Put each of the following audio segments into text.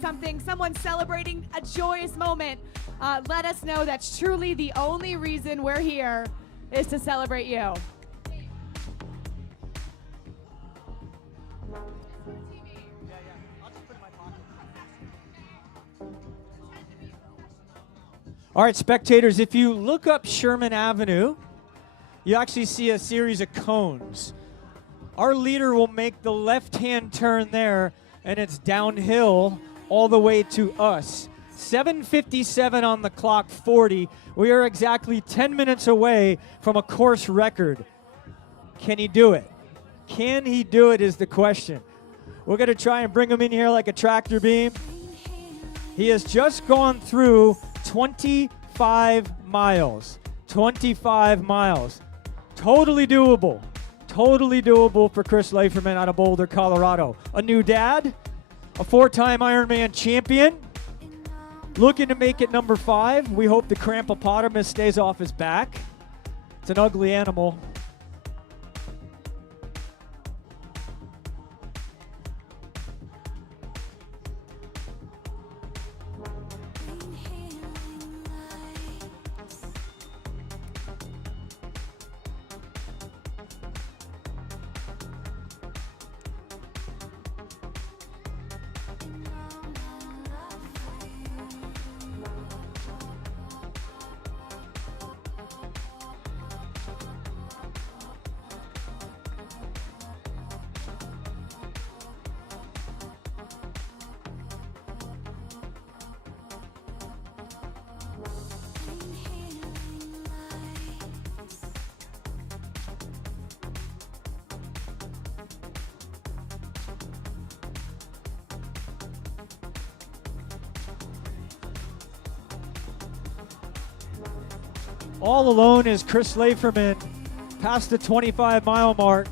something, someone celebrating a joyous moment, let us know that's truly the only reason we're here is to celebrate you. All right, spectators, if you look up Sherman Avenue, you actually see a series of cones. Our leader will make the left-hand turn there, and it's downhill all the way to us. 7:57 on the clock, 40. We are exactly 10 minutes away from a course record. Can he do it? Can he do it is the question. We're going to try and bring him in here like a tractor beam. He has just gone through 25 miles. 25 miles. Totally doable. Totally doable for Chris Leiferman out of Boulder, Colorado. A new dad, a 4-time Ironman champion, looking to make it number 5. We hope the crampopotamus stays off his back. It's an ugly animal. All alone is Chris Leiferman past the 25-mile mark.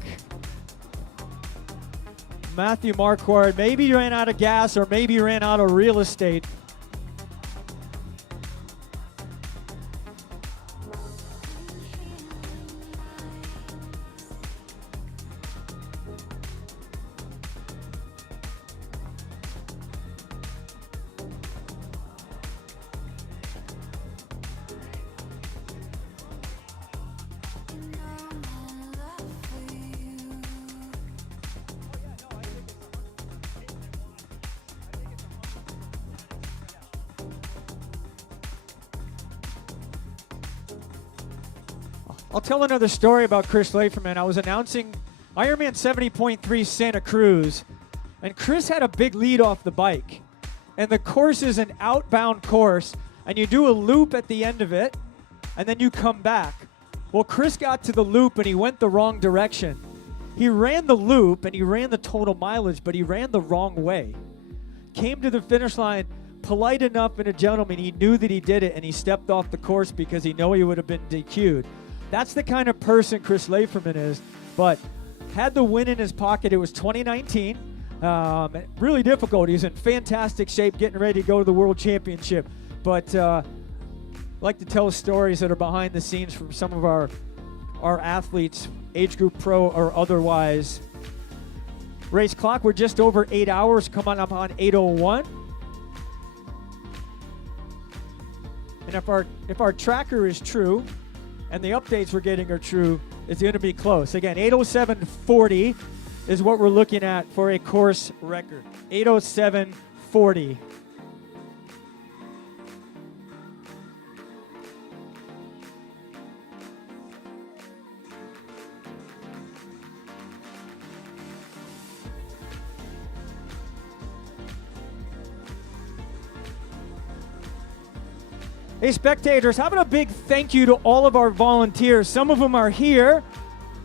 Matthew Marquardt maybe ran out of gas or maybe ran out of real estate. I'll tell another story about Chris Leiferman. I was announcing Ironman 70.3 Santa Cruz, and Chris had a big lead off the bike. And the course is an outbound course, and you do a loop at the end of it, and then you come back. Well, Chris got to the loop, and he went the wrong direction. He ran the loop, and he ran the total mileage, but he ran the wrong way. Came to the finish line, polite enough and a gentleman, he knew that he did it, and he stepped off the course because he knew he would have been DQ'd. That's the kind of person Chris Leiferman is, but had the win in his pocket. It was 2019. Really difficult. He's in fantastic shape, getting ready to go to the World Championship. But I like to tell stories that are behind the scenes from some of our athletes, age group pro or otherwise. Race clock, we're just over 8 hours, coming up on 8:01. And if our tracker is true, and the updates we're getting are true, it's going to be close. Again, 8:07:40 is what we're looking at for a course record. 8:07:40. Hey, spectators, how about a big thank you to all of our volunteers? Some of them are here.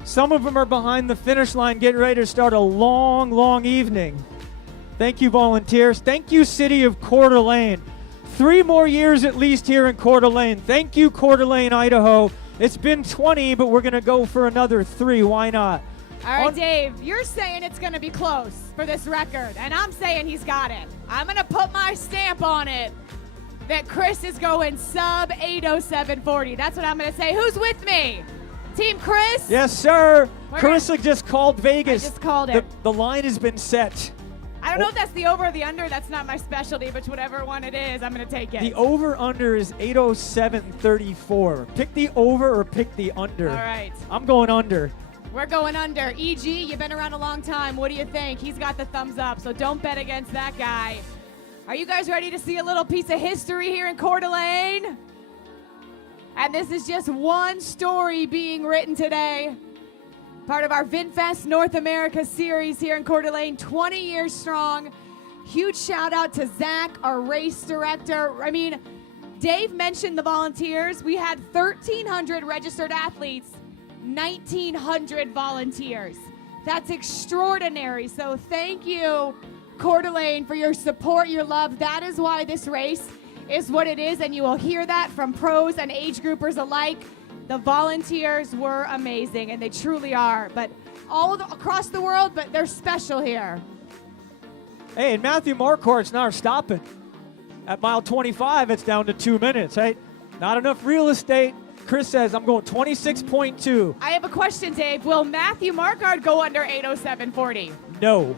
Some of them are behind the finish line getting ready to start a long, long evening. Thank you, volunteers. Thank you, City of Coeur d'Alene. 3 more years at least here in Coeur d'Alene. Thank you, Coeur d'Alene, Idaho. It's been 20, but we're going to go for another 3. Why not? All right, Dave, you're saying it's going to be close for this record, and I'm saying he's got it. I'm going to put my stamp on it that Chris is going sub 8:07:40. That's what I'm going to say. Who's with me? Team Chris? Yes, sir. Carissa just called Vegas. I just called it. The line has been set. I don't know if that's the over or the under. That's not my specialty, but whatever one it is, I'm going to take it. The over-under is 8:07:34. Pick the over or pick the under. All right. I'm going under. We're going under. EG, you've been around a long time. What do you think? He's got the thumbs up, so don't bet against that guy. Are you guys ready to see a little piece of history here in Coeur d'Alene? And this is just one story being written today. Part of our VinFast North America series here in Coeur d'Alene, 20 years strong. Huge shout out to Zach, our race director. I mean, Dave mentioned the volunteers. We had 1,300 registered athletes, 1,900 volunteers. That's extraordinary. So thank you, Coeur d'Alene, for your support, your love. That is why this race is what it is, and you will hear that from pros and age groupers alike. The volunteers were amazing, and they truly are. But across the world, but they're special here. Hey, and Matthew Marquardt's now stopping. At mile 25, it's down to 2 minutes, right? Not enough real estate. Chris says, I'm going 26.2. I have a question, Dave. Will Matthew Marquardt go under 8:07:40? No.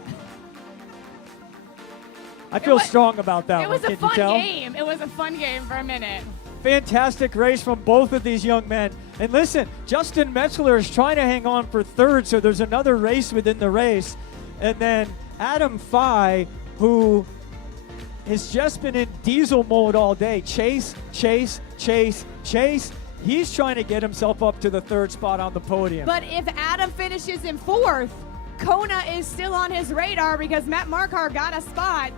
I feel strong about that one. It was a Can you tell? fun game. It was a fun game for a minute. Fantastic race from both of these young men. And listen, Justin Metzler is trying to hang on for third, so there's another race within the race. And then Adam Fye, who has just been in diesel mode all day. Chase. He's trying to get himself up to the third spot on the podium. But if Adam finishes in fourth, Kona is still on his radar because Matt Marquardt got a spot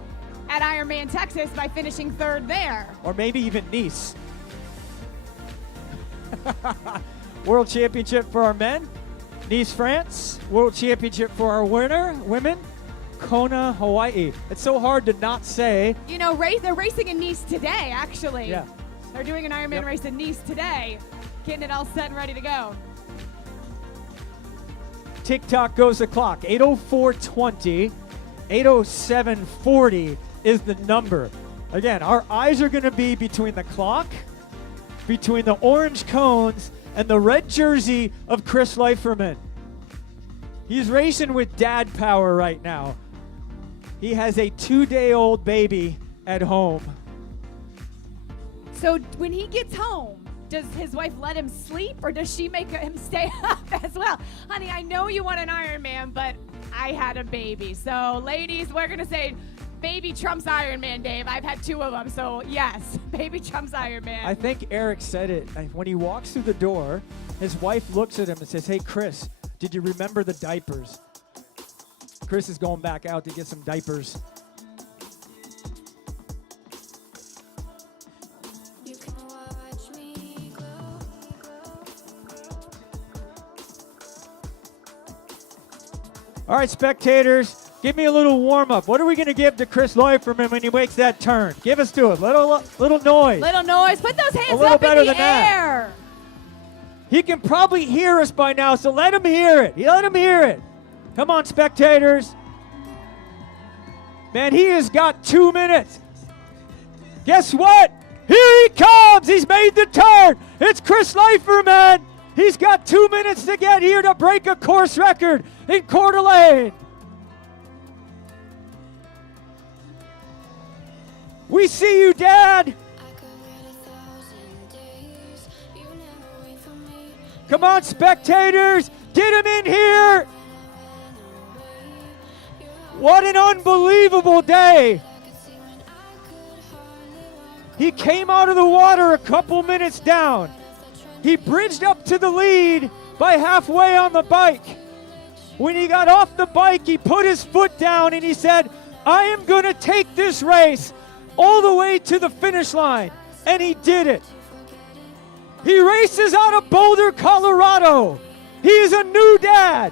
at Ironman Texas by finishing third there. Or maybe even Nice. World Championship for our men, Nice, France. World Championship for our women, Kona, Hawaii. It's so hard to not say. You know, they're racing in Nice today, actually. Yeah. They're doing an Ironman race in Nice today, getting it all set and ready to go. Tick-tock goes the clock. 8:04:20, 8:07:40 is the number. Again, our eyes are going to be between the clock, between the orange cones, and the red jersey of Chris Leiferman. He's racing with dad power right now. He has a 2-day-old baby at home. So when he gets home, does his wife let him sleep, or does she make him stay up as well? Honey, I know you want an Ironman, but I had a baby. So ladies, we're going to say baby trumps Ironman, Dave. I've had 2 of them, so yes, baby trumps Ironman. I think Eric said it. When he walks through the door, his wife looks at him and says, hey, Chris, did you remember the diapers? Chris is going back out to get some diapers. All right, spectators, give me a little warm-up. What are we going to give to Chris Leiferman when he makes that turn? Give us to it. Little noise. Little noise. Put those hands little up better in the than that. air. He can probably hear us by now, so let him hear it. Let him hear it. Come on, spectators. Man, he has got 2 minutes. Guess what? Here he comes. He's made the turn. It's Chris Leiferman. He's got 2 minutes to get here to break a course record in Coeur d'Alene. We see you, Dad. Come on, spectators. Get him in here. What an unbelievable day. He came out of the water a couple minutes down. He bridged up to the lead by halfway on the bike. When he got off the bike, he put his foot down and he said, I am going to take this race all the way to the finish line. And he did it. He races out of Boulder, Colorado. He is a new dad.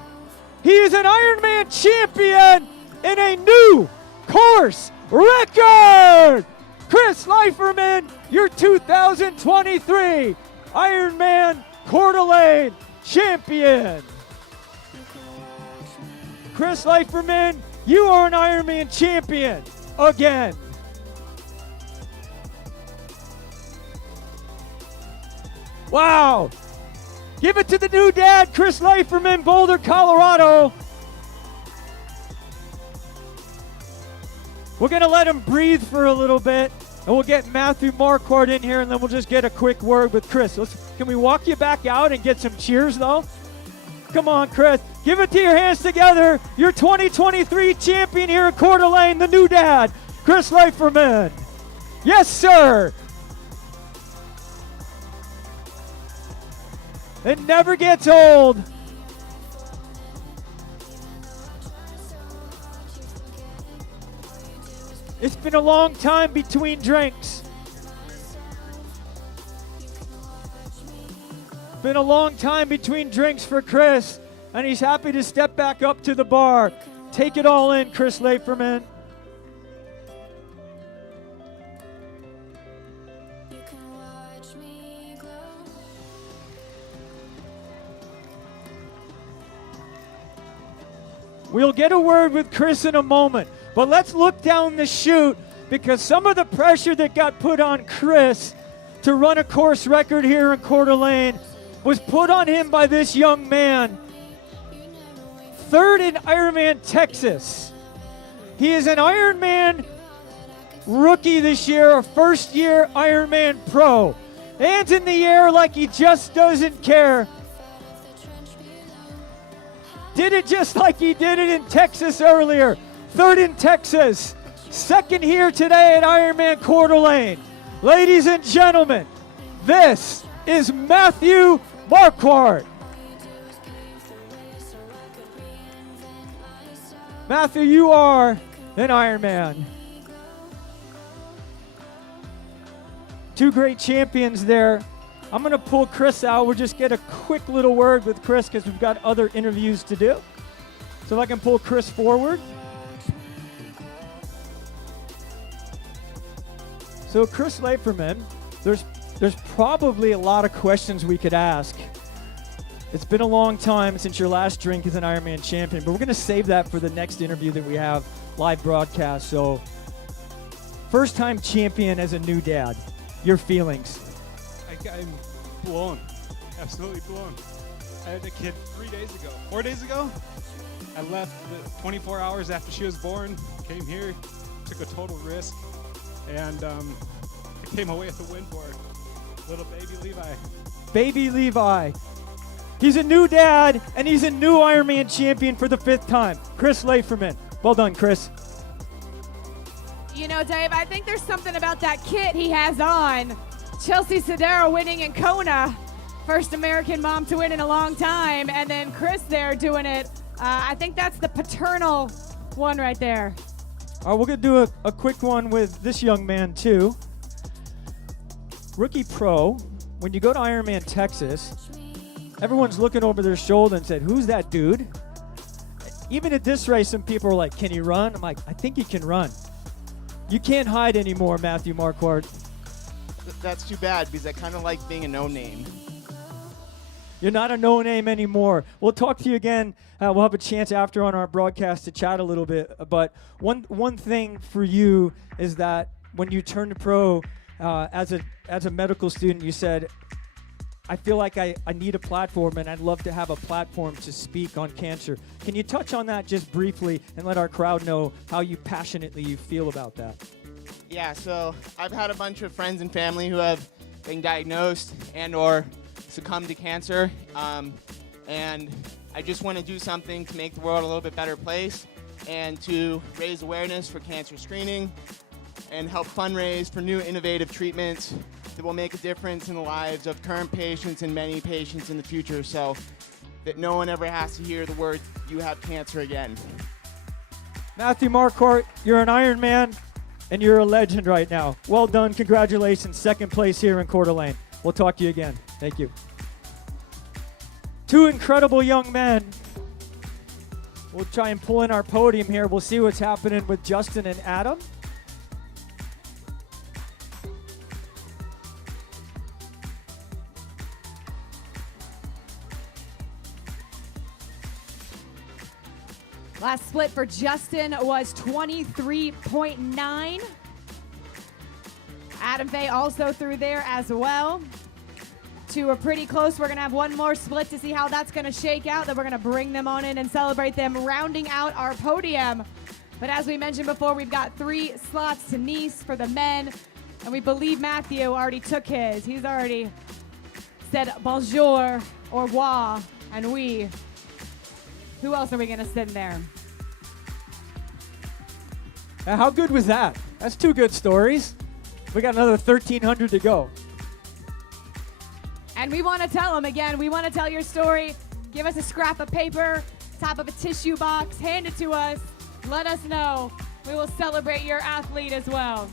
He is an Ironman champion in a new course record. Chris Leiferman, your 2023 Ironman Coeur d'Alene champion. Chris Leiferman, you are an Ironman champion again. Wow. Give it to the new dad, Chris Leiferman, Boulder, Colorado. We're going to let him breathe for a little bit, and we'll get Matthew Marquardt in here, and then we'll just get a quick word with Chris. Can we walk you back out and get some cheers, though? Come on, Chris. Give it to your hands together. Your 2023 champion here at Coeur d'Alene, the new dad, Chris Leiferman. Yes, sir. It never gets old. It's been a long time between drinks. Been a long time between drinks for Chris, and he's happy to step back up to the bar. Take it all in, Chris Leiferman. We'll get a word with Chris in a moment, but let's look down the chute, because some of the pressure that got put on Chris to run a course record here in Coeur d'Alene was put on him by this young man. Third in Ironman Texas. He is an Ironman rookie this year, a first-year Ironman pro. Hands in the air like he just doesn't care. Did it just like he did it in Texas earlier. Third in Texas. Second here today at Ironman Coeur d'Alene. Ladies and gentlemen, this is Matthew Marquardt. Matthew, you are an Ironman. Two great champions there. I'm going to pull Chris out. We'll just get a quick little word with Chris because we've got other interviews to do. So if I can pull Chris forward. So Chris Leiferman, there's probably a lot of questions we could ask. It's been a long time since your last drink as an Ironman champion, but we're going to save that for the next interview that we have, live broadcast. So first time champion as a new dad, your feelings? I'm blown, absolutely blown. I had a kid 4 days ago. I left 24 hours after she was born, came here, took a total risk, and I came away with a win for her. Little baby Levi. Baby Levi. He's a new dad, and he's a new Ironman champion for the 5th time. Chris Leiferman. Well done, Chris. You know, Dave, I think there's something about that kit he has on. Chelsea Sodero winning in Kona, first American mom to win in a long time, and then Chris there doing it. I think that's the paternal one right there. All right, we're going to do a quick one with this young man, too. Rookie pro, when you go to Ironman Texas, everyone's looking over their shoulder and said, who's that dude? Even at this race, some people are like, can he run? I'm like, I think he can run. You can't hide anymore, Matthew Marquardt. That's too bad, because I kind of like being a no-name. You're not a no-name anymore. We'll talk to you again. We'll have a chance after on our broadcast to chat a little bit. But one thing for you is that when you turned pro as a medical student, you said, I feel like I need a platform, and I'd love to have a platform to speak on cancer. Can you touch on that just briefly and let our crowd know how passionately you feel about that? Yeah, so I've had a bunch of friends and family who have been diagnosed and or succumbed to cancer, and I just want to do something to make the world a little bit better place and to raise awareness for cancer screening and help fundraise for new innovative treatments that will make a difference in the lives of current patients and many patients in the future, so that no one ever has to hear the word, you have cancer again. Matthew Marquardt, you're an Ironman, and you're a legend right now. Well done. Congratulations. 2nd place here in Coeur d'Alene. We'll talk to you again. Thank you. Two incredible young men. We'll try and pull in our podium here. We'll see what's happening with Justin and Adam. Last split for Justin was 23.9. Adam Faye also through there as well. Two are pretty close. We're going to have one more split to see how that's going to shake out. Then we're going to bring them on in and celebrate them, rounding out our podium. But as we mentioned before, we've got 3 slots to Nice for the men, and we believe Matthew already took his. He's already said bonjour, au revoir, and we. Who else are we going to send there? Now, how good was that? That's 2 good stories. We got another 1,300 to go. And we want to tell them again, we want to tell your story. Give us a scrap of paper, top of a tissue box, hand it to us. Let us know. We will celebrate your athlete as well.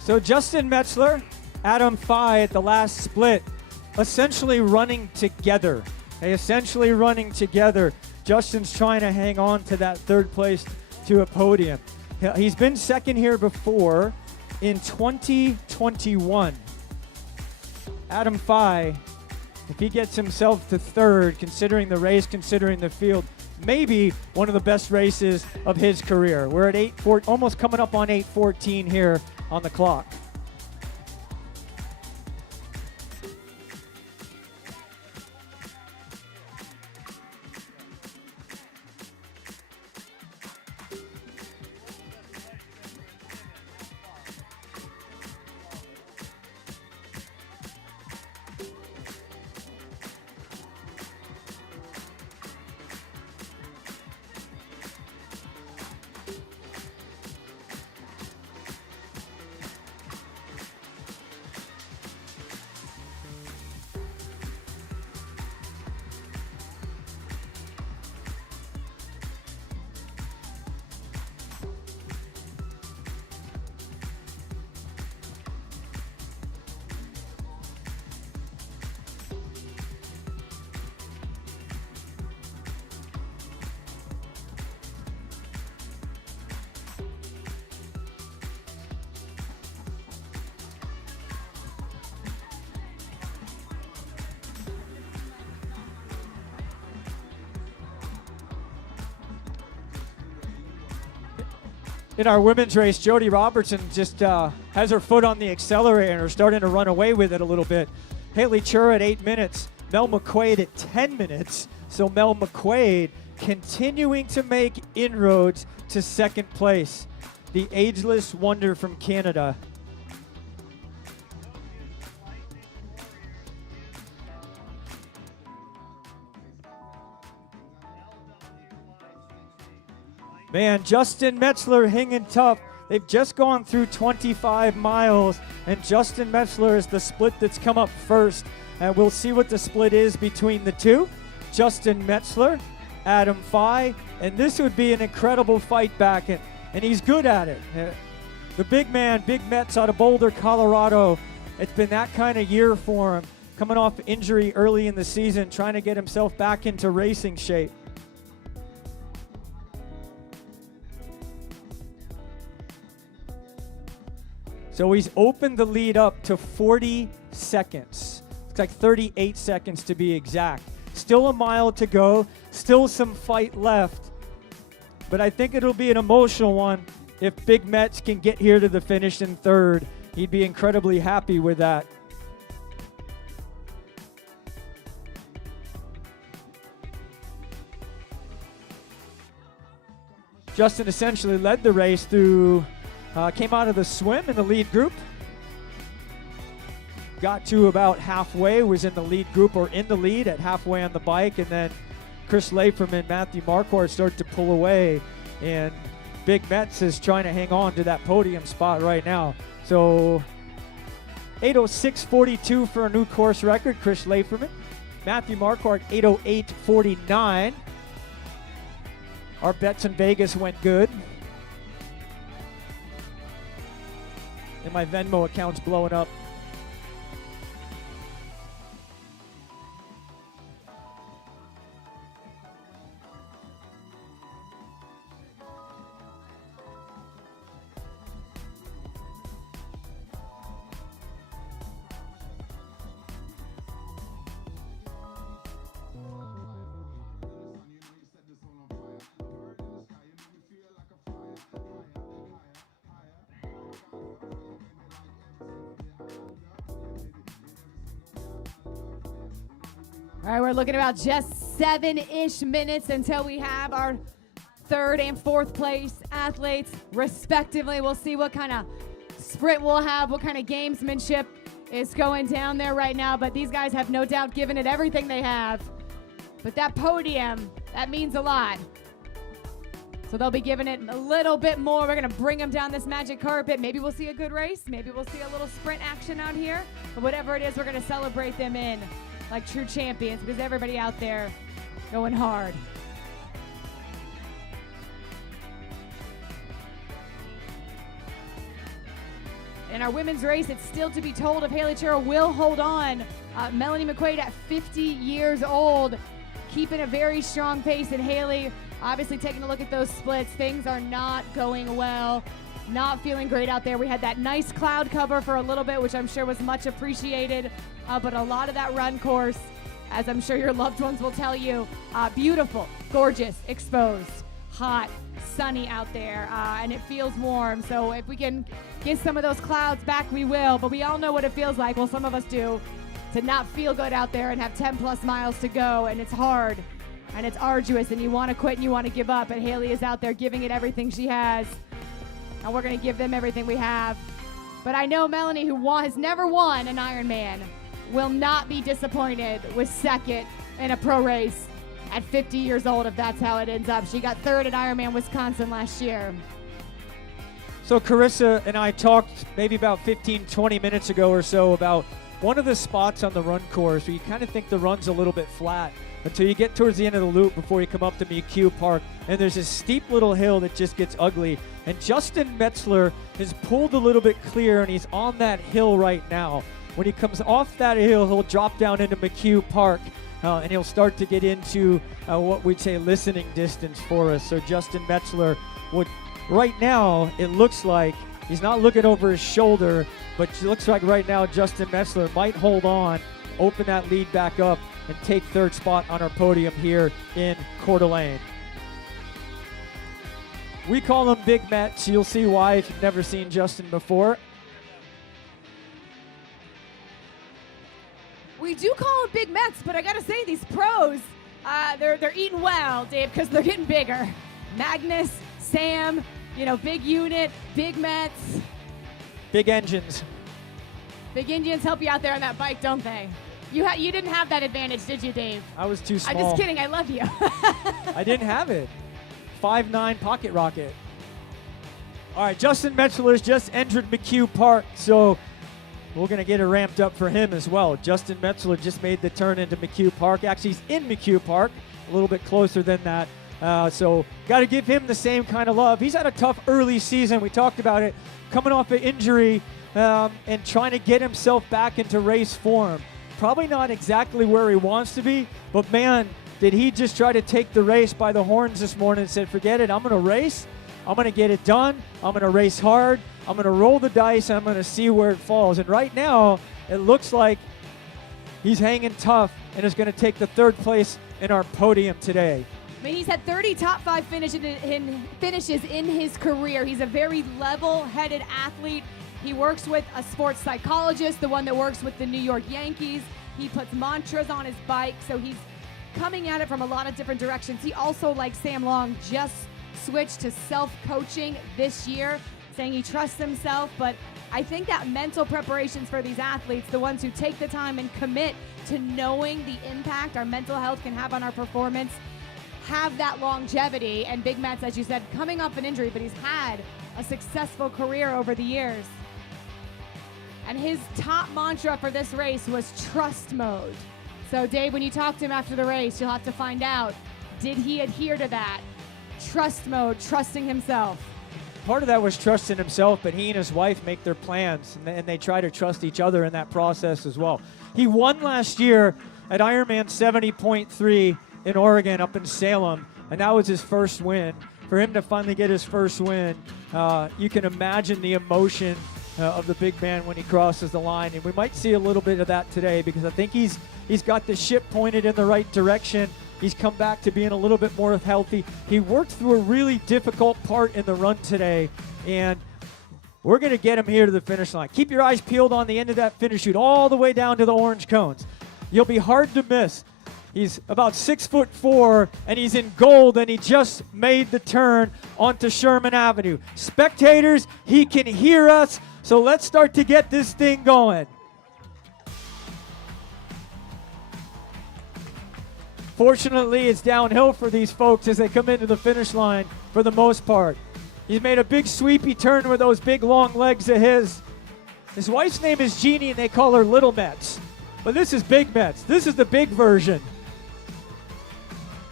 So Justin Metzler, Adam Fye at the last split, essentially running together. Justin's trying to hang on to that 3rd place to a podium. He's been second here before in 2021. Adam Fye, if he gets himself to 3rd, considering the race, considering the field, maybe one of the best races of his career. We're at almost coming up on 8:14 here on the clock. In our women's race, Jody Robertson just has her foot on the accelerator and are starting to run away with it a little bit. Haley Chura at 8 minutes, Mel McQuaid at 10 minutes. So Mel McQuaid continuing to make inroads to 2nd place. The ageless wonder from Canada. Man, Justin Metzler hanging tough. They've just gone through 25 miles, and Justin Metzler is the split that's come up first. And we'll see what the split is between the 2. Justin Metzler, Adam Fye, and this would be an incredible fight back, and he's good at it. The big man, Big Metz out of Boulder, Colorado, it's been that kind of year for him, coming off injury early in the season, trying to get himself back into racing shape. So he's opened the lead up to 40 seconds. It's like 38 seconds to be exact. Still a mile to go, still some fight left. But I think it'll be an emotional one if Big Metz can get here to the finish in 3rd. He'd be incredibly happy with that. Justin essentially led the race through, came out of the swim in the lead group. Got to about halfway, was in the lead group or in the lead at halfway on the bike, and then Chris Leiferman, Matthew Marquardt started to pull away, and Big Metz is trying to hang on to that podium spot right now. So 8:06:42 for a new course record, Chris Leiferman. Matthew Marquardt, 8:08:49. Our bets in Vegas went good. And my Venmo account's blowing up. All right, we're looking about just 7-ish minutes until we have our third and fourth place athletes, respectively. We'll see what kind of sprint we'll have, what kind of gamesmanship is going down there right now. But these guys have no doubt given it everything they have. But that podium, that means a lot. So they'll be giving it a little bit more. We're going to bring them down this magic carpet. Maybe we'll see a good race. Maybe we'll see a little sprint action out here. But whatever it is, we're going to celebrate them in like true champions because everybody out there going hard. In our women's race, it's still to be told if Haley Chura will hold on. Melanie McQuaid at 50 years old, keeping a very strong pace. And Haley, obviously taking a look at those splits, things are not going well. Not feeling great out there. We had that nice cloud cover for a little bit, which I'm sure was much appreciated. But a lot of that run course, as I'm sure your loved ones will tell you, beautiful, gorgeous, exposed, hot, sunny out there, and it feels warm. So if we can get some of those clouds back, we will. But we all know what it feels like, well, some of us do, to not feel good out there and have 10 plus miles to go, and it's hard and it's arduous and you want to quit and you want to give up. And Haley is out there giving it everything she has, and we're going to give them everything we have. But I know Melanie, who has never won an Ironman, will not be disappointed with second in a pro race at 50 years old if that's how it ends up. She got third at Ironman Wisconsin last year. So Carissa and I talked maybe about 15, 20 minutes ago or so about one of the spots on the run course where you kind of think the run's a little bit flat until you get towards the end of the loop before you come up to McHugh Park, and there's this steep little hill that just gets ugly. And Justin Metzler has pulled a little bit clear, and he's on that hill right now. When he comes off that hill, he'll drop down into McHugh Park, and he'll start to get into what we'd say listening distance for us. So Justin Metzler would, right now, it looks like he's not looking over his shoulder, but it looks like right now Justin Metzler might hold on, open that lead back up, and take third spot on our podium here in Coeur d'Alene. We call him Big Metz. You'll see why if you've never seen Justin before. We do call him Big Metz, but I gotta say these pros, they're eating well, Dave, because they're getting bigger. Magnus, Sam, big unit, Big Metz. Big engines. Big Indians help you out there on that bike, don't they? You didn't have that advantage, did you, Dave? I was too small. I'm just kidding. I love you. I didn't have it. 5'9" pocket rocket. All right, Justin Metzler's just entered McHugh Park, so we're going to get it ramped up for him as well. Justin Metzler just made the turn into McHugh Park. Actually, he's in McHugh Park, a little bit closer than that. So got to give him the same kind of love. He's had a tough early season. We talked about it. Coming off an injury and trying to get himself back into race form. Probably not exactly where he wants to be, but man, did he just try to take the race by the horns this morning and said, forget it, I'm going to race. I'm going to get it done. I'm going to race hard. I'm going to roll the dice. I'm going to see where it falls. And right now, it looks like he's hanging tough and is going to take the third place in our podium today. I mean, he's had 30 top 5 finishes in his career. He's a very level-headed athlete. He works with a sports psychologist, the one that works with the New York Yankees. He puts mantras on his bike, so he's coming at it from a lot of different directions. He also, like Sam Long, just switched to self-coaching this year, saying he trusts himself. But I think that mental preparations for these athletes, the ones who take the time and commit to knowing the impact our mental health can have on our performance, have that longevity. And Big Metz, as you said, coming off an injury, but he's had a successful career over the years. And his top mantra for this race was trust mode. So Dave, when you talk to him after the race, you'll have to find out, did he adhere to that? Trust mode, trusting himself. Part of that was trusting himself, but he and his wife make their plans, and they try to trust each other in that process as well. He won last year at Ironman 70.3 in Oregon up in Salem, and that was his first win. For him to finally get his first win, you can imagine the emotion of the big man when he crosses the line, and we might see a little bit of that today because I think he's got the ship pointed in the right direction. He's come back to being a little bit more healthy. He worked through a really difficult part in the run today, and we're going to get him here to the finish line. Keep your eyes peeled on the end of that finish chute all the way down to the orange cones. You'll be hard to miss. He's about 6'4", and he's in gold, and he just made the turn onto Sherman Avenue. Spectators, he can hear us, so let's start to get this thing going. Fortunately, it's downhill for these folks as they come into the finish line for the most part. He's made a big sweepy turn with those big long legs of his. His wife's name is Jeannie, and they call her Little Metz. But this is Big Metz. This is the big version.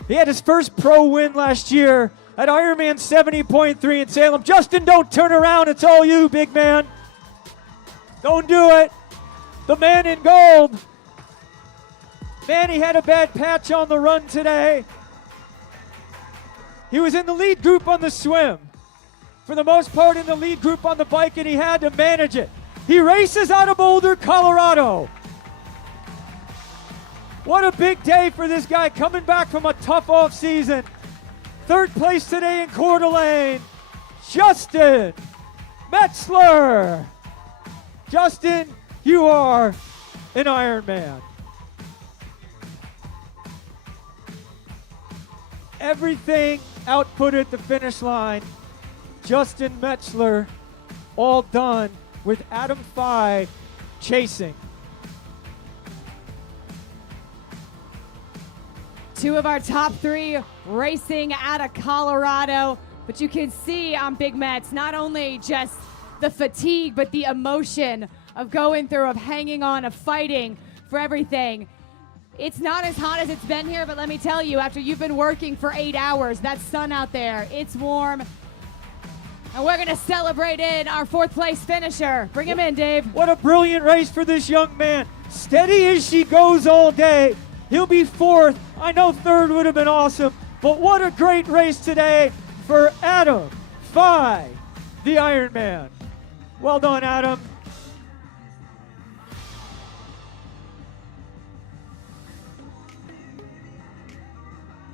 He had his first pro win last year at Ironman 70.3 in Salem. Justin, don't turn around. It's all you, big man. Don't do it. The man in gold. Man, he had a bad patch on the run today. He was in the lead group on the swim. For the most part in the lead group on the bike, and he had to manage it. He races out of Boulder, Colorado. What a big day for this guy coming back from a tough off season. Third place today in Coeur d'Alene, Justin Metzler. Justin, you are an Ironman. Everything output at the finish line. Justin Metzler, all done with Adam Fye chasing. Two of our top three racing out of Colorado. But you can see on Big Metz not only just the fatigue, but the emotion of going through, of hanging on, of fighting for everything. It's not as hot as it's been here, but let me tell you, after you've been working for 8 hours, that sun out there, it's warm. And we're going to celebrate in our fourth place finisher. Bring him in, Dave. What a brilliant race for this young man. Steady as she goes all day. He'll be fourth. I know third would have been awesome, but what a great race today for Adam Fye, the Ironman. Well done, Adam.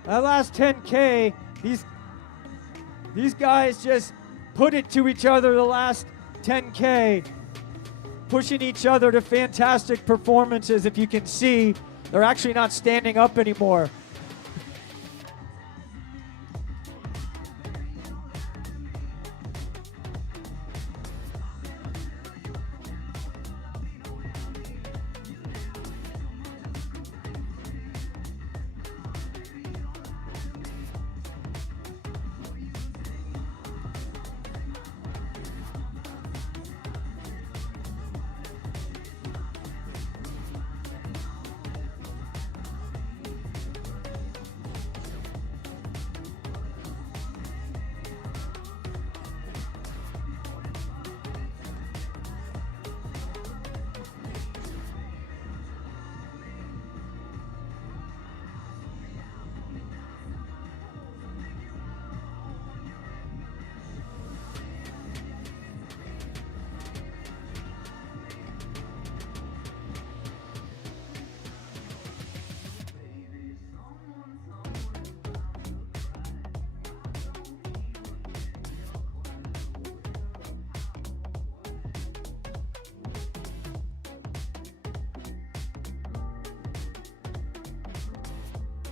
That last 10K, these guys just put it to each other the last 10K, pushing each other to fantastic performances. If you can see, they're actually not standing up anymore.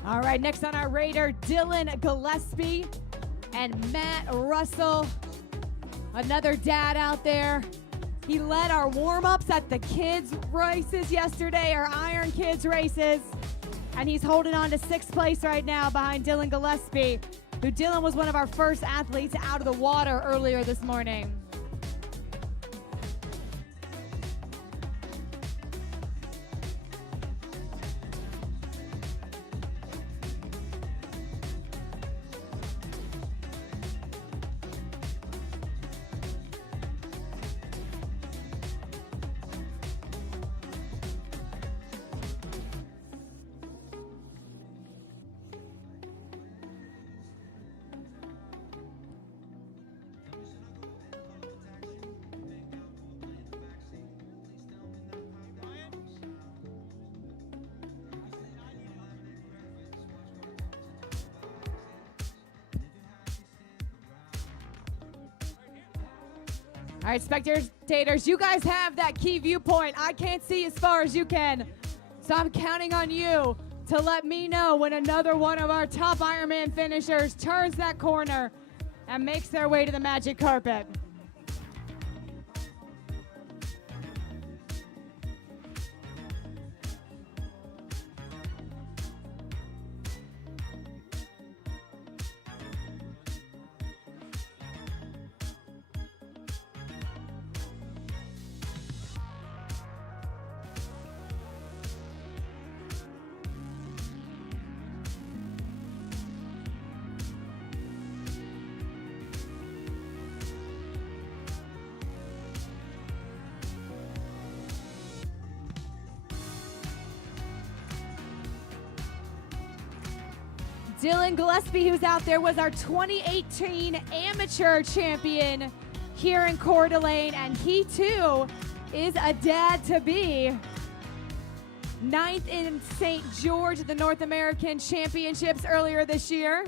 All right, next on our radar, Dylan Gillespie and Matt Russell. Another dad out there. He led our warm-ups at the kids races yesterday, our Iron Kids races. And he's holding on to sixth place right now behind Dylan Gillespie, who Dylan was one of our first athletes out of the water earlier this morning. All right, spectators, you guys have that key viewpoint. I can't see as far as you can, so I'm counting on you. to let me know when another one of our top Ironman finishers turns that corner and makes their way to the magic carpet. Dylan Gillespie, who's out there, was our 2018 amateur champion here in Coeur d'Alene, and he too is a dad-to-be. 9th in St. George at the North American Championships earlier this year.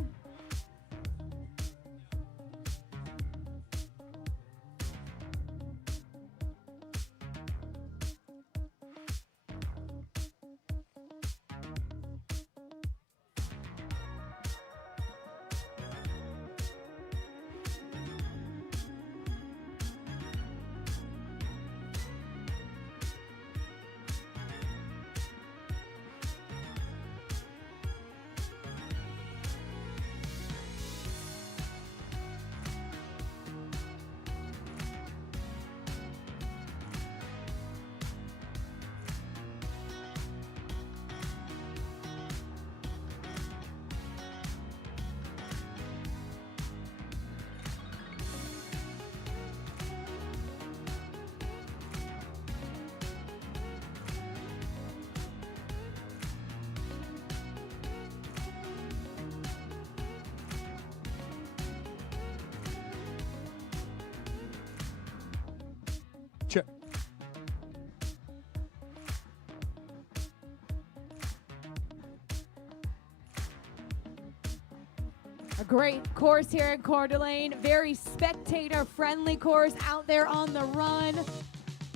A great course here in Coeur d'Alene. Very spectator-friendly course out there on the run. So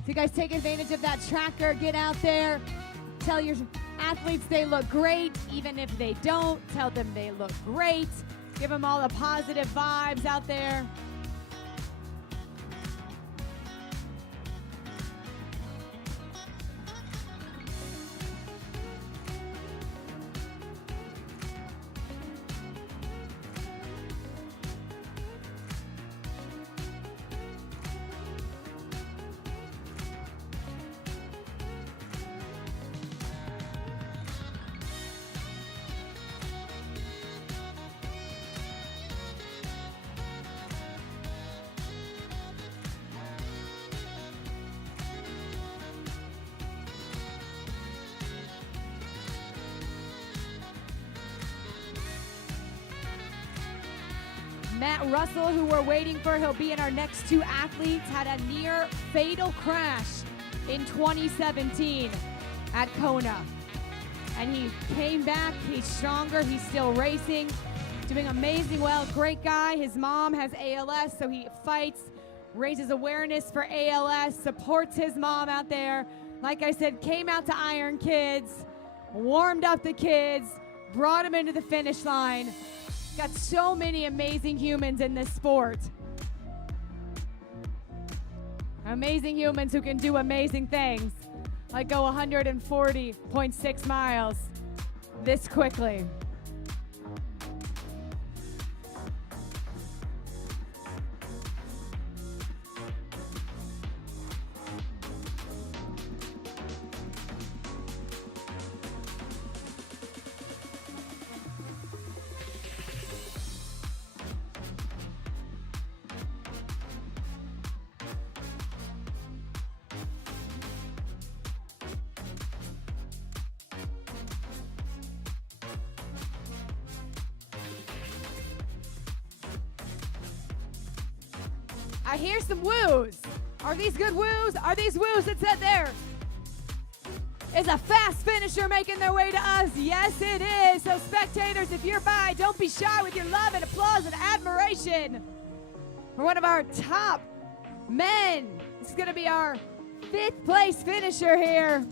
you guys take advantage of that tracker. Get out there. Tell your athletes they look great. Even if they don't, tell them they look great. Give them all the positive vibes out there. Matt Russell, who we're waiting for, he'll be in our next two athletes, had a near fatal crash in 2017 at Kona. And he came back, he's stronger, he's still racing, doing amazing well. Great guy, his mom has ALS, so he fights, raises awareness for ALS, supports his mom out there. Like I said, came out to Iron Kids, warmed up the kids, brought them into the finish line. Got so many amazing humans in this sport. Amazing humans who can do amazing things, like go 140.6 miles this quickly. I hear some woos. Are these good woos? Are these woos that said there? Is a fast finisher making their way to us? Yes, it is. So spectators, if you're by, don't be shy with your love and applause and admiration for one of our top men. This is going to be our 5th place finisher here.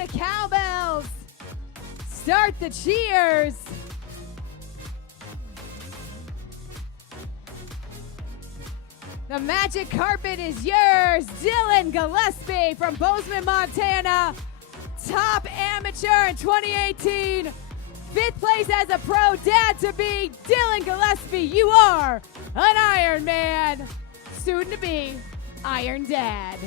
the cowbells. Start the cheers. The magic carpet is yours. Dylan Gillespie from Bozeman, Montana. Top amateur in 2018. 5th place as a pro, dad to be. Dylan Gillespie, you are an Ironman. Soon to be Iron Dad.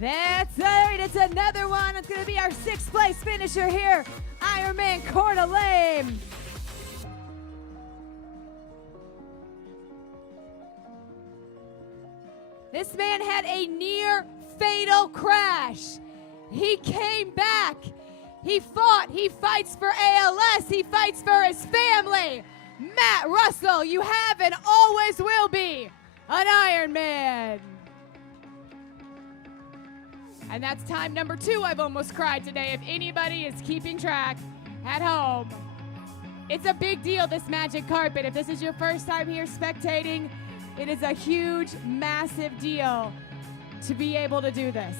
That's right, it's another one. It's going to be our 6th place finisher here, Ironman Coeur d'Alene. This man had a near fatal crash. He came back. He fought. He fights for ALS. He fights for his family. Matt Russell, you have and always will be an Ironman. And that's time number 2. I've almost cried today. If anybody is keeping track at home, it's a big deal, this magic carpet. If this is your first time here spectating, it is a huge, massive deal to be able to do this.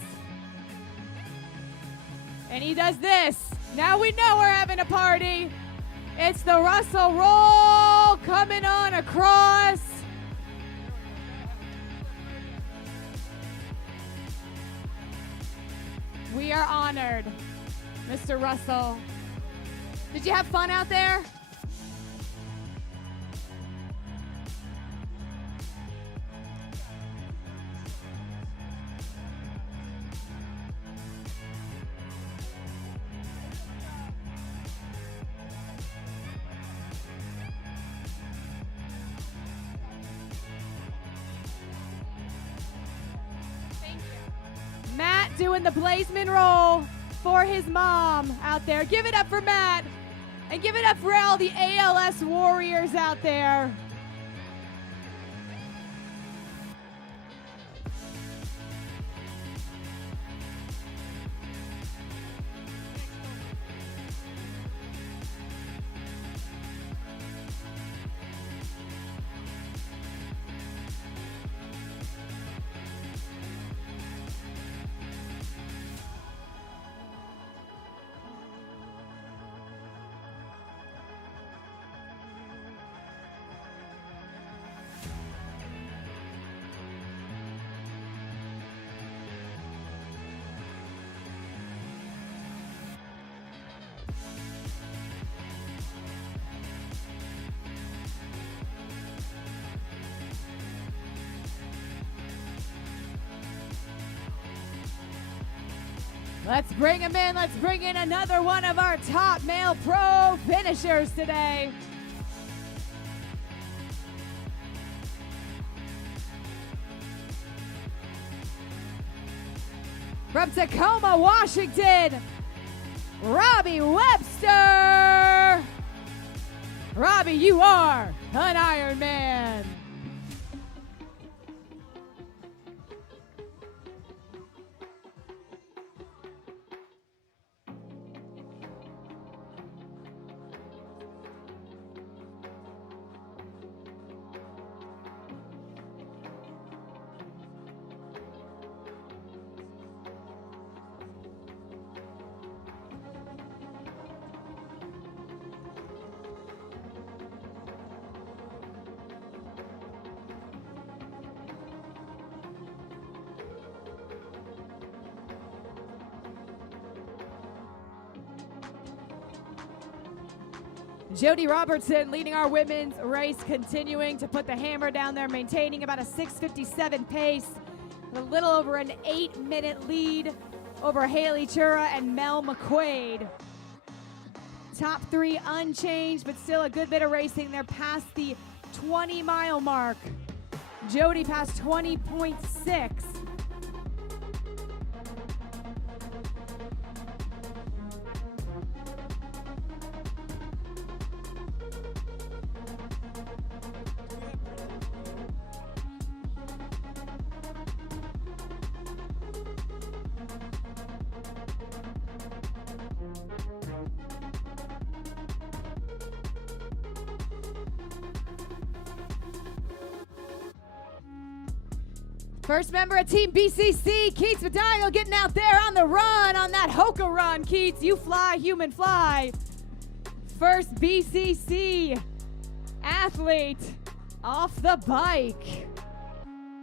And he does this. Now we know we're having a party. It's the Russell roll coming on across. We are honored, Mr. Russell. Did you have fun out there? Matt doing the Blazeman roll for his mom out there. Give it up for Matt, and give it up for all the ALS warriors out there. Let's bring him in. Let's bring in another one of our top male pro finishers today. From Tacoma, Washington, Robbie Webster. Robbie, you are an Ironman. Jody Robertson leading our women's race, continuing to put the hammer down there, maintaining about a 6:57 pace, a little over an 8-minute lead over Haley Chura and Mel McQuaid. top three unchanged, but still a good bit of racing. They're past the 20-mile mark. Jody passed 20.6. First member of Team BCC, Keats Vidal, getting out there on the run, on that Hoka run. Keats, you fly, human fly. First BCC athlete off the bike.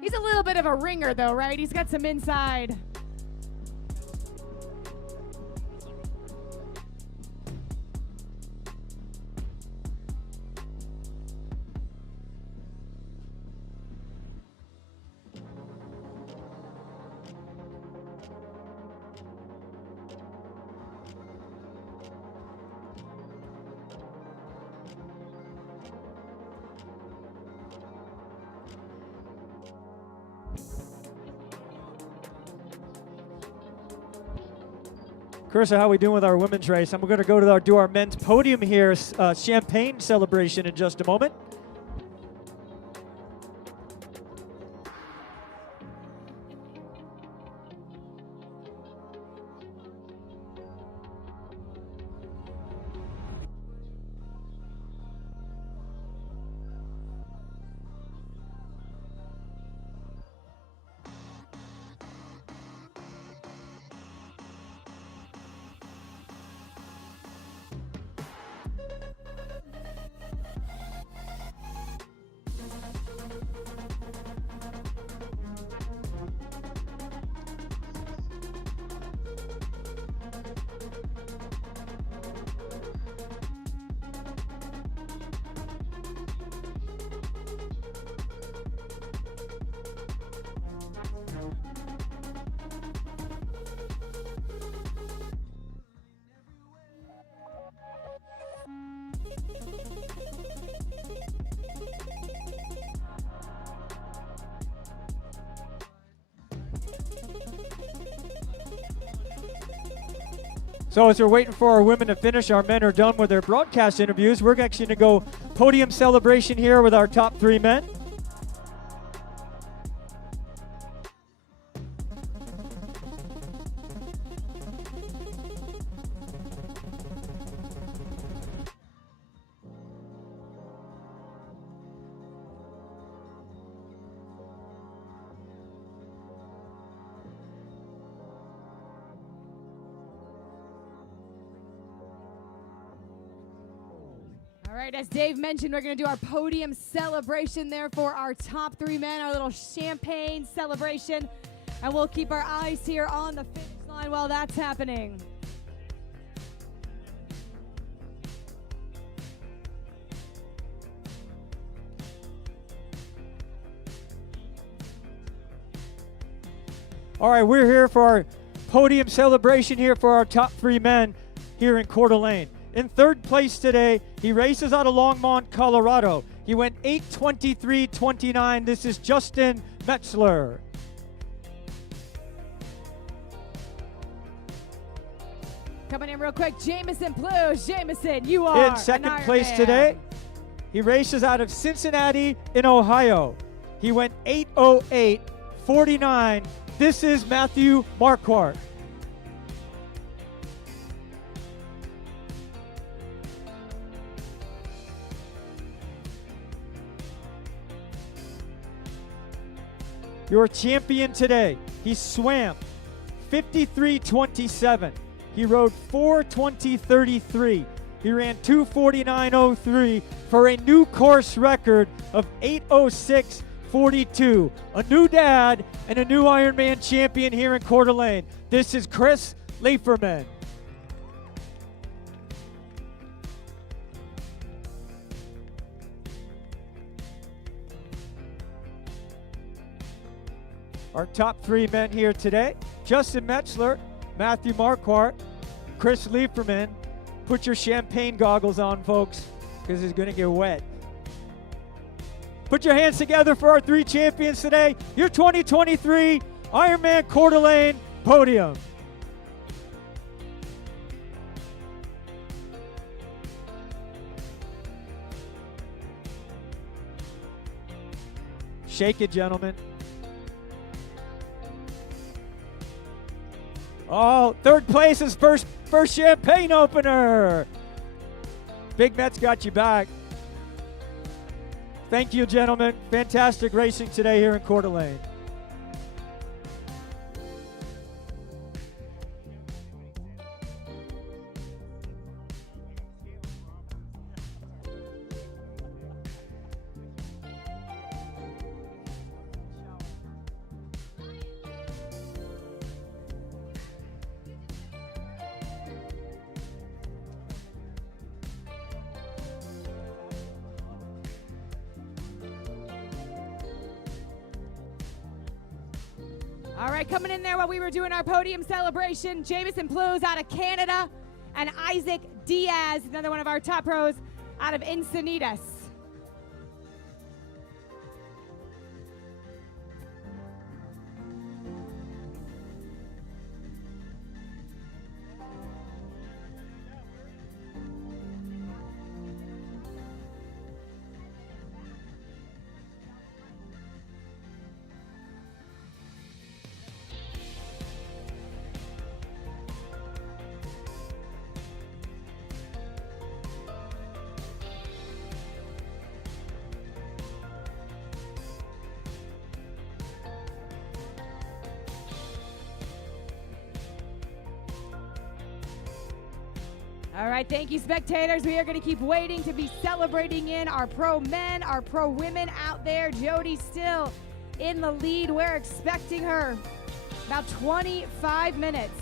He's a little bit of a ringer though, right? He's got some inside. Carissa, how are we doing with our women's race? And we're going to do our men's podium here, champagne celebration in just a moment. So as we're waiting for our women to finish, our men are done with their broadcast interviews. We're actually going to go podium celebration here with our top three men. All right, as Dave mentioned, we're going to do our podium celebration there for our top three men, our little champagne celebration. And we'll keep our eyes here on the finish line while that's happening. All right, we're here for our podium celebration here for our top three men here in Coeur d'Alene. In third place today, he races out of Longmont, Colorado. He went 8:23.29. This is Justin Metzler. Coming in real quick, Jameson Pluge. Jameson, you are in second an place Ironman. today. He races out of Cincinnati in Ohio. He went 8:08.49. This is Matthew Marquardt. Your champion today, he swam 53.27. He rode 4:20.33. He ran 2:49.03 for a new course record of 8:06.42. A new dad and a new Ironman champion here in Coeur d'Alene. This is Chris Leiferman. Our top three men here today, Justin Metzler, Matthew Marquardt, Chris Leiferman, Put your champagne goggles on, folks, because it's going to get wet. Put your hands together for our 3 champions today. Your 2023 Ironman Coeur d'Alene Podium. Shake it, gentlemen. Oh, third place is first champagne opener. Big Met's got you back. Thank you, gentlemen. Fantastic racing today here in Coeur d'Alene. All right, coming in there while we were doing our podium celebration, Jamison Plews out of Canada and Isaac Diaz, another one of our top pros out of Encinitas. All right, thank you, spectators. We are going to keep waiting to be celebrating in our pro men, our pro women out there. Jody still in the lead. We're expecting her about 25 minutes.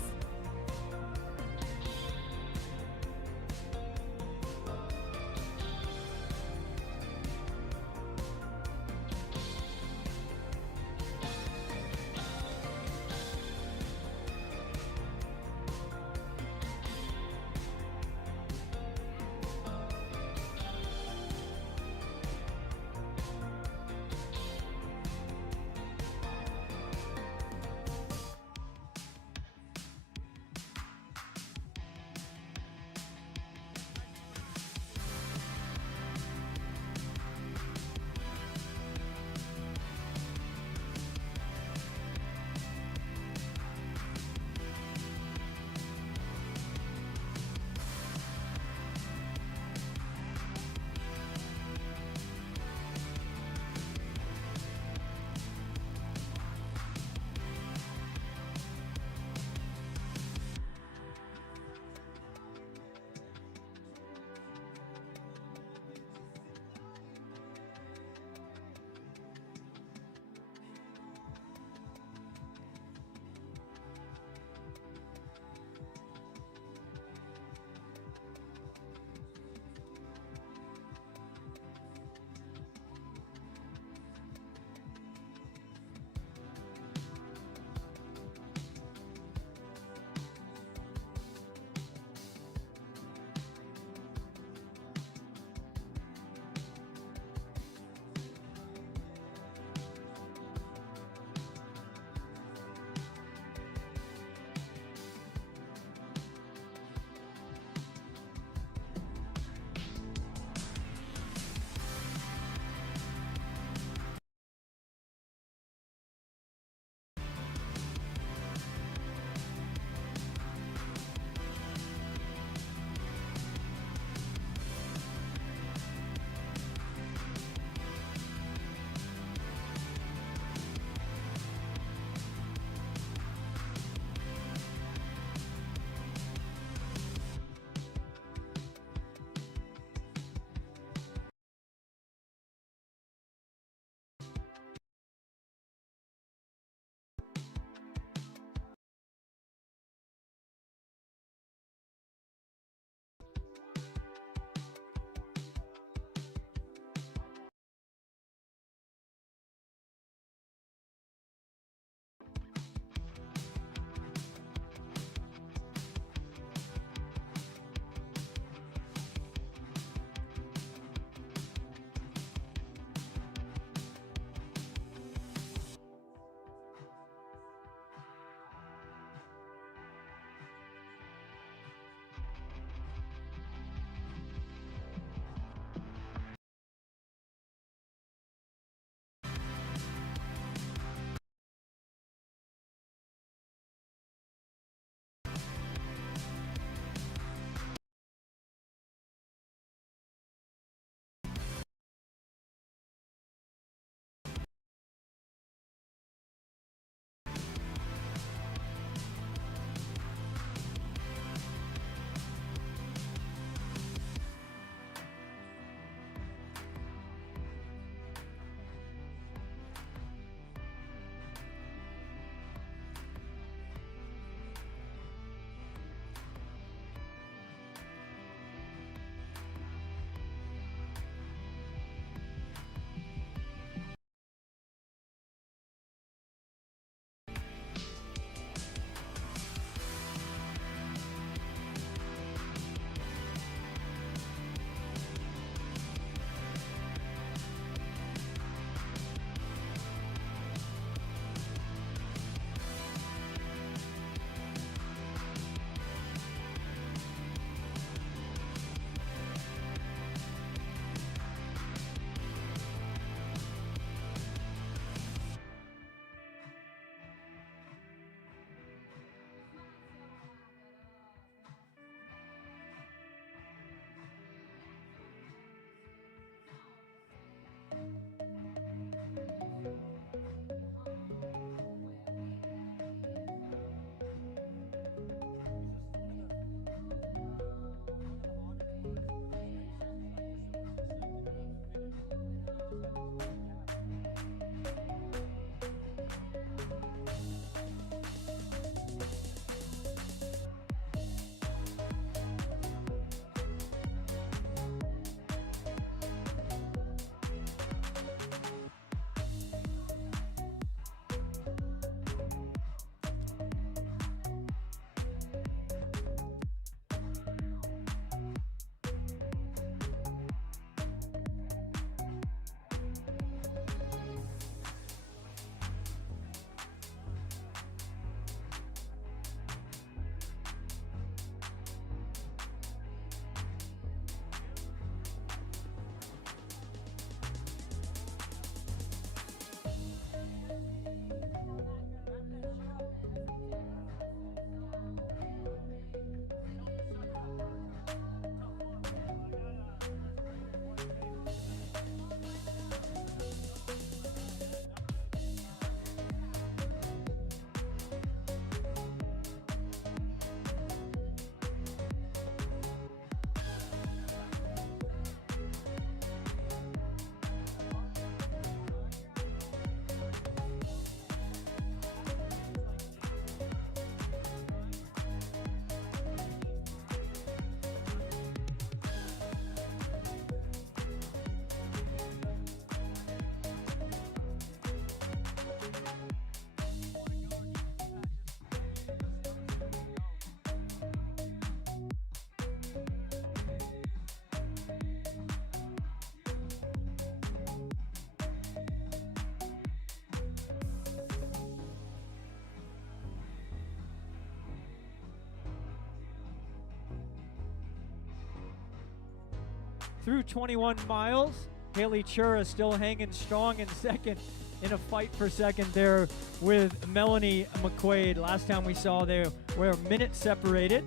through 21 miles. Haley Chura still hanging strong in second in a fight for second there with Melanie McQuaid. Last time we saw they were a minute separated.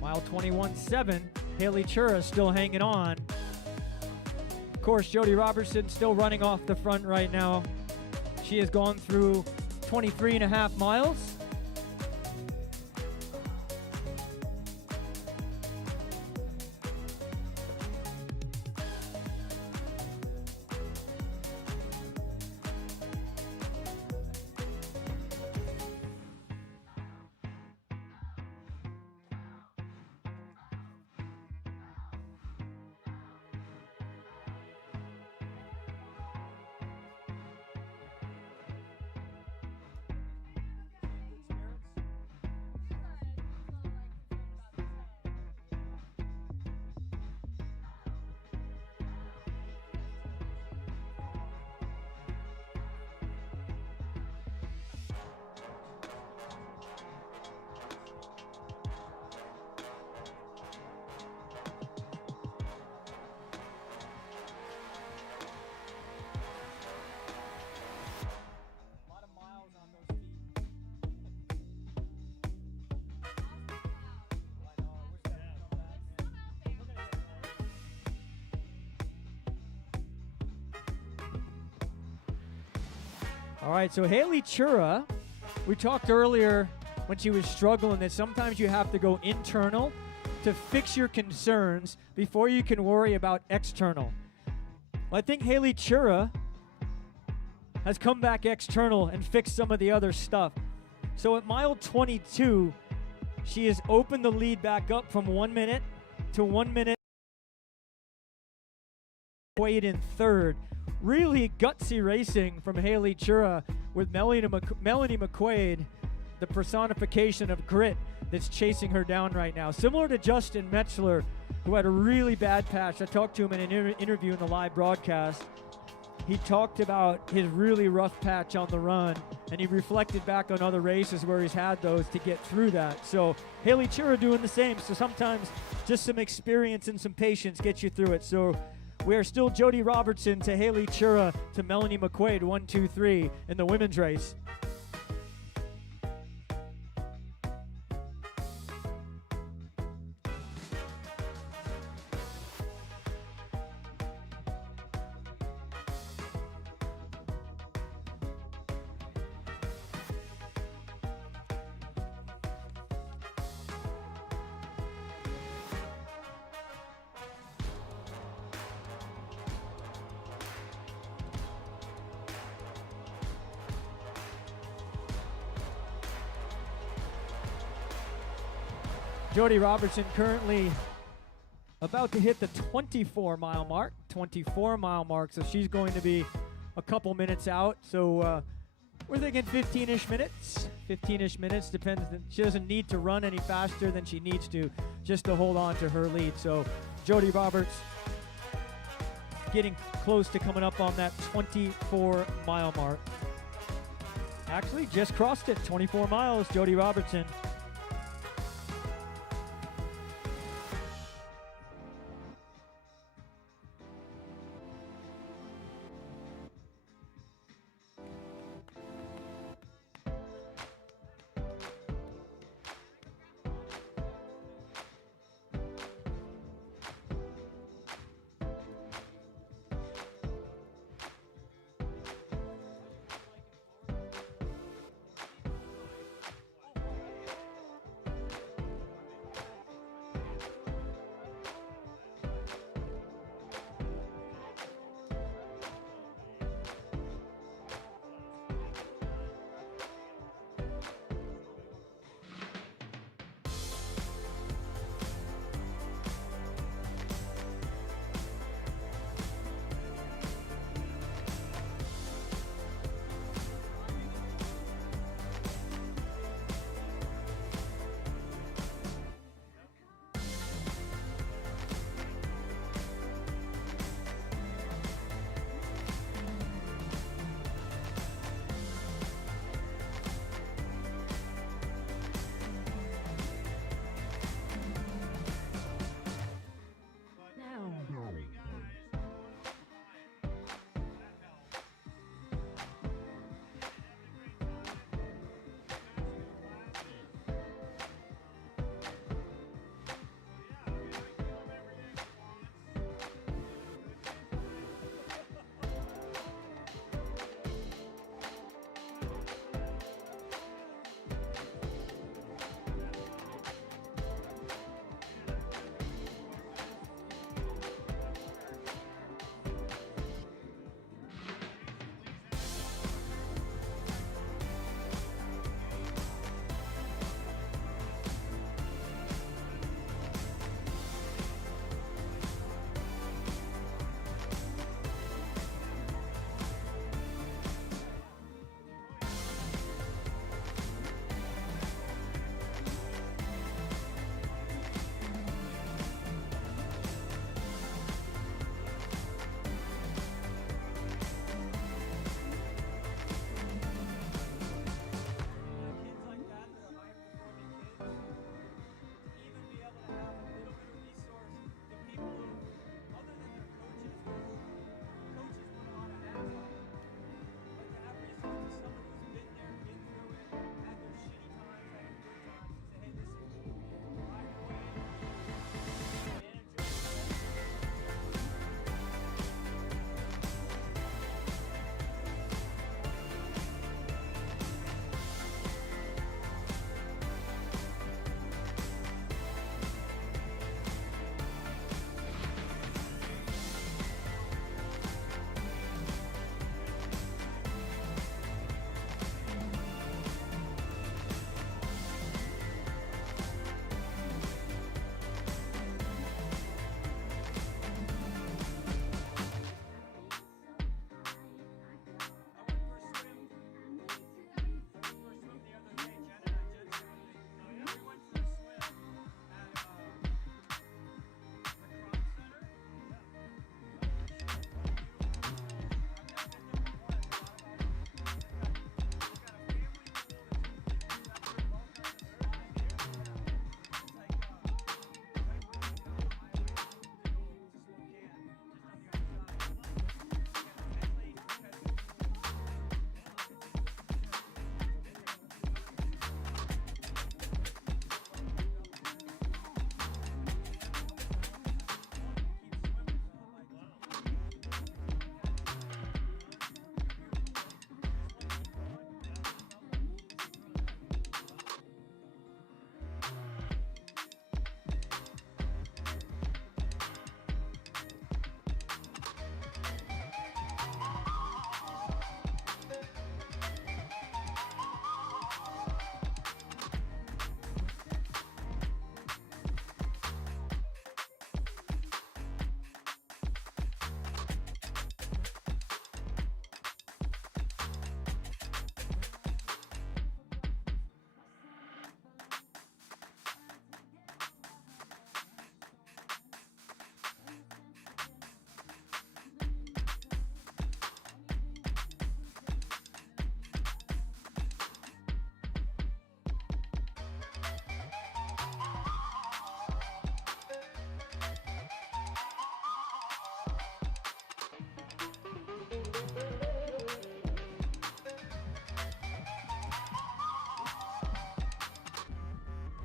Mile 21.7, Haley Chura still hanging on. Of course, Jody Robertson still running off the front right now. She has gone through 23.5 miles. All right, so Haley Chura, we talked earlier when she was struggling that sometimes you have to go internal to fix your concerns before you can worry about external. Well, I think Haley Chura has come back external and fixed some of the other stuff. So at mile 22, she has opened the lead back up from 1 minute to 1 minute. Wade in third. Really gutsy racing from Haley Chura with Melanie McQuaid, the personification of grit that's chasing her down right now. Similar to Justin Metzler, who had a really bad patch. I talked to him in an interview in the live broadcast. He talked about his really rough patch on the run, and he reflected back on other races where he's had those to get through that. So Haley Chura doing the same. So sometimes just some experience and some patience gets you through it. So we are still Jody Robertson to Haley Chura to Melanie McQuaid, 1, 2, 3 in the women's race. Jody Robertson currently about to hit the 24-mile mark, so she's going to be a couple minutes out. So we're thinking 15-ish minutes, depends. She doesn't need to run any faster than she needs to just to hold on to her lead. So Jody Roberts getting close to coming up on that 24-mile mark. Actually, just crossed it, 24 miles, Jody Robertson.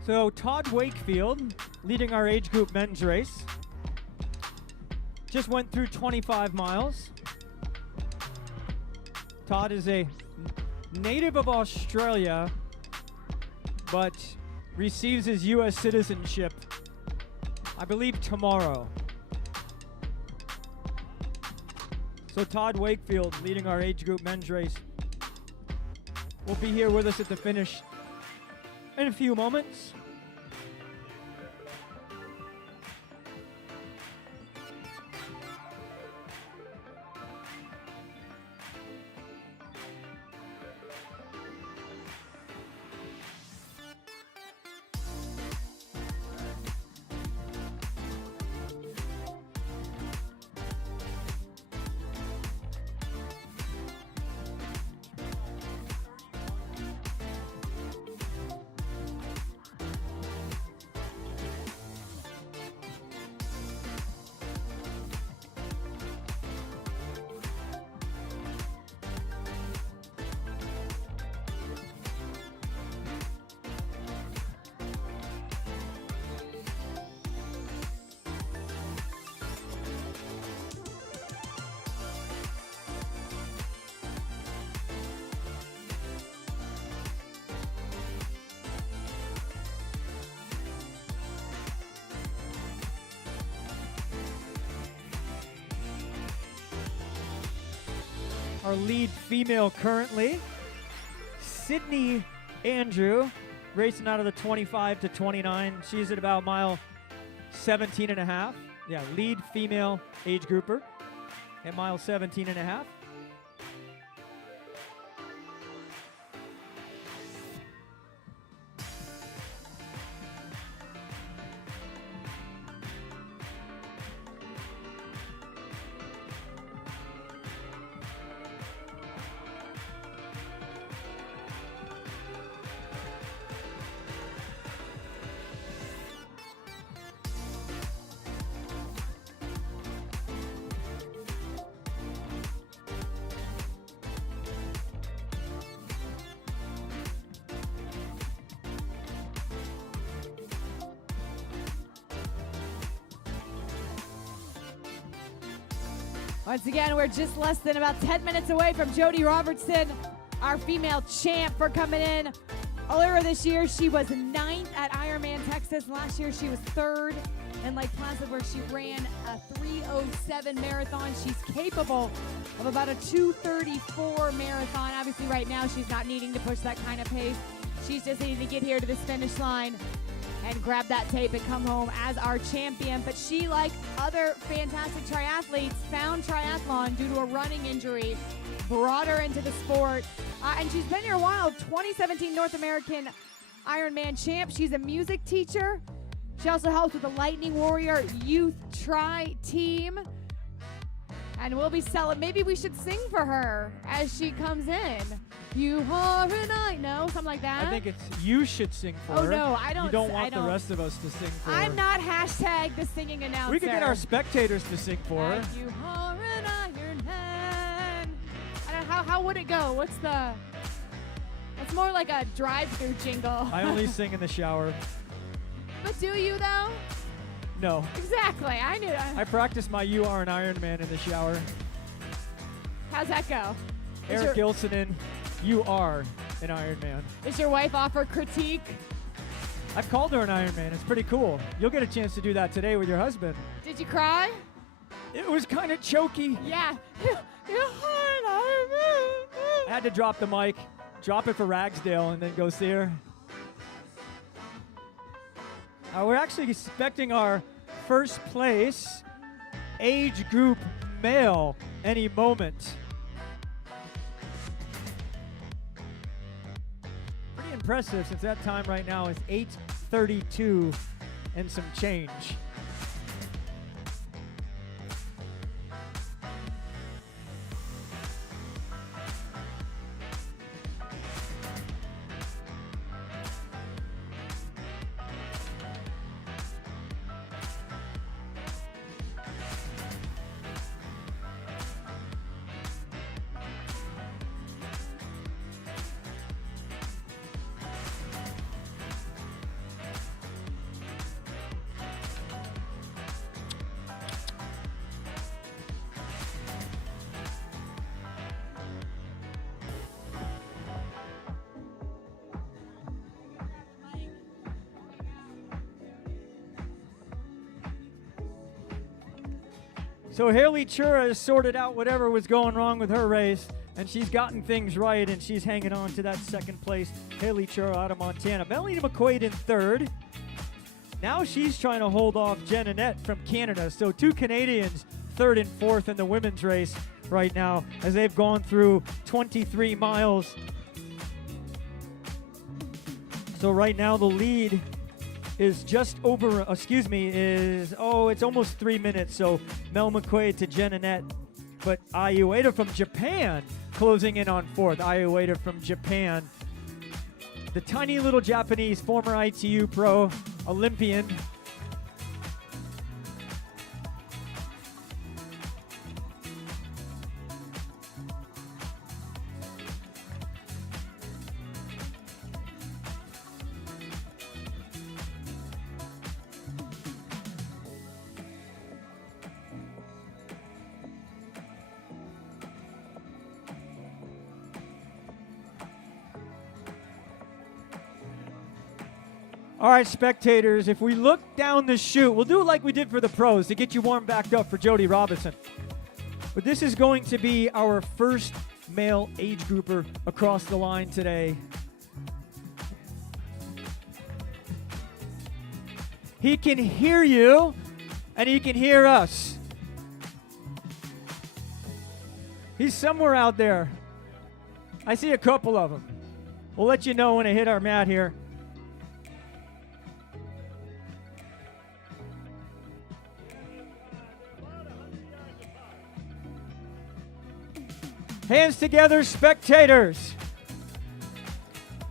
So Todd Wakefield, leading our age group men's race, just went through 25 miles. Todd is a native of Australia, but receives his U.S. citizenship, I believe, tomorrow. So Todd Wakefield, leading our age group men's race, will be here with us at the finish in a few moments. Our lead female currently, Sydney Andrew, racing out of the 25 to 29. She's at about mile 17 and a half. Yeah, lead female age grouper at mile 17 and a half. Once again, we're just less than about 10 minutes away from Jody Robertson, our female champ, for coming in. Earlier this year, she was 9th at Ironman Texas. Last year, she was 3rd in Lake Placid, where she ran a 3:07 marathon. She's capable of about a 2:34 marathon. Obviously, right now, she's not needing to push that kind of pace. She's just needing to get here to this finish line and grab that tape and come home as our champion. But she, like other fantastic triathletes, found triathlon due to a running injury, brought her into the sport, and she's been here a while. 2017 North American Ironman champ. She's a music teacher. She also helps with the Lightning Warrior Youth Tri team. And we'll be selling. Maybe we should sing for her as she comes in. You are and I know, something like that. I think it's you should sing for her. Oh no, I don't. You don't want the rest of us to sing for her. I'm not hashtag the singing announcer. We could get our spectators to sing for her. And you are an Iron Man. I don't know, how would it go? What's the? It's more like a drive-through jingle. I only sing in the shower. But do you though? No. Exactly. I knew that. I practice my You Are an Iron Man in the shower. How's that go? Eric Gilsonen, you are an Iron Man. Does your wife offer critique? I've called her an Iron Man. It's pretty cool. You'll get a chance to do that today with your husband. Did you cry? It was kind of choky. Yeah. You are an Iron Man. I had to drop the mic, drop it for Ragsdale, and then go see her. We're actually expecting our first place age group male any moment. Pretty impressive, since that time right now is 8:32 and some change. So Haley Chura has sorted out whatever was going wrong with her race, and she's gotten things right, and she's hanging on to that second place. Haley Chura out of Montana. Melanie McQuaid in third. Now she's trying to hold off Jen Annette from Canada. So 2 Canadians, third and fourth in the women's race right now as they've gone through 23 miles. So right now the lead is just over, it's almost 3 minutes. So Mel McQuaid to Jen Annette. But Ayu Ueda from Japan closing in on fourth. Ayu Ueda from Japan. The tiny little Japanese former ITU pro Olympian. All right, spectators, if we look down the chute, we'll do it like we did for the pros to get you warmed back up for Jody Robertson. But this is going to be our first male age grouper across the line today. He can hear you, and he can hear us. He's somewhere out there. I see a couple of them. We'll let you know when I hit our mat here. Hands together, spectators.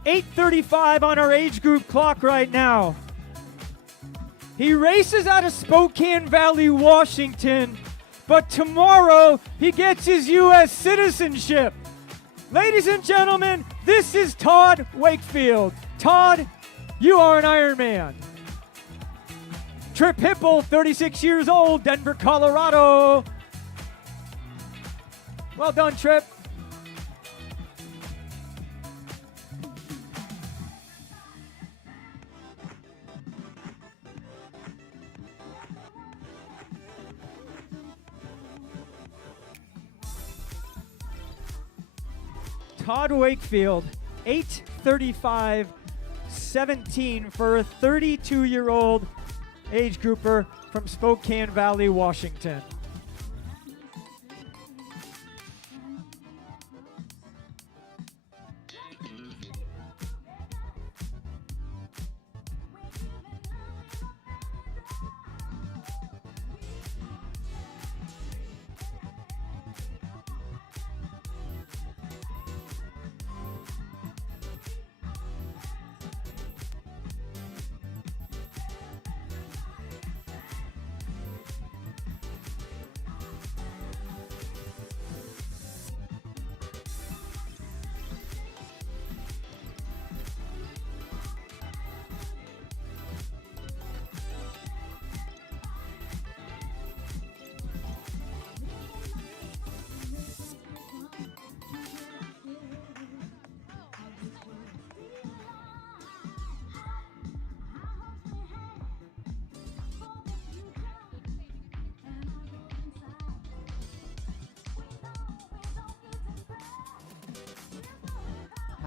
8:35 on our age group clock right now. He races out of Spokane Valley, Washington, but tomorrow he gets his U.S. citizenship. Ladies and gentlemen, this is Todd Wakefield. Todd, you are an Ironman. Trip Hipple, 36 years old, Denver, Colorado. Well done, Trip. Todd Wakefield, 8:35.17 for a 32-year-old age grouper from Spokane Valley, Washington.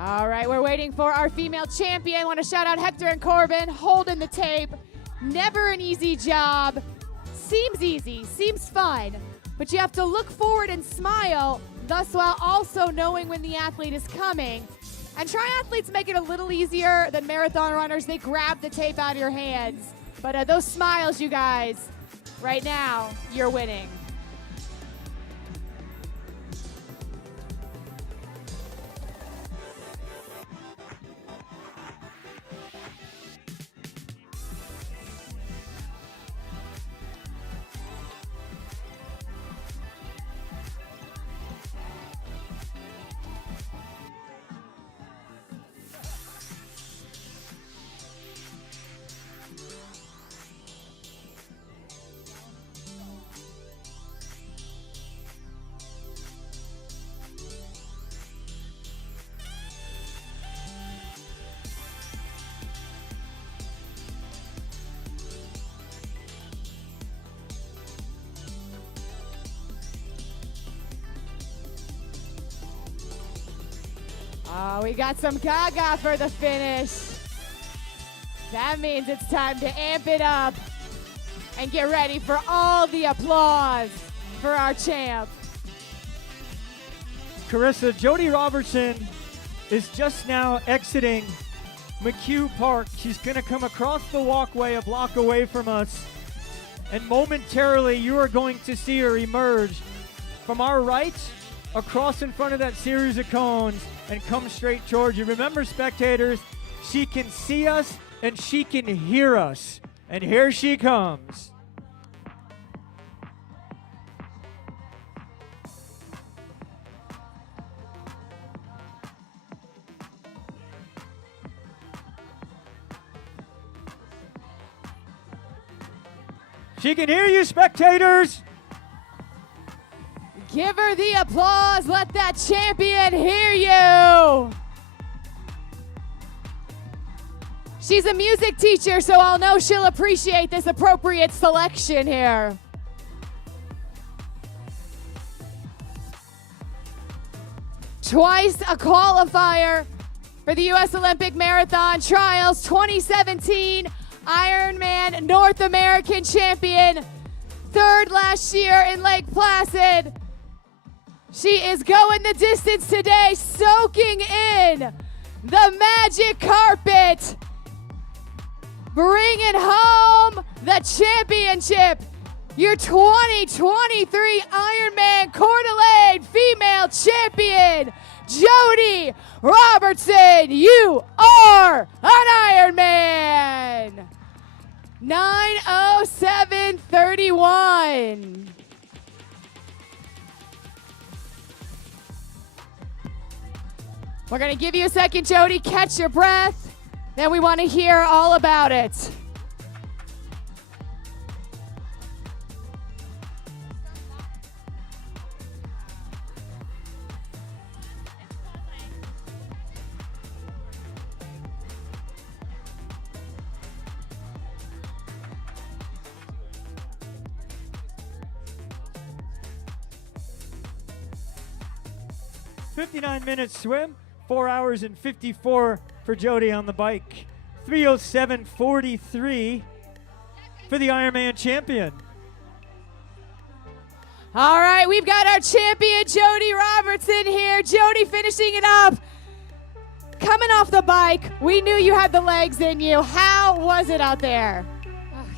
All right, we're waiting for our female champion. Want to shout out Hector and Corbin holding the tape. Never an easy job. Seems easy, seems fun, but you have to look forward and smile, thus while also knowing when the athlete is coming. And triathletes make it a little easier than marathon runners. They grab the tape out of your hands. But those smiles, you guys, right now, you're winning. Oh, we got some gaga for the finish. That means it's time to amp it up and get ready for all the applause for our champ. Carissa, Jody Robertson is just now exiting McHugh Park. She's going to come across the walkway a block away from us. And momentarily, you are going to see her emerge from our right across in front of that series of cones and come straight towards you. Remember, spectators, she can see us and she can hear us. And here she comes. She can hear you, spectators. Give her the applause. Let that champion hear you. She's a music teacher, so I'll know she'll appreciate this appropriate selection here. Twice a qualifier for the U.S. Olympic Marathon Trials 2017 Ironman North American champion. Third last year in Lake Placid. She is going the distance today, soaking in the magic carpet. Bringing home the championship. Your 2023 Ironman Coeur d'Alene female champion, Jody Robertson. You are an Ironman. 9:07:31. We're going to give you a second, Jody. Catch your breath. Then we want to hear all about it. .59 swim, 4 hours and 54 for Jody on the bike. 3:07:43 for the Ironman champion. All right, we've got our champion, Jody Robertson here. Jody finishing it up. Coming off the bike, we knew you had the legs in you. How was it out there?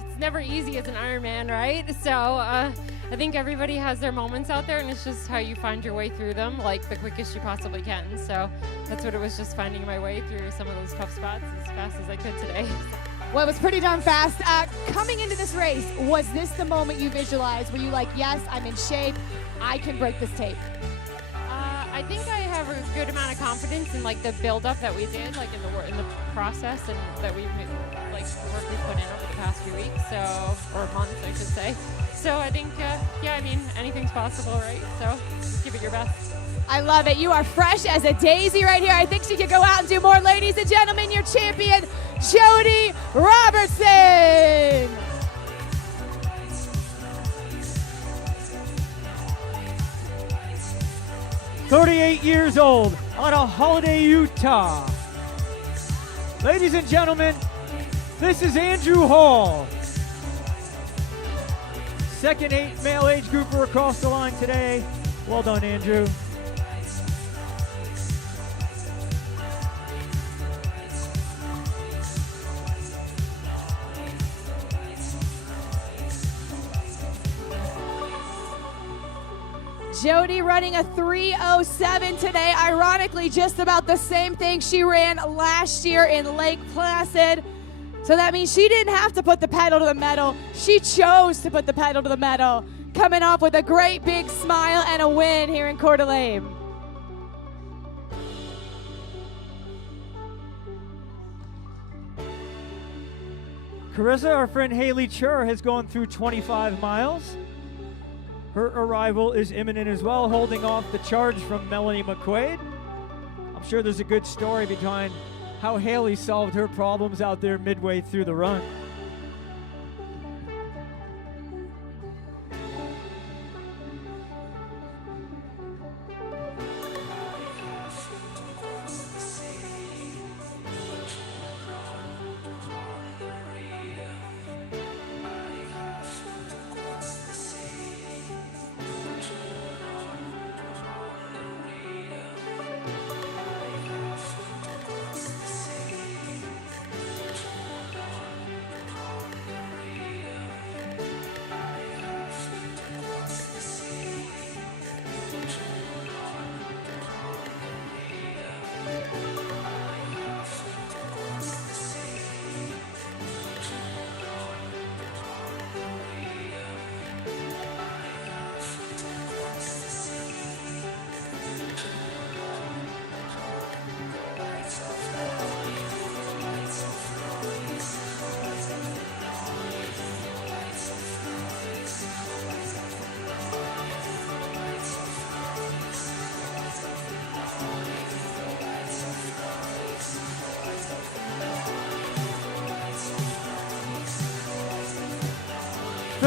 It's never easy as an Ironman, right? So I think everybody has their moments out there, and it's just how you find your way through them, like the quickest you possibly can. So that's what it was, just finding my way through some of those tough spots as fast as I could today. Well, it was pretty darn fast. Coming into this race, was this the moment you visualized? Were you like, yes, I'm in shape, I can break this tape? I think I have a good amount of confidence in like the build-up that we did, like in the process, and that we've like the work we've put in over the past few weeks, so, or months, I should say. So I think, yeah, I mean, anything's possible, right? So just give it your best. I love it. You are fresh as a daisy right here. I think she could go out and do more. Ladies and gentlemen, your champion, Jody Robertson. .38 years old on a holiday, Utah. Ladies and gentlemen, this is Andrew Hall. Second male age grouper across the line today. Well done, Andrew. Jody running a 3:07 today. Ironically, just about the same thing she ran last year in Lake Placid. So that means she didn't have to put the pedal to the metal. She chose to put the pedal to the metal. Coming off with a great big smile and a win here in Coeur d'Alene. Carissa, our friend Haley Chura has gone through 25 miles. Her arrival is imminent as well, holding off the charge from Melanie McQuaid. I'm sure there's a good story behind how Haley solved her problems out there midway through the run.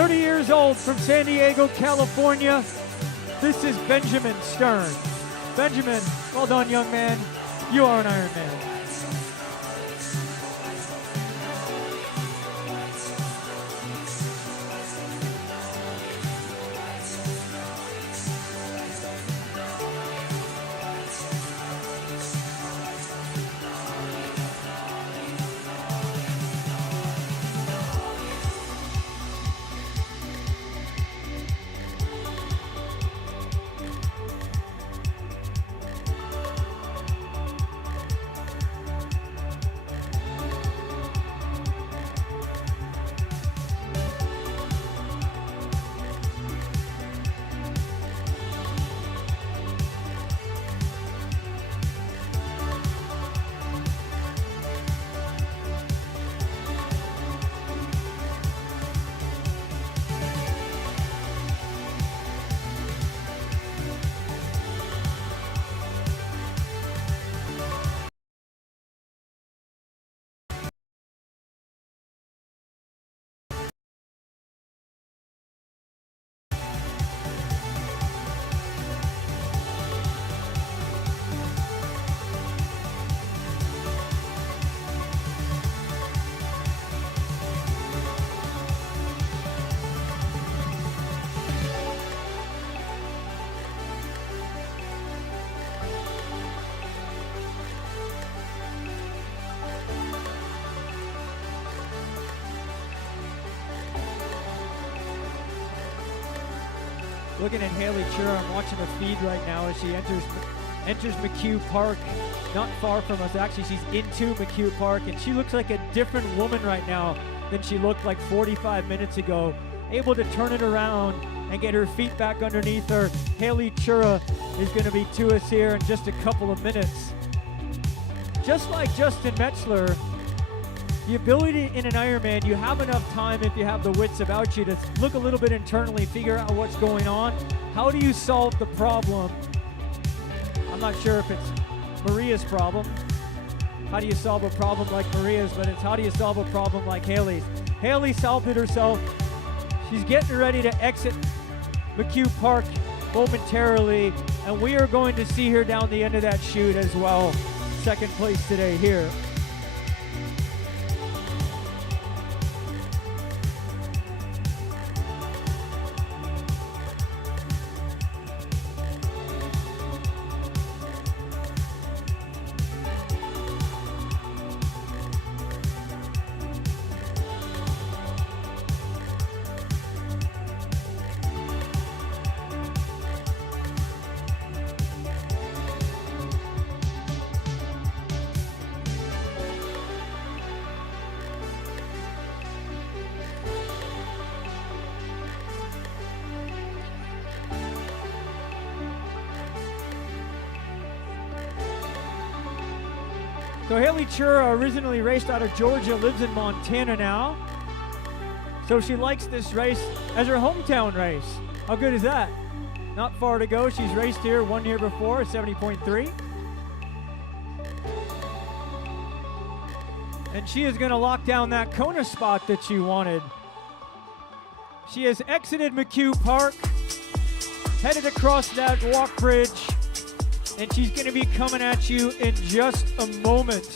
30 years old from San Diego, California. This is Benjamin Stern. Benjamin, well done, young man. You are an Ironman. Looking at Haley Chura, I'm watching the feed right now as she enters McHugh Park, not far from us. Actually, she's into McHugh Park, and she looks like a different woman right now than she looked like 45 minutes ago. Able to turn it around and get her feet back underneath her. Haley Chura is going to be to us here in just a couple of minutes. Just like Justin Metzler, the ability in an Ironman, you have enough time if you have the wits about you to look a little bit internally, figure out what's going on. How do you solve the problem? I'm not sure if it's Maria's problem. How do you solve a problem like Maria's, but it's how do you solve a problem like Haley's. Haley solved it herself. She's getting ready to exit McHugh Park momentarily, and we are going to see her down the end of that chute as well. Second place today here. So Haley Chura originally raced out of Georgia, lives in Montana now. So she likes this race as her hometown race. How good is that? Not far to go. She's raced here 1 year before, 70.3. And she is going to lock down that Kona spot that she wanted. She has exited McHugh Park, headed across that walk bridge, and she's going to be coming at you in just a moment.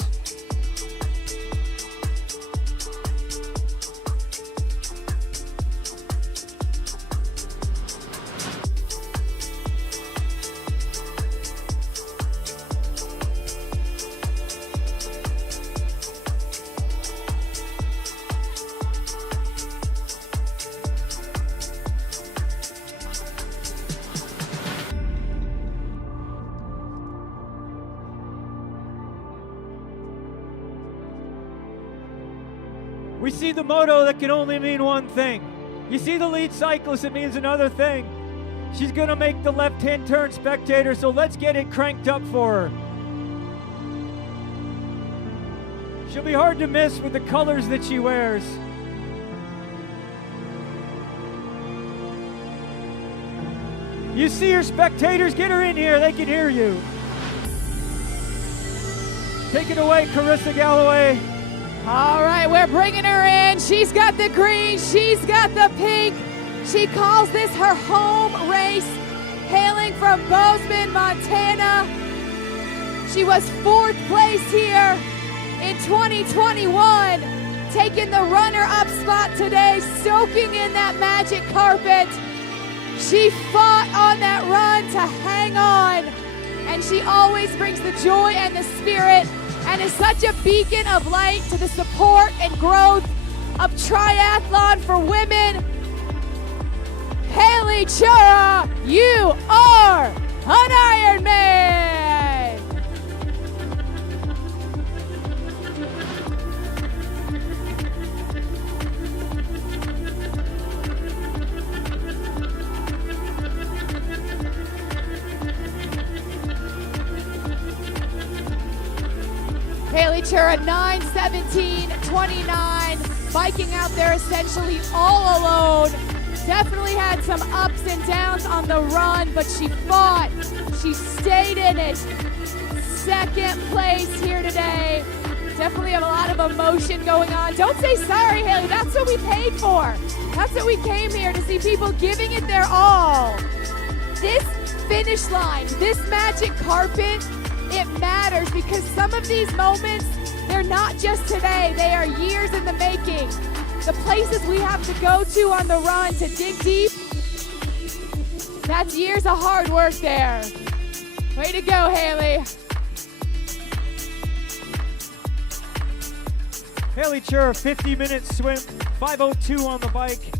We see the moto that can only mean one thing. You see the lead cyclist, it means another thing. She's gonna make the left-hand turn, spectator, so let's get it cranked up for her. She'll be hard to miss with the colors that she wears. You see her, spectators, get her in here, they can hear you. Take it away, Carissa Galloway. All right, we're bringing her in. She's got the green, she's got the pink. She calls this her home race, hailing from Bozeman, Montana. She was 4th place here in 2021, taking the runner-up spot today, soaking in that magic carpet. She fought on that run to hang on, and she always brings the joy and the spirit and is such a beacon of light to the support and growth of triathlon for women. Haley Chura, you are an Ironman! Haley Chura, 9:17:29, biking out there essentially all alone. Definitely had some ups and downs on the run, but she fought. She stayed in it. 2nd place here today. Definitely have a lot of emotion going on. Don't say sorry, Haley. That's what we paid for. That's what we came here to see, people giving it their all. This finish line, this magic carpet, it matters because some of these moments, they're not just today, they are years in the making. The places we have to go to on the run to dig deep, that's years of hard work there. Way to go, Haley. Haley Chura, 50-minute swim, 5:02 on the bike,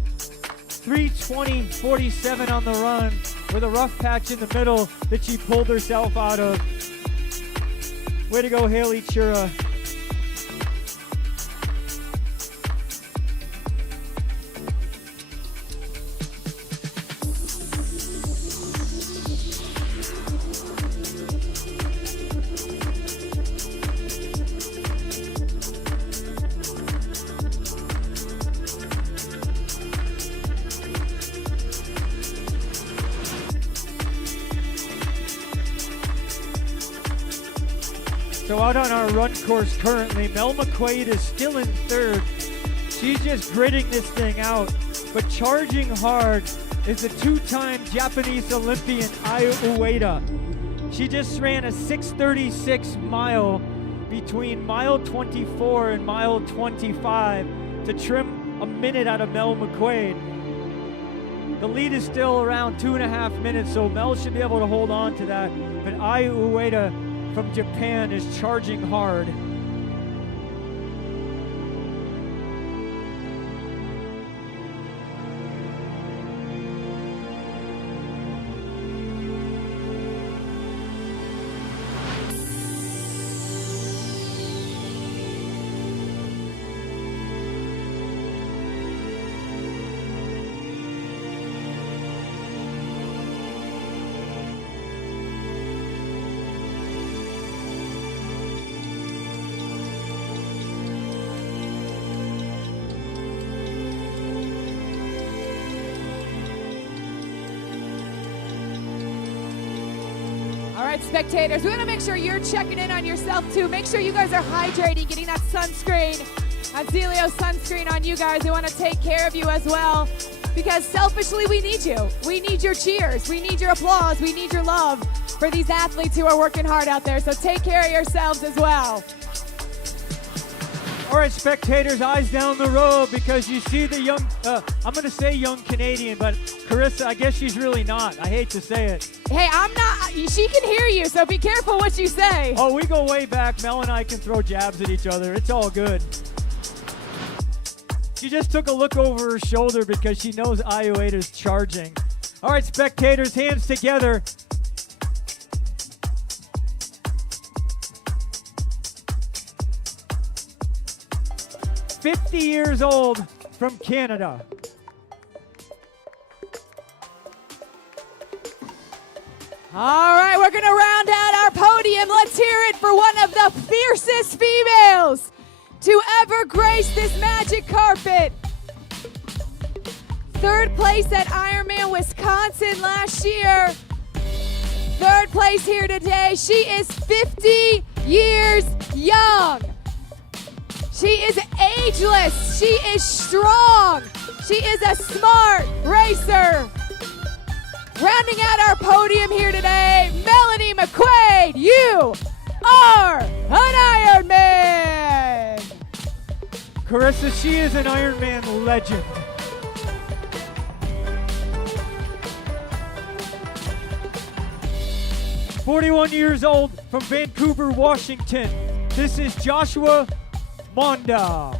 3:20:47 on the run, with a rough patch in the middle that she pulled herself out of. Way to go, Haley Chura. So out on our run course currently, Mel McQuaid is still in 3rd. She's just gritting this thing out, but charging hard is the 2-time Japanese Olympian Ai Ueda. She just ran a 6:36 mile between mile 24 and mile 25 to trim a minute out of Mel McQuaid. The lead is still around 2.5 minutes, so Mel should be able to hold on to that, but Ai Ueda from Japan is charging hard. All right, spectators, we want to make sure you're checking in on yourself too. Make sure you guys are hydrating, getting that sunscreen, that Zelio sunscreen on you guys. We want to take care of you as well because selfishly we need you. We need your cheers. We need your applause. We need your love for these athletes who are working hard out there. So take care of yourselves as well. All right, spectators, eyes down the road because you see the young, I'm going to say young Canadian, but Carissa, I guess she's really not. I hate to say it. Hey, I'm not, she can hear you, so be careful what you say. Oh, we go way back. Mel and I can throw jabs at each other. It's all good. She just took a look over her shoulder because she knows Iowa's charging. All right, spectators, hands together. "50 years old from Canada." All right, we're going to round out our podium. Let's hear it for one of the fiercest females to ever grace this magic carpet. 3rd place at Ironman Wisconsin last year. 3rd place here today. She is 50 years young. She is ageless. She is strong. She is a smart racer. Rounding out our podium here today, Melanie McQuaid, you are an Ironman. Carissa, she is an Ironman legend. "41 years old from Vancouver, Washington. This is Joshua Monda."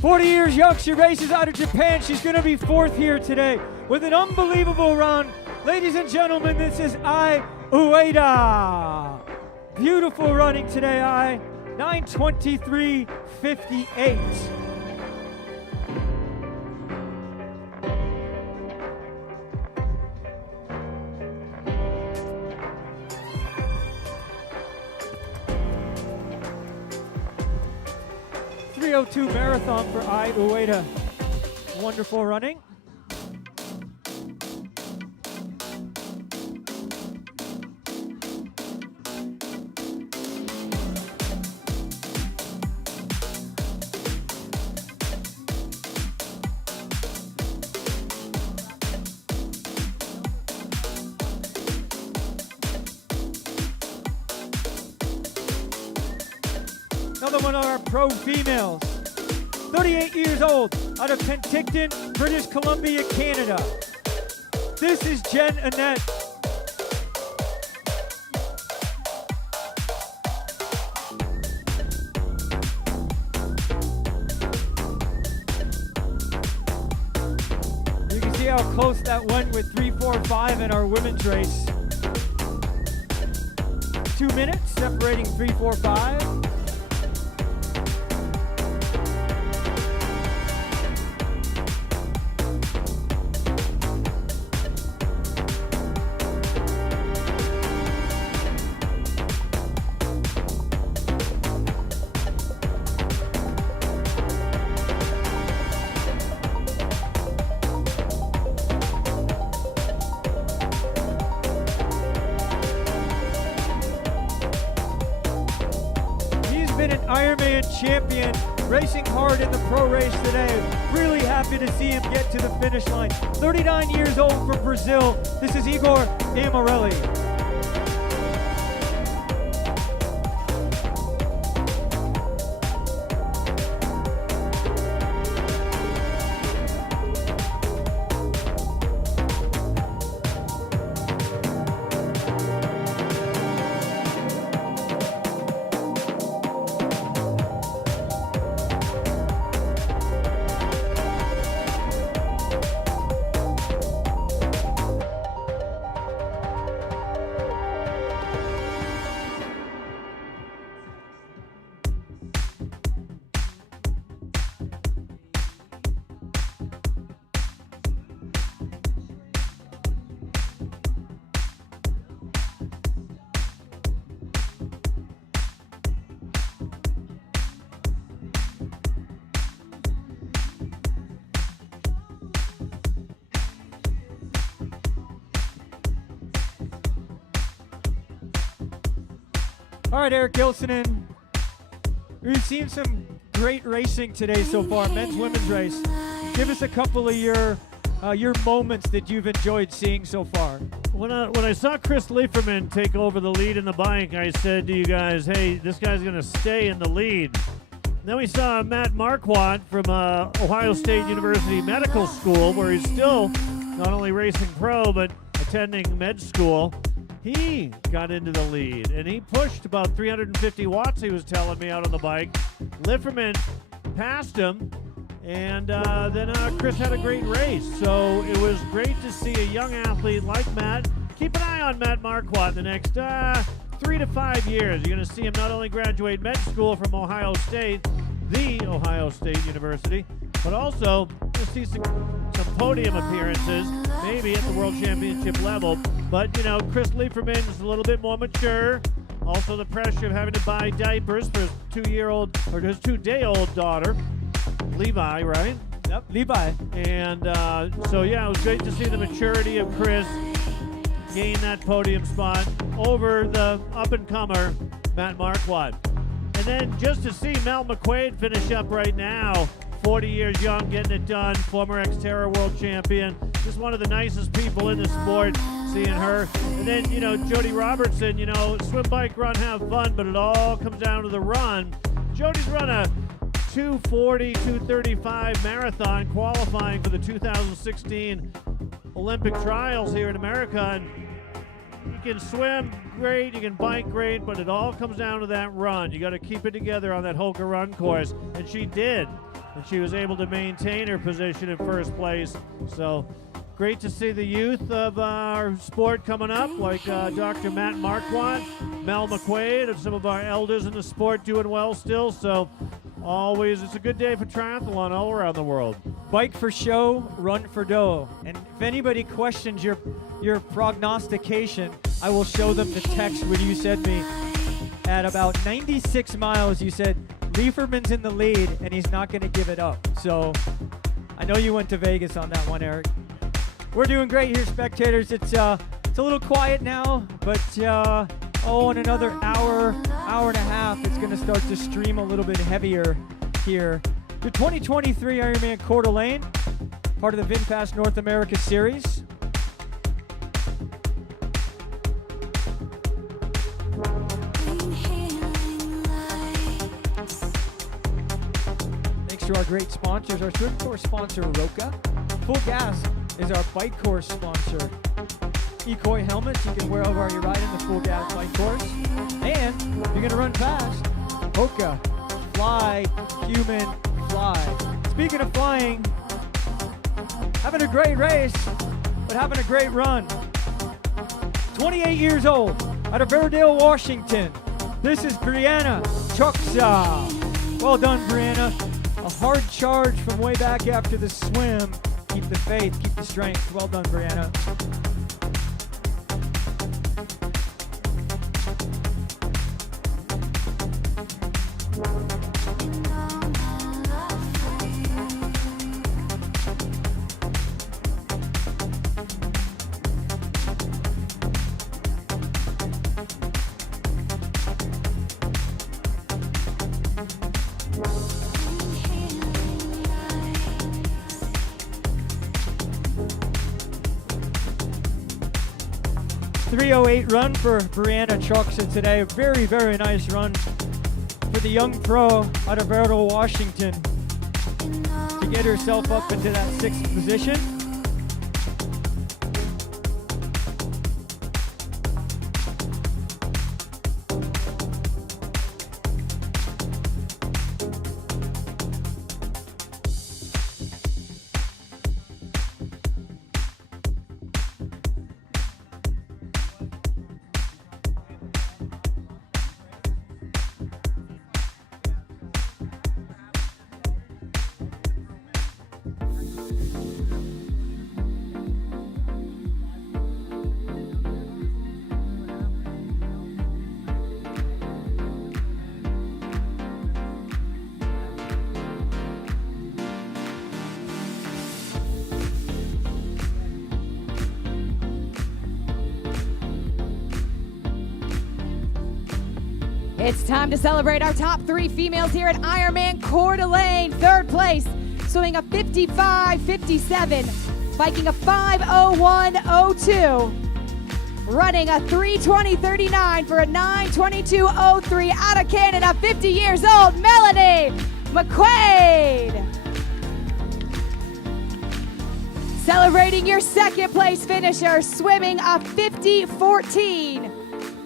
"40 years young, she races out of Japan. She's going to be 4th here today with an unbelievable run. Ladies and gentlemen, this is Ai Ueda. Beautiful running today, Ai. 9:23:58. .302 marathon for Ai Ueda. Wonderful running. Another one of our pro females. 38 years old, out of Penticton, British Columbia, Canada. This is Jen Annette. You can see how close that went with 3:45 in our women's race. 2 minutes separating 3:45. Been an Ironman champion, racing hard in the pro race today. Really happy to see him get to the finish line. 39 years old from Brazil. This is Igor Amarelli. All right, Eric Gilsonen. We've seen some great racing today so far, men's, women's race. Give us a couple of your moments that you've enjoyed seeing so far. When I saw Chris Leiferman take over the lead in the bike, I said to you guys, hey, this guy's going to stay in the lead. Then we saw Matt Marquardt from Ohio State University Medical School, where he's still not only racing pro, but attending med school. He got into the lead, and he pushed about 350 watts, he was telling me, out on the bike. Leiferman passed him, and then Chris had a great race. So it was great to see a young athlete like Matt. Keep an eye on Matt Marquardt the next 3 to 5 years. You're going to see him not only graduate med school from Ohio State, the Ohio State University, but also you'll see some podium appearances, maybe at the World Championship level. But, you know, Chris Leiferman is a little bit more mature. Also the pressure of having to buy diapers for his 2-year-old or his 2-day-old daughter, Levi, right? Yep, Levi. And so, yeah, it was great to see the maturity of Chris gain that podium spot over the up-and-comer Matt Marquardt. And then just to see Mel McQuaid finish up right now, 40 years young, getting it done, former Xterra world champion, just one of the nicest people in the sport, seeing her. And then, you know, Jody Robertson, you know, swim, bike, run, have fun, but it all comes down to the run. Jody's run a 2:40, 2:35 marathon qualifying for the 2016 Olympic trials here in America. And you can swim great, you can bike great, but it all comes down to that run. You got to keep it together on that Hoka run course, and she did. And she was able to maintain her position in first place. So great to see the youth of our sport coming up, like Dr. Matt Marquardt, Mel McQuaid, and some of our elders in the sport doing well still. So always, it's a good day for triathlon all around the world. Bike for show, run for dough. And if anybody questions your prognostication, I will show them the text when you said me at about 96 miles, you said, Leiferman's in the lead, and he's not going to give it up. So I know you went to Vegas on that one, Eric. We're doing great here, spectators. It's a little quiet now, but in another hour and a half, it's going to start to stream a little bit heavier here. The 2023 Ironman Coeur d'Alene, part of the VinFast North America series. Thanks to our great sponsors, our swim course sponsor, Roka. Full Gas is our bike course sponsor. Ecoy helmets you can wear over your ride in the Full Gas bike course. And you're going to run fast. Hoka, fly, human, fly. Speaking of flying, having a great race, but having a great run. 28 years old, out of Airedale, Washington. This is Brianna Chuksa. Well done, Brianna. A hard charge from way back after the swim. Keep the faith, keep the strength. Well done, Brianna. .308 run for Brianna Chuksa today. A very, very nice run for the young pro out of Airedale, Washington, to get herself up into that 6th position. It's time to celebrate our top 3 females here at Ironman Coeur d'Alene. Third place, swimming a 55.57, biking a 5:01.02, running a 3:20.39 for a 9:22.03 out of Canada, 50 years old, Melanie McQuaid. Celebrating your second place finisher, swimming a 50.14,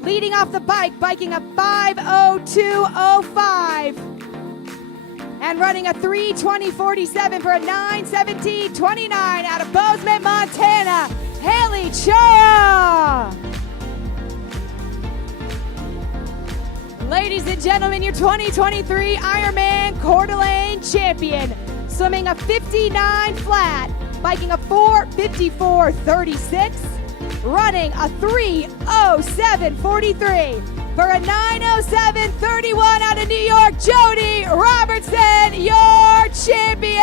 leading off the bike, biking a 5:02.05, and running a 3:20.47 for a 9:17.29 out of Bozeman, Montana, Haley Chura. Ladies and gentlemen, your 2023 Ironman Coeur d'Alene champion, swimming a 59 flat, biking a 4:54.36, running a 3:07.43 for a 9:07.31 out of New York, Jody Robertson, your champion.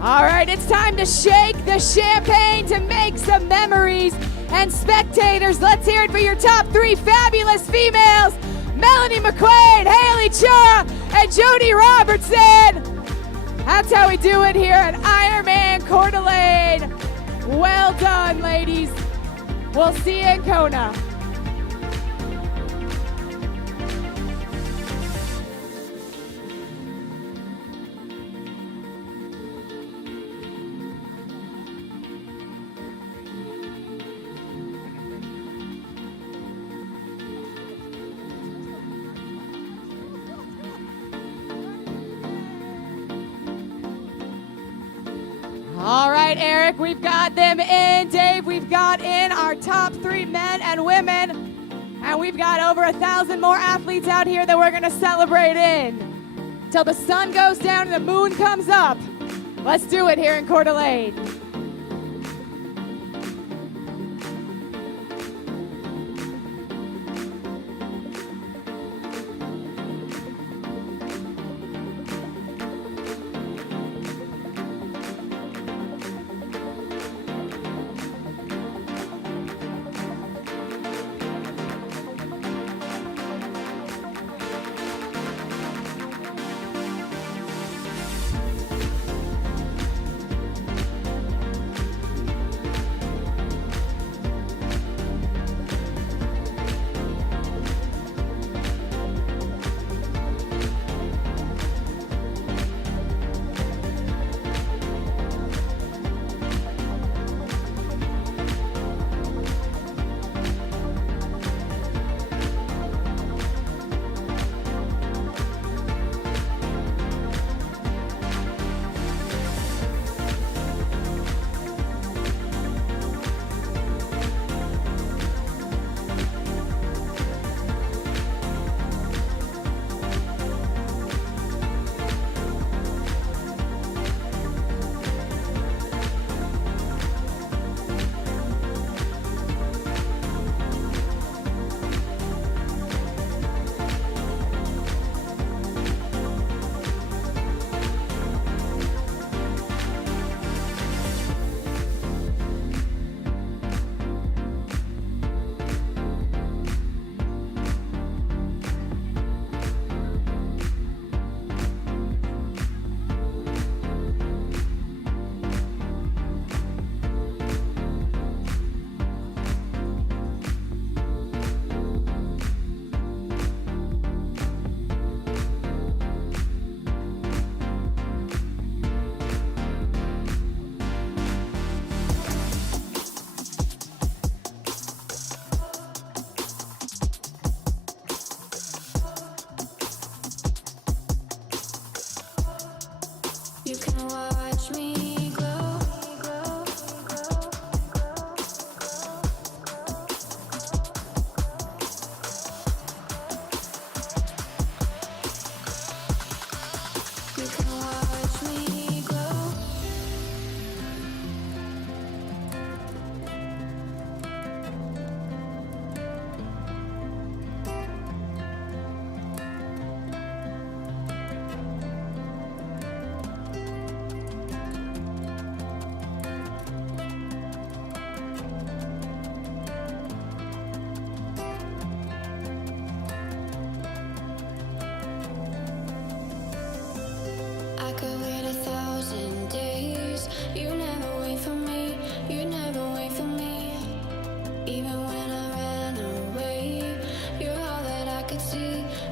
All right, it's time to shake the champagne to make some memories. And spectators, let's hear it for your top 3 fabulous females, Melanie McQuaid, Haley Chura, and Jody Robertson. That's how we do it here at Ironman Coeur d'Alene. Well done, ladies. We'll see you in Kona. All right, Eric, we've got them in. Dave, we've got in our top 3 men and women. And we've got over 1,000 more athletes out here that we're going to celebrate in. Till the sun goes down and the moon comes up. Let's do it here in Coeur d'Alene.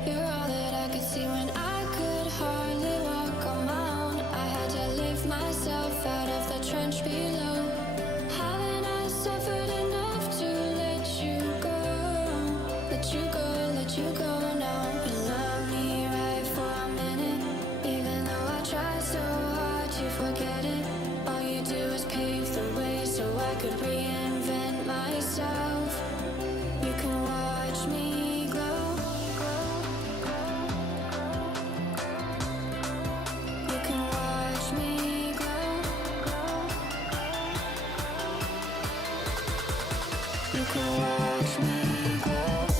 You're all that I could see when I could hardly walk on my own. I had to lift myself out of the trench below. Haven't I suffered enough to let you go? Let you go, let you go now. You love me right for a minute, even though I try so hard to forget it. All you do is pave the way so I could reinvent myself. You can watch me glow. You can watch me glow. You can watch me glow. You can watch me glow. You can watch me glow.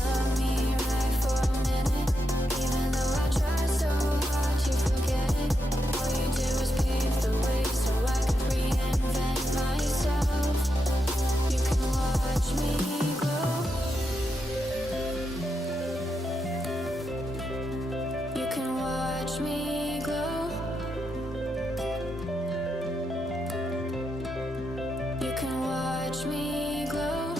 Love me right for a minute, even though I try so hard to forget it. All you do is pave the way so I could reinvent myself. You can watch me glow. You can watch me glow. You can watch me glow.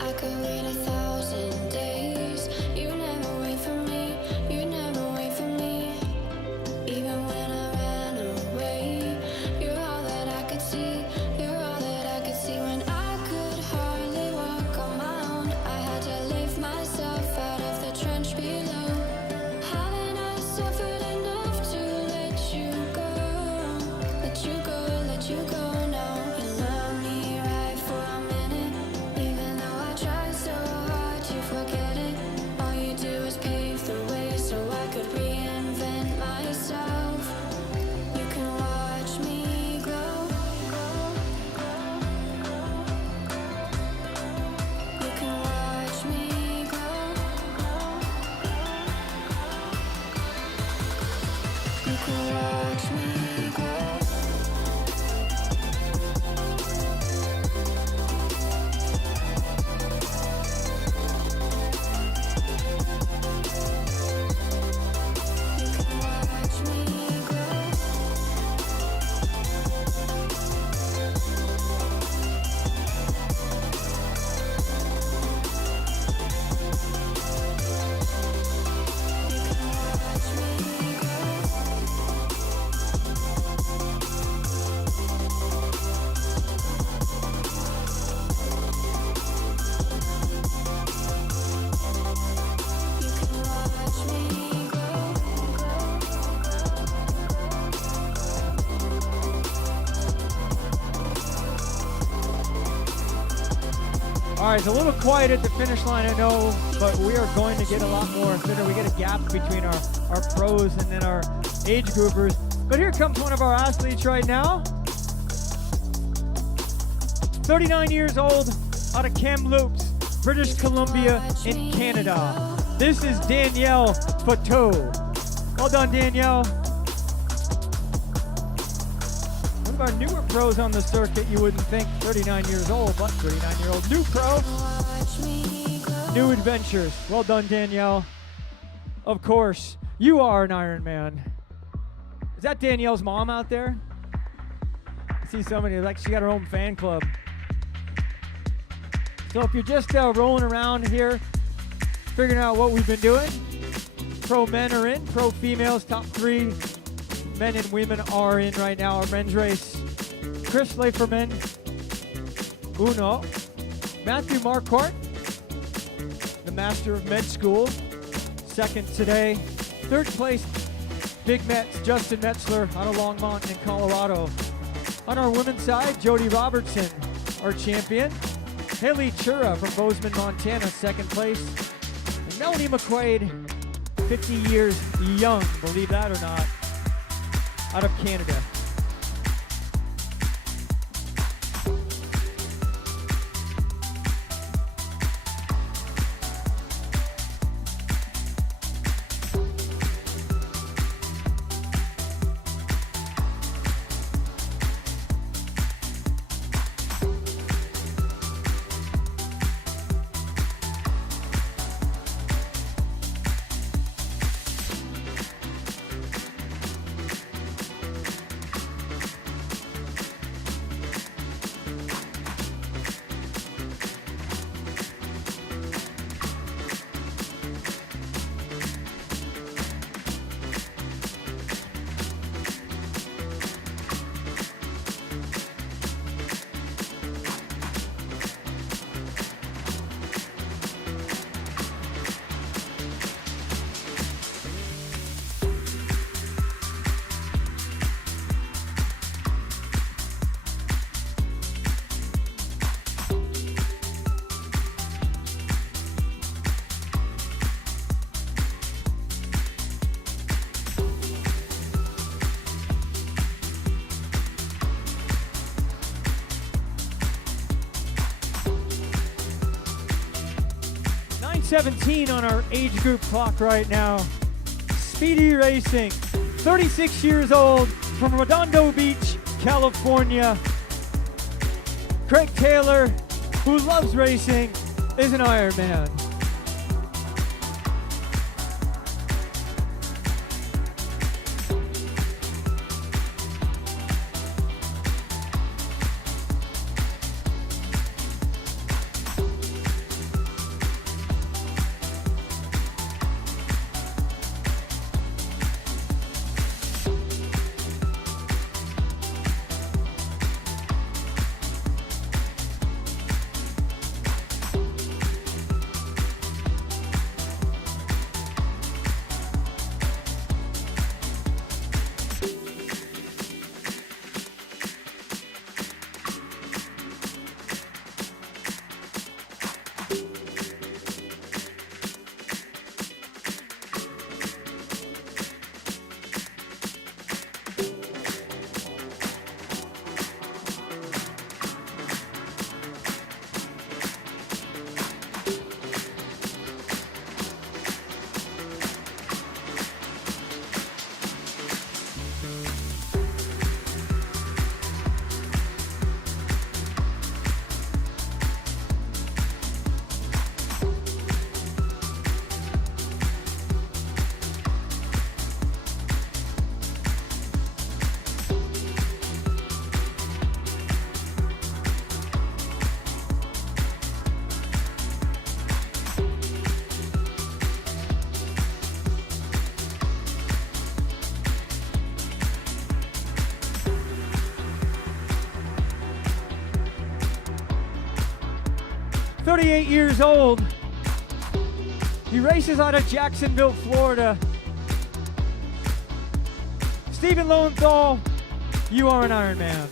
I could wait 1,000 days. You never wait for me. You never wait for me. Even when I ran away, you're all that I could see. You're all that I could see when I could hardly walk on my own. I had to lift myself out of the trench below. Haven't I suffered enough to let you go? Let you go, let you go now. You love me right for a minute, even though I try so hard to forget it. All you do is pave the way so I could reinvent myself. You can watch me glow. You can watch me glow. You can watch me glow. You can watch me glow. You can watch me glow. You can watch me glow. All right, it's a little quiet at the finish line, I know, but we are going to get a lot more thinner. We get a gap between our pros and then our age groupers. But here comes one of our athletes right now. 39 years old, out of Kamloops, British Columbia in Canada. This is Danielle Fateau. Well done, Danielle. One of our newer pros on the circuit, you wouldn't think, 39 years old, but 39-year-old new pro. Watch me glow. New adventures. Well done, Danielle. Of course, you are an Ironman. Is that Danielle's mom out there? I see somebody, like she got her own fan club. So if you're just rolling around here, figuring out what we've been doing, pro men are in, pro females, top 3 men and women are in right now. Our men's race, Chris Leiferman, uno. Matthew Marquardt, the master of med school, second today. Third place, Big Mets, Justin Metzler out of Longmont in Colorado. On our women's side, Jody Robertson, our champion. Haley Chura from Bozeman, Montana, second place. And Melanie McQuaid, 50 years young, believe that or not, out of Canada. .17 on our age group clock right now. Speedy Racing, 36 years old, from Redondo Beach, California. Craig Taylor, who loves racing, is an Ironman. .38 years old. He races out of Jacksonville, Florida. Stephen Lowenthal, you are an Ironman.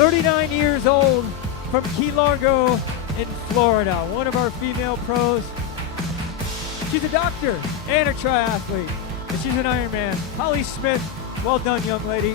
39 years old from Key Largo in Florida, one of our female pros. She's a doctor and a triathlete, and she's an Ironman. Holly Smith, well done, young lady.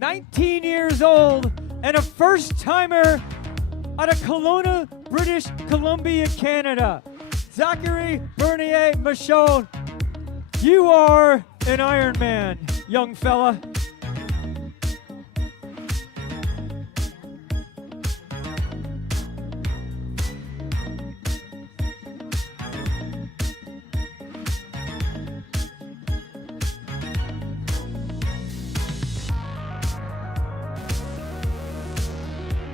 "19 years old and a first-timer out of Kelowna, British Columbia, Canada. Zachary Bernier Michon, you are an Ironman, young fella."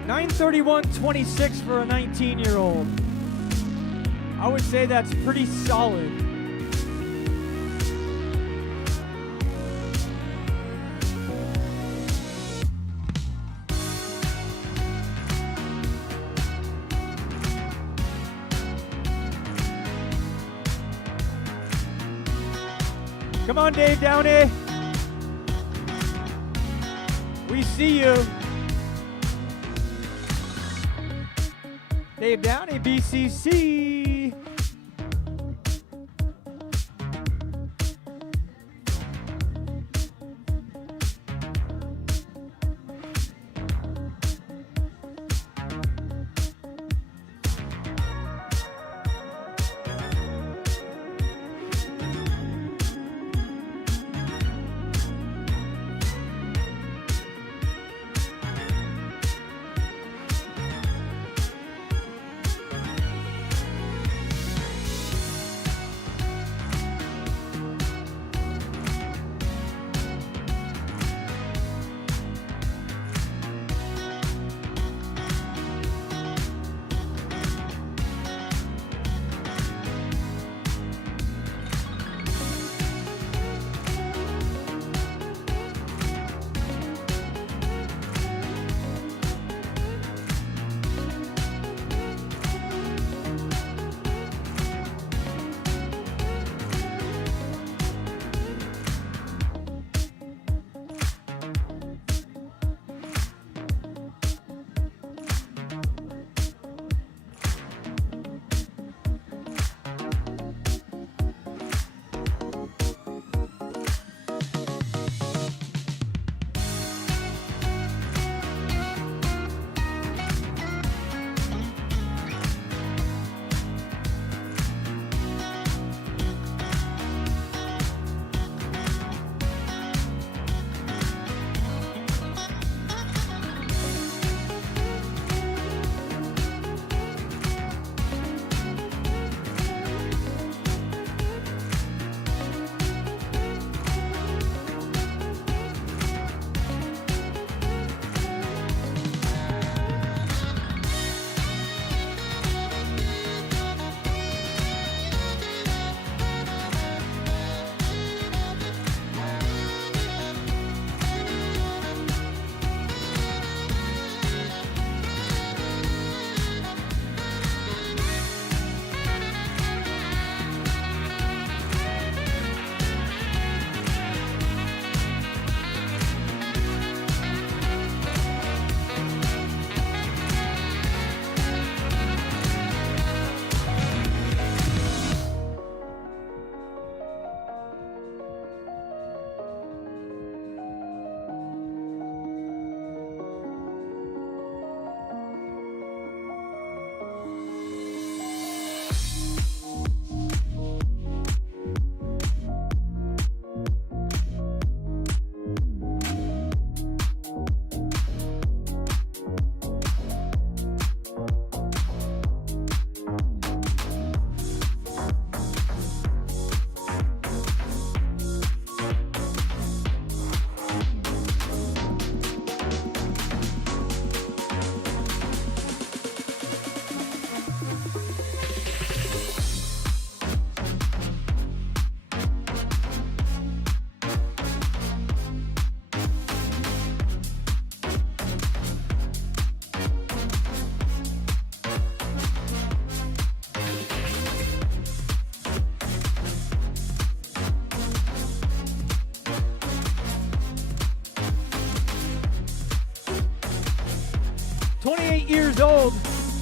"9:31:26 for a 19-year-old. I would say that's pretty solid. Come on, Dave Downey. We see you. Dave Downey, BCC.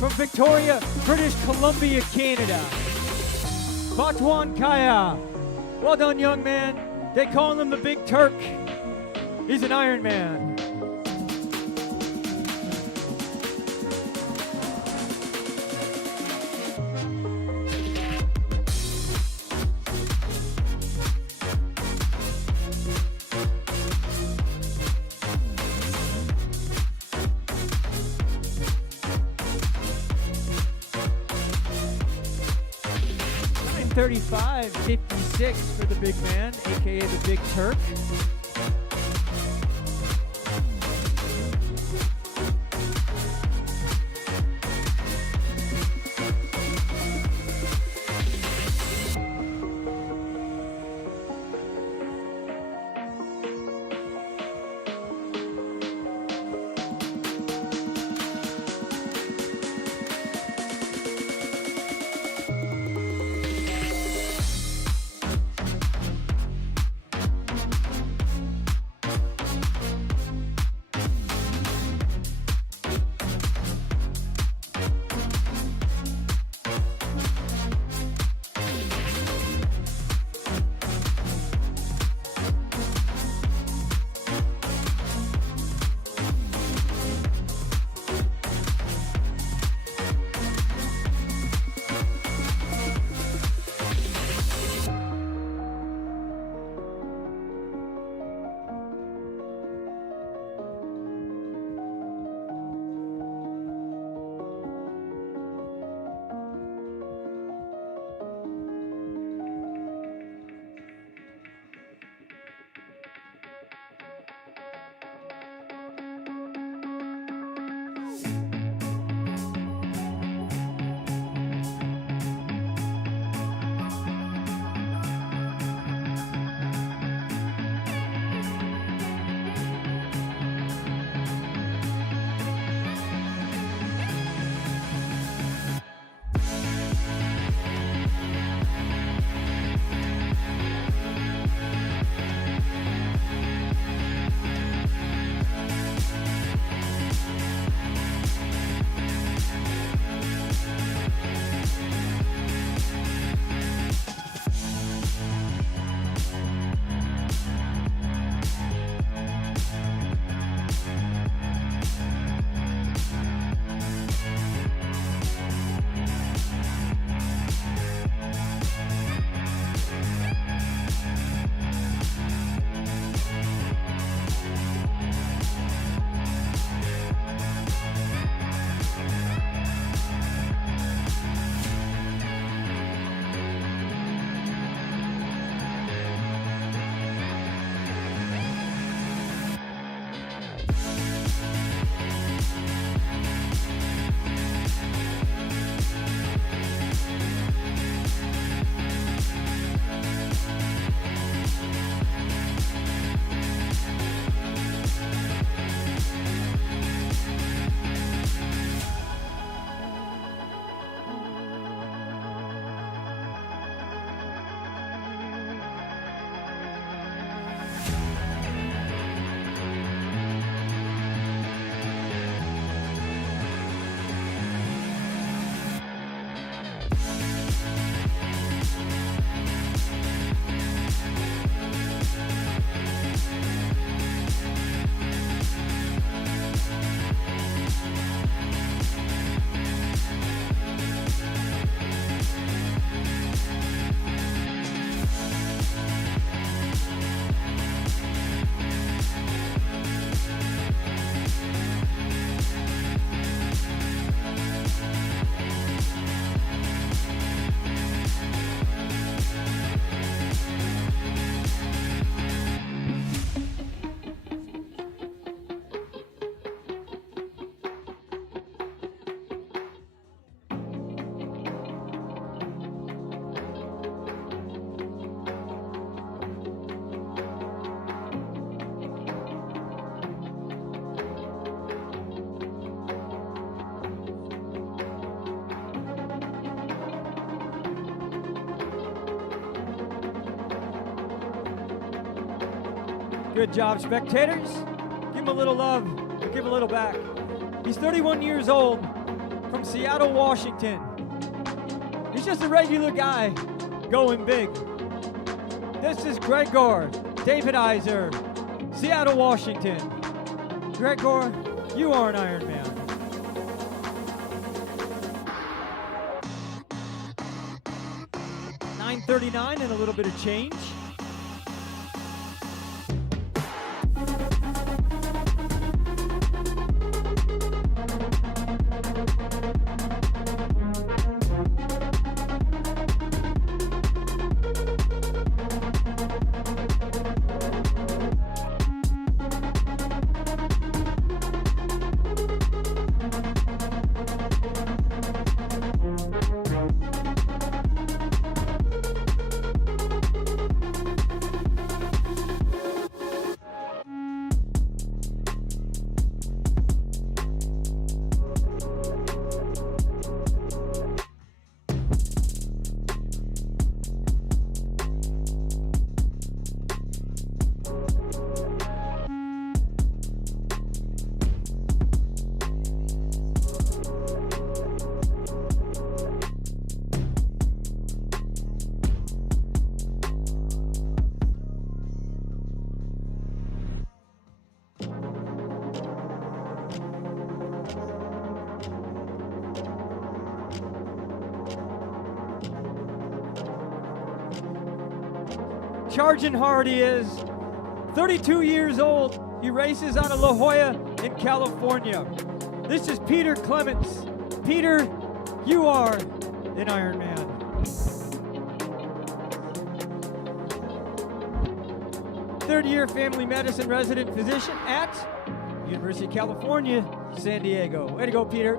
from Victoria, British Columbia, Canada. Batuan Kaya. Well done, young man. They call him the Big Turk. He's an Ironman. $35.56 for the big man, aka the Big Turk. Good job, spectators. Give him a little love, or give a little back. He's 31 years old. from Seattle, Washington. He's just a regular guy going big. This is Gregor David Iser, Seattle, Washington. Gregor, you are an Ironman. .939 and a little bit of change. Charging hard he is. 32 years old. He races out of La Jolla in California. This is Peter Clements. Peter, you are an Ironman. Third-year family medicine resident physician at University of California, San Diego. Way to go, Peter.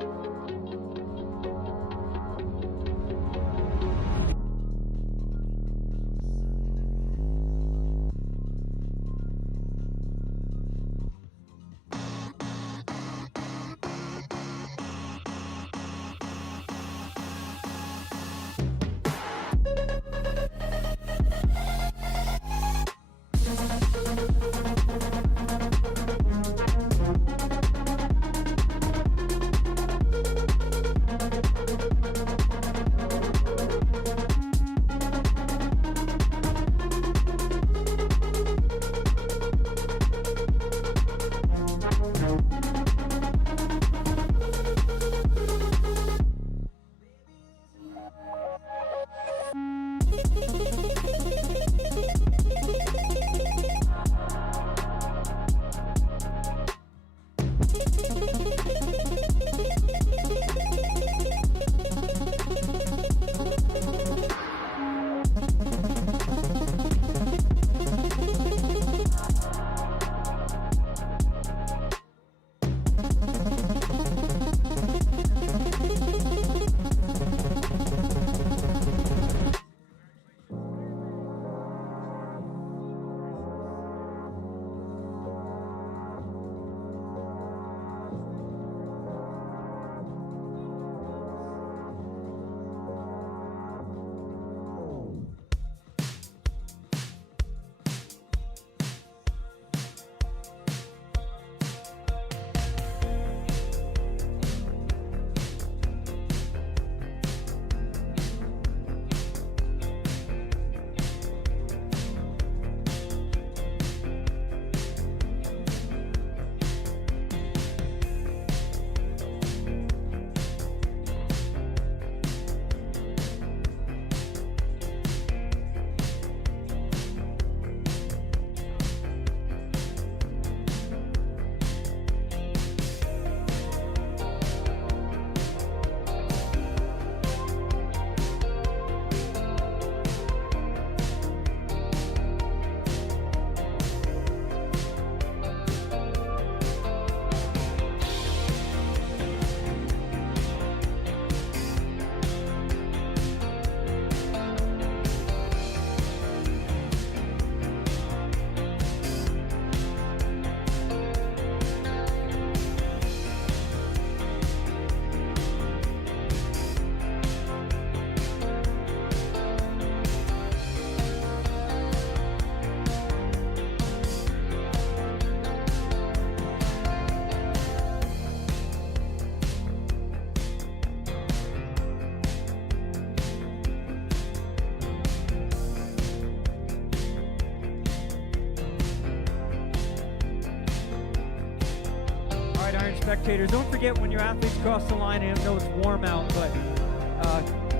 spectators, don't forget when your athletes cross the line, and I know it's warm out, but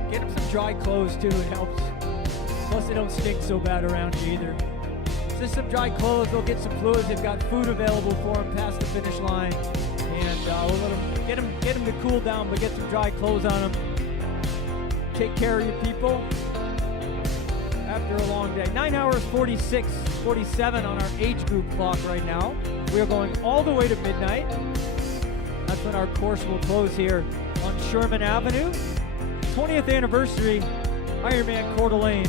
get them some dry clothes too. It helps. Plus, they don't stink so bad around you either. Just some dry clothes. They'll get some fluids. They've got food available for them past the finish line, and we'll let them get them to cool down, but get some dry clothes on them. Take care of your people after a long day. 9 hours 47 on our age group clock right now. We are going all the way to midnight. That's when our course will close here on Sherman Avenue. 20th anniversary Ironman Coeur d'Alene.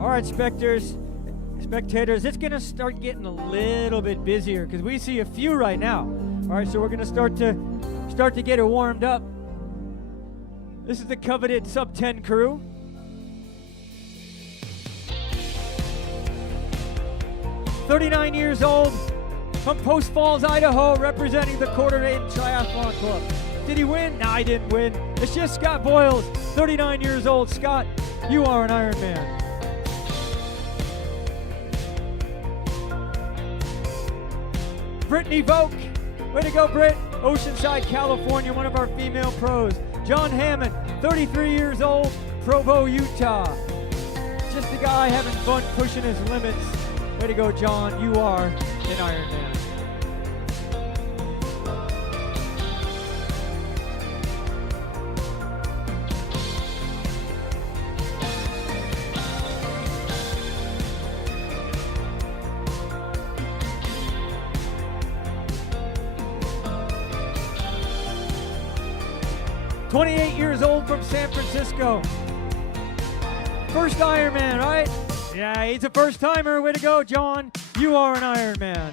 All right, spectators, it's going to start getting a little bit busier because we see a few right now. All right, so we're going to start to get it warmed up. This is the coveted sub-10 crew. "39 years old, from Post Falls, Idaho, representing the Coeur d'Alene Triathlon Club." Did he win? No, he didn't win. It's just Scott Boyles, 39 years old. Scott, you are an Ironman. Brittany Voke, way to go, Britt. Oceanside, California, one of our female pros. John Hammond, 33 years old, Provo, Utah. Just a guy having fun, pushing his limits. Way to go, John. You are an Ironman. "28 years old from San Francisco. First Ironman, right? Yeah, he's a first timer. Way to go, John. You are an Ironman.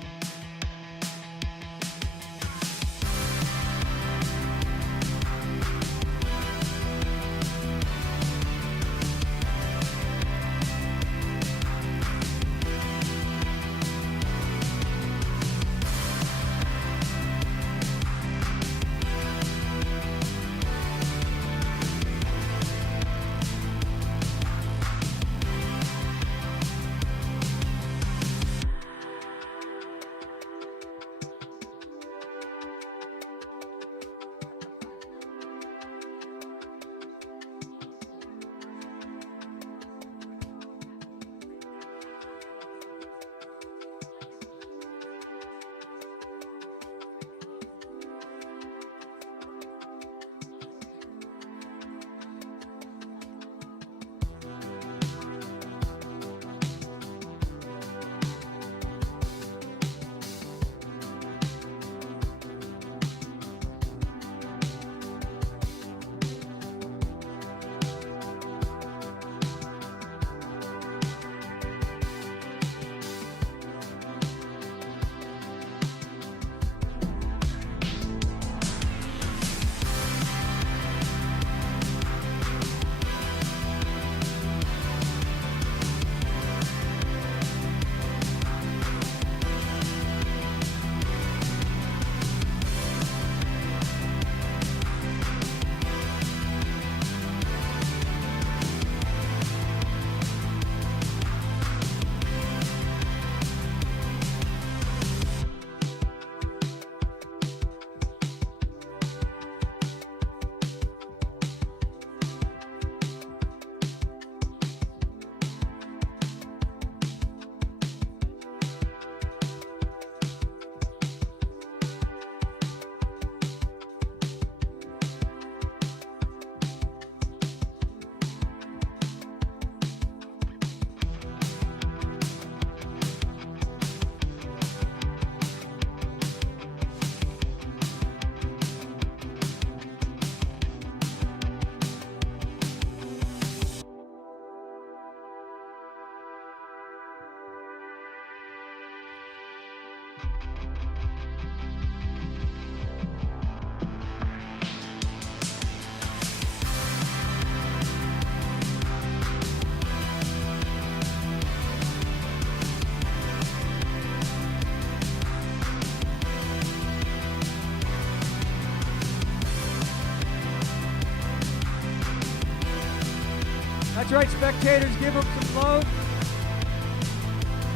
That's right, spectators, give him some love.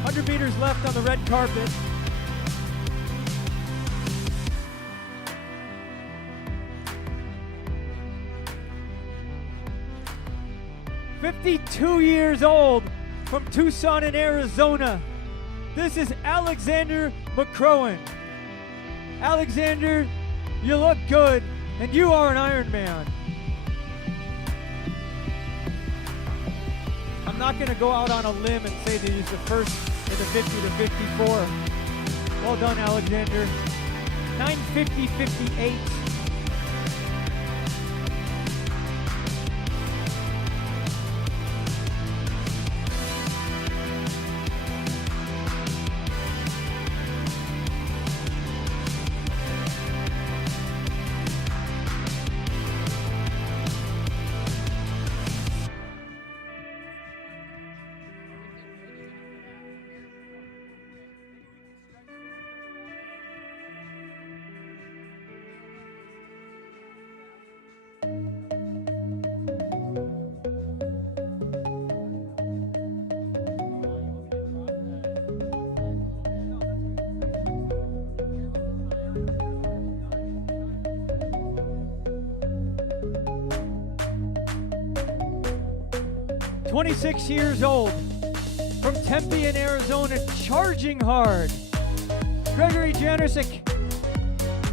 100 meters left on the red carpet. "52 years old, from Tucson in Arizona. This is Alexander McQuaid. Alexander, you look good, and you are an Ironman." I'm not going to go out on a limb and say that he's the first in the 50 to 54. Well done, Alexander. 9:50:58. "26 years old, from Tempe in Arizona, charging hard. Gregory Janusik,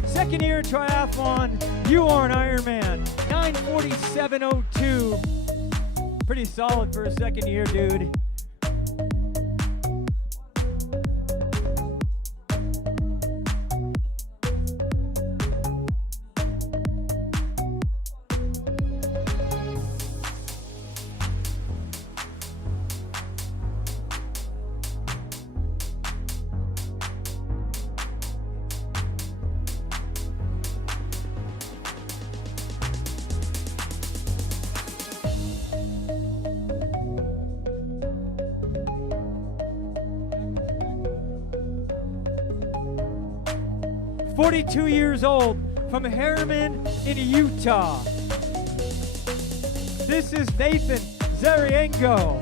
second year triathlon, you are an Ironman. 9:47:02. Pretty solid for a second year, dude. "42 years old, from Harriman in Utah. This is Nathan Zarienko.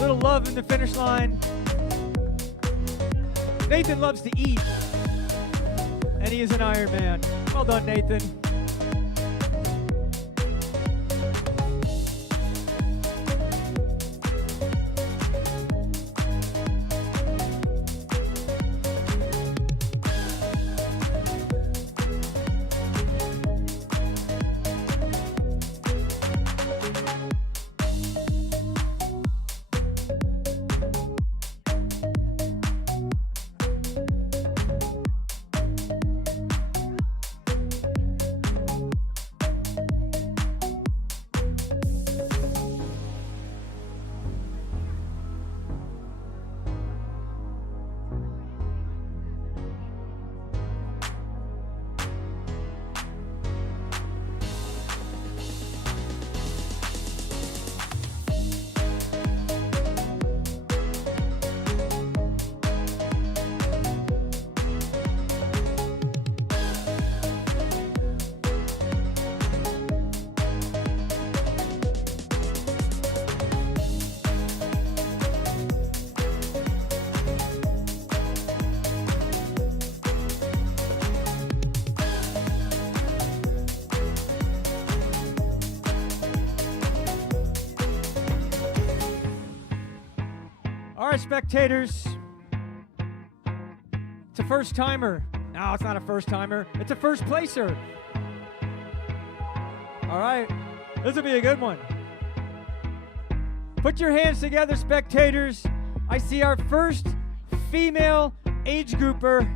Little love in the finish line. Nathan loves to eat, and he is an Ironman. Well done, Nathan. All right, spectators. It's a first timer. No, it's not a first timer. It's a first placer. All right, this will be a good one. Put your hands together, spectators. I see our first female age grouper.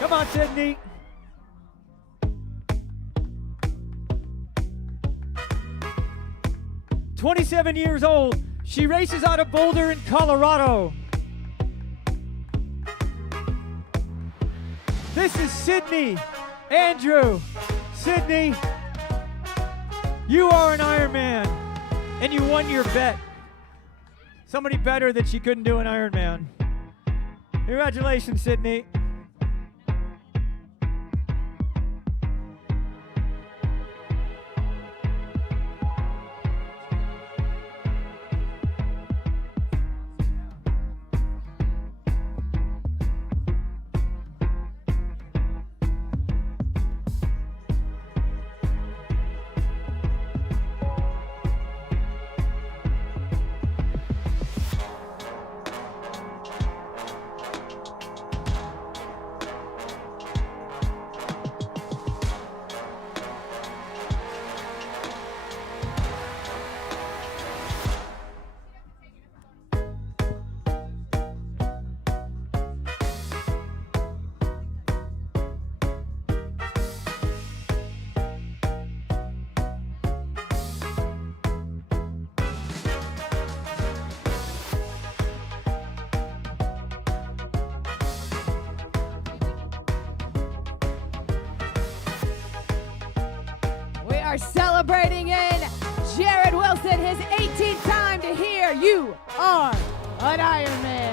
Come on, Sydney. "27 years old. She races out of Boulder in Colorado. This is Sydney. Andrew. Sydney, you are an Ironman, and you won your bet. Somebody better that she couldn't do an Ironman. Congratulations, Sydney. Celebrating in Jared Wilson, his 18th time to hear you are an Ironman.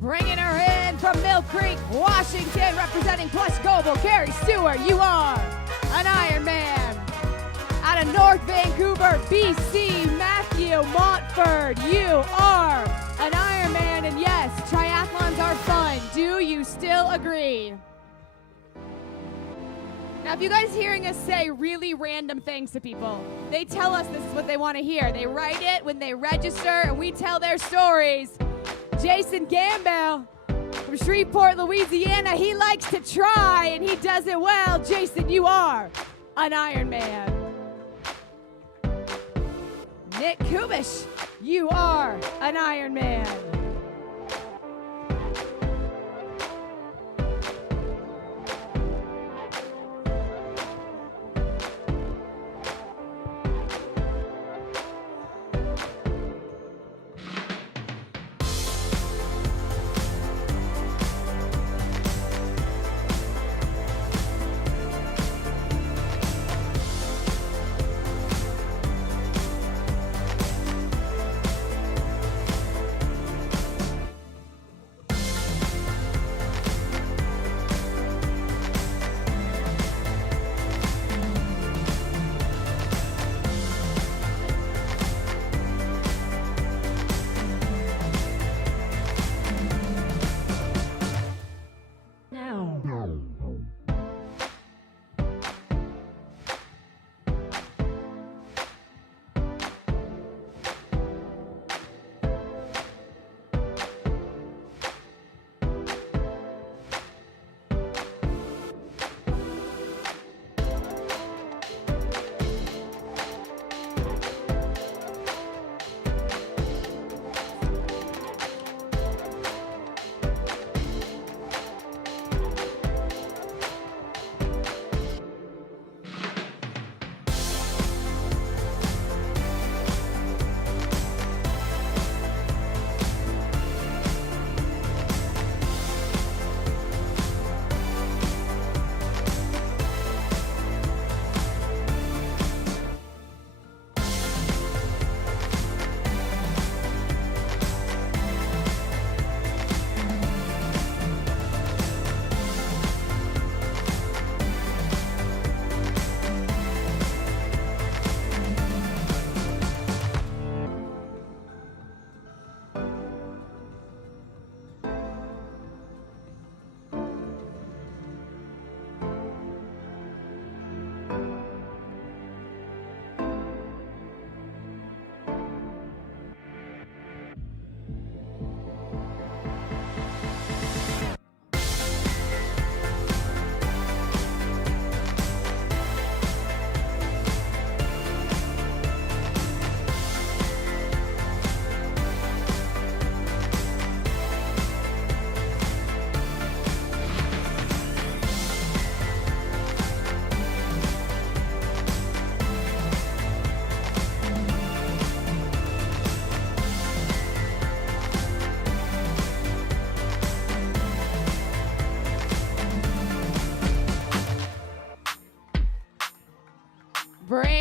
Bringing her in from Mill Creek, Washington, representing Plus Global, Carrie Stewart, you are an Ironman. Out of North Vancouver, BC, Matthew Montford, you are an Ironman. And yes, triathlons are fun. Do you still agree? Now, if you guys hearing us say really random things to people, they tell us this is what they want to hear. They write it when they register, and we tell their stories. Jason Gamble from Shreveport, Louisiana. He likes to try, and he does it well. Jason, you are an Ironman. Nick Kubish, you are an Ironman.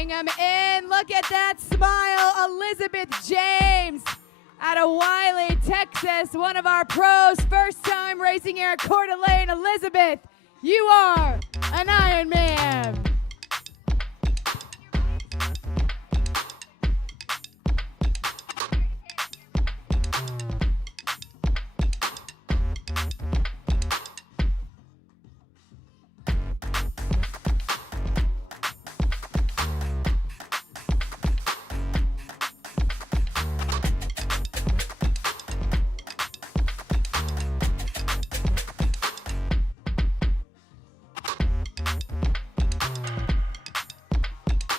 bring them in. Look at that smile. Elizabeth James out of Wiley, Texas. One of our pros. First time racing here at Coeur d'Alene. Elizabeth, you are an Ironman.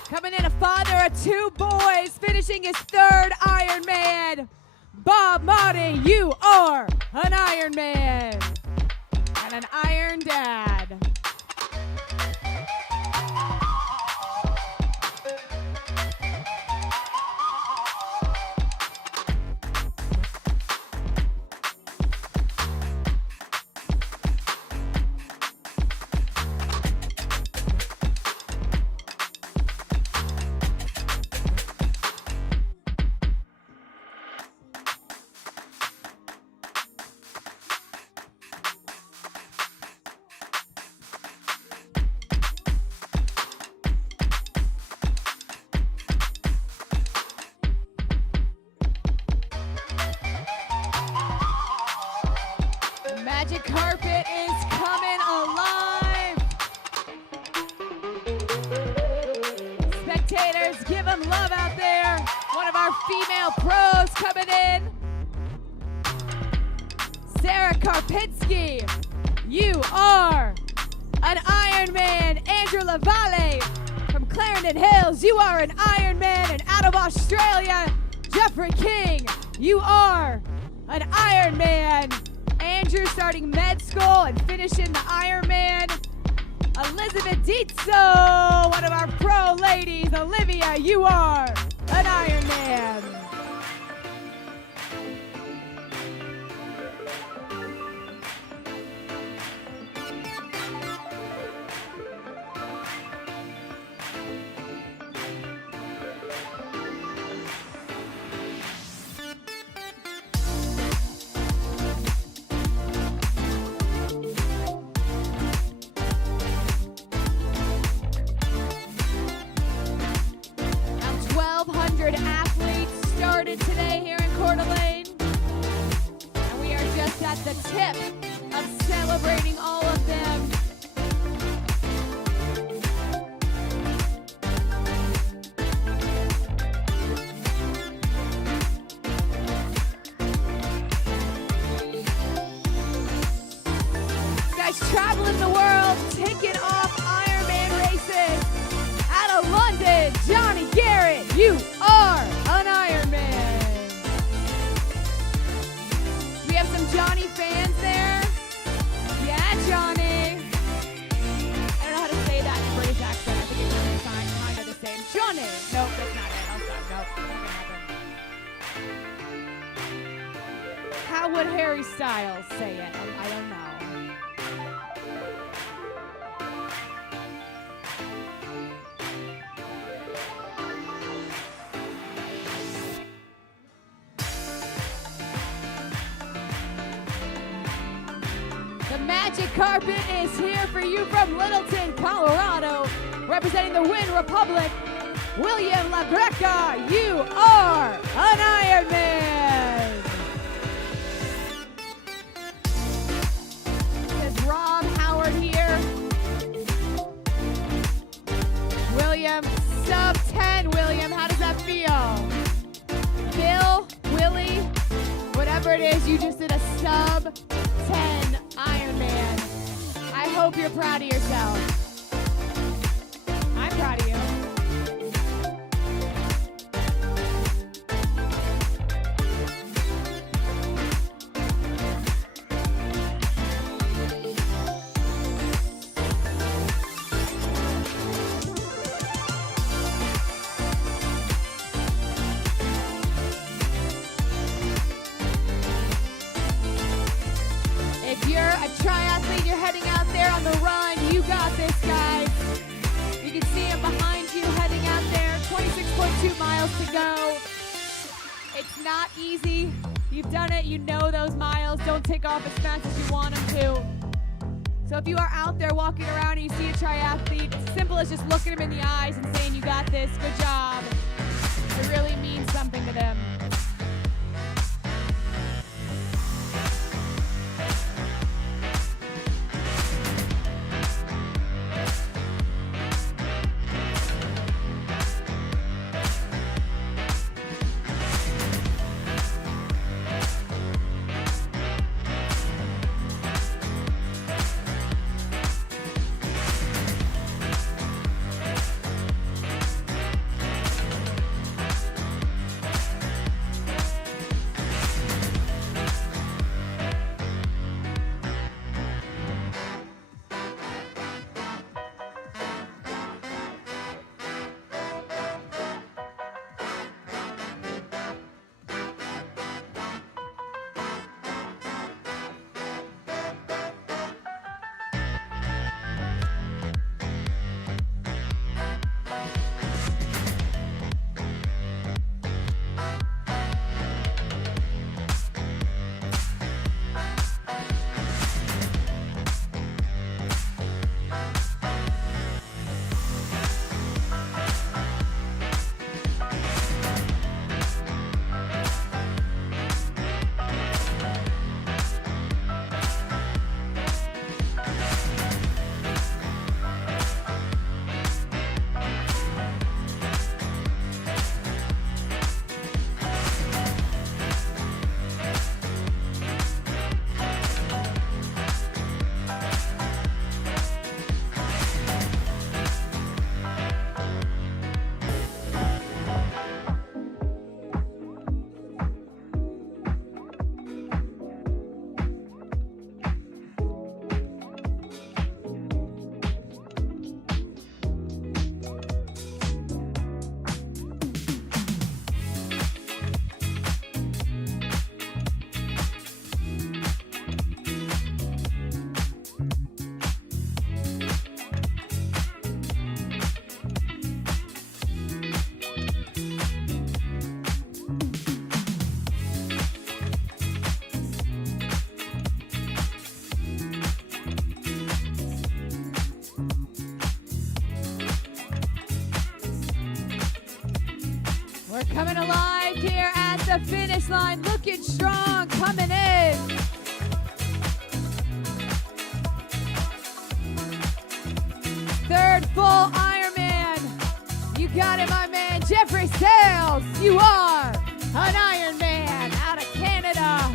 Coming in a father of two boys, finishing his third Ironman. Bob Marty, you are an Ironman and an Iron Dad. Magic carpet is coming alive. Spectators, give them love out there. One of our female pros coming in. Sarah Karpinski, you are an Ironman. Andrew LaValle from Clarendon Hills, you are an Ironman. And out of Australia, Jeffrey King, you are an Ironman. Andrew starting med school and finishing the Ironman. Elizabeth Dietzo, one of our pro ladies. Olivia, you are an Ironman. Athletes started today here in Coeur d'Alene, and we are just at the tip of celebrating all of them. This guy's traveling the world, taking off Ironman races. Out of London, Johnny Garrett, you are an Ironman. Do we have some Johnny fans there? Yeah, Johnny. I don't know how to say that in a British accent. I think it's really kind of the same. Johnny. Nope, that's not it. I'll stop. Nope, not gonna happen. How would Harry Styles say it? I don't know. The magic carpet is here for you from Littleton, Colorado. Representing the Win Republic, William LaGreca, you are an Ironman. There's Rob Howard here. William, sub 10, William, how does that feel? Bill, Willie, whatever it is, you just did a sub 10 Ironman. I hope you're proud of yourself. I'm proud of you. If you're a triathlete, you're heading out there on the run, you got this, guys. You can see him behind you heading out there. 2 miles to go. It's not easy. You've done it. You know those miles don't take off as fast as you want them to. So if you are out there walking around and you see a triathlete, it's as simple as just looking them in the eyes and saying, you got this, good job. It really means something to them. We're coming alive here at the finish line, looking strong, coming in. Third full Ironman. You got it, my man, Jeffrey Sales. You are an Ironman out of Canada.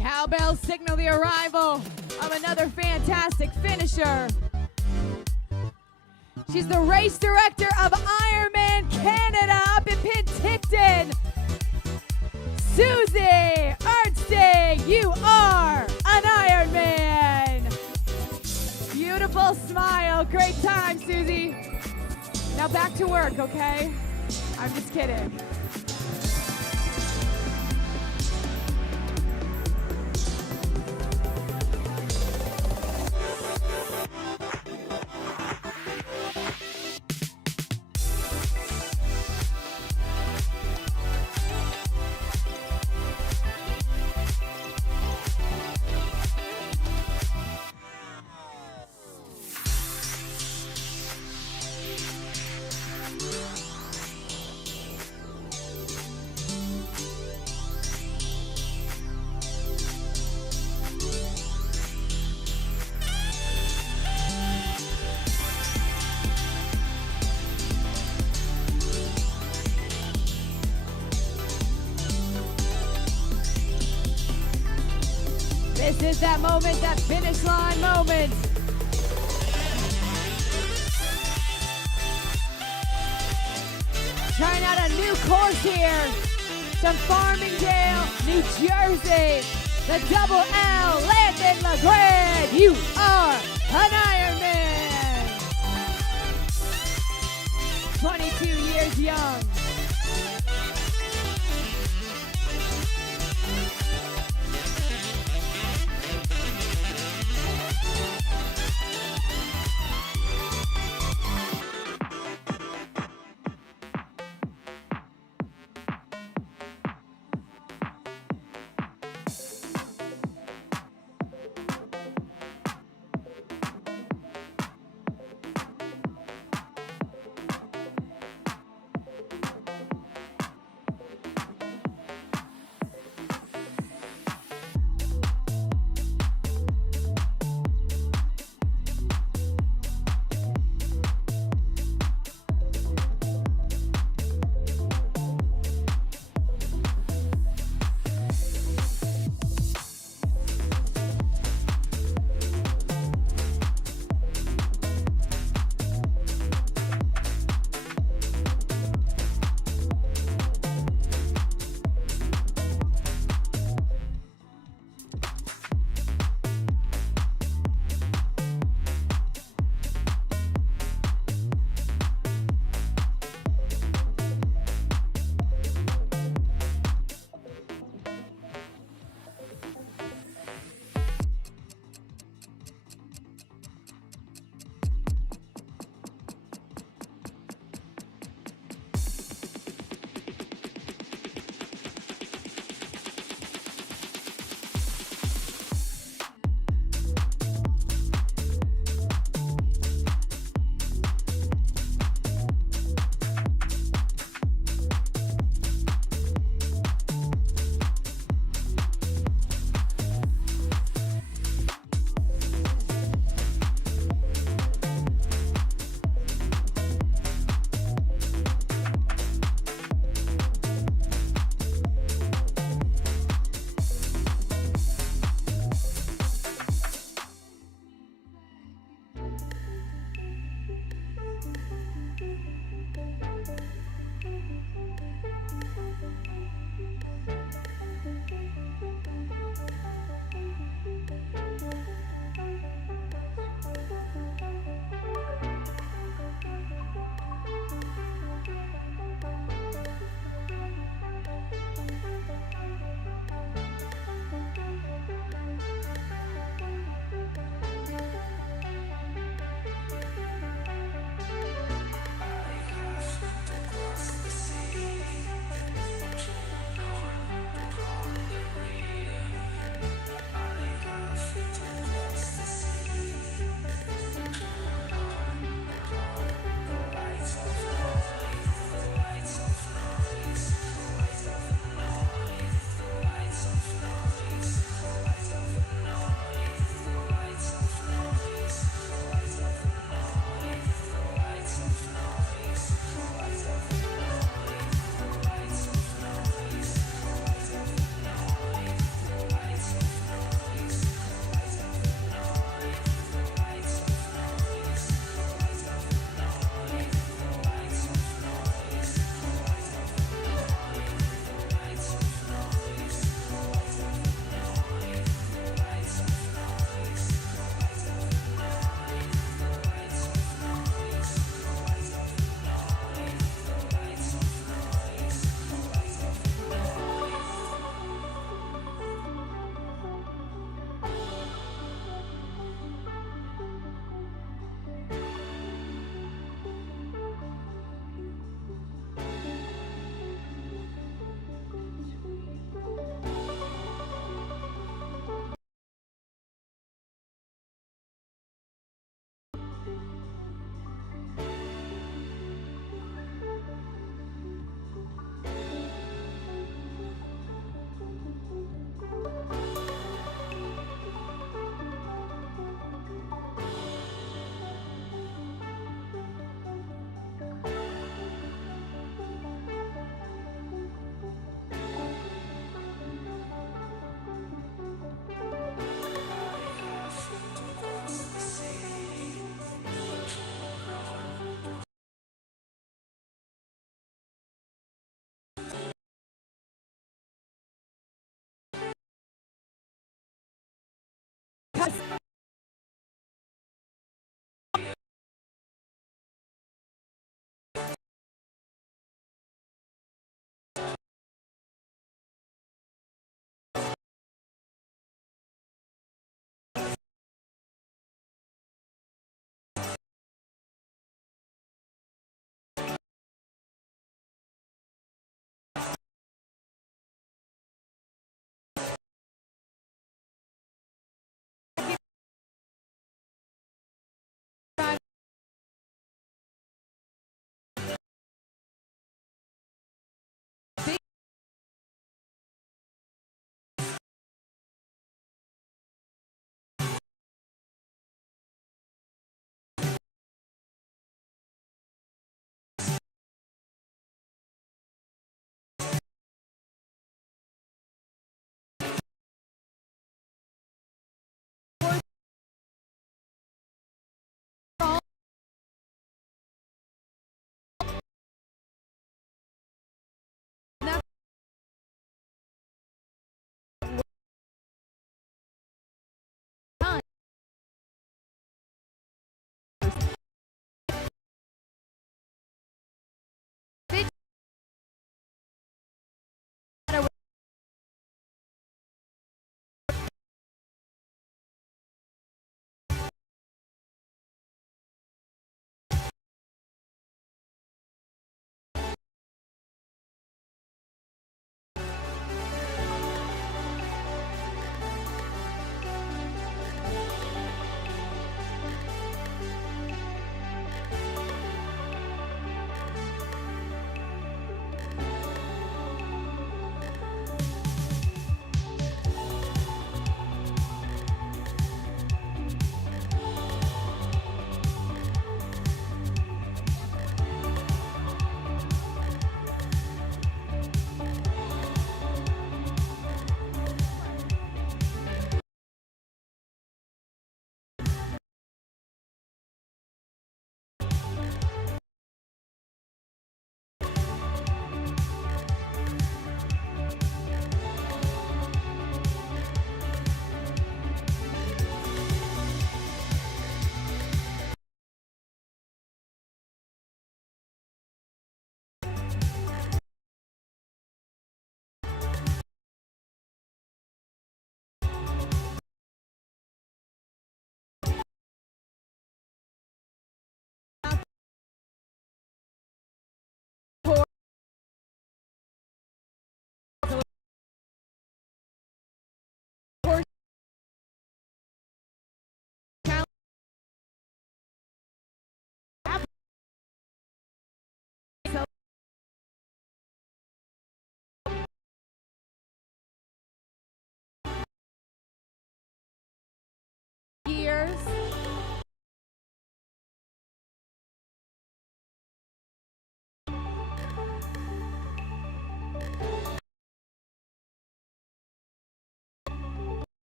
Cowbells signal the arrival of another fantastic finisher. She's the race director of Ironman Canada up in Penticton. Susie Arnstig, you are an Ironman. Beautiful smile. Great time, Susie. Now back to work, okay? I'm just kidding. This is that moment, that finish line moment. Trying out a new course here. Some Farmingdale, New Jersey. The double L, Landon LeGrand. You are an Ironman. 22 years young.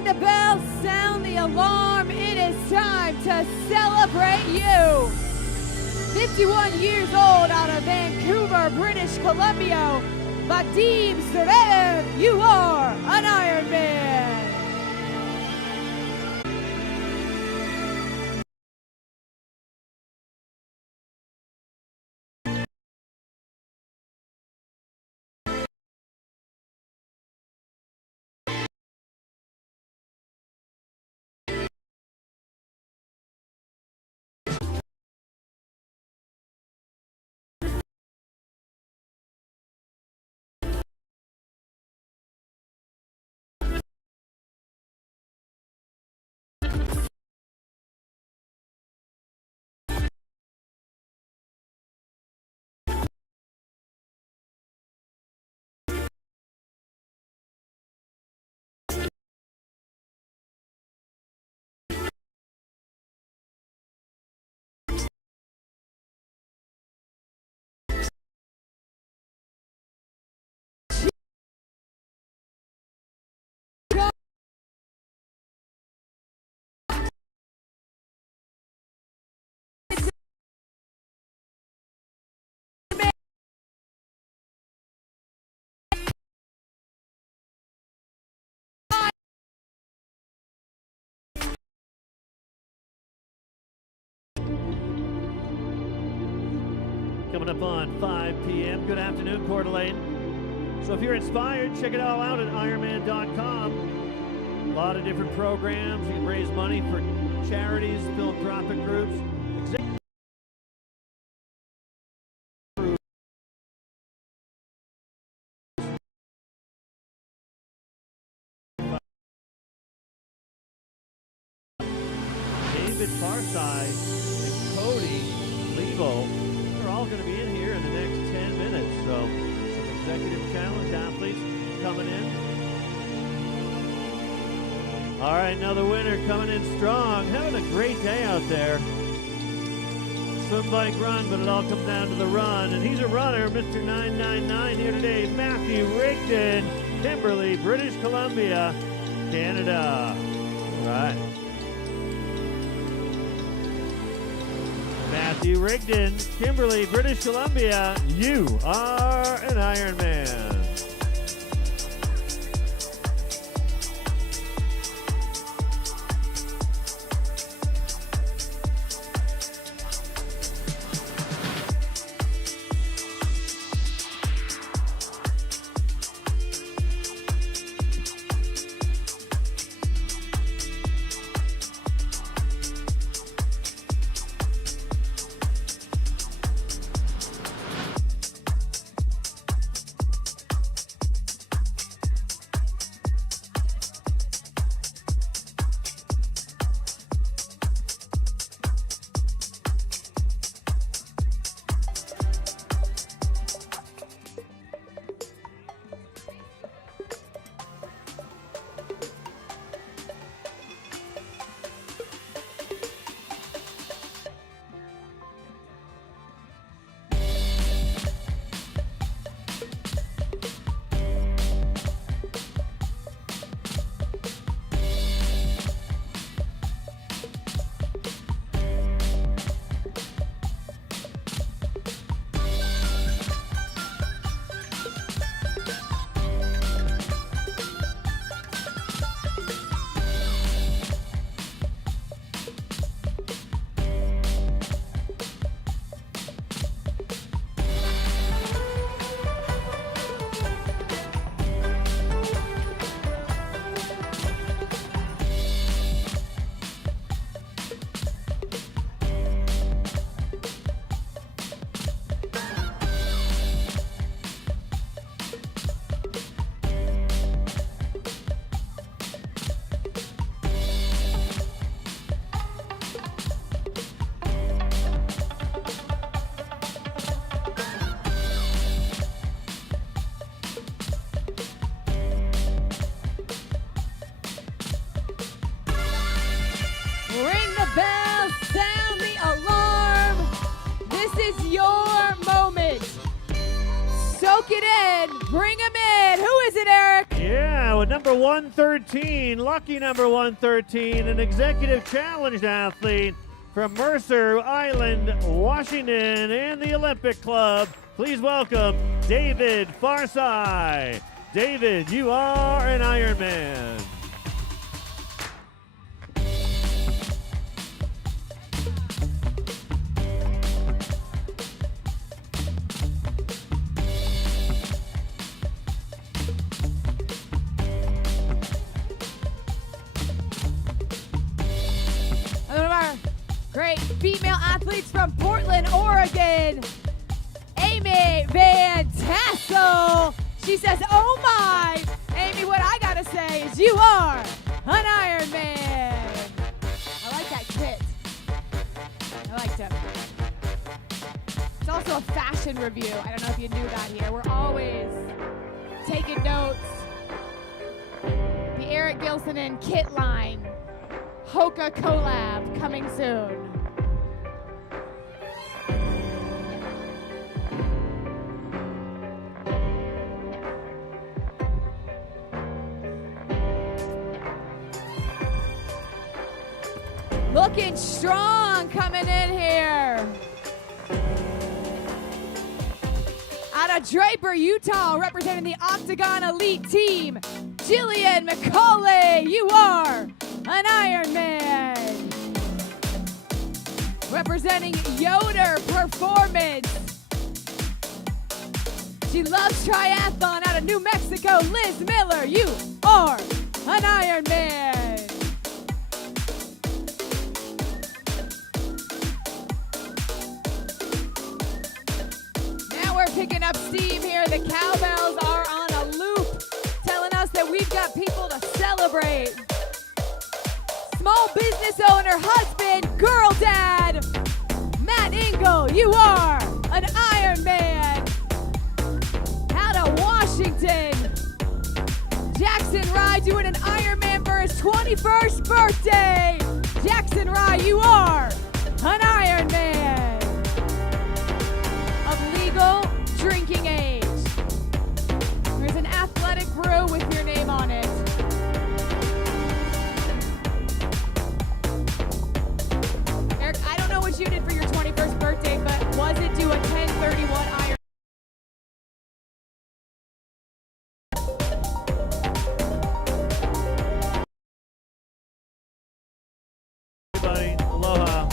Ring the bell, sound the alarm. It is time to celebrate you. 51 years old out of Vancouver, British Columbia, Vadim Zverev, you are an Ironman. Coming up on 5 p.m. Good afternoon, Coeur d'Alene. So if you're inspired, check it all out at IRONMAN.com. A lot of different programs. You can raise money for charities, philanthropic groups. David Farside and Cody Levo are all going to be in here in the next 10 minutes. So some executive challenge athletes coming in. All right, another winner coming in strong. Having a great day out there. Swim, bike, run, but it all comes down to the run. And he's a runner, Mr. 999 here today. Matthew Rigdon, Kimberley, British Columbia, Canada. All right. Matthew Rigdon, Kimberley, British Columbia, you are an Ironman. 113, lucky number 113, an executive challenged athlete from Mercer Island, Washington, and the Olympic Club. Please welcome David Farsai. David, you are an Ironman. One of our great female athletes from Portland, Oregon, Amy Van Tassel. She says, oh my. Amy, what I gotta say is you are an Ironman. I like that kit. I liked him. It's also a fashion review. I don't know if you knew that here. We're always taking notes. The Eric Gilson and kit line. Hoka collab coming soon. Looking strong coming in here. Out of Draper, Utah, representing the Octagon Elite Team, Jillian McCauley, you are an Ironman. Representing Yoder Performance. She loves triathlon out of New Mexico, Liz Miller, you are an Ironman. Now we're picking up steam here. The cowbells are on a loop, telling us that we've got people to celebrate. Small business owner, husband, girl dad, Matt Engel, you are an Ironman. Out of Washington, Jackson Rye doing an Ironman for his 21st birthday. Jackson Rye, you are an Ironman. Of legal drinking age. There's an athletic brew with your name on it. I don't know what you did for your 21st birthday, but was it do a 10:31 Iron? Everybody, aloha.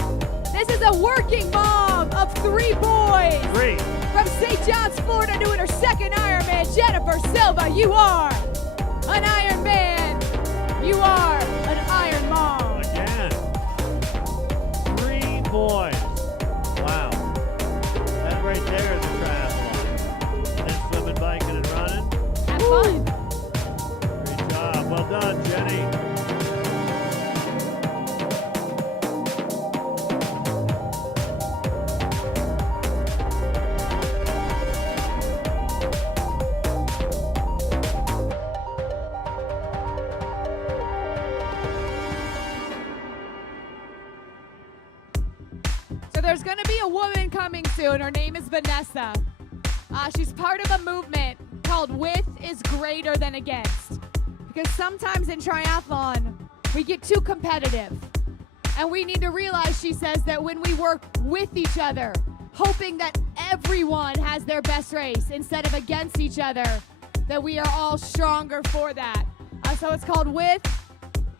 This is a working mom of 3 boys. 3. From St. John's, Florida, doing her second Ironman. Jennifer Silva, you are an Ironman. You are an Iron Mom. Again. 3 boys. Wow. That right there is a triathlon. And then swimming, biking, and running. Have fun. Great job. Well done, Jenny. So there's going to be a woman coming soon. Her name is Vanessa. She's part of a movement called With is Greater Than Against. Because sometimes in triathlon, we get too competitive. And we need to realize, she says, that when we work with each other, hoping that everyone has their best race instead of against each other, that we are all stronger for that. So it's called With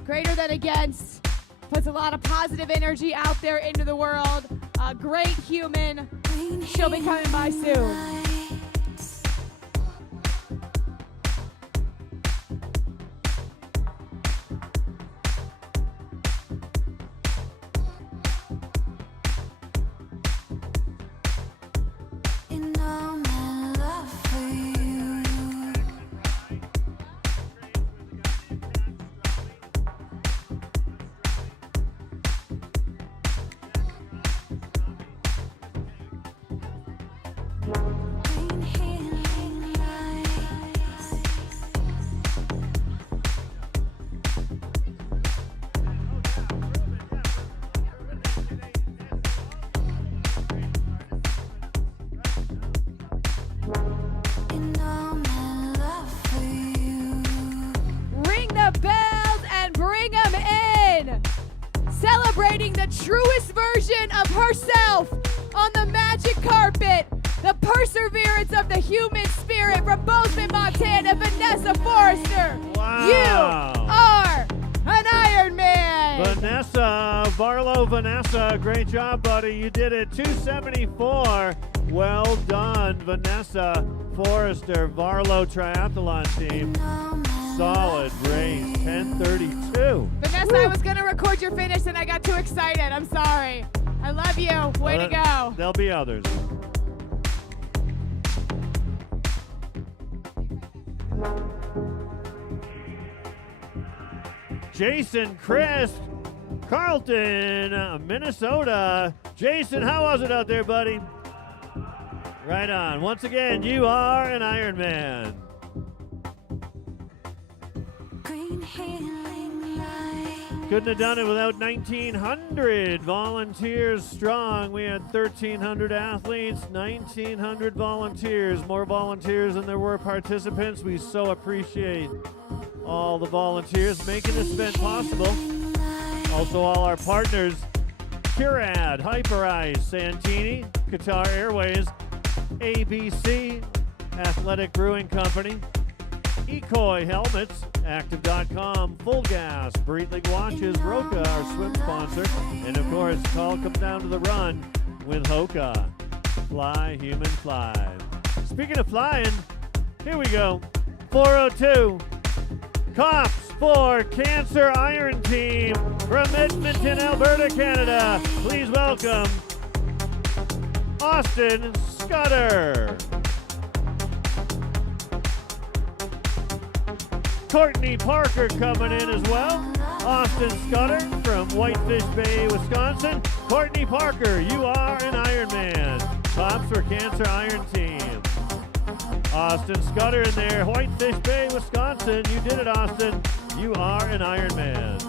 Greater Than Against. Puts a lot of positive energy out there into the world. A great human. She'll be coming by soon. the truest version of herself on the magic carpet. The perseverance of the human spirit from Bozeman, Montana, Vanessa Forrester. Wow. You are an Ironman. Vanessa, Barlow Vanessa, great job, buddy. You did it. 274. Well done, Vanessa Forrester, Barlow Triathlon team. Solid race, 10:32. Vanessa, I was going to record your finish and I got too excited. I'm sorry. I love you. Way to go. There'll be others. Jason Crisp, Carlton, Minnesota. Jason, how was it out there, buddy? Right on. Once again, you are an Ironman. Couldn't have done it without 1,900 volunteers strong. We had 1,300 athletes, 1,900 volunteers, more volunteers than there were participants. We so appreciate all the volunteers making this event possible. Also all our partners, Chura, Hyperice, Santini, Qatar Airways, ABC, Athletic Brewing Company, Ecoy Helmets, Active.com, Full Gas, Breitling Watches, Roka, our swim sponsor, and of course, it all comes down to the run with Hoka. Fly, human, fly. Speaking of flying, here we go. 402, Cops for Cancer Iron Team from Edmonton, Alberta, Canada. Please welcome Austin Scudder. Courtney Parker coming in as well. Austin Scudder from Whitefish Bay, Wisconsin. Courtney Parker, you are an Ironman. Cops for Cancer Iron Team. Austin Scudder in there, Whitefish Bay, Wisconsin. You did it, Austin. You are an Ironman.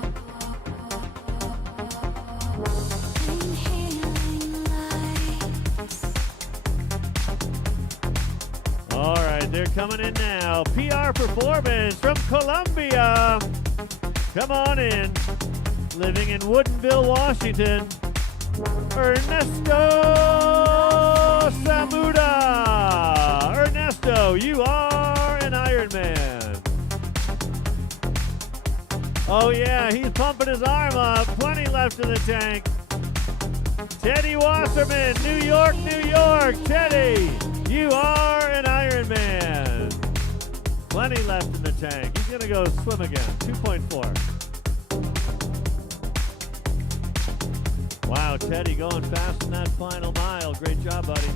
All right, they're coming in now. PR Performance from Columbia. Come on in. Living in Woodinville, Washington. Ernesto Samuda. Ernesto, you are an Ironman. Oh yeah, he's pumping his arm up. Plenty left in the tank. Teddy Wasserman, New York, New York. Teddy, you are an Ironman. Plenty left in the tank. He's going to go swim again. 2.4. Wow, Teddy going fast in that final mile. Great job, buddy.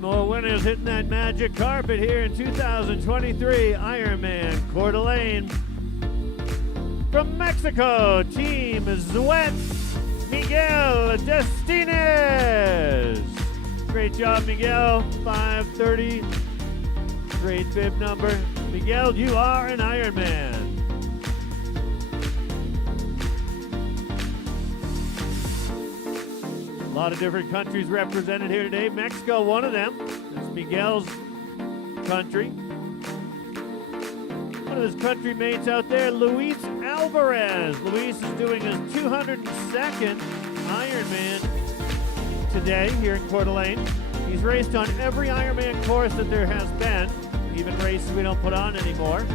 More winners hitting that magic carpet here in 2023. Ironman Coeur d'Alene. From Mexico, Team Zuet, Miguel Destines. Great job, Miguel. 5:30. Great bib number. Miguel, you are an Ironman. A lot of different countries represented here today. Mexico, one of them. It's Miguel's country. One of his country mates out there, Luis Alvarez. Luis is doing his 202nd Ironman today here in Coeur d'Alene. He's raced on every Ironman course that there has been, even races we don't put on anymore.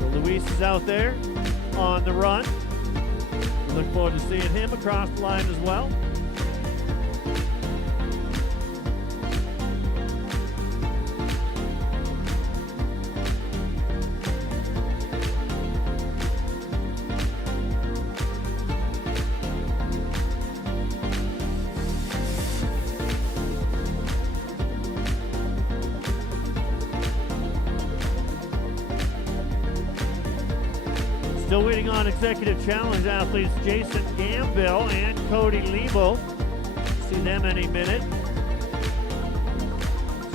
So Luis is out there on the run. We look forward to seeing him across the line as well. taking on Executive Challenge athletes Jason Gambill and Cody Liebel. See them any minute.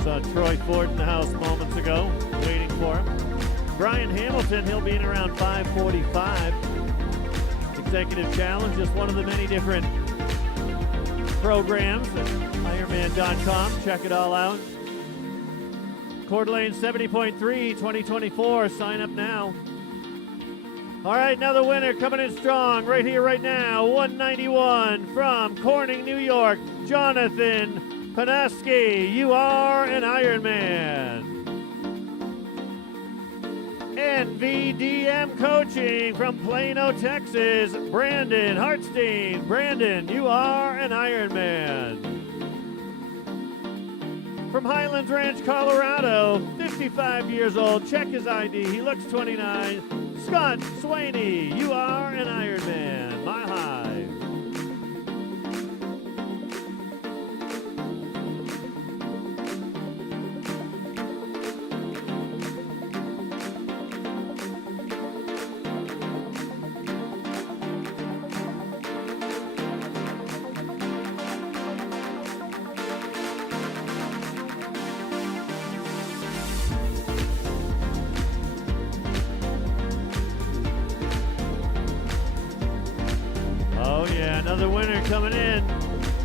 Saw Troy Ford in the house moments ago, waiting for him. Brian Hamilton, he'll be in around 5:45. Executive Challenge, just one of the many different programs at Ironman.com. Check it all out. Coeur d'Alene 70.3 2024. Sign up now. All right, another winner coming in strong right here, right now. 191 from Corning, New York. Jonathan Panaski. You are an Ironman. NVDM Coaching from Plano, Texas. Brandon Hartstein. Brandon, you are an Ironman. From Highlands Ranch, Colorado, 55 years old. Check his ID. He looks 29. Scott Swaney, you are an Ironman. Mile High. Another winner coming in.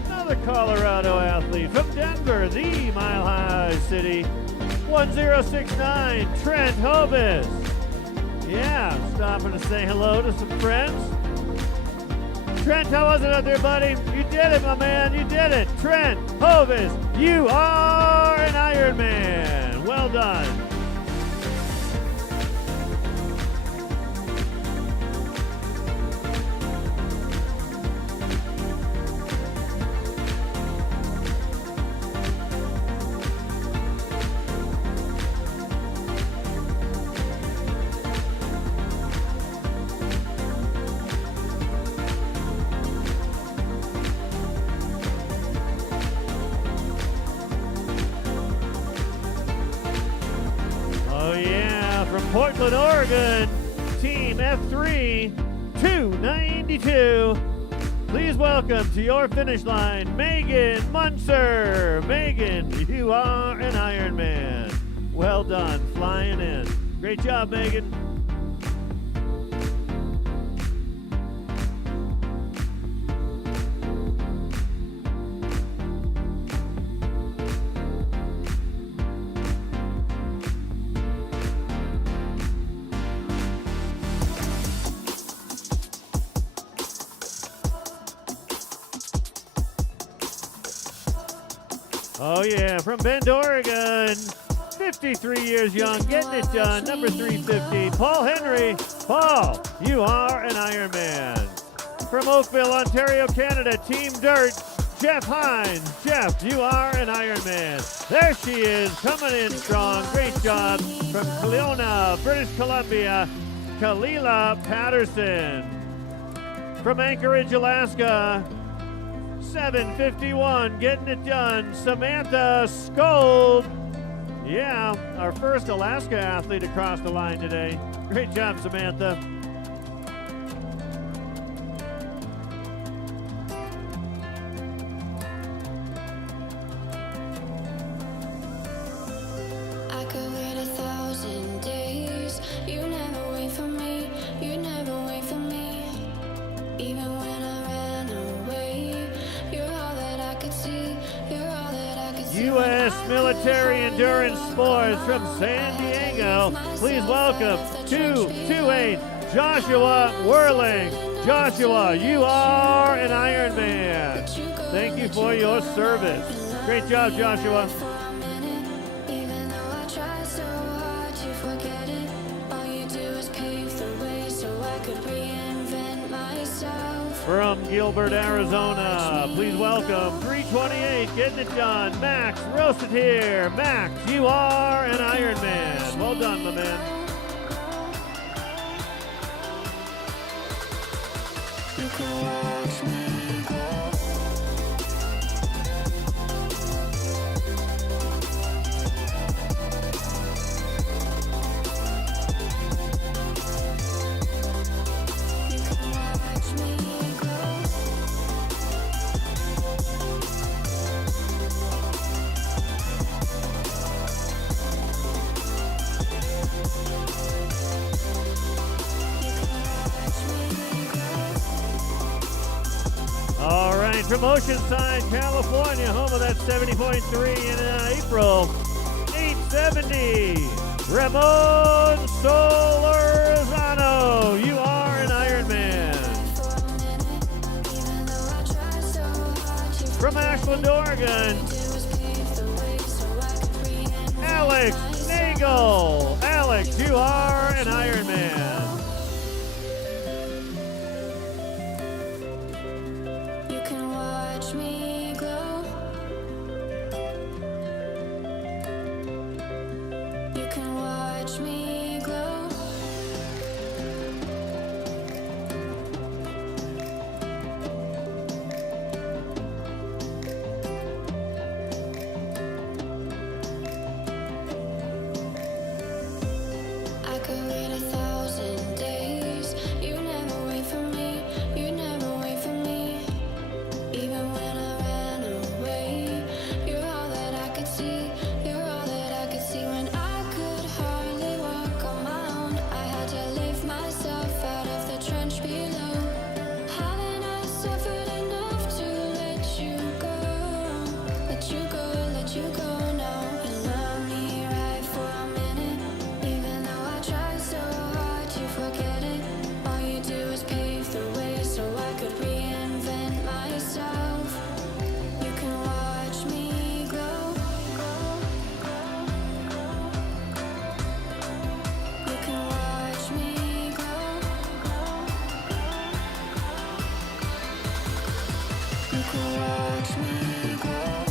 Another Colorado athlete from Denver, the Mile High City. 1069, Trent Hovis. Yeah, stopping to say hello to some friends. Trent, how was it out there, buddy? You did it, my man. You did it. Trent Hovis, you are an Ironman. Well done. Portland, Oregon, Team F3 292. Please welcome to your finish line, Megan Munzer. Megan, you are an Ironman. Well done, flying in. Great job, Megan. Oh yeah, from Bend, Oregon, 53 years young, getting it done, number 350, Paul Henry. Paul, you are an Ironman. From Oakville, Ontario, Canada, Team Dirt, Jeff Hines. Jeff, you are an Ironman. There she is, coming in strong. Great job. From Kelowna, British Columbia, Kalila Patterson. From Anchorage, Alaska, 7:51, getting it done, Samantha Scold. Yeah, our first Alaska athlete across the line today. Great job, Samantha. I could wait 1,000 days. You never wait for me. You never wait for me. Even when I ran away, you're all that I could see. You're all that I could see. U.S. Military Endurance Sports from San Diego. Please welcome 228 Joshua Whirling. Joshua, you are an Ironman. Thank you for your service. Great job, Joshua. Even though I try so hard to forget it, all you do is pave the way so I could reinvent myself. From Gilbert, Arizona, please welcome 328, getting it done, Max Roasted here. Max, you are an Ironman. Well done, my man. You can watch me go. from Oceanside, California, home of that 70.3 in April. 870, Ramon Solorzano. You are an Ironman. From Ashland, Oregon, Alex Nagel. Alex, you are an Ironman. You can watch me glow. You can watch me glow. I could wait 1,000 days. You never wait for me. You never wait for me. Even when I ran away, you're all that I could see. You're all that I could see. When I could hardly walk on my own, I had to lift myself out of the trench below. Haven't I suffered enough to let you go? Let you go, let you go now. You love me right for a minute, even though I try so hard to forget it. All you do is pave the way so I could reinvent myself. You can watch me glow. You can watch me glow. You can watch me glow.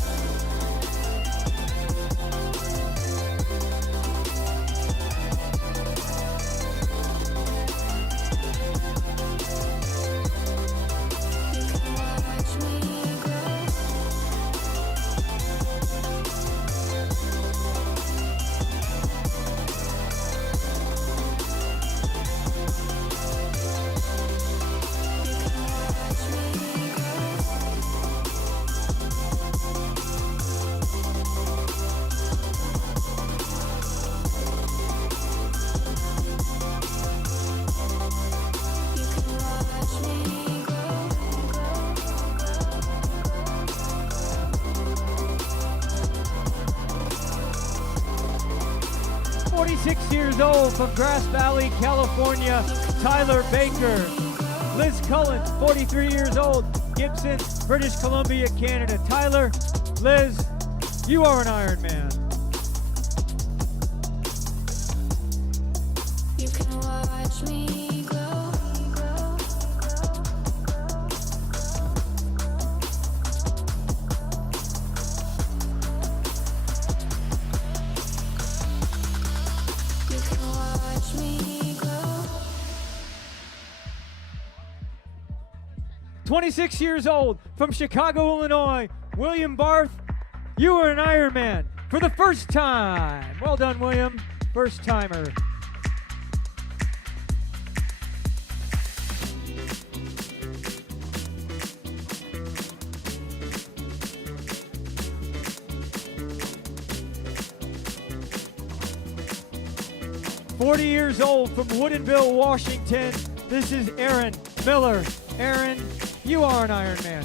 46 years old from Grass Valley, California, Tyler Baker. Liz Cullen, 43 years old, Gibson, British Columbia, Canada. Tyler, Liz, you are an Ironman. You can watch me glow. You can watch me glow. 26 years old from Chicago, Illinois, William Barth, you are an Ironman for the first time. Well done, William. First timer. Years old from Woodinville, Washington. This is Aaron Miller. Aaron, you are an Ironman.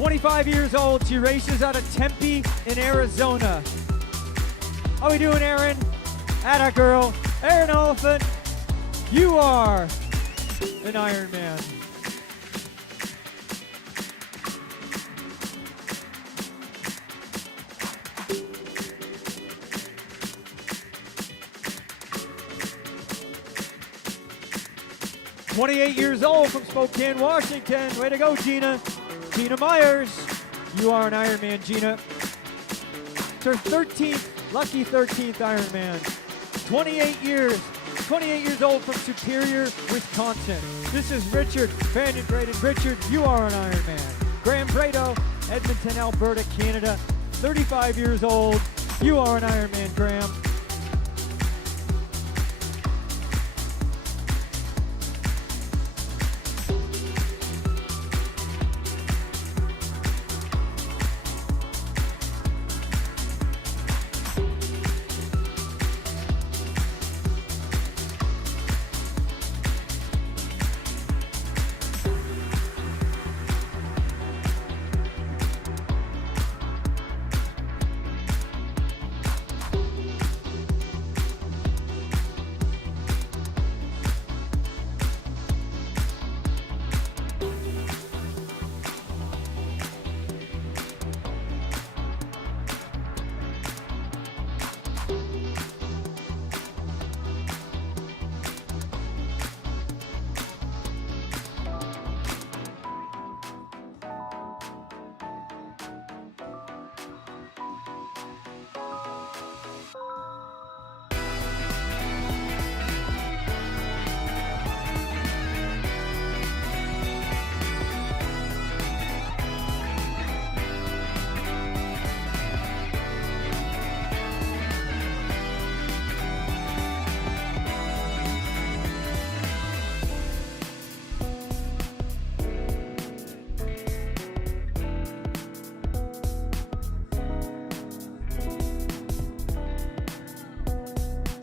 25 years old. She races out of Tempe in Arizona. How we doing, Erin? Atta girl. Erin Elephant, you are an Ironman. "28 years old from Spokane, Washington. Way to go, Gina. Gina Myers. You are an Ironman, Gina. It's her 13th, lucky 13th Ironman. 28 years old from Superior, Wisconsin. This is Richard Banyan Braden. Richard, you are an Ironman. Graham Brado, Edmonton, Alberta, Canada. 35 years old. You are an Ironman, Graham.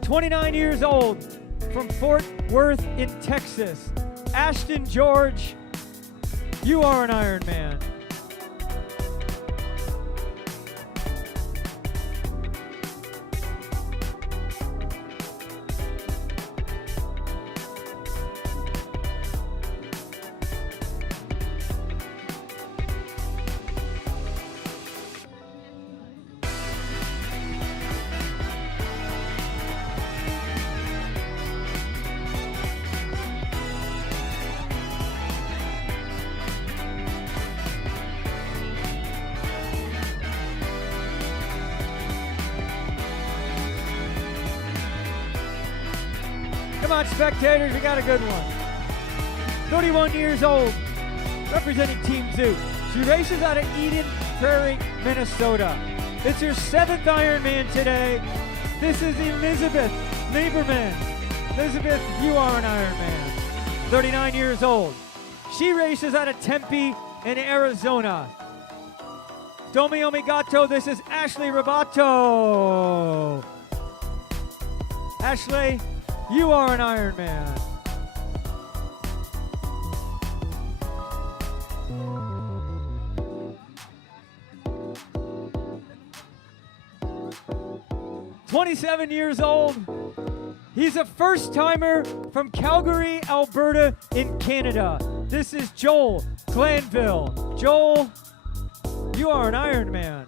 "29 years old from Fort Worth in Texas. Ashton George, you are an Ironman. Come on, spectators, we got a good one. 31 years old, representing Team Zoo. She races out of Eden Prairie, Minnesota. It's her 7th Ironman today. This is Elizabeth Leiferman. Elizabeth, you are an Ironman. 39 years old. She races out of Tempe in Arizona. Domi Omigato, this is Ashley Robato. Ashley, you are an Ironman. "27 years old. He's a first-timer from Calgary, Alberta in Canada. This is Joel Glanville. Joel, you are an Ironman.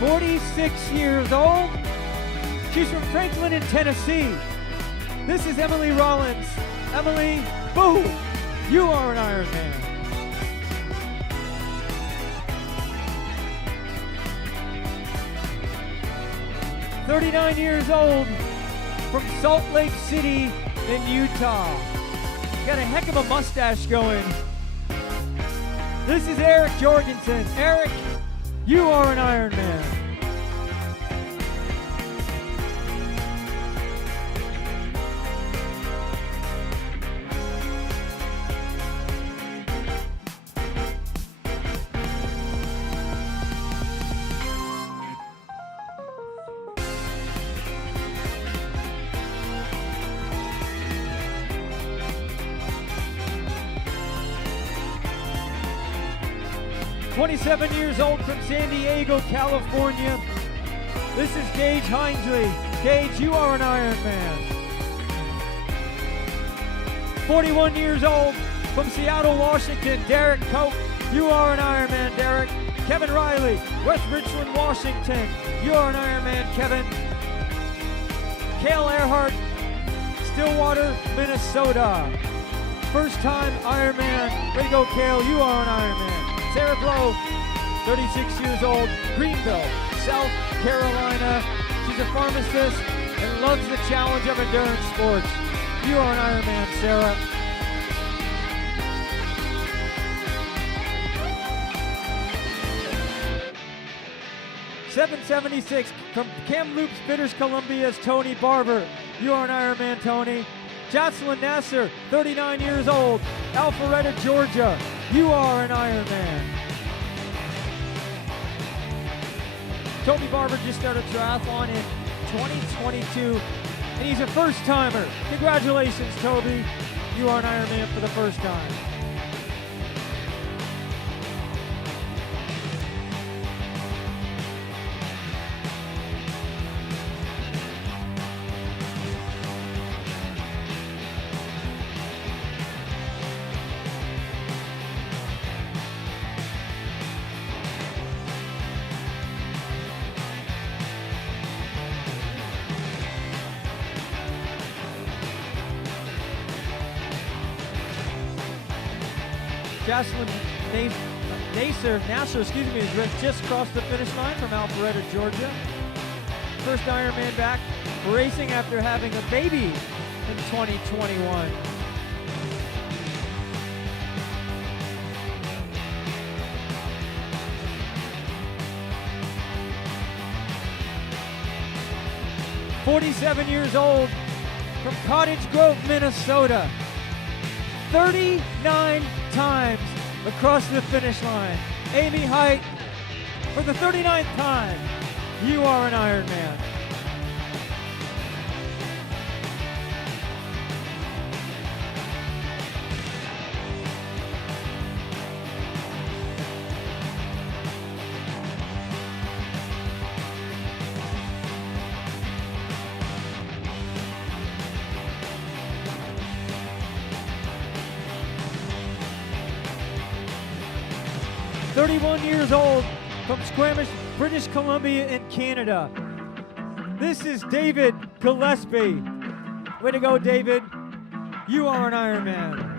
"46 years old. She's from Franklin in Tennessee. This is Emily Rollins. Emily, boo, you are an Ironman. "39 years old from Salt Lake City in Utah. got a heck of a mustache going. This is Eric Jorgensen. Eric, you are an Ironman. "27 years old from San Diego, California. This is Gage Hinesley. Gage, you are an Ironman. 41 years old from Seattle, Washington. Derek Koch, you are an Ironman, Derek. Kevin Riley, West Richland, Washington. You are an Ironman, Kevin. Cale Earhart, Stillwater, Minnesota. First time Ironman. Way to go, Cale, you are an Ironman. Sarah Blow, 36 years old, Greenville, South Carolina. She's a pharmacist and loves the challenge of endurance sports. You are an Ironman, Sarah. "776 from Kamloops, British Columbia's Tony Barber. You are an Ironman, Tony. Jocelyn Nasser, 39 years old, Alpharetta, Georgia. You are an Ironman. Toby Barber just started triathlon in 2022, and he's a first-timer. Congratulations, Toby. You are an Ironman for the first time. Jocelyn Nasser, has just crossed the finish line from Alpharetta, Georgia. First Ironman back racing after having a baby in 2021. "47 years old from Cottage Grove, Minnesota. 39 times across the finish line. Amy Height, for the 39th time, you are an Ironman. "31 years old from Squamish, British Columbia in Canada. This is David Gillespie. Way to go, David. You are an Ironman.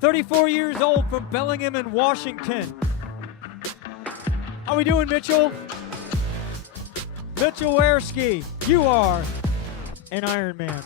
"34 years old from Bellingham in Washington. How we doing, Mitchell? Mitchell Werski, you are an Ironman.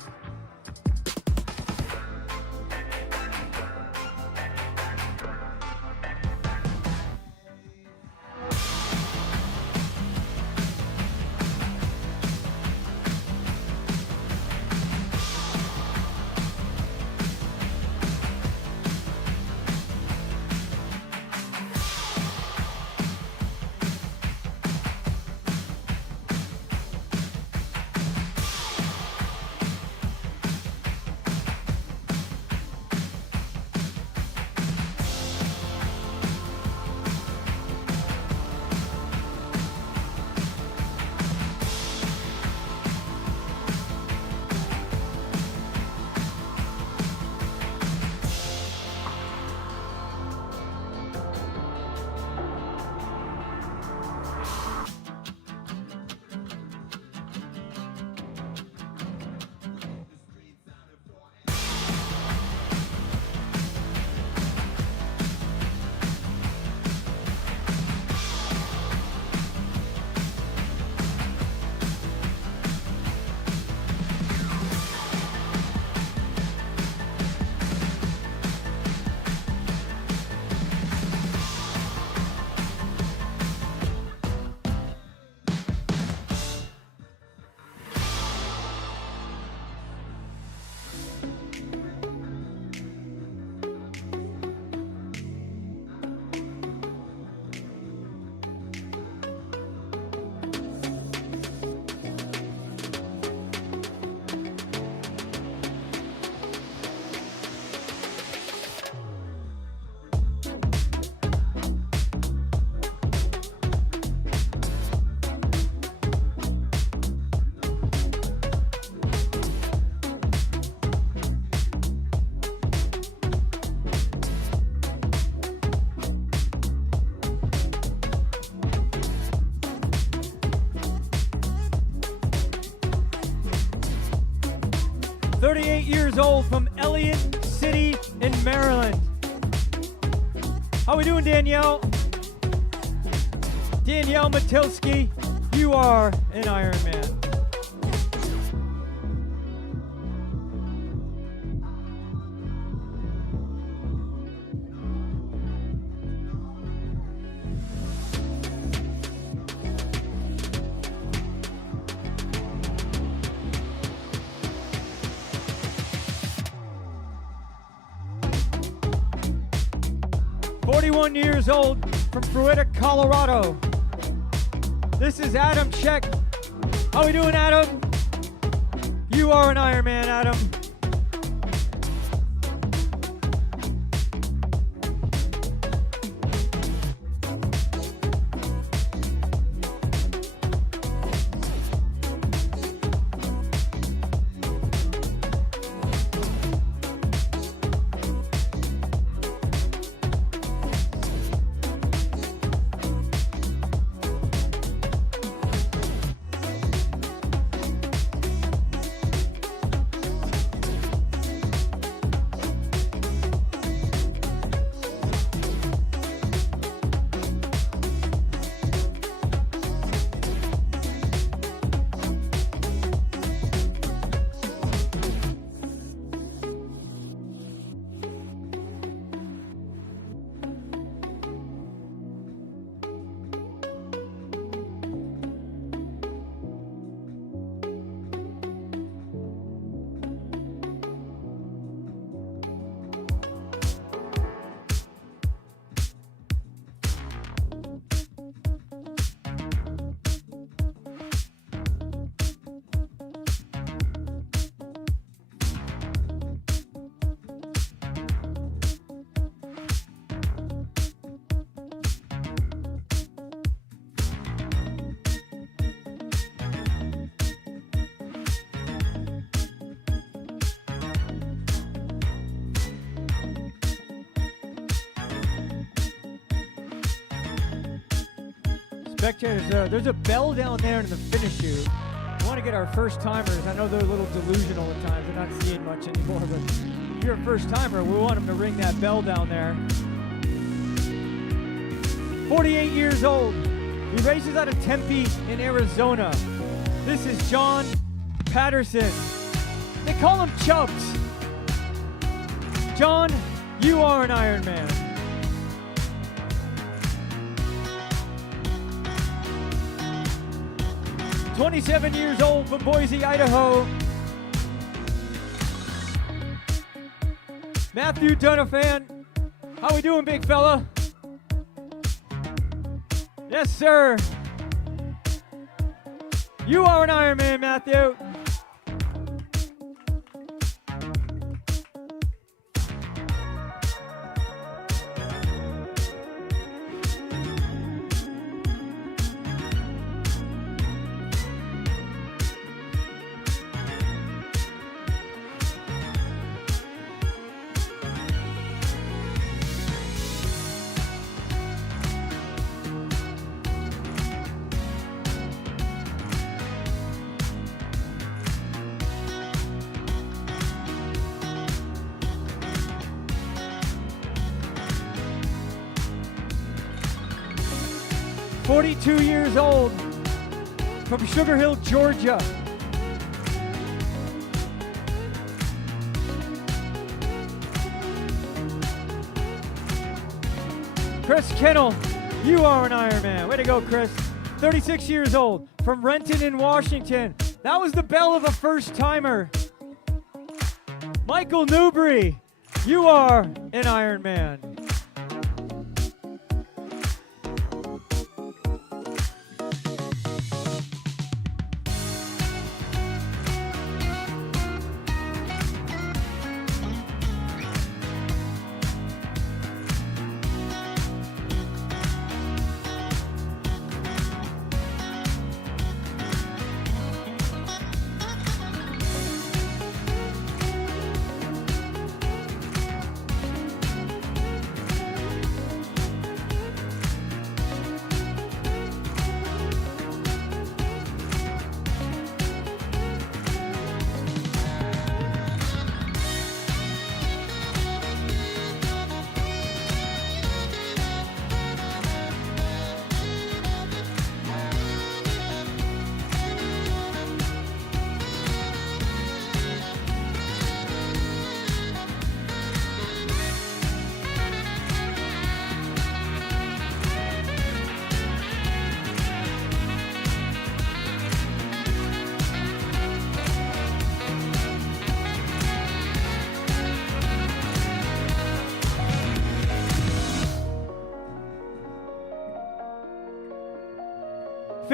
38 years old from Elliott City in Maryland. How we doing, Danielle? Danielle Matilski, you are an Ironman. Years old from Fruita, Colorado. This is Adam Check. How we doing, Adam? You are an Ironman, Adam. Spectators, there's a bell down there in the finish chute. We want to get our first timers. I know they're a little delusional at times. They're not seeing much anymore, but if you're a first timer, we want them to ring that bell down there. 48 years old. He races out of Tempe in Arizona. This is John Patterson. They call him Chubbs. John, you are an Ironman. 27 years old from Boise, Idaho. Matthew Donafan. How we doing, big fella? Yes, sir. You are an Ironman, Matthew. .42 years old from Sugar Hill, Georgia. Chris Kennel, you are an Ironman. Way to go, Chris. 36 years old from Renton in Washington. That was the bell of a first timer. Michael Newbury, you are an Ironman.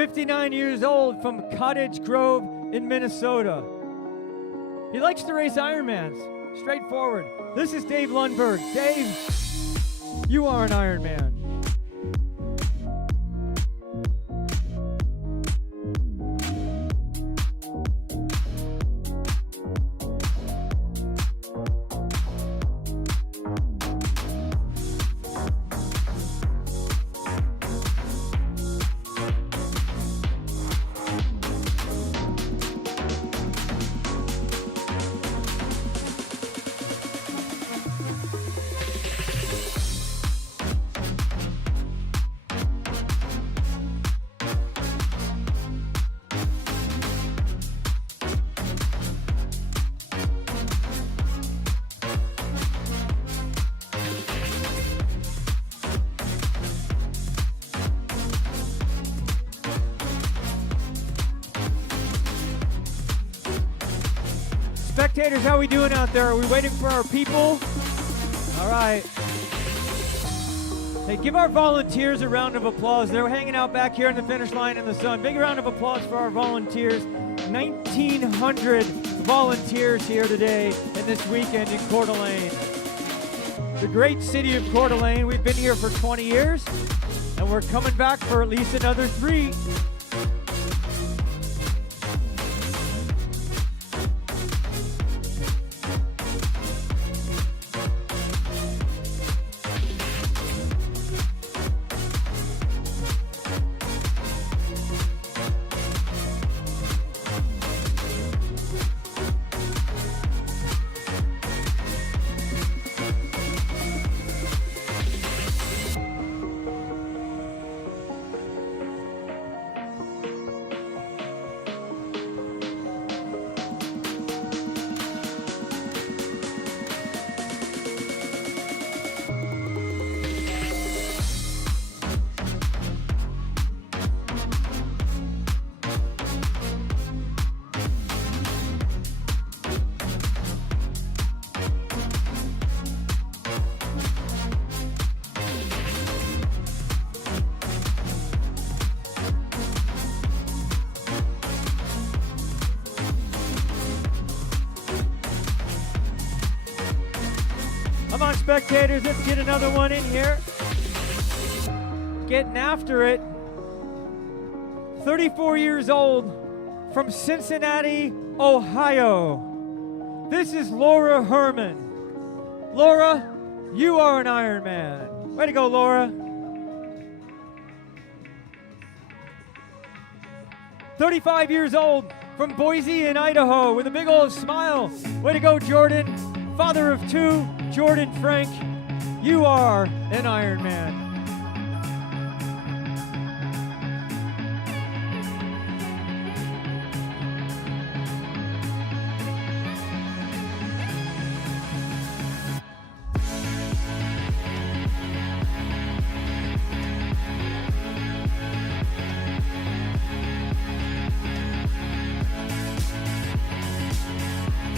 59 years old from Cottage Grove in Minnesota. He likes to race Ironmans, straightforward. This is Dave Lundberg. Dave, you are an Ironman. Spectators, how are we doing out there? Are we waiting for our people? All right. Hey, give our volunteers a round of applause. They're hanging out back here in the finish line in the sun. Big round of applause for our volunteers. 1,900 volunteers here today and this weekend in Coeur d'Alene. The great city of Coeur d'Alene. We've been here for 20 years, and we're coming back for at least another 3. Come on, spectators, let's get another one in here. Getting after it. 34 years old from Cincinnati, Ohio. This is Laura Herman. Laura, you are an Ironman. Way to go, Laura. 35 years old from Boise in Idaho with a big old smile. Way to go, Jordan. Father of 2, Jordan Frank, you are an Ironman.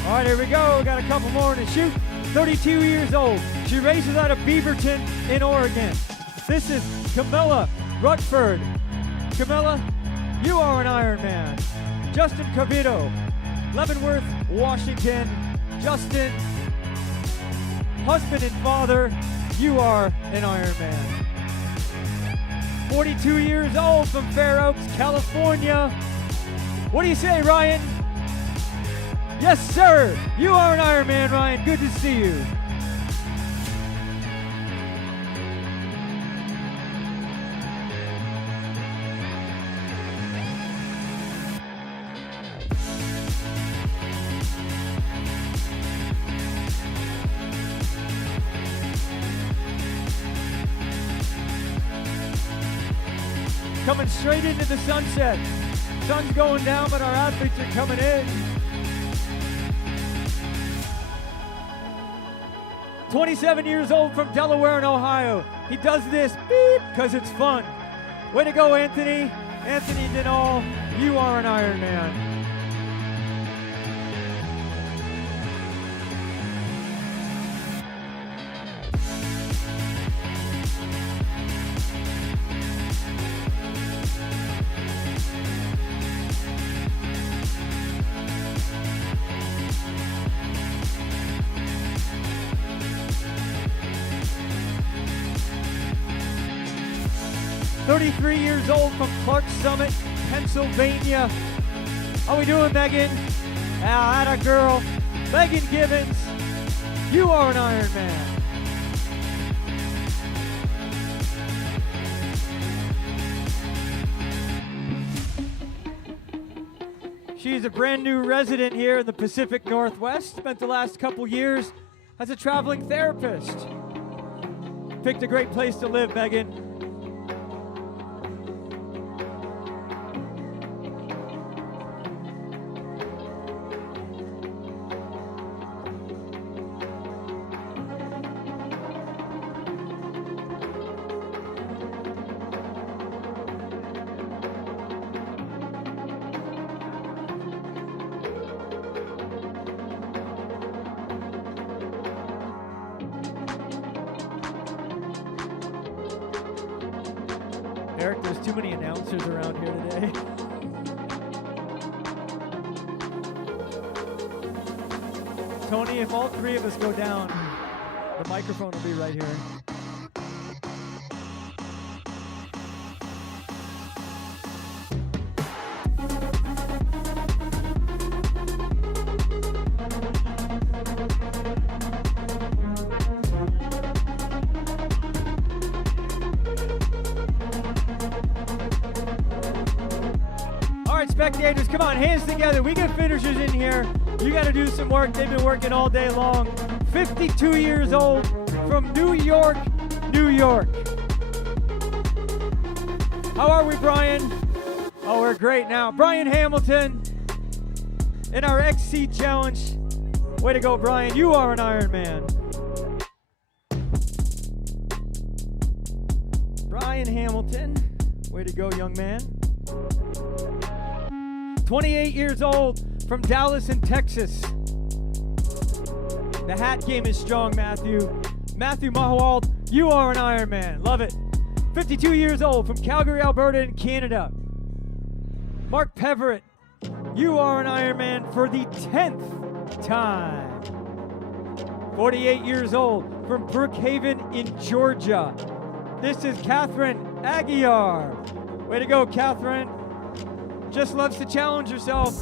All right, here we go. We got a couple more to shoot. 32 years old. She races out of Beaverton in Oregon. This is Camilla Rutford. Camilla, you are an Ironman. Justin Cavito, Leavenworth, Washington. Justin, husband and father, you are an Ironman. 42 years old from Fair Oaks, California. What do you say, Ryan? Yes, sir. You are an Ironman, Ryan. Good to see you. Coming straight into the sunset. Sun's going down, but our athletes are coming in. 27 years old from Delaware and Ohio. He does this beep because it's fun. Way to go, Anthony. Anthony Dinall, you are an Ironman. 33 years old from Clark Summit, Pennsylvania. How we doing, Megan? Atta girl. Megan Gibbons, you are an Ironman. She's a brand new resident here in the Pacific Northwest. Spent the last couple years as a traveling therapist. Picked a great place to live, Megan. Eric, there's too many announcers around here today. Tony, if all three of us go down, the microphone will be right here. Spectators, come on, hands together. We got finishers in here. You got to do some work. They've been working all day long. 52 years old from New York, New York. How are we, Brian? Oh, we're great now. Brian Hamilton in our XC Challenge. Way to go, Brian. You are an Ironman. Brian Hamilton. Way to go, young man. 28 years old from Dallas in Texas. The hat game is strong, Matthew. Matthew Mahwald, you are an Ironman. Love it. 52 years old from Calgary, Alberta in Canada. Mark Peverett, you are an Ironman for the 10th time. 48 years old from Brookhaven in Georgia. This is Catherine Aguiar. Way to go, Catherine. Just loves to challenge herself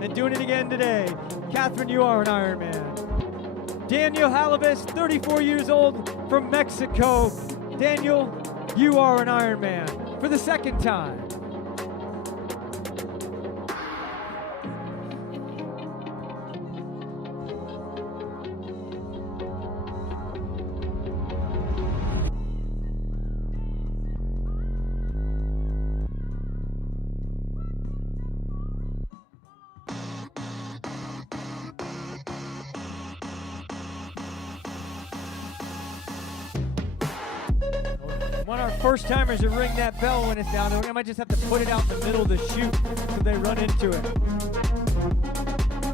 and doing it again today. Catherine, you are an Ironman. Daniel Halibus, 34 years old from Mexico. Daniel, you are an Ironman for the second time. Want our first timers to ring that bell when it's down. I might just have to put it out in the middle of the chute so they run into it.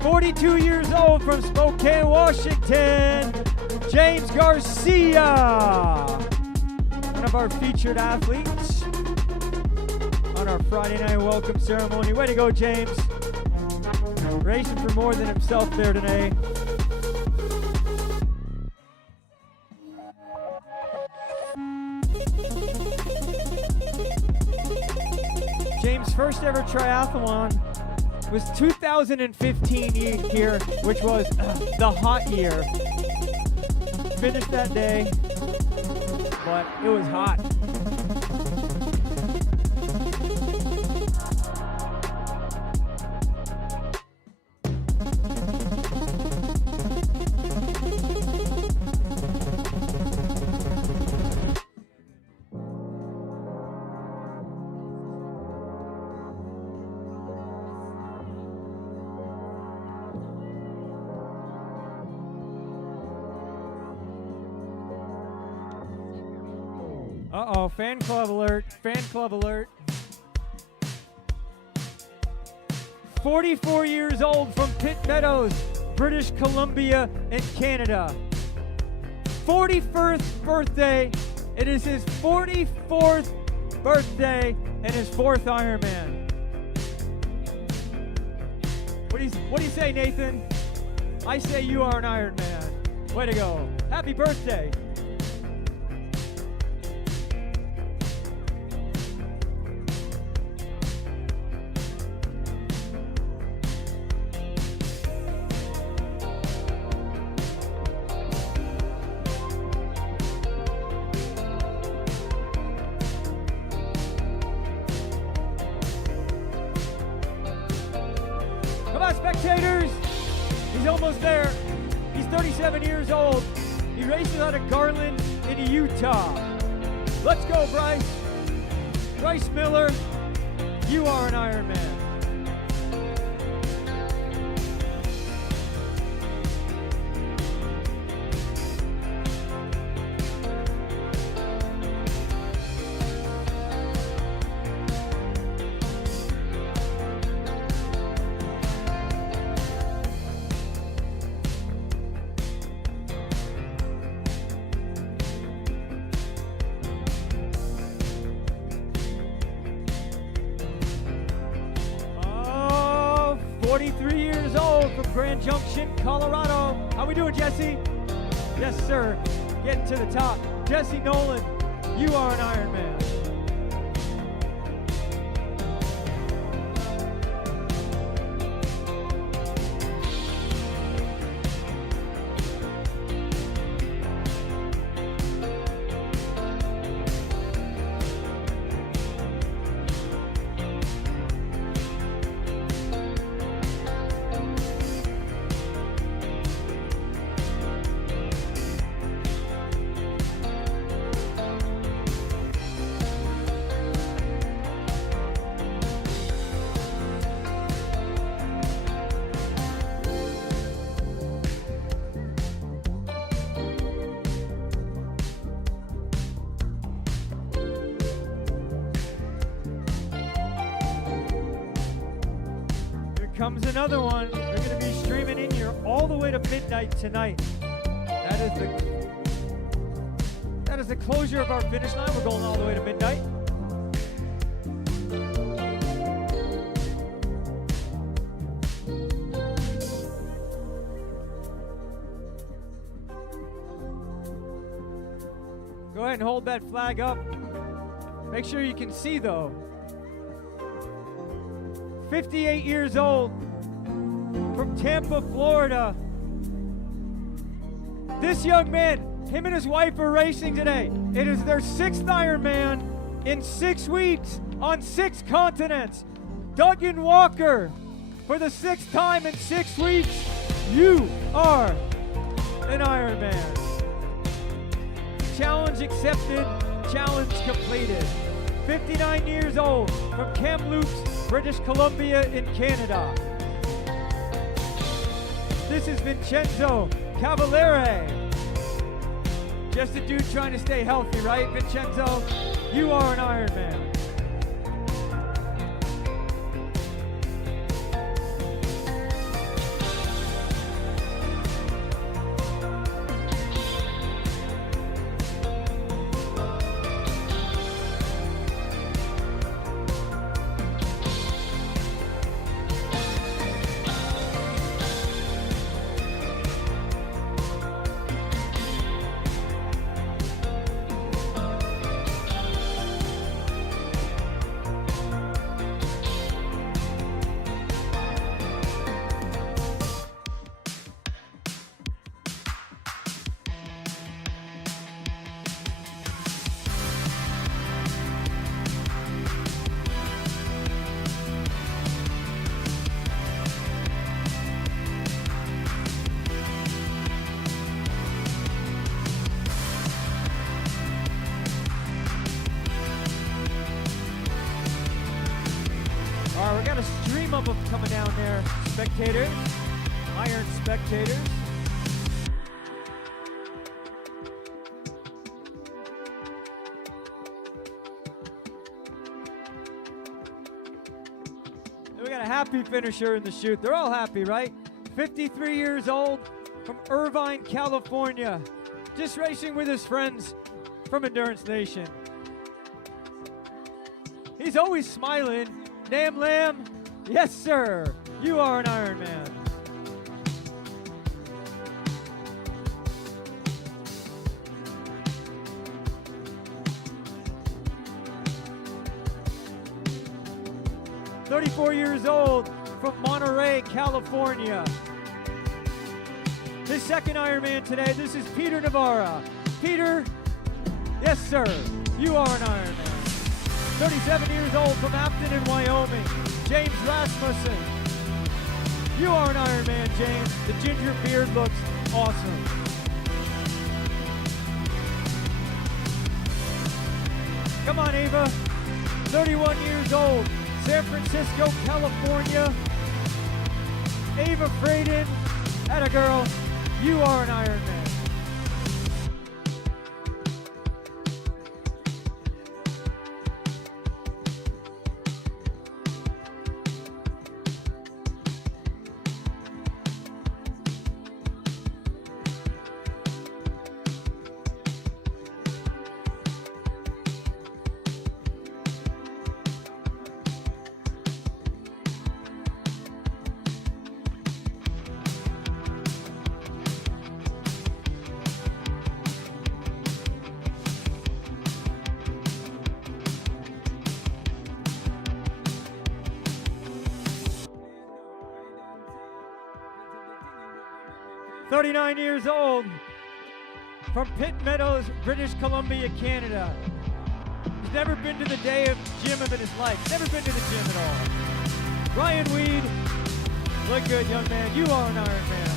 42 years old from Spokane, Washington, James Garcia. One of our featured athletes on our Friday night welcome ceremony. Way to go, James. Racing for more than himself there today. James' first ever triathlon was 2015 here, which was the hot year. Finished that day, but it was hot. Uh-oh, fan club alert, fan club alert. 44 years old from Pitt Meadows, British Columbia in Canada. 41st birthday. It is his 44th birthday and his 4th Ironman. What do you say, Nathan? I say you are an Ironman. Way to go. Happy birthday. Spectators, he's almost there. He's 37 years old. He races out of Garland in Utah. Let's go, Bryce. Bryce Miller, you are an Ironman. Oh, 43 years old from Grand Junction, Colorado. How we doing, Jesse? Yes, sir. Getting to the top. Jesse Nolan, you are an Ironman. Comes another one. They're going to be streaming in here all the way to midnight tonight. That is the closure of our finish line. We're going all the way to midnight. Go ahead and hold that flag up. Make sure you can see though. 58 years old, from Tampa, Florida. This young man, him and his wife are racing today. It is their 6th Ironman in 6 weeks on 6 continents. Duggan Walker, for the 6th time in 6 weeks, you are an Ironman. Challenge accepted, challenge completed. 59 years old, from Kamloops, British Columbia in Canada. This is Vincenzo Cavaliere. Just a dude trying to stay healthy, right, Vincenzo? You are an Ironman. All right, we got a stream of them coming down there, spectators, Iron spectators. And we got a happy finisher in the chute. They're all happy, right? 53 years old, from Irvine, California, just racing with his friends from Endurance Nation. He's always smiling. Nam Lam, yes sir, you are an Ironman. "34 years old, from Monterey, California. His 2nd Ironman today. This is Peter Navarra. Peter, yes sir, you are an Ironman. 37 years old, from Afton in Wyoming, James Rasmussen. You are an Ironman, James. The ginger beard looks awesome. Come on, Ava. 31 years old, San Francisco, California. Ava Frayden, atta girl. You are an Ironman. 39 years old, from Pitt Meadows, British Columbia, Canada. He's never been to the day of gym in his life. Never been to the gym at all. Ryan Weed, look good, young man. You are an Ironman.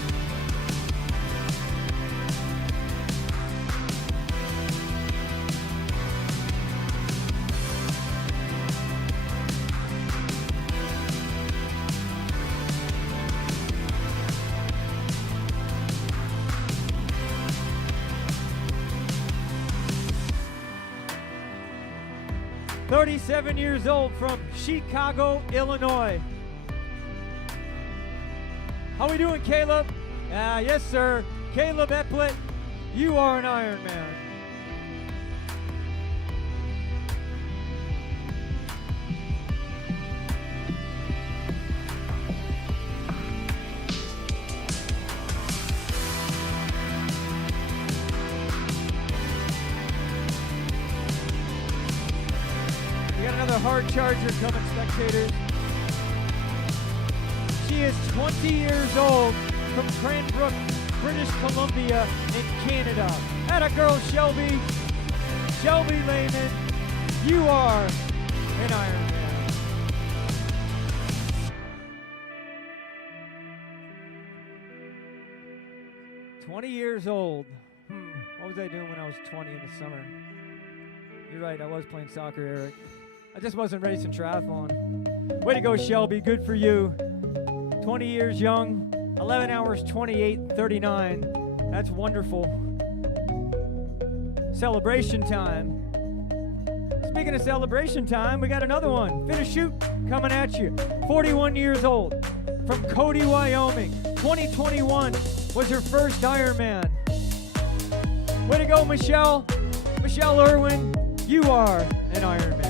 .37 years old, from Chicago, Illinois. How we doing, Caleb? Yes, sir. Caleb Epplett, you are an Ironman. Another hard charger coming, spectators. She is 20 years old, from Cranbrook, British Columbia in Canada. Atta girl, Shelby. Shelby Lehman, you are an Ironman. "20 years old. What was I doing when I was 20 in the summer?" You're right, I was playing soccer, Eric. I just wasn't racing triathlon. Way to go, Shelby. Good for you. 20 years young, 11 hours, 28:39. That's wonderful. Celebration time. Speaking of celebration time, we got another one. Finish shoot coming at you. 41 years old, from Cody, Wyoming. 2021 was her first Ironman. Way to go, Michelle. Michelle Irwin, you are an Ironman.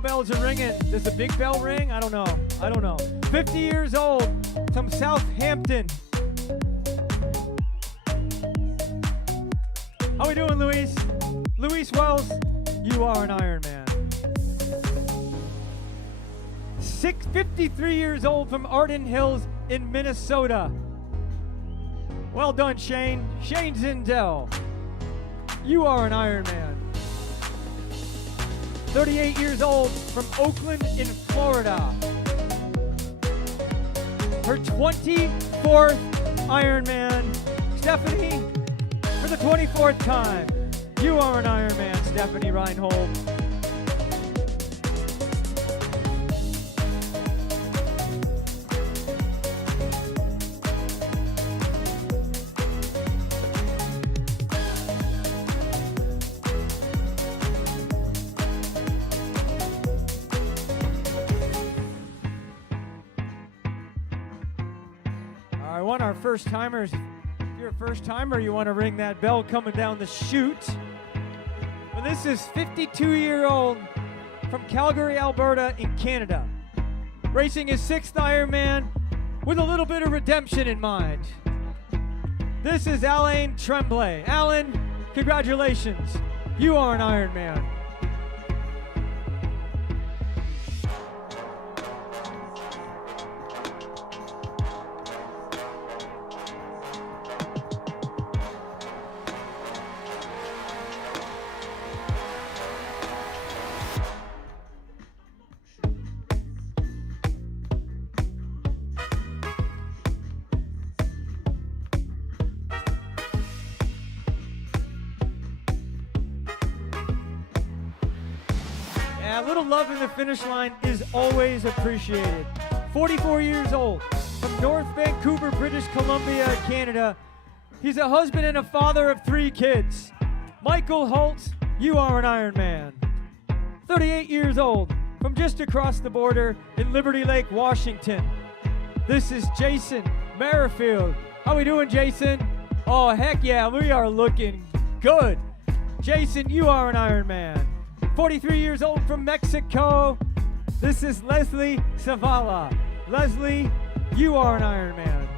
Bells are ringing. Does the big bell ring? I don't know. 50 years old, from Southampton. How we doing, Luis? Luis Wells, you are an Ironman. 53 years old, from Arden Hills in Minnesota. Well done, Shane. Shane Zindel, you are an Ironman. 38 years old from Oakland in Florida. Her 24th Ironman. Stephanie, for the 24th time, you are an Ironman, Stephanie Reinhold. I want our first timers. If you're a first timer, you want to ring that bell coming down the chute. Well, this is 52-year-old from Calgary, Alberta in Canada, racing his 6th Ironman with a little bit of redemption in mind. This is Alain Tremblay. Alain, congratulations. You are an Ironman. A little love in the finish line is always appreciated. 44 years old, from North Vancouver, British Columbia, Canada. He's a husband and a father of 3 kids. Michael Holt, you are an Ironman. 38 years old, from just across the border in Liberty Lake, Washington. This is Jason Merrifield. How we doing, Jason? Oh, heck yeah, we are looking good. Jason, you are an Ironman. 43 years old from Mexico. This is Leslie Zavala. Leslie, you are an Ironman.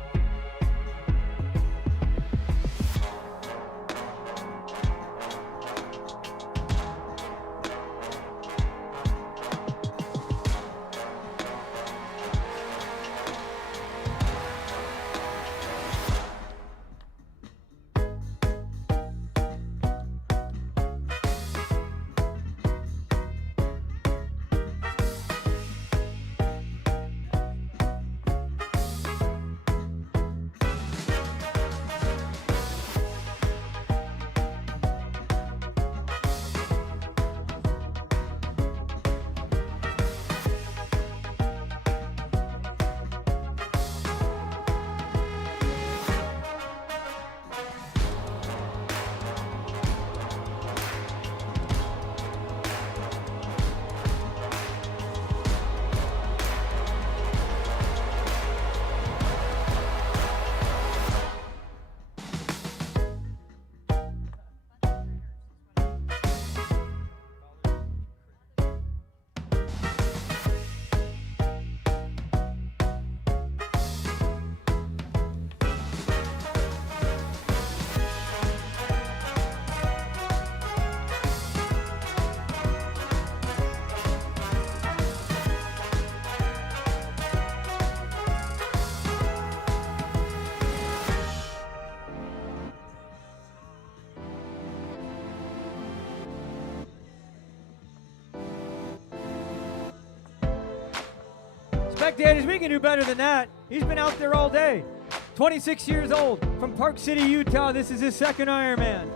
Spectators, we can do better than that. He's been out there all day. 26 years old, from Park City, Utah. This is his 2nd Ironman.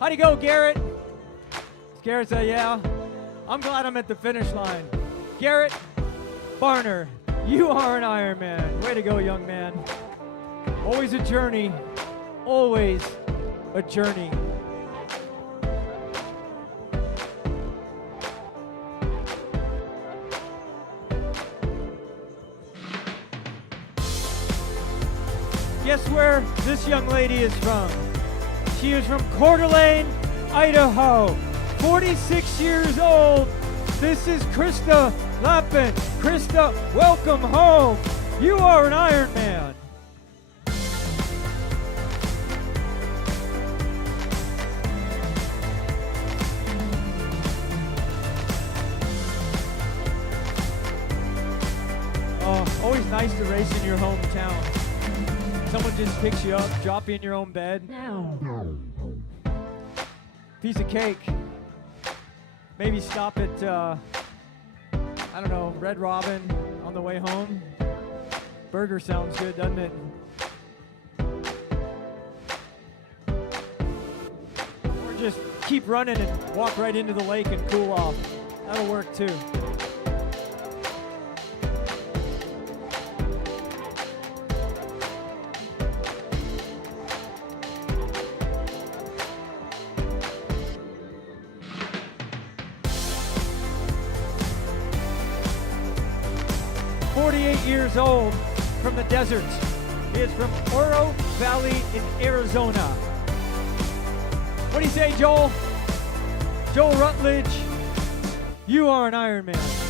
How'd he go, Garrett? Garrett said, yeah. I'm glad I'm at the finish line. Garrett Barner, you are an Ironman. Way to go, young man. Always a journey. Always a journey. Guess where this young lady is from? She is from Coeur d'Alene, Idaho. 46 years old. This is Krista Lappin. Krista, welcome home. You are an Ironman. Oh, always nice to race in your hometown. Someone just picks you up, drop you in your own bed. Piece of cake. maybe stop at, I don't know, Red Robin on the way home. Burger sounds good, doesn't it? Or just keep running and walk right into the lake and cool off. That'll work too. Years old from the desert. He is from Oro Valley in Arizona. What do you say, Joel? Joel Rutledge, you are an Ironman.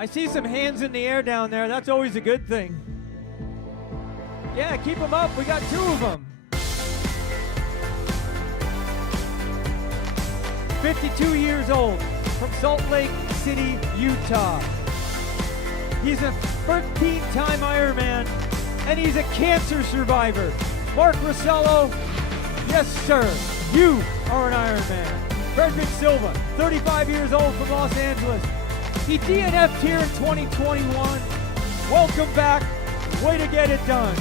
I see some hands in the air down there. That's always a good thing. Yeah, keep them up. We got 2 of them. 52 years old from Salt Lake City, Utah. He's a 13-time Ironman, and he's a cancer survivor. Mark Rossello, yes, sir, you are an Ironman. Frederick Silva, 35 years old from Los Angeles. He DNF'd here in 2021. Welcome back. Way to get it done.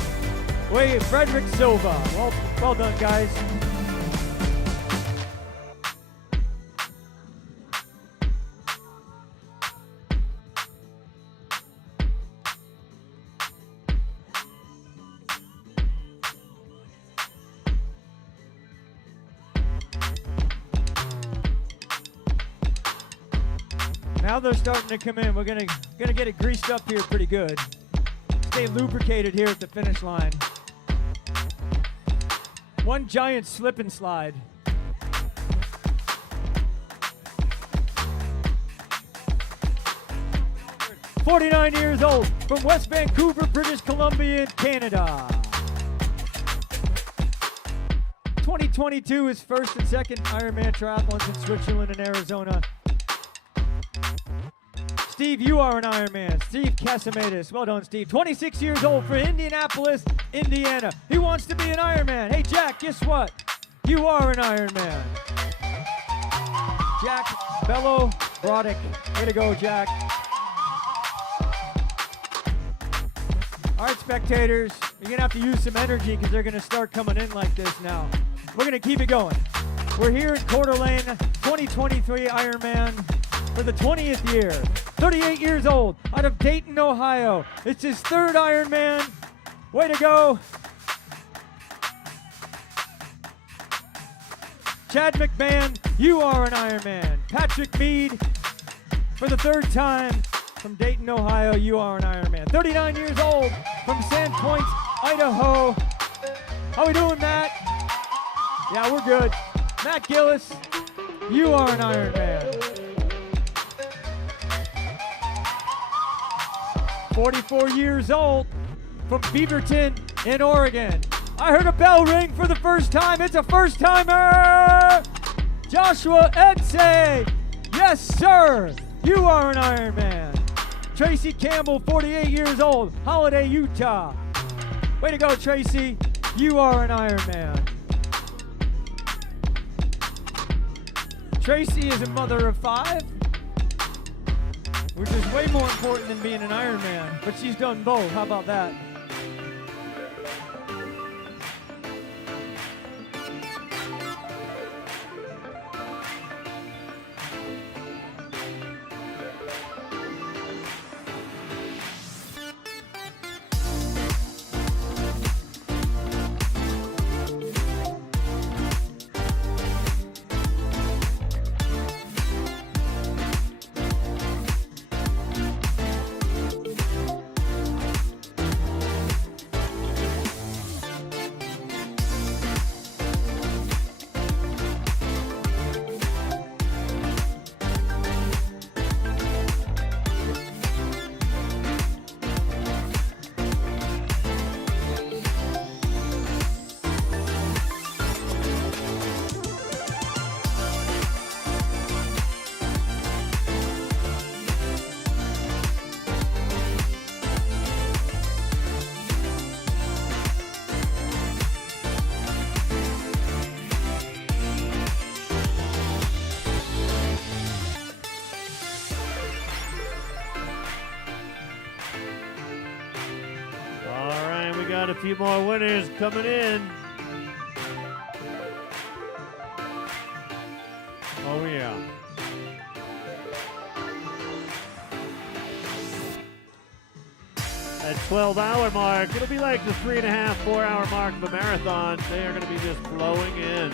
Frederick Silva. Well done, guys. Now they're starting to come in. We're gonna get it greased up here pretty good. Stay lubricated here at the finish line. One giant slip and slide. "49 years old from West Vancouver, British Columbia, in Canada. 2022 is first and second Ironman triathlons in Switzerland and Arizona. Steve, you are an Ironman. Steve Casamatis. Well done, Steve. 26 years old from Indianapolis, Indiana. He wants to be an Ironman. Hey, Jack, guess what? You are an Ironman. Jack Bello Broddick. Way to go, Jack. All right, spectators, you're going to have to use some energy because they're going to start coming in like this now. We're going to keep it going. We're here in Coeur d'Alene, 2023 Ironman for the 20th year. 38 years old, out of Dayton, Ohio. It's his 3rd Ironman. Way to go. Chad McMahon, you are an Ironman. Patrick Mead, for the 3rd time from Dayton, Ohio, you are an Ironman. 39 years old from Sand Point, Idaho. How we doing, Matt? Yeah, we're good. Matt Gillis, you are an Ironman. 44 years old from Beaverton in Oregon. I heard a bell ring for the first time. It's a first-timer! Joshua Edsay. Yes, sir. You are an Ironman. Tracy Campbell, 48 years old, Holiday, Utah. Way to go, Tracy. You are an Ironman. Tracy is a mother of 5. Which is way more important than being an Ironman, but she's done both. How about that? got a few more winners coming in. Oh, yeah. That 12-hour mark, it'll be like the 3.5, 4-hour mark of a marathon. They are going to be just flowing in.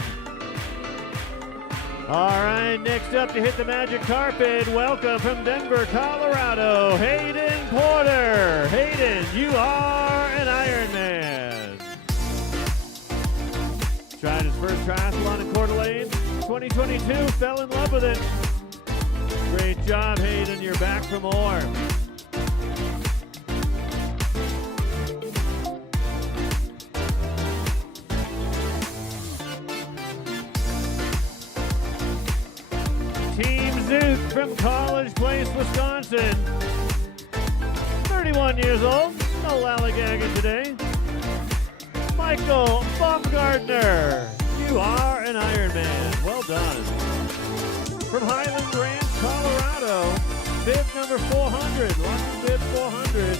All right, next up to hit the magic carpet, welcome from Denver, Colorado, Hayden Porter. Hayden, you are an Ironman. Tried his first triathlon in Coeur d'Alene, 2022, fell in love with it. Great job, Hayden, you're back for more. Team Zoot from College Place, Wisconsin. 31 years old, no lollygagging today. Michael Baumgartner, you are an Ironman. Well done. From Highland Ranch, Colorado, bib number 400, lucky bib 400,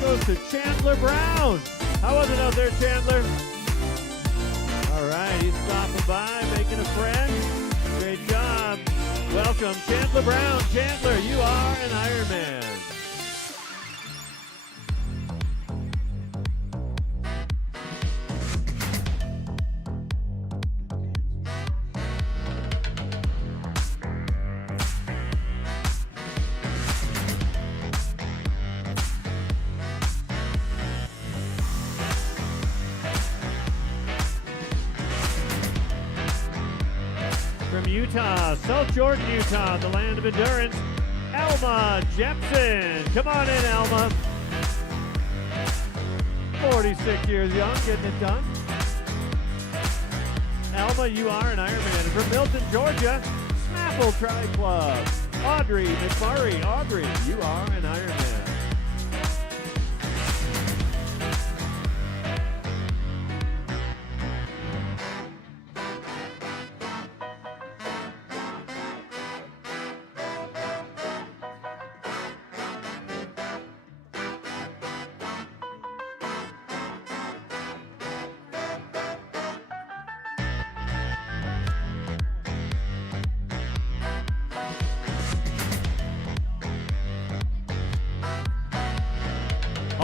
goes to Chandler Brown. How was it out there, Chandler? All right, he's stopping by, making a friend. Great job. Welcome, Chandler Brown. Chandler, you are an Ironman. From Utah, South Jordan, Utah, the land of endurance, Alma Jepson. Come on in, Alma. 46 years young, getting it done. Alma, you are an Ironman. And from Milton, Georgia, Snapple Tri Club, Audrey McMurray. Audrey, you are an Ironman.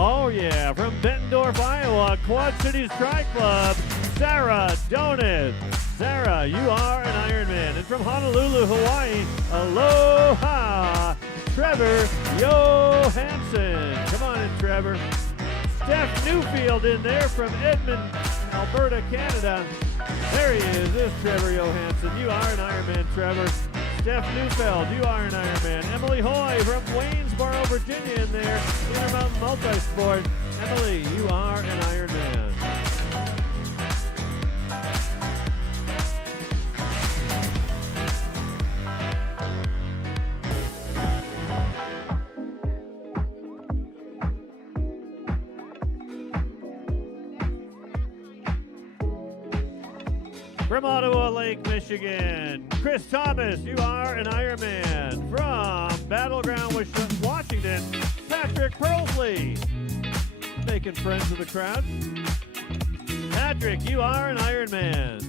Oh yeah, from Bettendorf, Iowa, Quad Cities Tri Club, Sarah Donis. Sarah, you are an Ironman. And from Honolulu, Hawaii, aloha, Trevor Johansson. Come on in, Trevor. Steph Newfield in there from Edmond, Alberta, Canada. There he is, this Trevor Johansson. You are an Ironman, Trevor. Steph Neufeld, you are an Ironman. Emily Hoy from Waynesboro, Virginia in there. Intermountain Multisport. Emily, you are an Ironman. From Ottawa Lake, Michigan, Chris Thomas, you are an Ironman. From Battleground, Washington, Patrick Perlsley, making friends with the crowd. Patrick, you are an Ironman.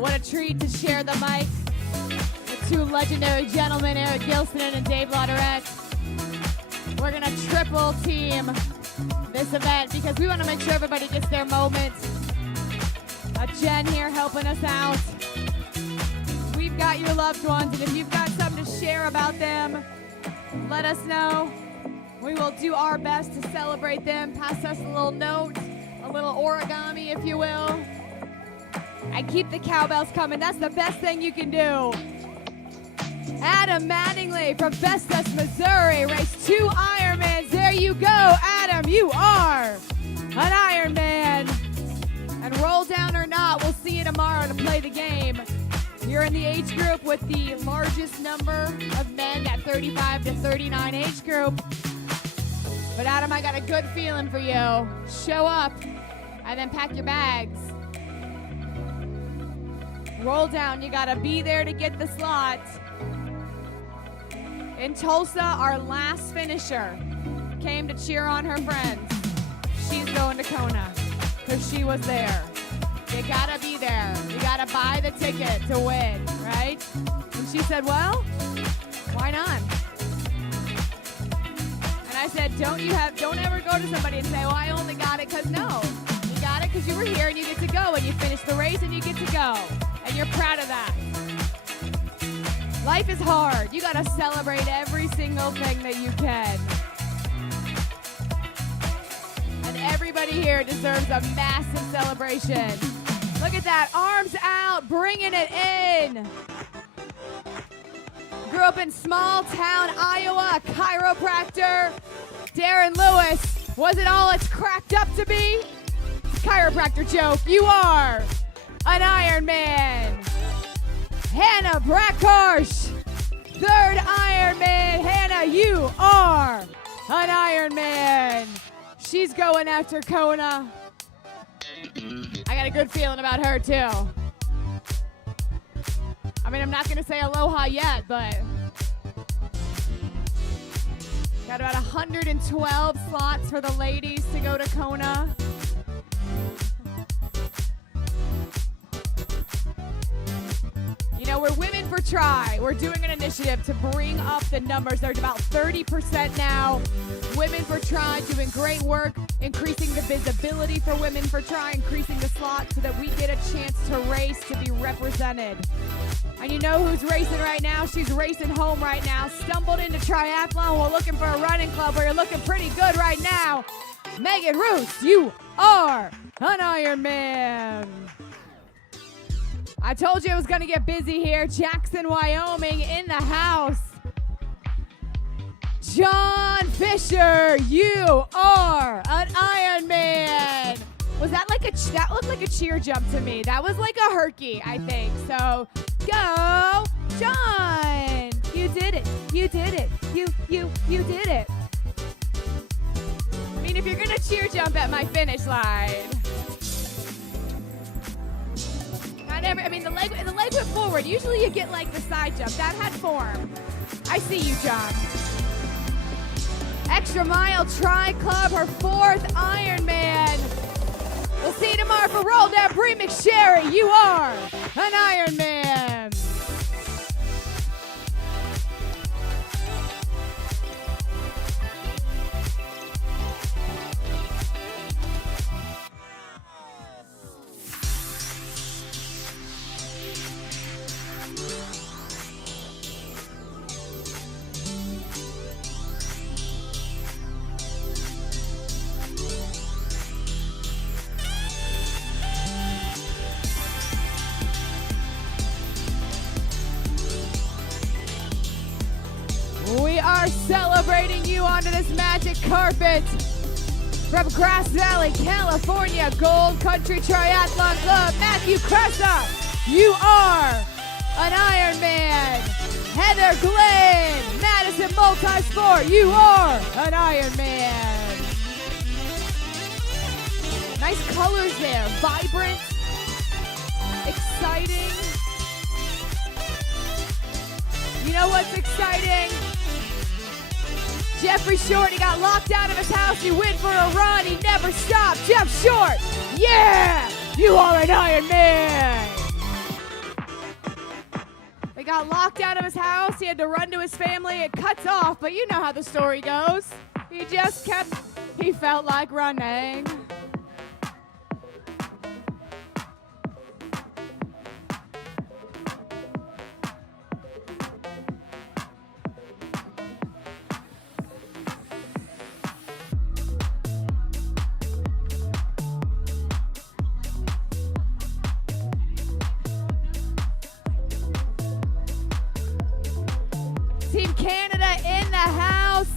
What a treat to share the mic with two legendary gentlemen, Eric Gilson and Dave Lauderette. We're going to triple team this event because we want to make sure everybody gets their moment. Jen here helping us out. We've got your loved ones, and if you've got something to share about them, let us know. We will do our best to celebrate them. Pass us a little note, a little origami, if you will. And keep the cowbells coming. That's the best thing you can do. Adam Mattingly from Festus, Missouri, raced 2 Ironmans. There you go, Adam. You are an Ironman. And roll down or not, we'll see you tomorrow to play the game. You're in the age group with the largest number of men, that 35 to 39 age group. But Adam, I got a good feeling for you. Show up and then pack your bags. Roll down. You got to be there to get the slot. In Tulsa, our last finisher came to cheer on her friends. She's going to Kona because she was there. You gotta be there. You gotta buy the ticket to win, right? And she said, well, why not? And I said, don't ever go to somebody and say, well, I only got it because no. You got it because you were here and you get to go and you finished the race and you get to go. And you're proud of that. Life is hard. You gotta celebrate every single thing that you can. And everybody here deserves a massive celebration. Look at that, arms out, bringing it in. Grew up in small town Iowa, chiropractor. Darren Lewis, was it all it's cracked up to be? Chiropractor joke, you are an Ironman. Hannah Brackarsh, third Ironman. Hannah, you are an Ironman. She's going after Kona. I got a good feeling about her, too. I mean, I'm not going to say aloha yet, but got about 112 slots for the ladies to go to Kona. You know, we're Women for Tri. We're doing an initiative to bring up the numbers. There's about 30% now. Women for Tri doing great work, increasing the visibility for Women for Tri, increasing the slots so that we get a chance to race, to be represented. And you know who's racing right now? She's racing home right now. Stumbled into triathlon while looking for a running club where you're looking pretty good right now. Megan Roos, you are an Ironman. I told you it was going to get busy here. Jackson, Wyoming in the house. John Fisher, you are an Ironman. Was that like that looked like a cheer jump to me. That was like a herky, I think. So go, John. You did it. You did it. You did it. I mean, if you're going to cheer jump at my finish line. The leg went forward. Usually you get like the side jump. That had form. I see you, John. Extra Mile Tri Club, her fourth Ironman. We'll see you tomorrow for Roll Down. Bree McSherry, you are an Ironman. Celebrating you onto this magic carpet from Grass Valley, California, Gold Country Triathlon Club. Matthew Cressa, you are an Ironman. Heather Glenn, Madison Multisport, you are an Ironman. Nice colors there, vibrant, exciting. You know what's exciting? Jeffrey Short, he got locked out of his house. He went for a run. He never stopped. Jeff Short, yeah, you are an Ironman. They got locked out of his house. He had to run to his family. It cuts off, but you know how the story goes. He felt like running. Team Canada in the house.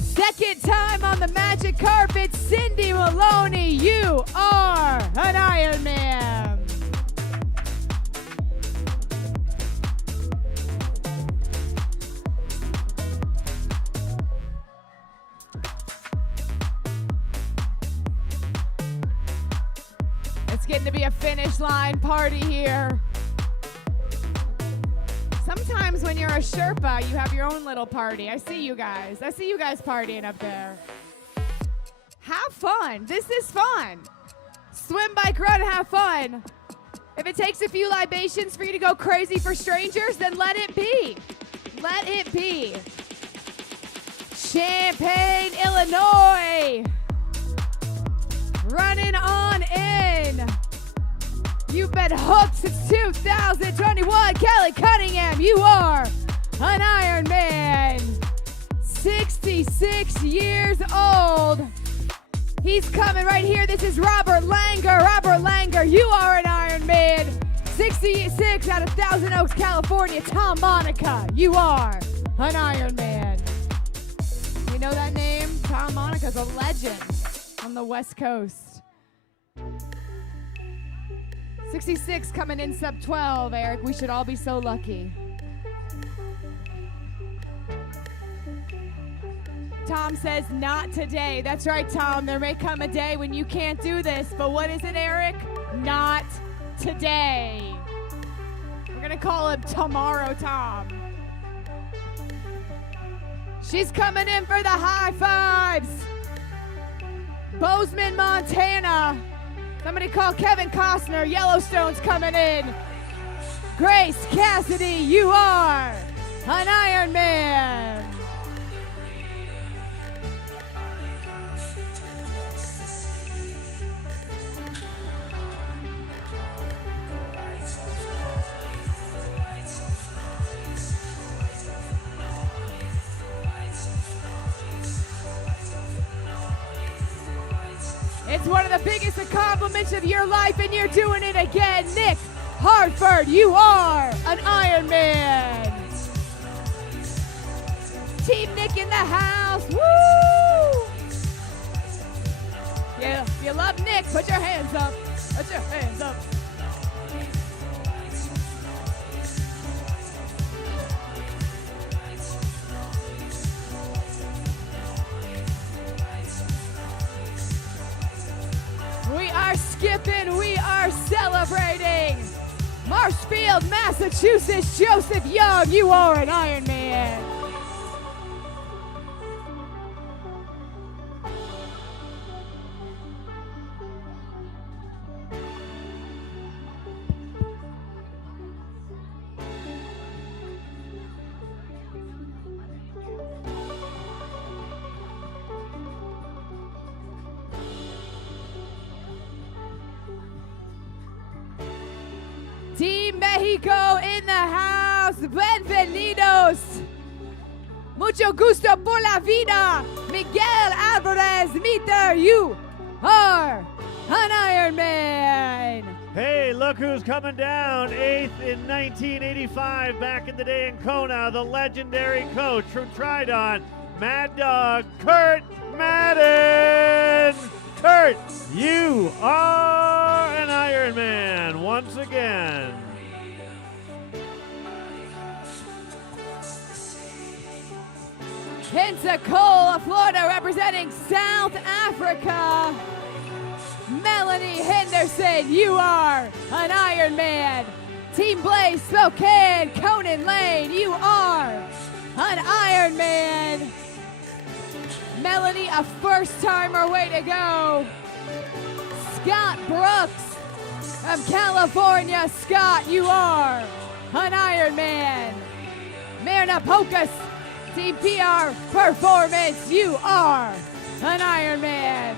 Second time on the magic carpet. Cindy Maloney, you are an Ironman. It's getting to be a finish line party here. Sometimes when you're a Sherpa, you have your own little party. I see you guys. I see you guys partying up there. Have fun. This is fun. Swim, bike, run, have fun. If it takes a few libations for you to go crazy for strangers, then let it be. Let it be. Champaign, Illinois. Running on in. You've been hooked since 2021. Kelly Cunningham, you are an Ironman. 66 years old. He's coming right here. This is Robert Langer. Robert Langer, you are an Ironman. 66 out of Thousand Oaks, California. Tom Monica, you are an Ironman. You know that name? Tom Monica's a legend on the West Coast. 66 coming in sub 12, Eric. We should all be so lucky. Tom says, not today. That's right, Tom. There may come a day when you can't do this, but what is it, Eric? Not today. We're going to call him Tomorrow Tom. She's coming in for the high fives. Bozeman, Montana. Somebody call Kevin Costner. Yellowstone's coming in. Grace Cassidy, you are an Ironman. It's one of the biggest accomplishments of your life, and you're doing it again. Nick Hartford, you are an Ironman. Team Nick in the house. Woo! Yeah, if you love Nick, put your hands up. Put your hands up. We are skipping, we are celebrating. Marshfield, Massachusetts, Joseph Young, you are an Ironman. Team Mexico in the house. Bienvenidos. Mucho gusto por la vida. Miguel Alvarez, Meter, you are an Ironman. Hey, look who's coming down. 8th in 1985, back in the day in Kona, the legendary coach from Tridon, Mad Dog, Kurt Madden. Kurt, you are an Ironman once again. Pensacola, Florida, representing South Africa. Melanie Henderson, you are an Ironman. Team Blaze, Spokane, Conan Lane, you are an Ironman. Melanie, a first-timer, way to go. Scott Brooks from California. Scott, you are an Ironman. Myrna Pocus, Team PR Performance, you are an Ironman.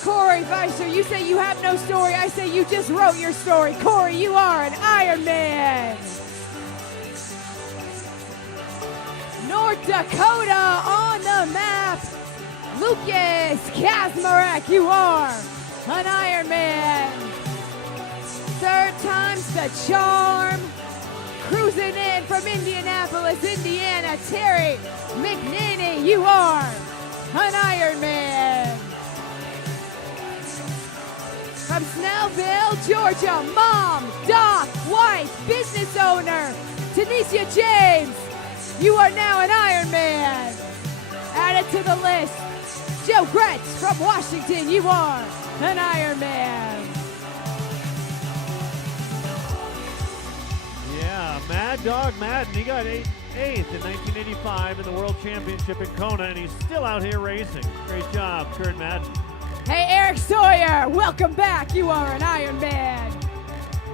Corey Fleischer, you say you have no story. I say you just wrote your story. Corey, you are an Ironman. North Dakota on the map. Lucas Kazmarek, you are an Ironman. Third time's the charm. Cruising in from Indianapolis, Indiana, Terry McNaney, you are an Ironman. From Snellville, Georgia, mom, doc, wife, business owner, Tanisha James, you are now an Ironman. Add it to the list. Joe Gretz from Washington, you are an Ironman. Yeah, Mad Dog Madden. He got eighth in 1985 in the World Championship in Kona, and he's still out here racing. Great job, Kurt Madden. Hey, Eric Sawyer, welcome back. You are an Ironman.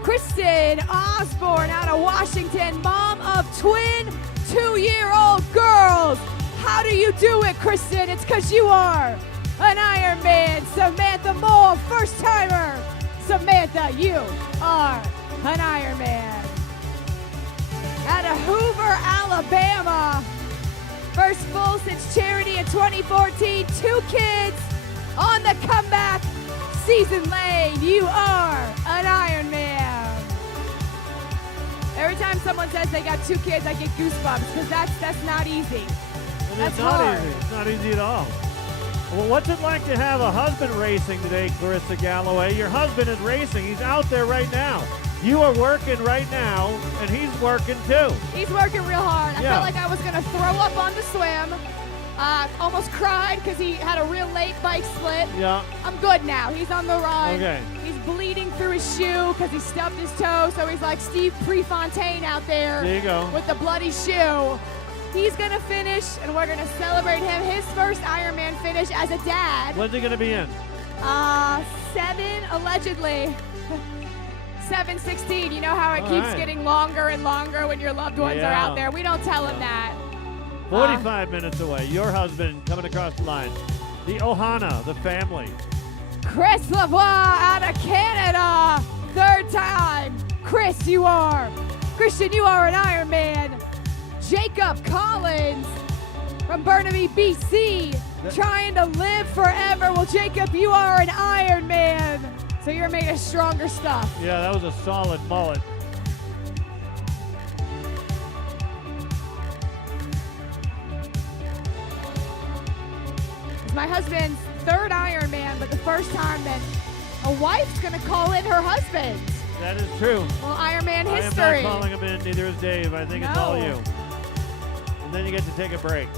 Kristen Osborne out of Washington, mom of twin 2-year-old girls. How do you do it, Kristen? It's because you are an Ironman. Samantha Mole, first timer. Samantha, you are an Ironman. Out of Hoover, Alabama, first full since charity in 2014. 2 kids on the comeback. Season Lane, you are an Ironman. Every time someone says they got 2 kids, I get goosebumps because that's not easy. That's It's not hard. easy. It's not easy at all. Well, what's it like to have a husband racing today, Clarissa Galloway? Your husband is racing. He's out there right now. You are working right now, and he's working too. He's working real hard. I Yeah. felt like I was going to throw up on the swim. Almost cried because he had a real late bike split. Yeah. I'm good now. He's on the run. Okay. He's bleeding through his shoe because he stubbed his toe. So he's like Steve Prefontaine out there There you go. with the bloody shoe. He's going to finish, and we're going to celebrate him. His first Ironman finish as a dad. When's he going to be in? 7, allegedly. 7:16. You know how it All keeps right. getting longer and longer when your loved ones are Yeah. out there. We don't tell him that. 45 minutes away. Your husband coming across the line. The Ohana, the family. Chris Lavoie out of Canada. 3rd time. Chris, you are. Christian, you are an Ironman. Jacob Collins from Burnaby, BC, trying to live forever. Well, Jacob, you are an Ironman. So you're made of stronger stuff. Yeah, that was a solid mullet. It's my husband's 3rd Ironman, but the first time that a wife's gonna call in her husband. That is true. Well, Ironman I am history. not calling him in, neither is Dave. I think it's all No. you. And then you get to take a break.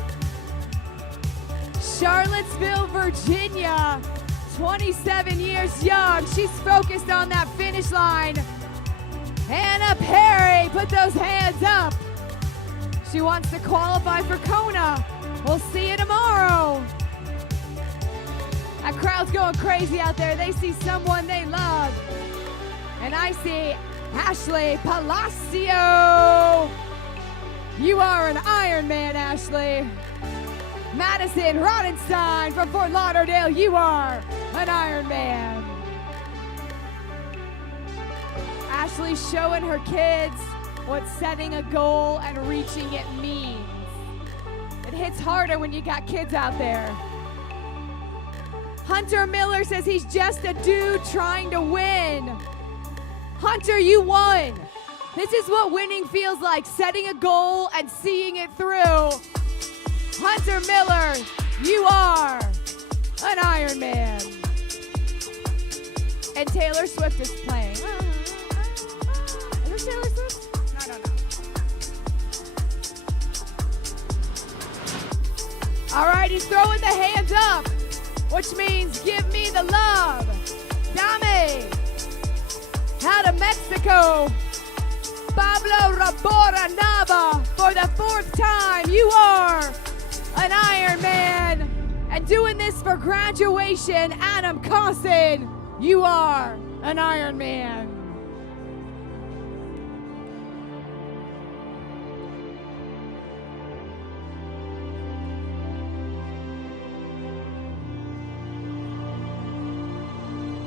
Charlottesville, Virginia, 27 years young. She's focused on that finish line. Hannah Perry, put those hands up. She wants to qualify for Kona. We'll see you tomorrow. That crowd's going crazy out there. They see someone they love. And I see Ashley Palacio. You are an Ironman, Ashley. Madison Rodenstein from Fort Lauderdale, you are an Ironman. Ashley's showing her kids what setting a goal and reaching it means. It hits harder when you got kids out there. Hunter Miller says he's just a dude trying to win. Hunter, you won. This is what winning feels like, setting a goal and seeing it through. Hunter Miller, you are an Ironman. And Taylor Swift is playing. Is this Taylor Swift? No, no, no. All right, he's throwing the hands up, which means give me the love. Dame. Out of Mexico, Pablo Rabora Nava for the 4th time. You are an Ironman. And doing this for graduation, Adam Cossin, you are an Ironman.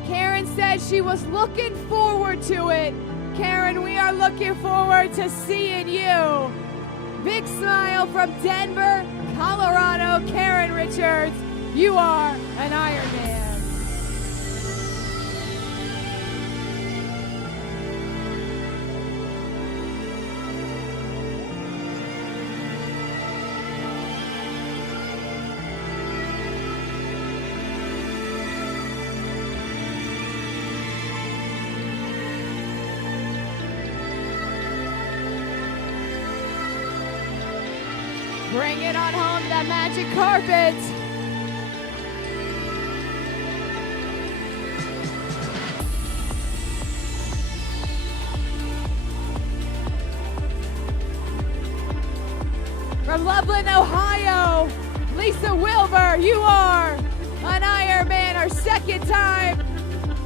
Karen said she was looking forward to it. Karen, we are looking forward to seeing you. Big smile from Denver, Colorado, Karen Richards. You are an Ironman. Bring it on home to that magic carpet. from Loveland, Ohio, Lisa Wilbur, you are an Ironman, our second time.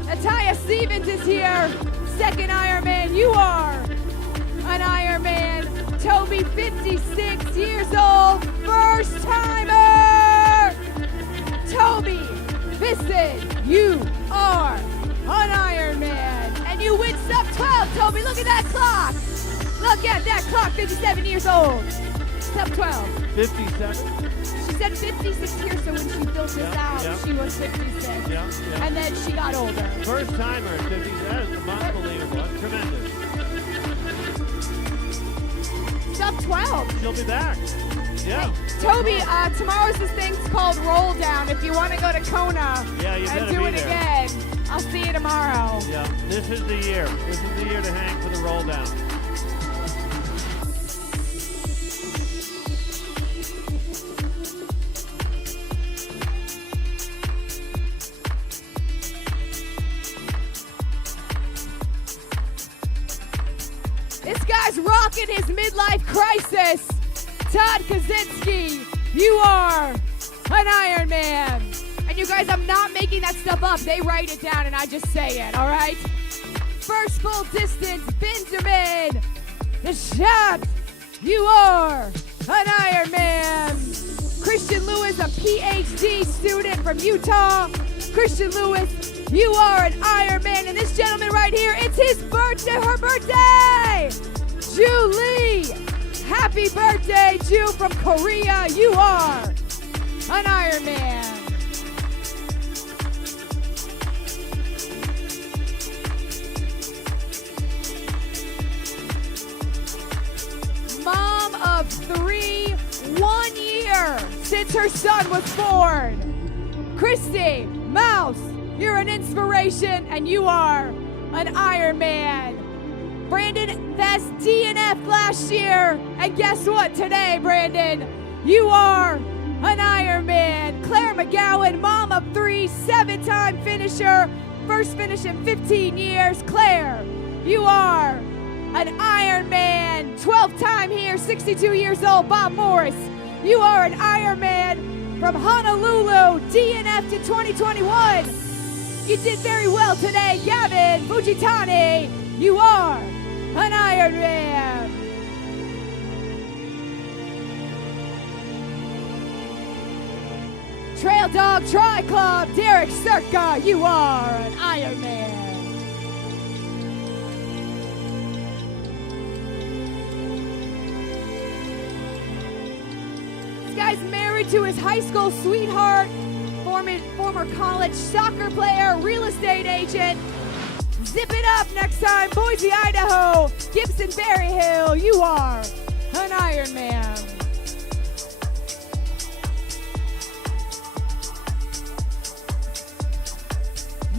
Natalia Stevens is here, second Ironman, you are an Ironman. Toby, 56 years old, first timer. Toby, listen, you are an Ironman. And you win sub 12, Toby, look at that clock. Look at that clock, 57 years old. Sub 12. 57. She said 56 here, so when she filled this out, she was 56. Yeah. And then she got older. First timer at 50. That is unbelievable. That's tremendous. Sub 12. She'll be back. Yeah. Toby, tomorrow's this thing's called Roll Down. If you want to go to Kona Yeah, you and better do be it there. again, I'll see you tomorrow. Yeah. This is the year. This is the year to hang for the roll down. This guy's rocking his midlife crisis. Todd Kaczynski, you are an Ironman. And you guys, I'm not making that stuff up. They write it down and I just say it, all right? First full distance, Benjamin. The shot, you are an Ironman. Christian Lewis, a PhD student from Utah. Christian Lewis, you are an Ironman. And this gentleman right here, it's his birthday, her birthday. Julie, happy birthday, Ju from Korea. You are an Ironman. Mom of 3, 1 year since her son was born. Christy, Mouse, you're an inspiration and you are an Ironman. Brandon Vest DNF last year, and guess what today, Brandon? You are an Ironman. Claire McGowan, mom of 3, 7-time finisher, first finish in 15 years. Claire, you are an Ironman. 12th time here, 62 years old. Bob Morris, you are an Ironman from Honolulu, DNF to 2021. You did very well today, Gavin Fujitani. You are an Ironman. Trail Dog Tri Club, Derek Circa, you are an Ironman. This guy's married to his high school sweetheart, former college soccer player, real estate agent. Zip it up next time, Boise, Idaho. Gibson Berry Hill, you are an Ironman.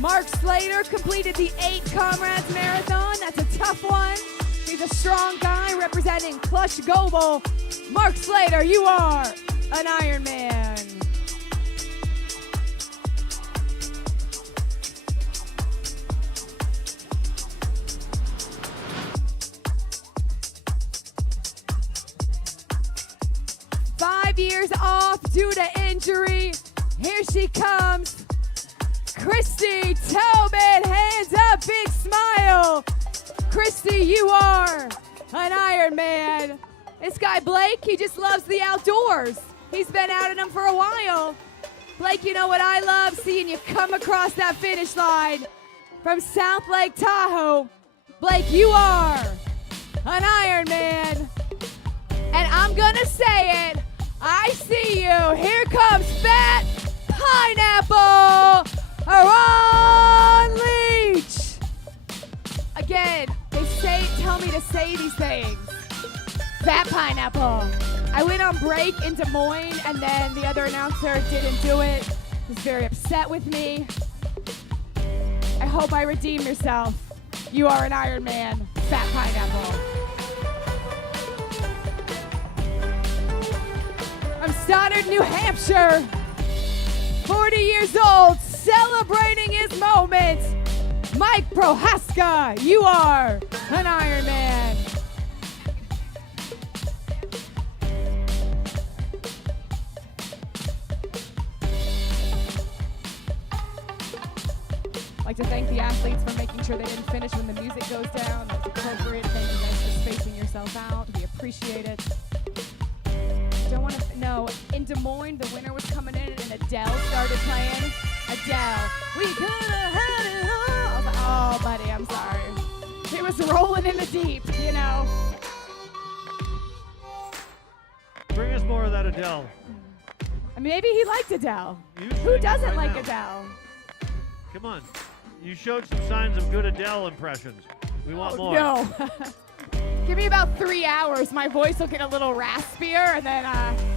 Mark Slater completed the 8 Comrades Marathon. That's a tough one. He's a strong guy representing Clutch Goebel. Mark Slater, you are an Ironman. Years off due to injury. Here she comes. Christy Tobin, hands up, big smile. Christy, you are an Ironman. This guy Blake, he just loves the outdoors. He's been out in them for a while. Blake, you know what I love? Seeing you come across that finish line from South Lake Tahoe. Blake, you are an Ironman. And I'm gonna say it. I see you. Here comes Fat Pineapple, Aaron Leach. Again, tell me to say these things. Fat Pineapple. I went on break in Des Moines, and then the other announcer didn't do it. He was very upset with me. I hope I redeem yourself. You are an Ironman, Fat Pineapple. From Stoddard, New Hampshire, 40 years old, celebrating his moment. Mike Prohaska, you are an Ironman. like to thank the athletes for making sure they didn't finish when the music goes down. That's appropriate. Thank you guys for spacing yourself out. We appreciate it. Don't want to, no, in Des Moines, the winter was coming in and Adele started playing. Adele, we could have had it all. I was like, oh, buddy, I'm sorry. It was rolling in the deep, you know. Bring us more of that Adele. I mean, maybe he liked Adele. You Who sing doesn't right like now. Adele? Come on. You showed some signs of good Adele impressions. We want more. No. Give me about 3 hours. My voice will get a little raspier, and then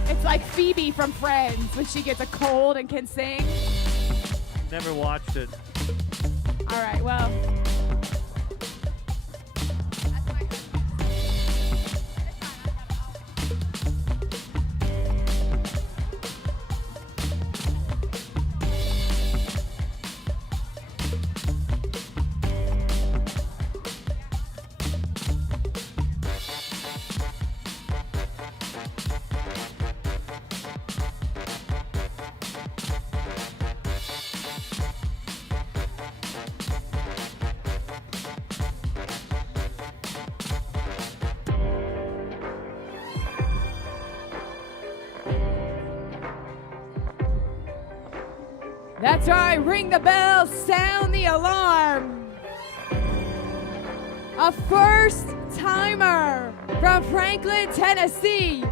it's like Phoebe from Friends when she gets a cold and can sing. Never watched it. All right, well. That's right, ring the bell, sound the alarm. A first timer from Franklin, Tennessee.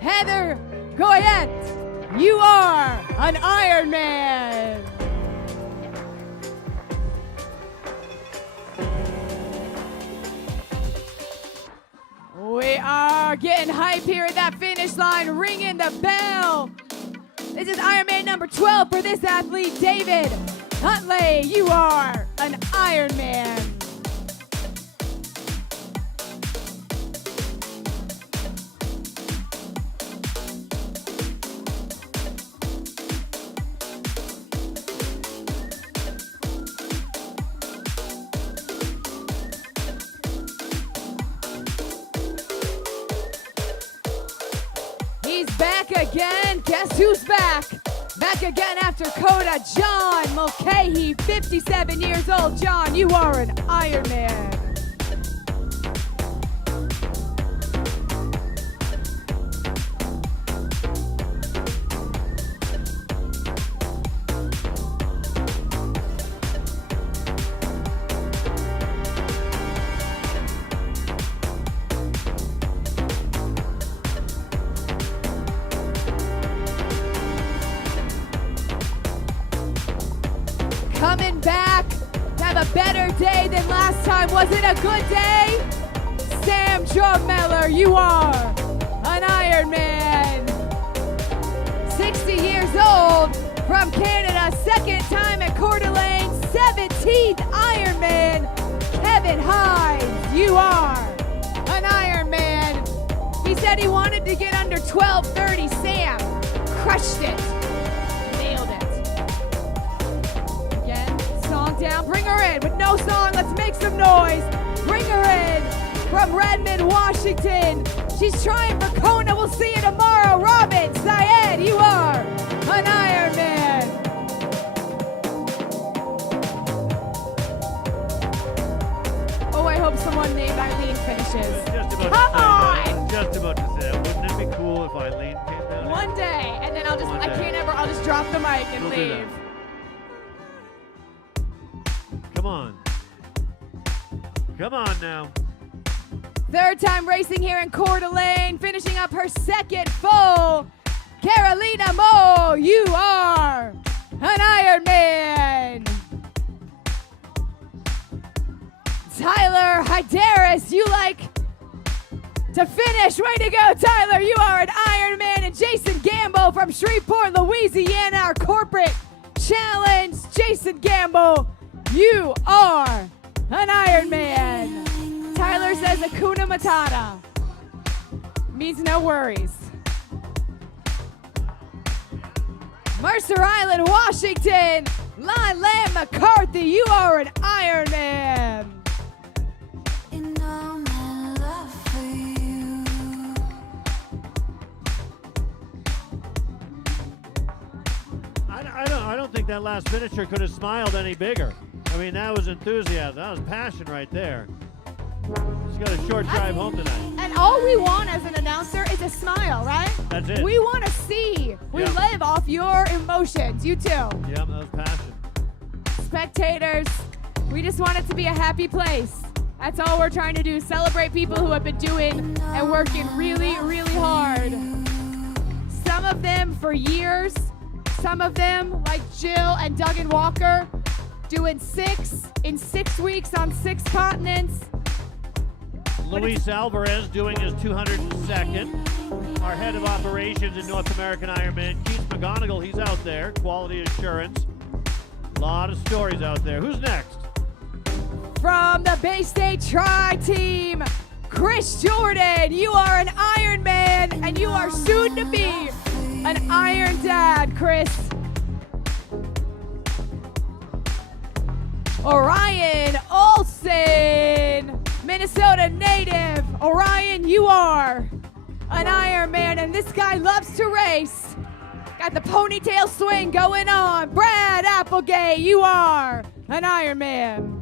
Heather Goyette, you are an Ironman. We are getting hype here at that finish line, ringing the bell. This is Ironman number 12 for this athlete, David Huntley. You are an Ironman. He's back again. Guess who's back? Back again after Coda, John Mulcahy, 57 years old. John, you are an Ironman. Coming back to have a better day than last time. Was it a good day? Sam Drummeller, you are an Ironman. 60 years old from Canada, second time at Coeur d'Alene, 17th Ironman. Kevin Hines, you are an Ironman. He said he wanted to get under 12:30. Sam crushed it. Nailed it. Song down, bring her in. With no song, let's make some noise. Bring her in from Redmond, Washington. She's trying for Kona. We'll see you tomorrow. Robin Syed, you are an Ironman. Oh, I hope someone named Eileen finishes. Come on! Just about to say that. Wouldn't it be cool if Eileen came down? One day, and then I'll just drop the mic and We'll do leave. that. Come on. Come on now. Third time racing here in Coeur d'Alene, finishing up her second full. Carolina Moe, you are an Ironman. Tyler Hyderis, you like to finish. Way to go, Tyler. You are an Ironman. And Jason Gamble from Shreveport, Louisiana, our corporate challenge. Jason Gamble, you are an Ironman. Tyler says Hakuna Matata. Means no worries. Mercer Island, Washington. Lyle McCarthy, you are an Ironman. I don't think that last finisher could have smiled any bigger. I I mean, that was enthusiasm. That was passion right there. She's got a short drive home tonight. And all we want as an announcer is a smile, right? That's it. We want to see. We Yeah. live off your emotions. You too. Yeah, that was passion. Spectators, we just want it to be a happy place. That's all we're trying to do. Celebrate people who have been doing and working really, really hard. Some of them for years. Some of them, like Jill and Duggan Walker, doing 6 in 6 weeks on 6 continents. Luis Alvarez doing his 202nd. Our head of operations in North American Ironman, Keith McGonigal, he's out there. Quality assurance. A lot of stories out there. Who's next? From the Bay State Tri Team, Chris Jordan, you are an Ironman and you are soon to be an Iron Dad, Chris. Orion Olsen, Minnesota native. Orion, you are an Ironman, and this guy loves to race. Got the ponytail swing going on. Brad Applegate, you are an Ironman.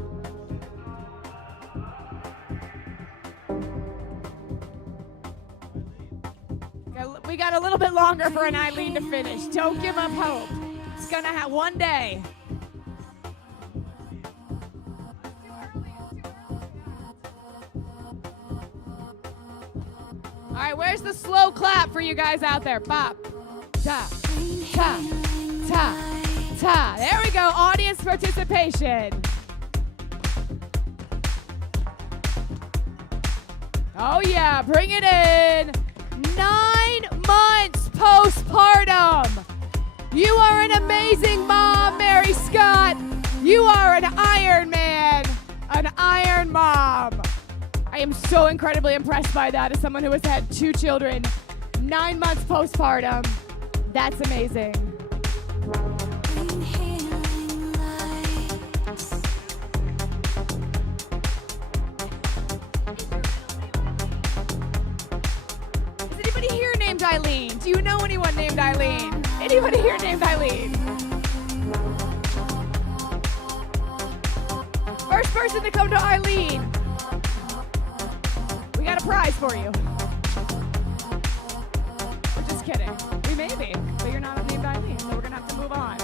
We got a little bit longer for an Eileen to finish. Don't give up hope. It's gonna have one day. All right, where's the slow clap for you guys out there? Bop, ta, ta, ta, ta. There we go, audience participation. Oh yeah, bring it in. 9 months postpartum. You are an amazing mom, Mary Scott. You are an Iron Man, an Iron Mom. I am so incredibly impressed by that as someone who has had 2 children, 9 months postpartum. That's amazing. Is anybody here named Eileen? Do you know anyone named Eileen? Anybody here named Eileen? First person to come to Eileen. We got a prize for you. We're just kidding. We may be, but you're not named Eileen, so we're gonna have to move on.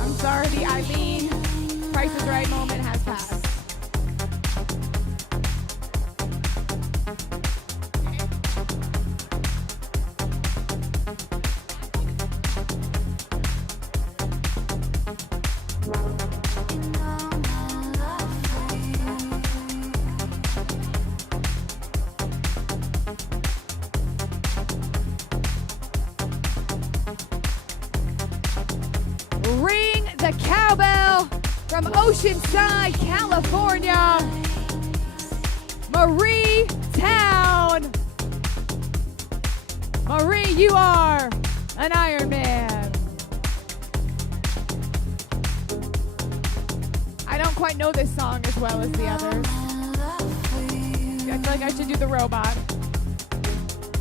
I'm sorry, the Eileen Price is Right moment has passed. Ring the cowbell from Oceanside, California, Marie Town. Marie, you are an Ironman. I don't quite know this song as well as the others. I feel like I should do the robot.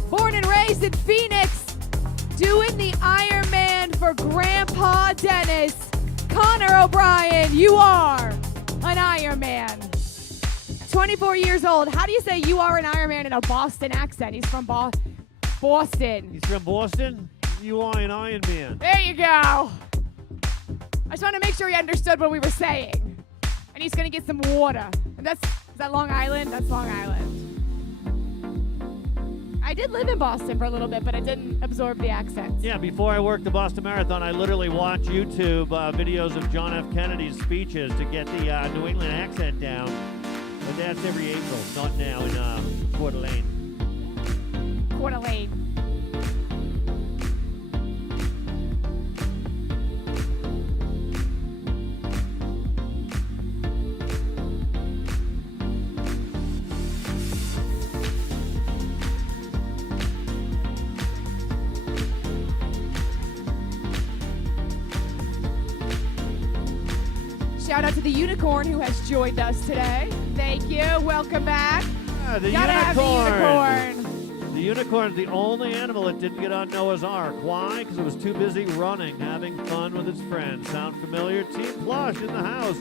Born and raised in Phoenix, doing the Ironman for Grandpa Dennis. Connor O'Brien, you are an Ironman. 24 years old. How do you say you are an Ironman in a Boston accent? He's from Boston. He's from Boston? You are an Ironman. There you go. I just want to make sure he understood what we were saying. And he's going to get some water. And is that Long Island? That's Long Island. I did live in Boston for a little bit, but I didn't absorb the accent. Yeah, before I worked the Boston Marathon, I literally watched YouTube videos of John F. Kennedy's speeches to get the New England accent down. But that's every April, not now in Coeur d'Alene. Coeur d'Alene. Shout out to the Unicorn who has joined us today. Thank you. Welcome back. Yeah, the Gotta Unicorn. have the Unicorn. The unicorn's the only animal that didn't get on Noah's Ark. Why? Because it was too busy running, having fun with its friends. Sound familiar? Team Plush in the house.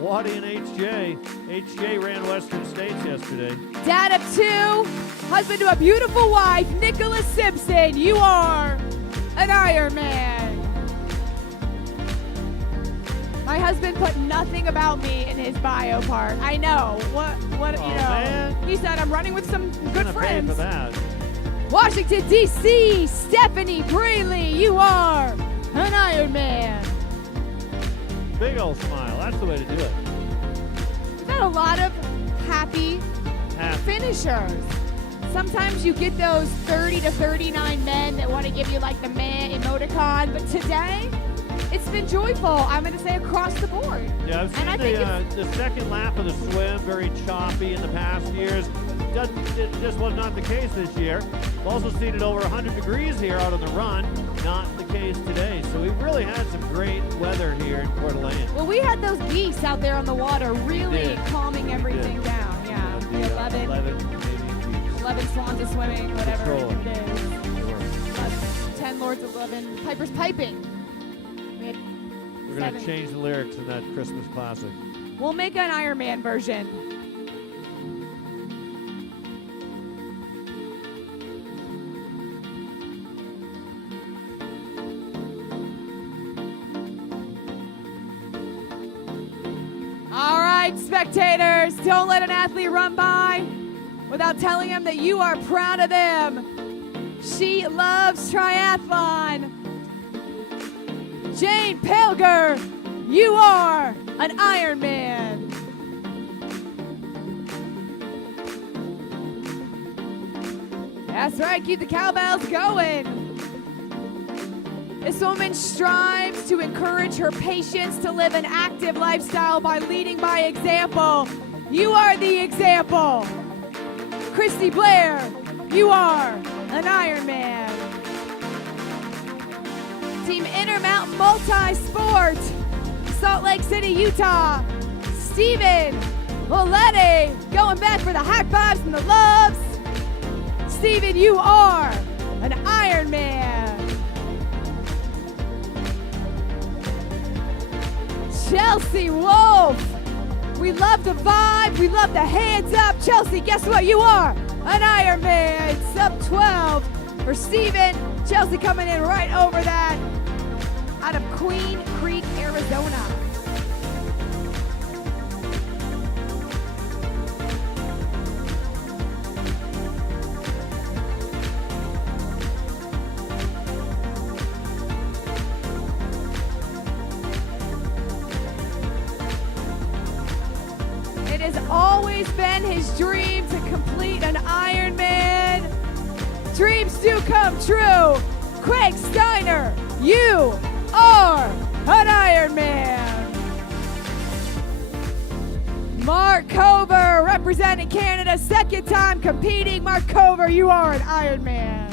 Waddy and HJ. HJ ran Western States yesterday. Dad of 2, husband to a beautiful wife, Nicholas Simpson. You are an Ironman. My husband put nothing about me in his bio part. I know. What Oh, you know. man. He said I'm running with some good Gonna pay friends. for that. Washington, D.C., Stephanie Braley, you are an Ironman. Big old smile. That's the way to do it. We've had a lot of happy finishers. Sometimes you get those 30 to 39 men that want to give you like the man emoticon, but today it's been joyful. I'm going to say across the board. Yeah, I've And I seen think the second lap of the swim very choppy in the past years. It just was not the case this year. I've also seen it over 100 degrees here out on the run. Not the case today. So we've really had some great weather here in Coeur d'Alene. Well, we had those geese out there on the water really did. calming everything did. down. Yeah, the 11 swans are swimming, whatever Patrol. it is. 10 lords of 11. Piper's piping. We had We're going to 7. change the lyrics in that Christmas classic. We'll make an Ironman version. All right, spectators, don't let an athlete run by without telling them that you are proud of them. She loves triathlon. Jane Pilger, you are an Ironman. That's right, keep the cowbells going. This woman strives to encourage her patients to live an active lifestyle by leading by example. You are the example. Christy Blair, you are an Ironman. Team Intermountain Multi-Sport, Salt Lake City, Utah. Steven Volete, going back for the high fives and the loves. Steven, you are an Ironman. Chelsea Wolf, we love the vibe, we love the hands up. Chelsea, guess what? You are an Ironman. Sub 12 for Steven. Chelsea coming in right over that out of Queen Creek, Arizona. It has always been his dream to complete an Ironman. Dreams do come true. Craig Steiner, you are an Ironman. Mark Cover, representing Canada, second time competing. Mark Cover, you are an Ironman.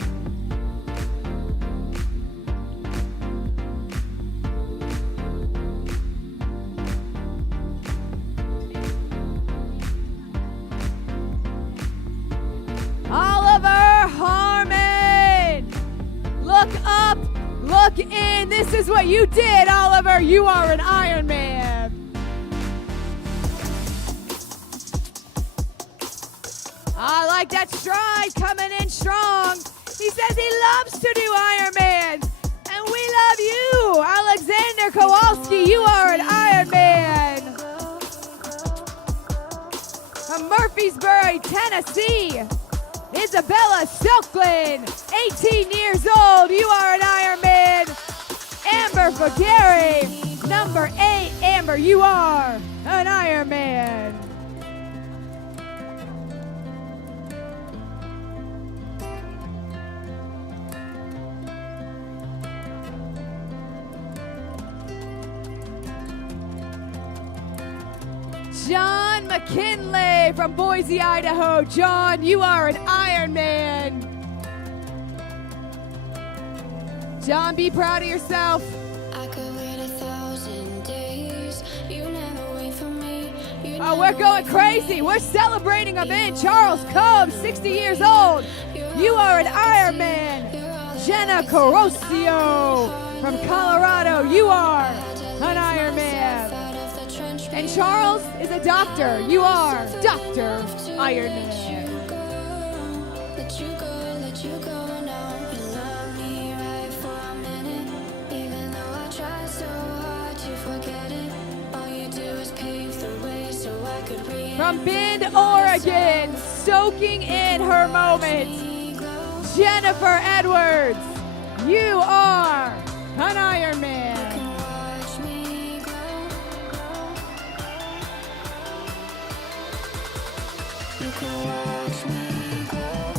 Oliver Harmon, look up, look in. This is what you did, Oliver. You are an Ironman. I like that stride coming in strong. He says he loves to do Ironmans, and we love you, Alexander Kowalski. You are an Ironman. From Murfreesboro, Tennessee, Isabella Stokeland, 18 years old. You are an Ironman. Amber Fagari, number 8. Amber, you are an Ironman. John McKinley from Boise, Idaho. John, you are an Ironman. John, be proud of yourself. I could wait 1,000 days. You never wait for me. Oh, we're going crazy. We're celebrating a man, Charles Combs, 60 years old. You are an Ironman. Jenna Carosio from Colorado. You are an Ironman. And Charles is a doctor. You are Dr. Ironman. Let you go now. You love me right for a minute. Even though I try so hard to forget it, all you do is pave the way so I could breathe. From Bend, Oregon, soaking in her moment, Jennifer Edwards. You are an Ironman. Watch me grow. You can watch me grow.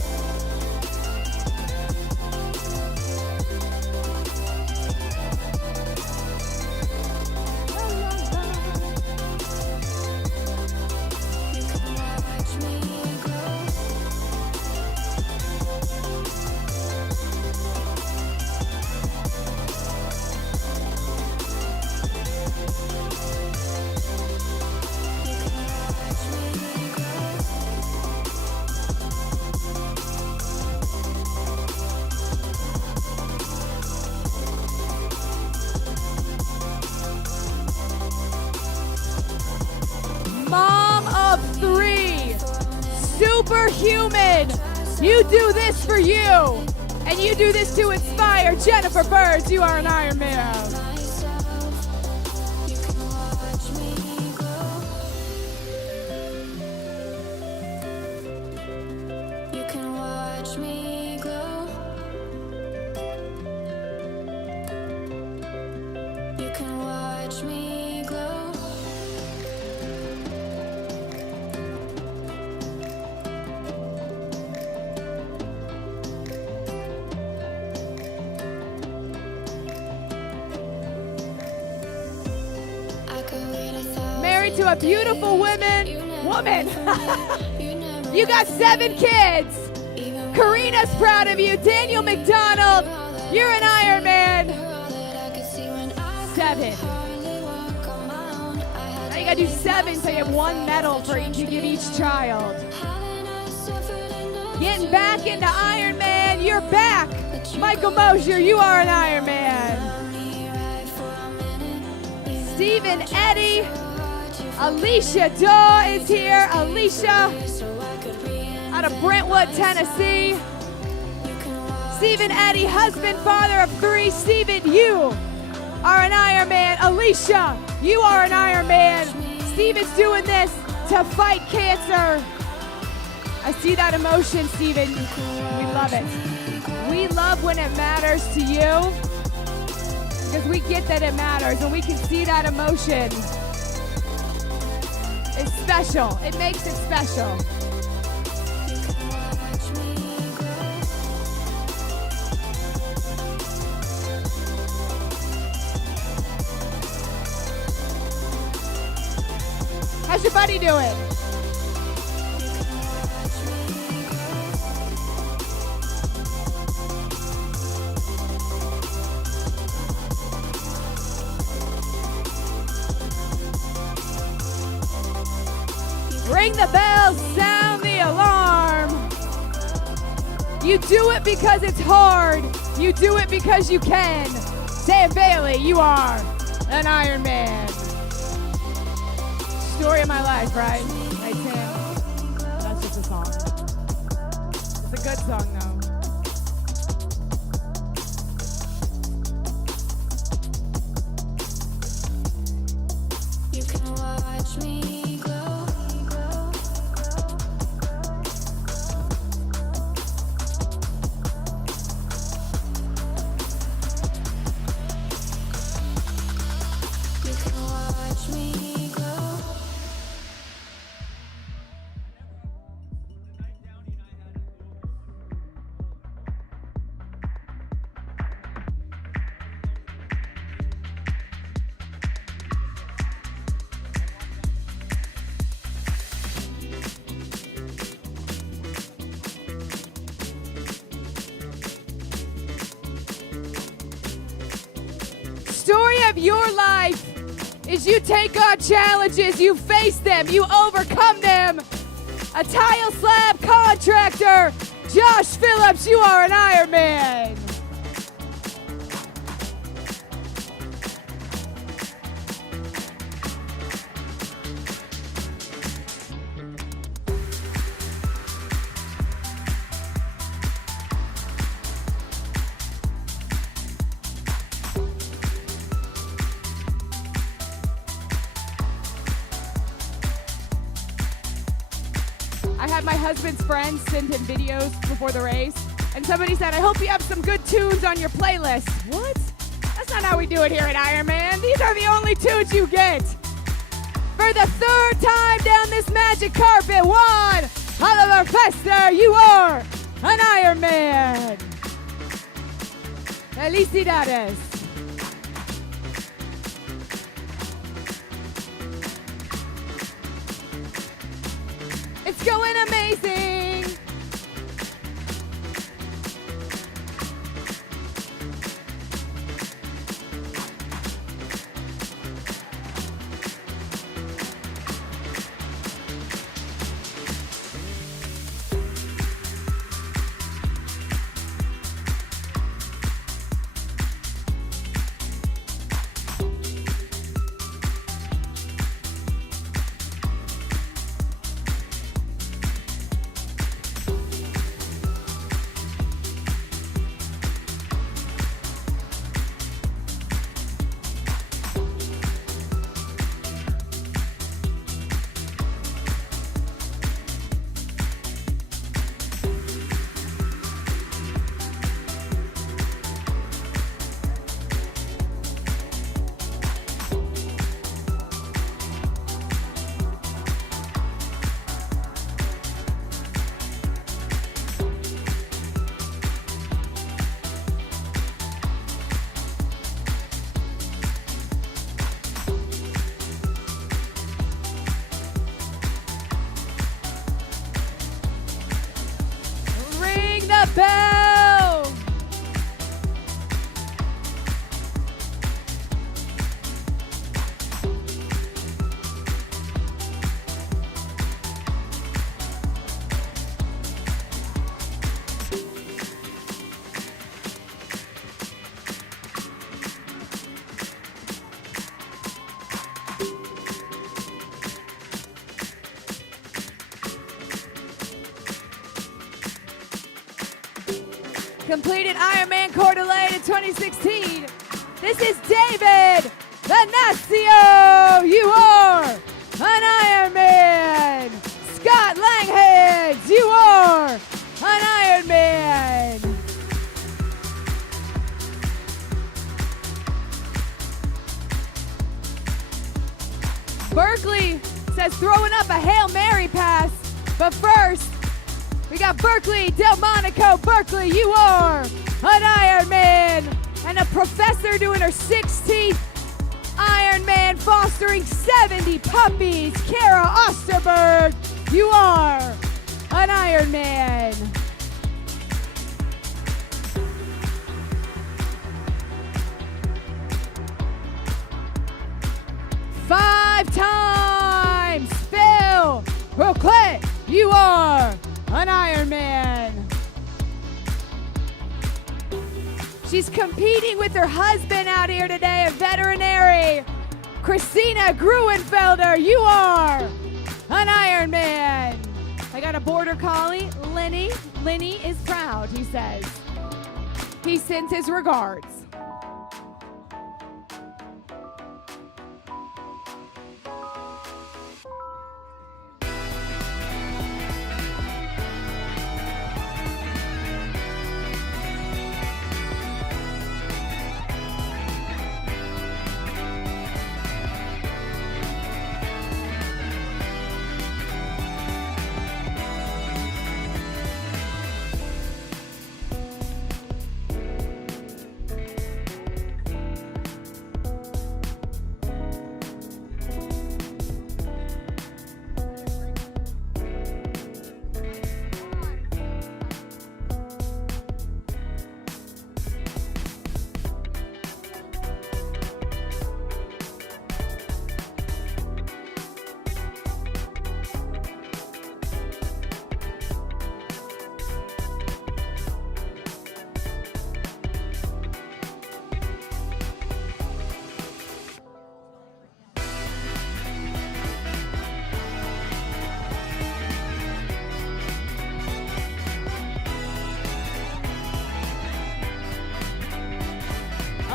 You can watch me grow. Mom of 3, superhuman. You do this for you, and you do this to inspire. Jennifer Birds, you are an Ironman. You can watch me grow. You can watch me glow. You can watch me glow. I could wait 1,000 Married to a beautiful woman. You got 7 kids. Karina's proud of you. Daniel McDonald, you're an Ironman. 7. Now you gotta do 7 so you have 1 medal for each. You give each child. Getting back into Ironman, you're back. Michael Mosier, you are an Ironman. Stephen Eddy, Alicia Daw is here. Alicia out of Brentwood, Tennessee. Stephen Eddy, husband, father of 3. Stephen, you are an Ironman. Alicia, you are an Ironman. Stephen's doing this to fight cancer. I see that emotion, Stephen. We love it. We love when it matters to you because we get that it matters and we can see that emotion. It's special. It makes it special. How's your buddy doing? Ring the bell, sound the alarm. You do it because it's hard. You do it because you can. Sam Bailey, you are an Ironman. Story of my life, right? Right, Sam? That's just a song. It's a good song, though. You can watch me glow. You can watch me glow. Story of your life is you take on challenges, you face them, you overcome them. A tile slab contractor Josh Phillips, you are an Ironman. I had my husband's friends send him videos before the race, and somebody said, I hope you have some good tunes on your playlist. What? That's not how we do it here at Ironman. These are the only tunes you get. For the third time down this magic carpet, Juan Oliver Fester, you are an Ironman. Felicidades. It's going amazing. Bell. Completed Ironman Coeur d'Alene in 2016. This is David Venasio. You are an Ironman. Scott Langheads, you are an Ironman. Berkeley says throwing up a Hail Mary pass, but first, we got Berkeley, Delmonico. Berkeley, you are an Ironman. And a professor doing her 16th Ironman, fostering 70 puppies. Kara Osterberg, you are an Ironman. Five times, Phil Roquet, you are an Ironman. She's competing with her husband out here today, a veterinary. Christina Gruenfelder, you are an Ironman. I got a border collie, Lenny. Lenny is proud, he says. He sends his regards.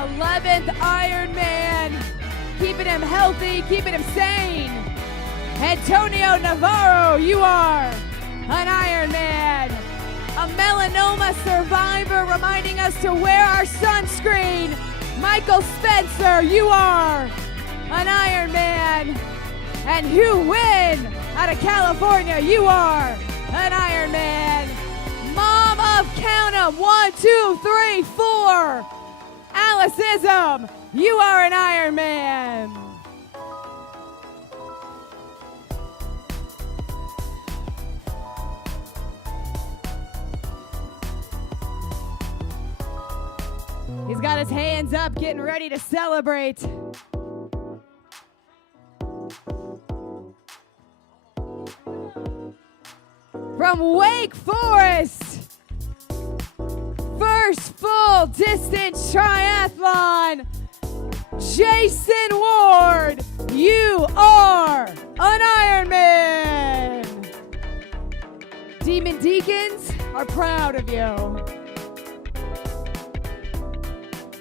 11th Ironman. Keeping him healthy, keeping him sane. Antonio Navarro, you are an Ironman. A melanoma survivor reminding us to wear our sunscreen. Michael Spencer, you are an Ironman. And Hugh Wynn out of California, you are an Ironman. Mom of count 'em, 1, 2, 3, 4. Alice Ism, you are an Ironman. He's got his hands up, getting ready to celebrate. From Wake Forest, first full distance triathlon, Jason Ward, you are an Ironman. Demon Deacons are proud of you.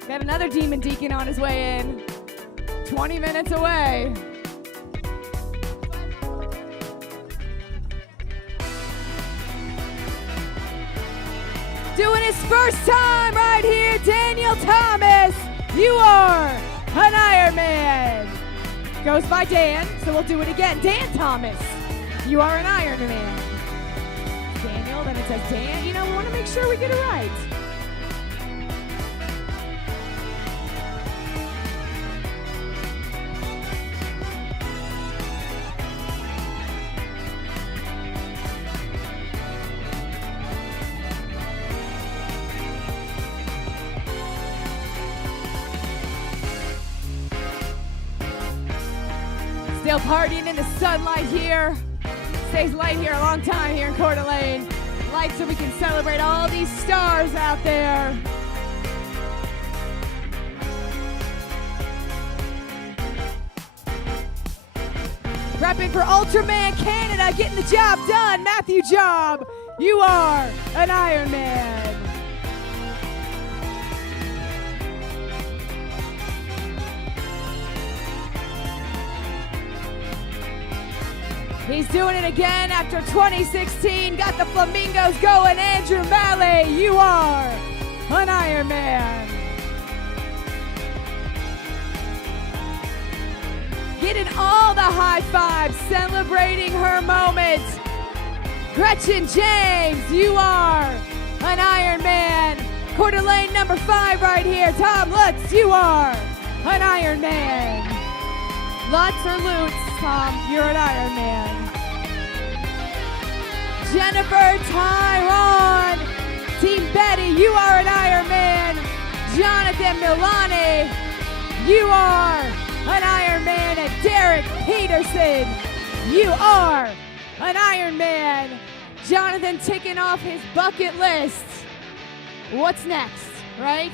Got another Demon Deacon on his way in, 20 minutes away. Doing his first time right here, Daniel Thomas. You are an Ironman. Goes by Dan, so we'll do it again. Dan Thomas, you are an Ironman. Daniel, then it says Dan. You know, we want to make sure we get it right. Still partying in the sunlight here. Stays light here a long time here in Coeur d'Alene. Light so we can celebrate all these stars out there. Repping for Ultraman Canada, getting the job done. Matthew Job, you are an Ironman. He's doing it again after 2016. Got the Flamingos going. Andrew Malley, you are an Ironman. Getting all the high fives, celebrating her moment. Gretchen James, you are an Ironman. Coeur d'Alene number 5 right here. Tom Lutz, you are an Ironman. Lutz or Lutz, Tom, you're an Ironman. Jennifer Tyrone, Team Betty, you are an Ironman. Jonathan Milani, you are an Ironman. And Derek Peterson, you are an Ironman. Jonathan ticking off his bucket list. What's next, right?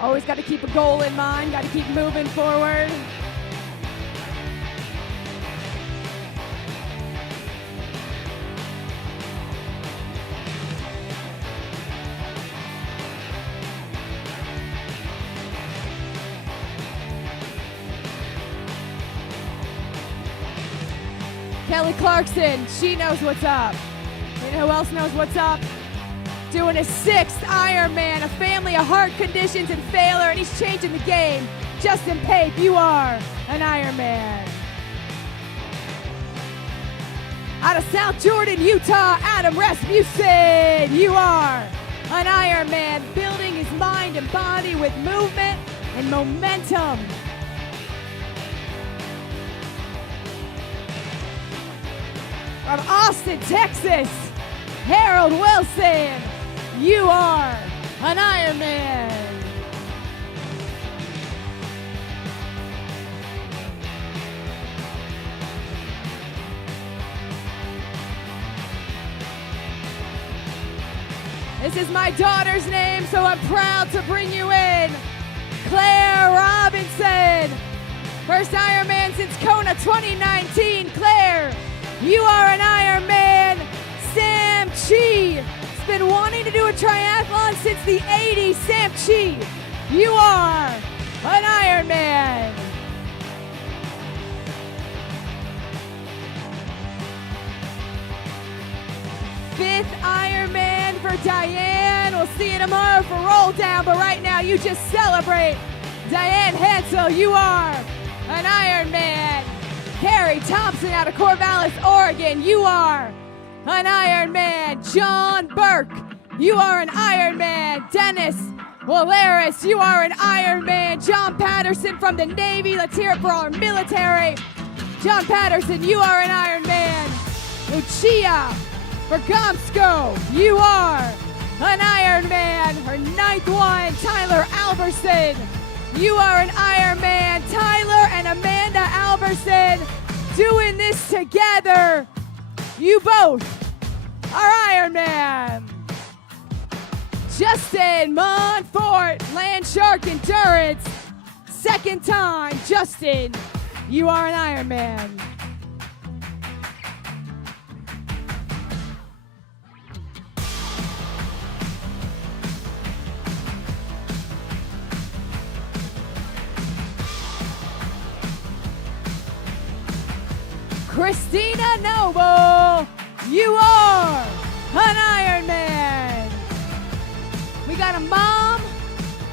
Always got to keep a goal in mind, got to keep moving forward. Kelly Clarkson, she knows what's up. You know who else knows what's up? Doing his 6th Ironman, a family of heart conditions and failure, and he's changing the game. Justin Pape, you are an Ironman. Out of South Jordan, Utah, Adam Rasmussen, you are an Ironman, building his mind and body with movement and momentum. From Austin, Texas, Harold Wilson, you are an Ironman. This is my daughter's name, so I'm proud to bring you in. Claire Robinson, first Ironman since Kona 2019. Claire, you are an Ironman. Sam Chi has been wanting to do a triathlon since the 80s. Sam Chi, You are an Ironman. Fifth Ironman for Diane. We'll see you tomorrow for Roll Down, but right now you just celebrate Diane Hansel. You are an Ironman. Carrie Thompson out of Corvallis, Oregon. You are an Ironman. John Burke. You are an Ironman. Dennis Waleris, you are an Ironman. John Patterson from the Navy, let's hear it for our military. John Patterson, you are an Ironman. Lucia Bergamsko, you are an Ironman. Her ninth one, Tyler Alverson, you are an Ironman. Tyler and Amanda Alverson doing this together. You both are Ironman. Justin Montfort, Land Shark Endurance. Second time, Justin, you are an Ironman. Christina Noble, you are an Ironman. We got a mom,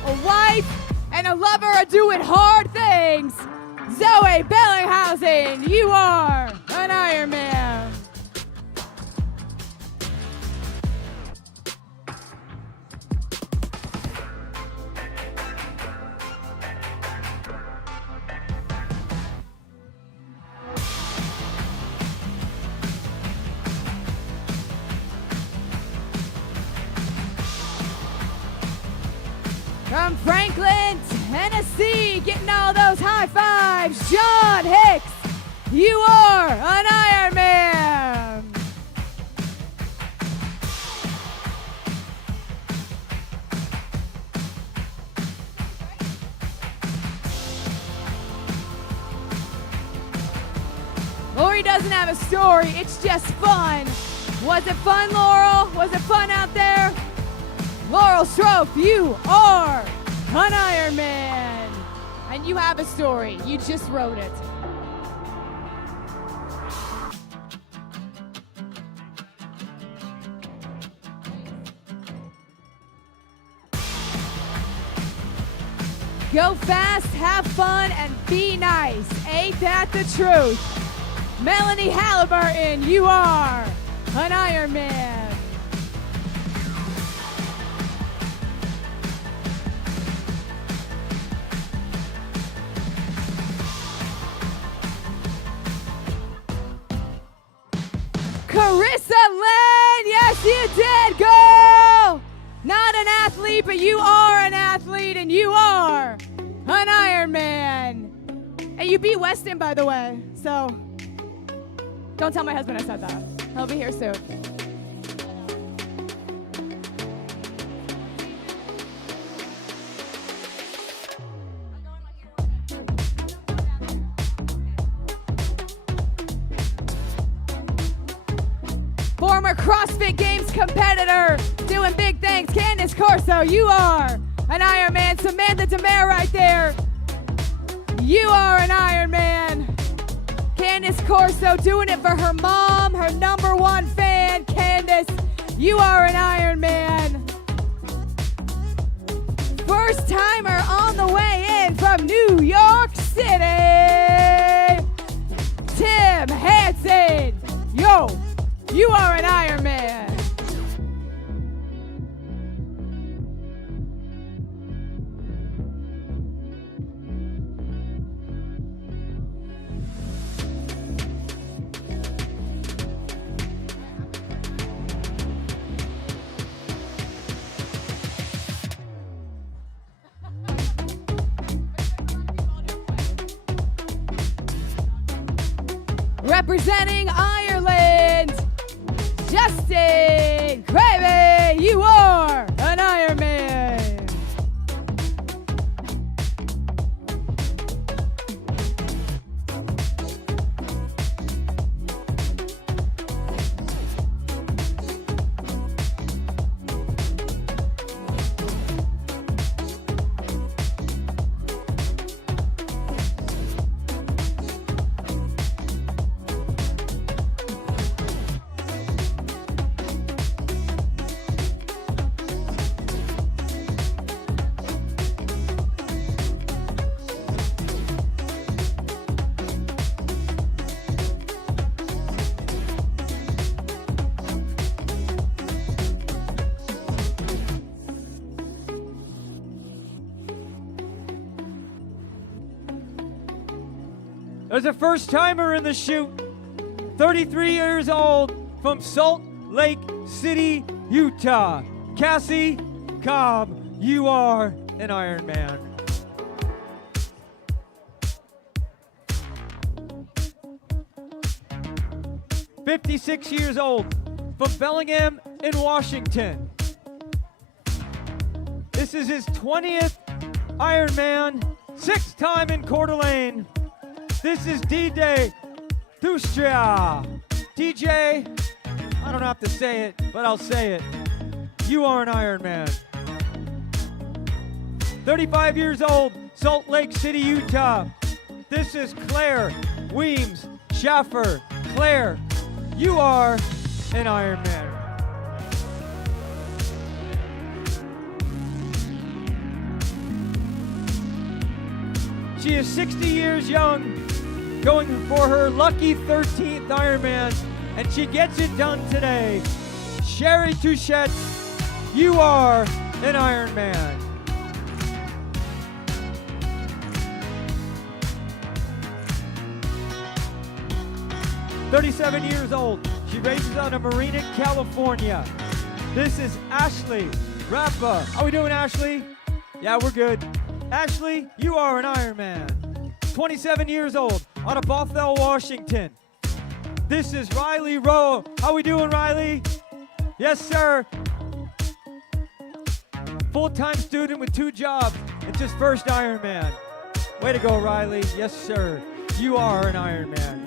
a wife, and a lover are doing hard things. Zoe Bellinghausen, you are an Ironman. From Franklin, Tennessee, getting all those high fives, John Hicks, you are an Ironman. Lori doesn't have a story, it's just fun. Was it fun, Laurel? Was it fun out there? Laurel Strofe, you are an Ironman. And you have a story. You just wrote it. Go fast, have fun, and be nice. Ain't that the truth? Melanie Halliburton, you are an Ironman. Carissa Lane, yes you did, girl! Not an athlete, but you are an athlete, and you are an Ironman. And you beat Weston, by the way, so don't tell my husband I said that. He'll be here soon. Former CrossFit Games competitor, doing big things. Candace Corso, you are an Ironman. Samantha Demare right there. You are an Ironman. Candace Corso doing it for her mom, her number one fan. Candace, you are an Ironman. First timer on the way in from New York City. Tim Hansen, yo. You are an Ironman. Representing Ireland, Justin Cravey, you are an Ironman. There's a first timer in the chute. 33 years old from Salt Lake City, Utah. Cassie Cobb, you are an Ironman. "56 years old from Bellingham in Washington. This is his 20th Ironman, 6th time in Coeur d'Alene. This is DJ Dustria. DJ, I don't have to say it, but I'll say it. You are an Ironman. 35 years old, Salt Lake City, Utah. This is Claire Weems Schaffer. Claire, you are an Ironman. She is 60 years young, going for her lucky 13th Ironman, and she gets it done today. Sherry Touchette, you are an Ironman. "37 years old. She races out of Marina, California. This is Ashley Rappa. How we doing, Ashley? Yeah, we're good. Ashley, you are an Ironman. 27 years old, out of Bothell, Washington. This is Riley Rowe. How we doing, Riley? Yes, sir. Full-time student with 2 jobs. It's his first Ironman. Way to go, Riley. Yes, sir. You are an Ironman.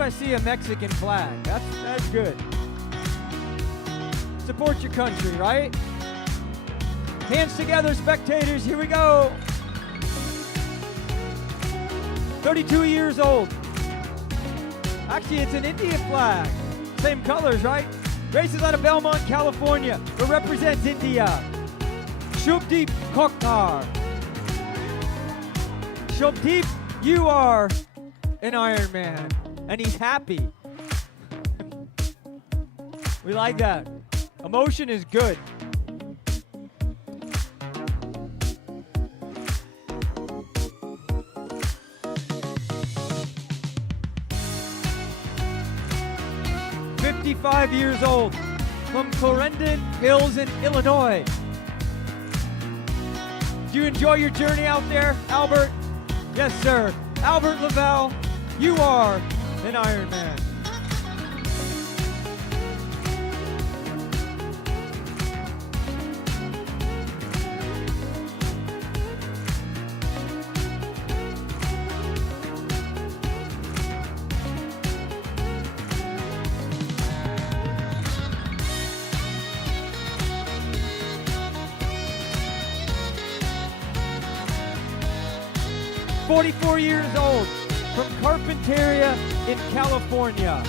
I see a Mexican flag. That's good. Support your country, right? Hands together, spectators. Here we go. 32 years old. Actually, it's an Indian flag. Same colors, right? Races out of Belmont, California, but represents India. Shubdeep Kokar. Shubdeep, you are an Ironman. And he's happy. We like that. Emotion is good. "55 years old from Clarendon Hills in Illinois. Do you enjoy your journey out there, Albert? Yes, sir. Albert Lavelle, you are an Ironman. "44 years old from Carpinteria in California.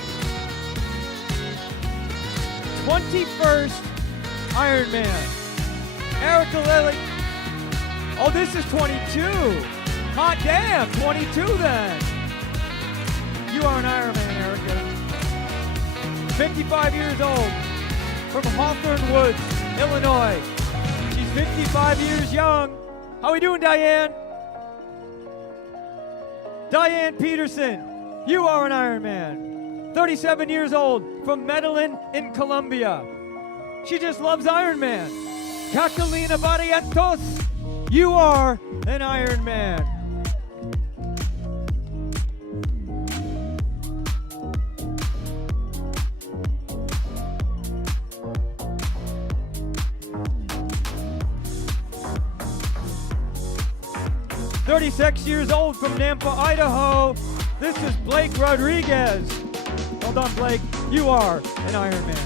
21st Ironman. Erica Lilly. Oh, this is 22. Hot damn, 22 then. You are an Ironman, Erica. 55 years old from Hawthorne Woods, Illinois. She's 55 years young. How we doing, Diane? Diane Peterson, you are an Ironman. 37 years old from Medellin in Colombia. She just loves Ironman. Catalina Barrientos, you are an Ironman. "36 years old from Nampa, Idaho. This is Blake Rodriguez. Well done, Blake. You are an Ironman.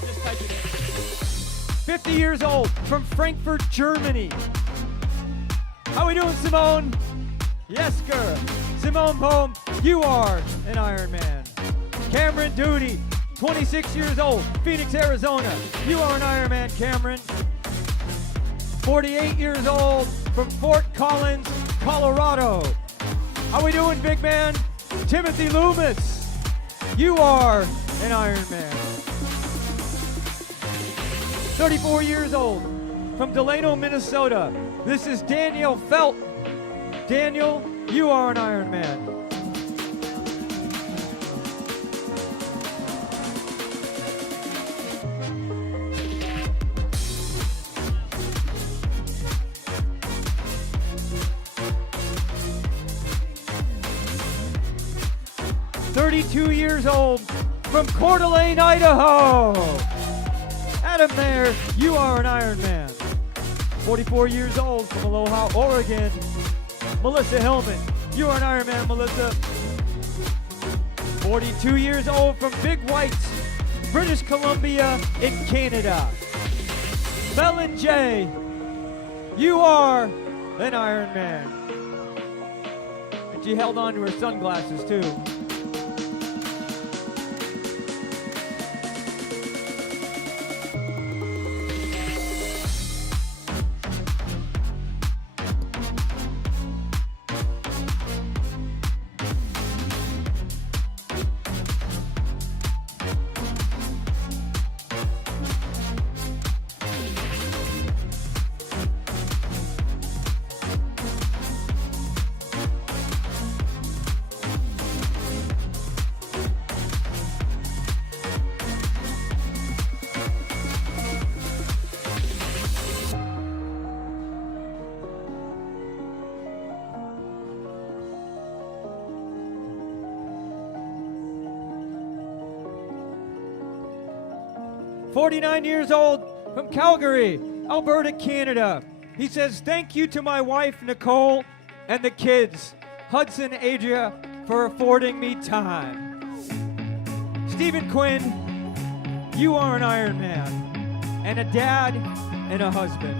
Just type it in. 50 years old from Frankfurt, Germany. How we doing, Simone? Yes, girl. Simone Bohm, you are an Ironman. Cameron Duty, 26 years old, Phoenix, Arizona. You are an Ironman, Cameron. 48 years old from Fort Collins, Colorado. How we doing, big man? Timothy Loomis, you are an Ironman. 34 years old from Delano, Minnesota. This is Daniel Felt. Daniel, you are an Ironman. "32 years old from Coeur d'Alene, Idaho. Adam Mayer, you are an Ironman. 44 years old from Aloha, Oregon. Melissa Hillman, you are an Ironman, Melissa. 42 years old from Big White, British Columbia in Canada. Melanie J, you are an Ironman. And she held on to her sunglasses too. "49 years old from Calgary, Alberta, Canada. He says, thank you to my wife, Nicole, and the kids, Hudson, Adria, for affording me time. Stephen Quinn, you are an Ironman, and a dad and a husband.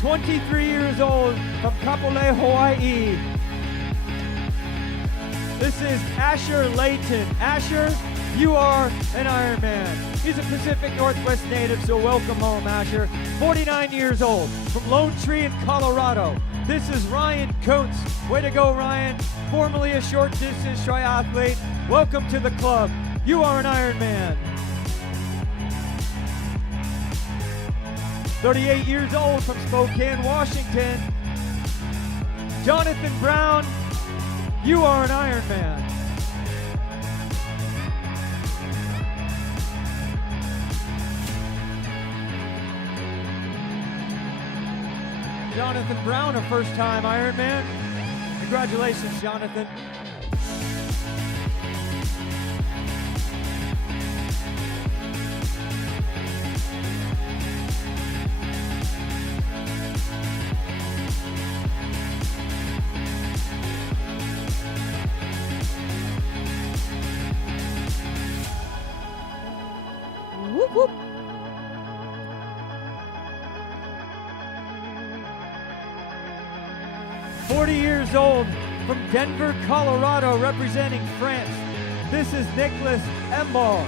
"23 years old from Kapolei, Hawaii. This is Asher Layton. Asher, you are an Ironman. He's a Pacific Northwest native, so welcome home, Asher. 49 years old from Lone Tree in Colorado. This is Ryan Coates. Way to go, Ryan. Formerly a short distance triathlete. Welcome to the club. You are an Ironman. 38 years old from Spokane, Washington. Jonathan Brown, you are an Ironman. Jonathan Brown, a first-time Ironman. Congratulations, Jonathan. Whoop, whoop. "40 years old from Denver, Colorado, representing France. This is Nicholas Emball,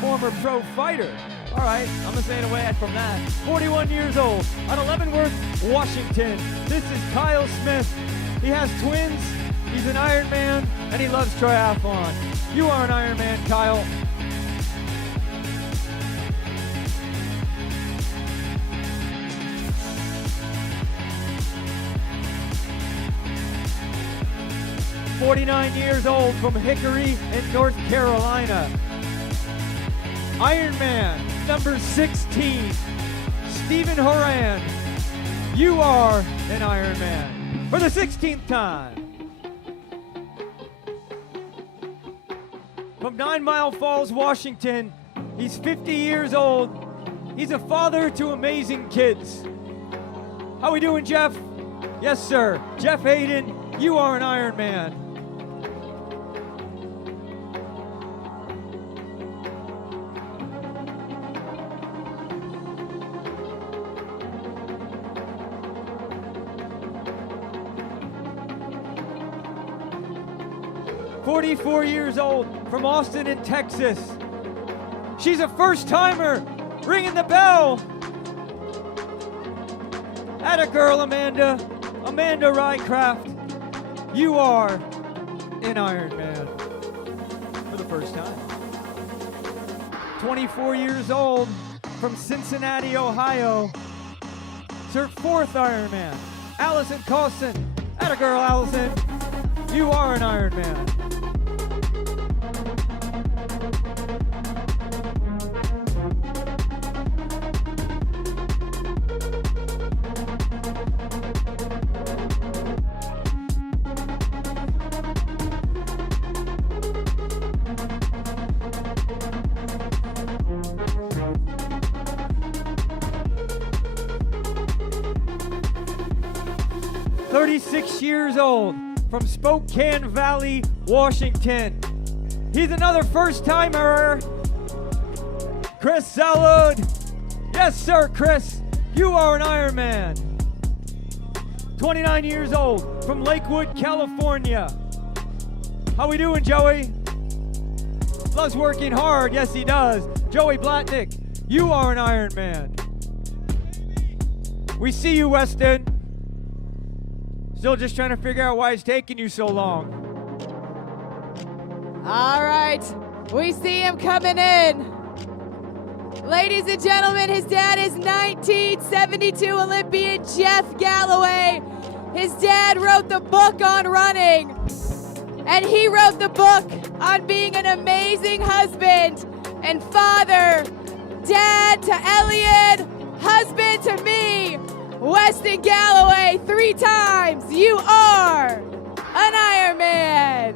former pro fighter. All right, I'm gonna say it away from that. 41 years old out of Leavenworth, Washington. This is Kyle Smith. He has twins. He's an Ironman, and he loves triathlon. You are an Ironman, Kyle. "49 years old from Hickory in North Carolina. Ironman number 16, Stephen Horan. You are an Ironman for the 16th time. From 9 Mile Falls, Washington, he's 50 years old. He's a father to amazing kids. How we doing, Jeff? Yes, sir. Jeff Hayden, you are an Ironman. 44 years old from Austin in Texas. She's a first-timer, ringing the bell. Atta girl, Amanda. Amanda Rycraft. You are an Ironman for the first time. 24 years old from Cincinnati, Ohio. It's her 4th Ironman. Allison Carlson. Atta girl, Allison. You are an Ironman. Years old from Spokane Valley, Washington. He's another first-timer. Chris Salud. Yes, sir, Chris. You are an Ironman. 29 years old from Lakewood, California. How we doing, Joey? Loves working hard. Yes, he does. Joey Blatnick, you are an Ironman. We see you, Weston. Still just trying to figure out why it's taking you so long. All right, we see him coming in. Ladies and gentlemen, his dad is 1972 Olympian Jeff Galloway. His dad wrote the book on running, and he wrote the book on being an amazing husband and father, dad to Elliot, husband to me. Weston Galloway, 3 times. You are an Ironman.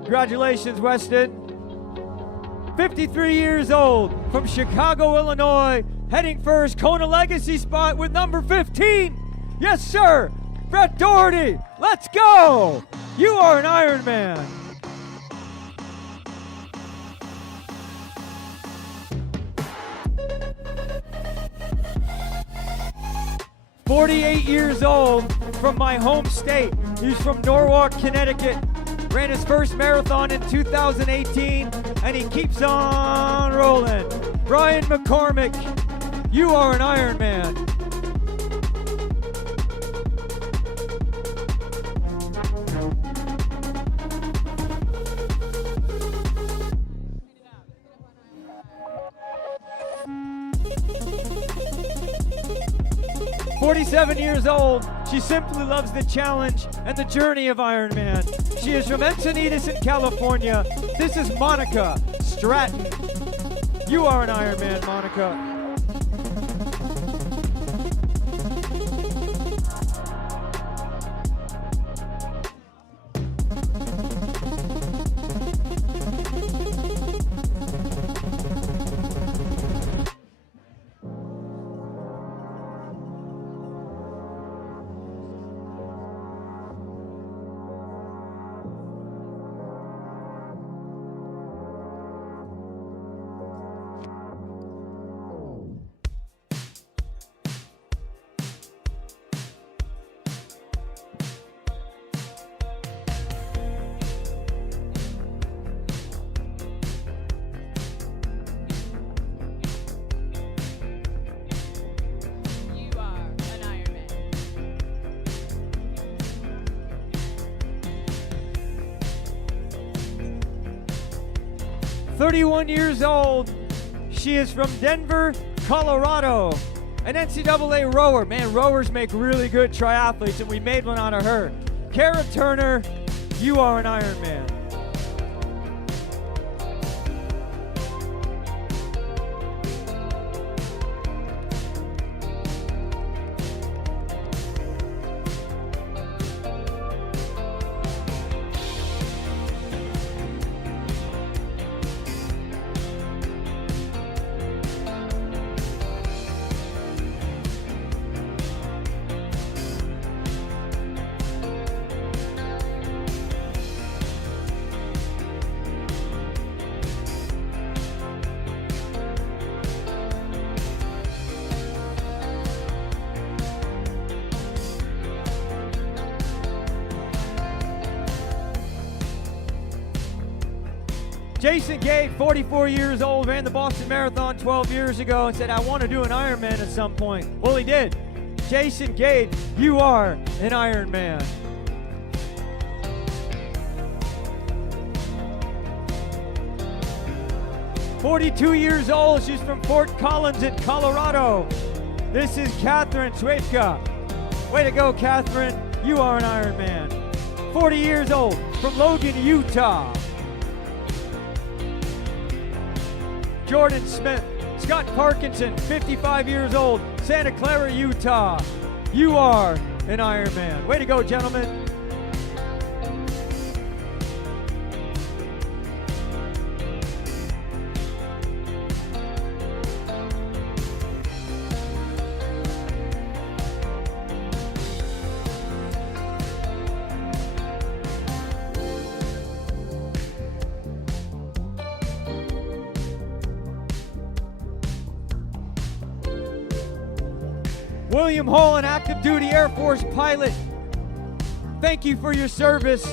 Congratulations, Weston. 53 years old from Chicago, Illinois, heading for his Kona Legacy spot with number 15. Yes, sir. Brett Doherty, let's go. You are an Ironman. 48 years old from my home state. He's from Norwalk, Connecticut. Ran his first marathon in 2018, and he keeps on rolling. Brian McCormick, you are an Ironman. "47 years old, she simply loves the challenge and the journey of Ironman. She is from Encinitas in California. This is Monica Stratton. You are an Ironman, Monica." You are an Ironman. 31 years old. She is from Denver, Colorado. An NCAA rower. Man, rowers make really good triathletes, and we made one out of her. Kara Turner, you are an Ironman. Jason Gage, 44 years old, ran the Boston Marathon 12 years ago and said, I want to do an Ironman at some point. Well, he did. Jason Gage, you are an Ironman. "42 years old, she's from Fort Collins in Colorado. This is Catherine Swayka. Way to go, Catherine. You are an Ironman. 40 years old, from Logan, Utah. Jordan Smith. Scott Parkinson, 55 years old, Santa Clara, Utah. You are an Ironman. Way to go, gentlemen. William Hall, an active duty Air Force pilot. Thank you for your service.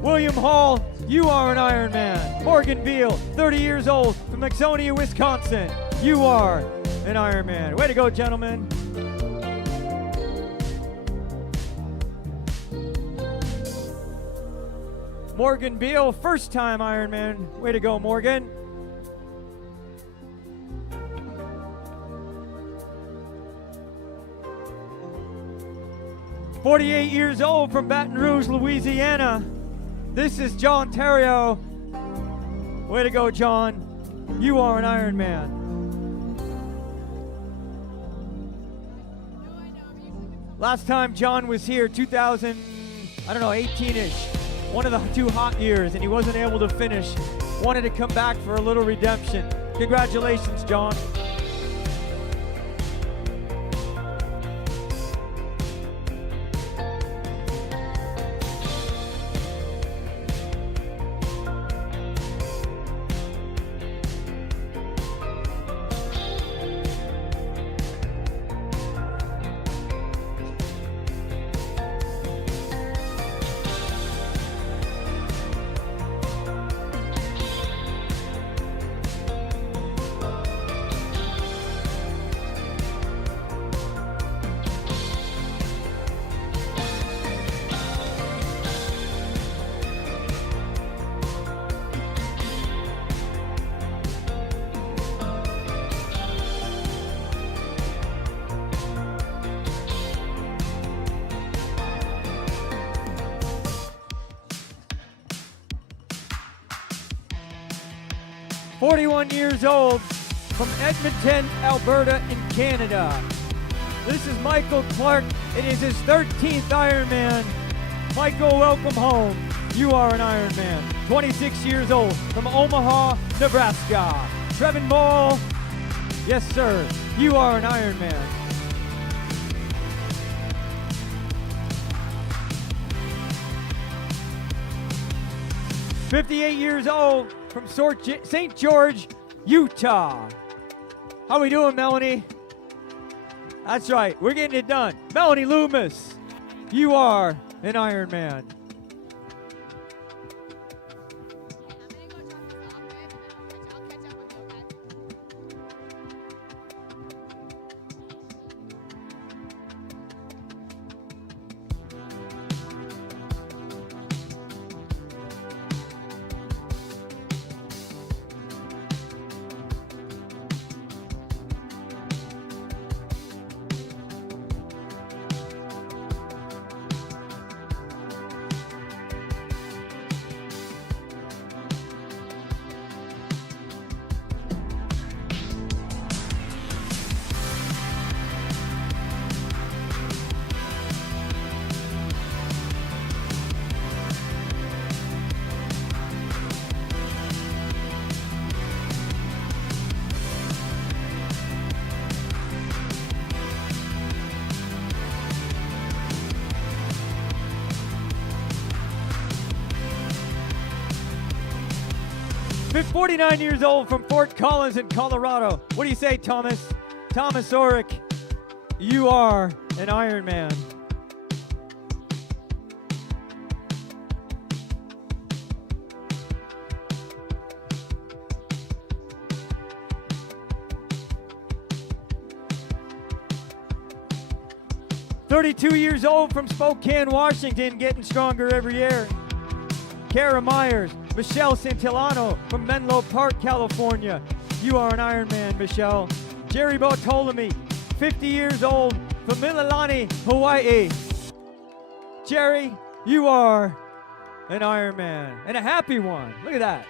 William Hall, you are an Ironman. Morgan Beal, 30 years old, from Maxonia, Wisconsin. You are an Ironman. Way to go, gentlemen. Morgan Beal, first time Ironman. Way to go, Morgan. "48 years old, from Baton Rouge, Louisiana. This is John Terrio. Way to go, John. You are an Ironman. Last time John was here, 18-ish. One of the 2 hot years, and he wasn't able to finish. Wanted to come back for a little redemption. Congratulations, John. "41 years old, from Edmonton, Alberta in Canada. This is Michael Clark. It is his 13th Ironman. Michael, welcome home. You are an Ironman. 26 years old, from Omaha, Nebraska. Trevin Ball. Yes, sir. You are an Ironman. "58 years old, from St. George, Utah. How we doing, Melanie? That's right, we're getting it done. Melanie Loomis, you are an Ironman. Been 49 years old, from Fort Collins in Colorado. What do you say, Thomas? Thomas Orick, you are an Ironman. 32 years old from Spokane, Washington, getting stronger every year. Kara Myers, Michelle Santillano from Menlo Park, California. You are an Ironman, Michelle. Jerry Bartolome, 50 years old from Mililani, Hawaii. Jerry, you are an Ironman, and a happy one. Look at that.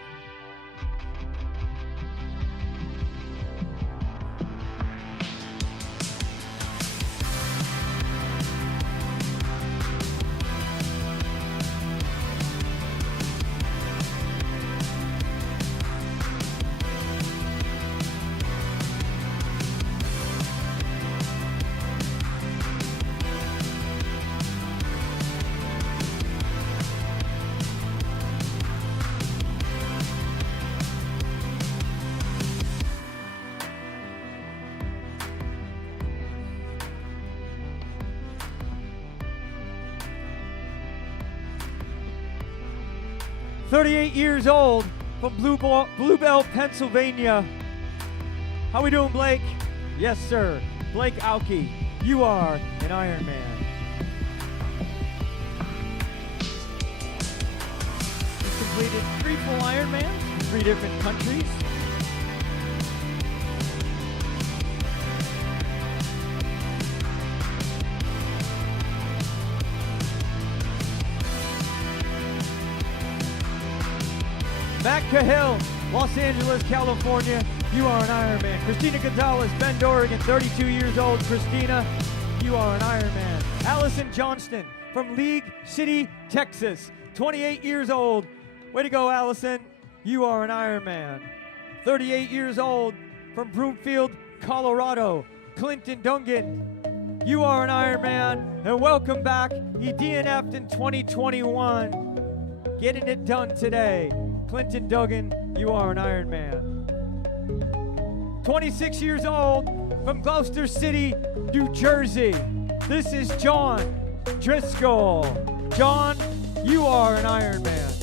"38 years old from Bluebell, Pennsylvania. How we doing, Blake? Yes, sir. Blake Auke, you are an Ironman. He's completed 3 full Ironmans in 3 different countries. Matt Cahill, Los Angeles, California. You are an Ironman. Christina Gonzalez, Bend, Oregon, 32 years old. Christina, you are an Ironman. Allison Johnston from League City, Texas, 28 years old. Way to go, Allison. You are an Ironman. 38 years old from Broomfield, Colorado. Clinton Dungan, you are an Ironman. And welcome back. He DNF'd in 2021. Getting it done today. Clinton Duggan, you are an Ironman. 26 years old from Gloucester City, New Jersey. This is John Driscoll. John, you are an Ironman.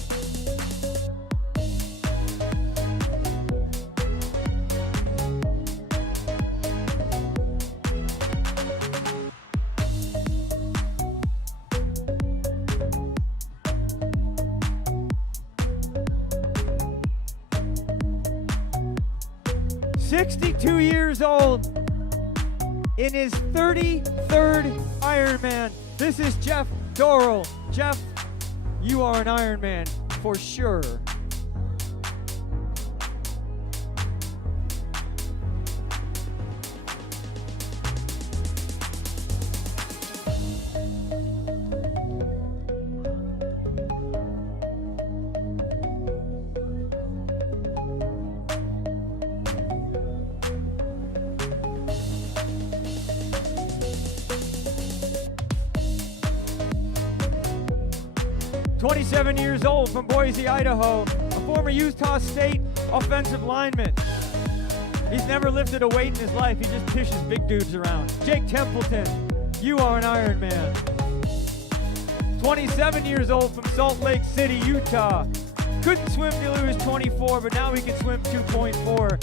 "62 years old in his 33rd Ironman. This is Jeff Dorrell. Jeff, you are an Ironman for sure. "27 years old from Boise, Idaho, a former Utah State offensive lineman. He's never lifted a weight in his life. He just pushes big dudes around. Jake Templeton, you are an Ironman. 27 years old from Salt Lake City, Utah. Couldn't swim till he was 24, but now he can swim 2.4.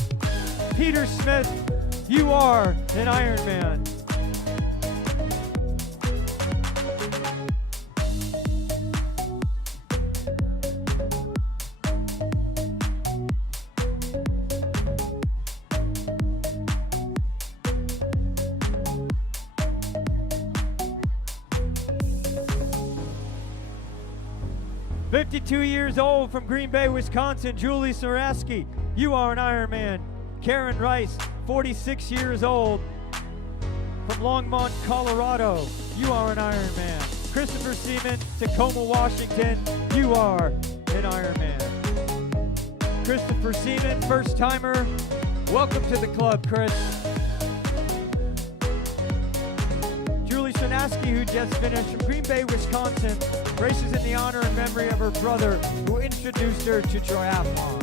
Peter Smith, you are an Ironman. "52 years old from Green Bay, Wisconsin, Julie Saraski, you are an Ironman. Karen Rice, 46 years old from Longmont, Colorado, you are an Ironman. Christopher Seaman, Tacoma, Washington, you are an Ironman. Christopher Seaman, first timer, welcome to the club, Chris. Julie Sanaski, who just finished from Green Bay, Wisconsin, races in the honor and memory of her brother who introduced her to triathlon.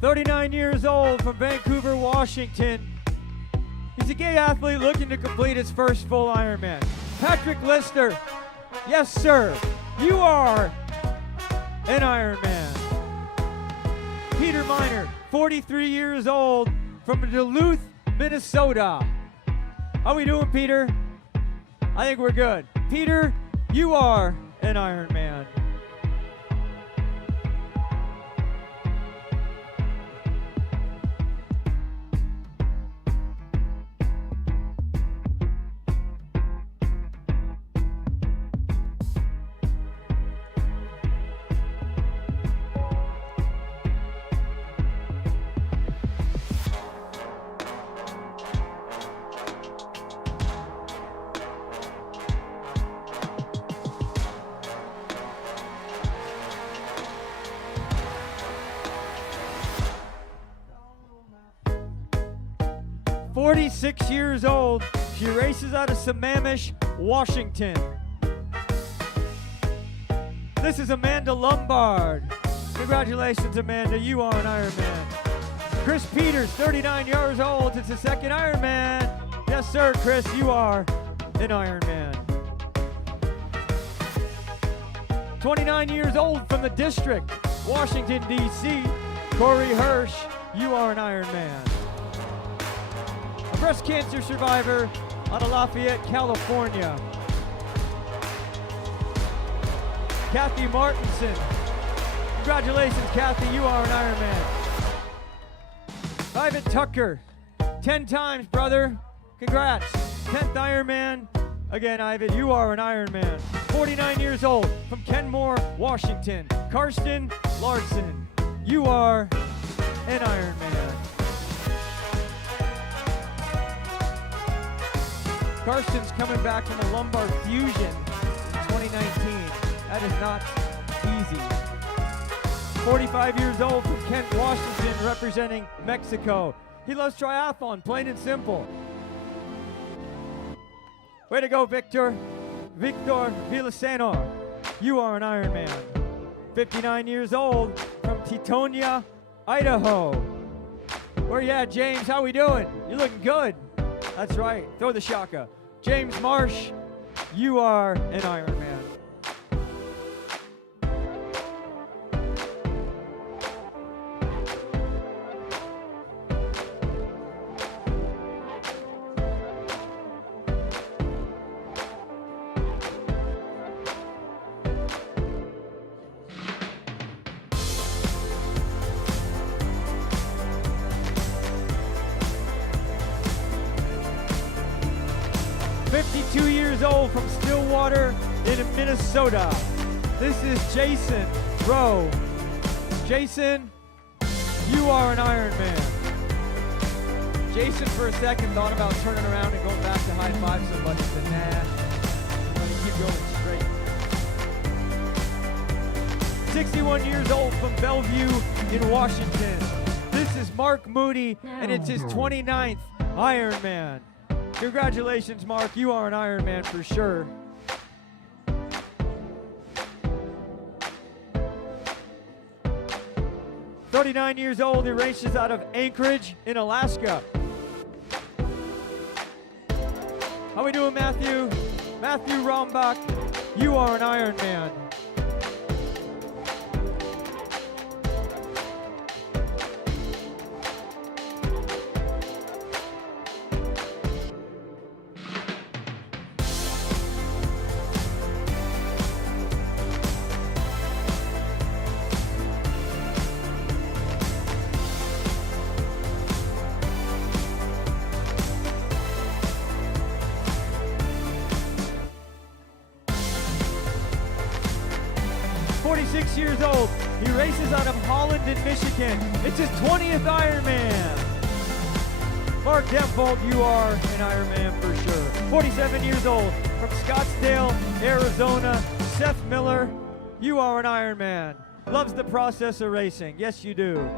39 years old from Vancouver, Washington. He's a gay athlete looking to complete his first full Ironman. Patrick Lister, yes sir, you are an Ironman. Peter Miner, 43 years old from Duluth, Minnesota. How we doing, Peter? I think we're good. Peter, you are an Ironman. 46 years old. She races out of Sammamish, Washington. This is Amanda Lombard. Congratulations, Amanda. You are an Ironman. Chris Peters, 39 years old. It's his second Ironman. Yes, sir, Chris, you are an Ironman. 29 years old from the district, Washington, D.C. Corey Hirsch, you are an Ironman. A breast cancer survivor out of Lafayette, California. Kathy Martinson. Congratulations, Kathy, you are an Ironman. Ivan Tucker, 10 times, brother. Congrats. 10th Ironman. Again, Ivan, you are an Ironman. 49 years old from Kenmore, Washington. Karsten Larson, you are an Ironman. Karsten's coming back from a lumbar fusion in 2019. That is not easy. 45 years old from Kent, Washington, representing Mexico. He loves triathlon, plain and simple. Way to go, Victor. Victor Villasenor, you are an Ironman. 59 years old from Tetonia, Idaho. Where you at, James? How we doing? You looking good. That's right. Throw the shaka. James Marsh, you are an Ironman. Old from Stillwater in Minnesota. This is Jason Rowe. Jason, you are an Ironman. Jason for a second thought about turning around and going back to high five somebody, but nah, I'm going to keep going straight. 61 years old from Bellevue in Washington. This is Mark Moody, and it's his 29th Ironman. Congratulations, Mark. You are an Ironman for sure. "39 years old, he races out of Anchorage in Alaska. How we doing, Matthew? Matthew Rombach, you are an Ironman. Years old. He races out of Holland in Michigan. It's his 20th Ironman. Mark Demfold, you are an Ironman for sure. 47 years old from Scottsdale, Arizona. Seth Miller, you are an Ironman. Loves the process of racing. Yes, you do.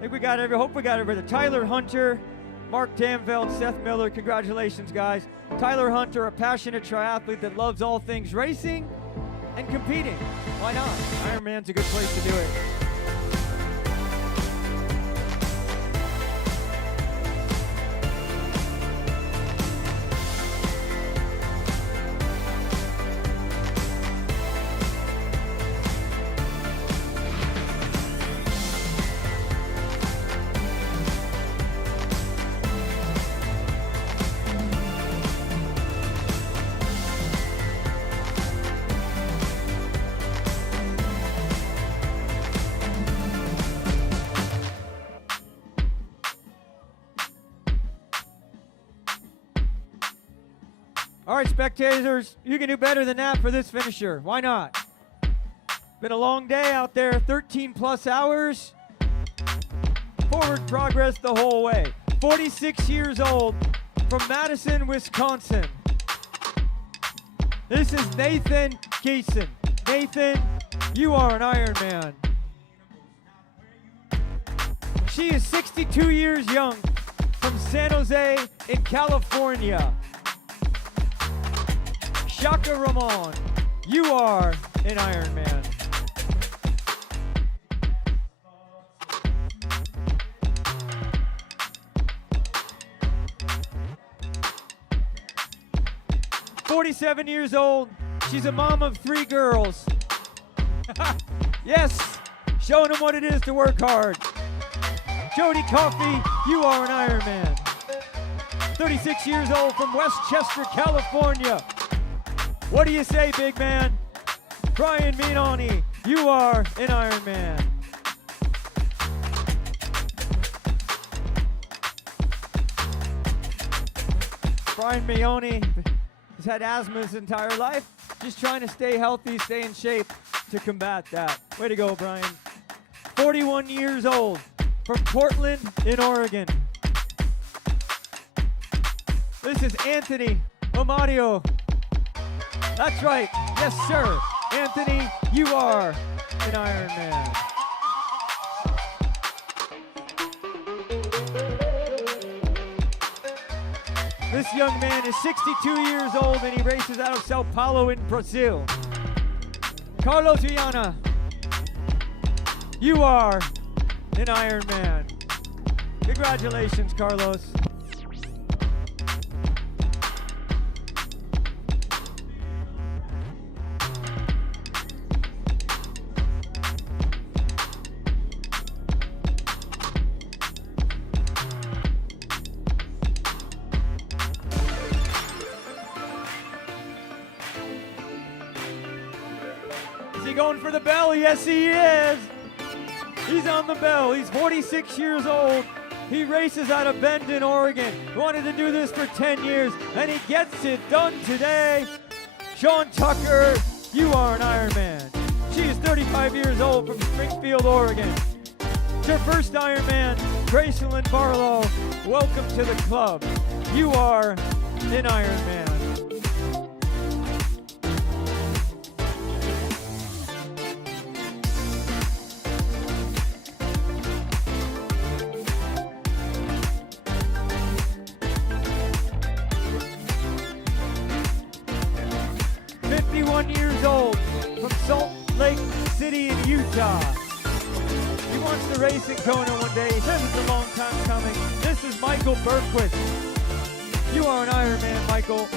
Hope we got everybody. Tyler Hunter, Mark Damveld, Seth Miller, congratulations, guys. Tyler Hunter, a passionate triathlete that loves all things racing and competing. Why not? Ironman's a good place to do it. All right, spectators, you can do better than that for this finisher. Why not? Been a long day out there, 13 plus hours. Forward progress the whole way. 46 years old from Madison, Wisconsin. This is Nathan Geeson. Nathan, you are an Ironman. She is 62 years young from San Jose in California. Shaka Ramon, you are an Ironman. "47 years old, she's a mom of 3 girls. Yes, showing them what it is to work hard. Jody Coffey, you are an Ironman. 36 years old from Westchester, California. What do you say, big man? Brian Minoni, you are an Ironman. Brian Minoni has had asthma his entire life, just trying to stay healthy, stay in shape to combat that. Way to go, Brian. 41 years old from Portland in Oregon. This is Anthony Amadio. That's right. Yes, sir. Anthony, you are an Ironman. This young man is 62 years old and he races out of Sao Paulo in Brazil. Carlos Viana, you are an Ironman. Congratulations, Carlos. Is he going for the bell? Yes, he is. He's on the bell. He's 46 years old. He races out of Bend in Oregon. Wanted to do this for 10 years, and he gets it done today. Sean Tucker, you are an Ironman. She is 35 years old from Springfield, Oregon. It's her first Ironman. Gracelyn Barlow, welcome to the club. You are an Ironman. Years old from Salt Lake City in Utah. He wants to race in Kona one day. He says it's a long time coming. This is Michael Bergquist. You are an Ironman, Michael.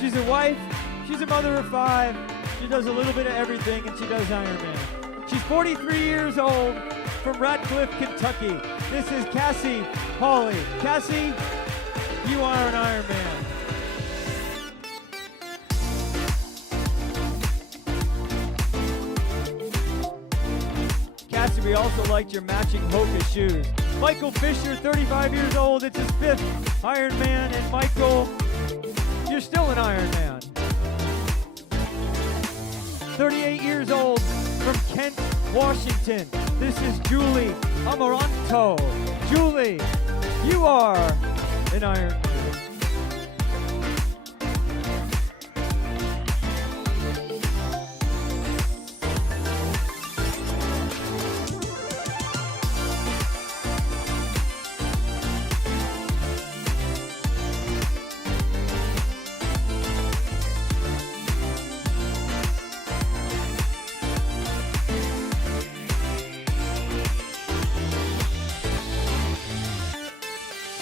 She's a wife, she's a mother of 5, she does a little bit of everything, and she does Ironman. She's 43 years old from Radcliffe, Kentucky. This is Cassie Hawley. Cassie, you are an Ironman. Cassie, we also liked your matching Hoka shoes. Michael Fisher, 35 years old, it's his 5th Ironman, and Michael, you're still an Ironman. 38 years old from Kent, Washington. This is Julie Amaranto. Julie, you are an Ironman.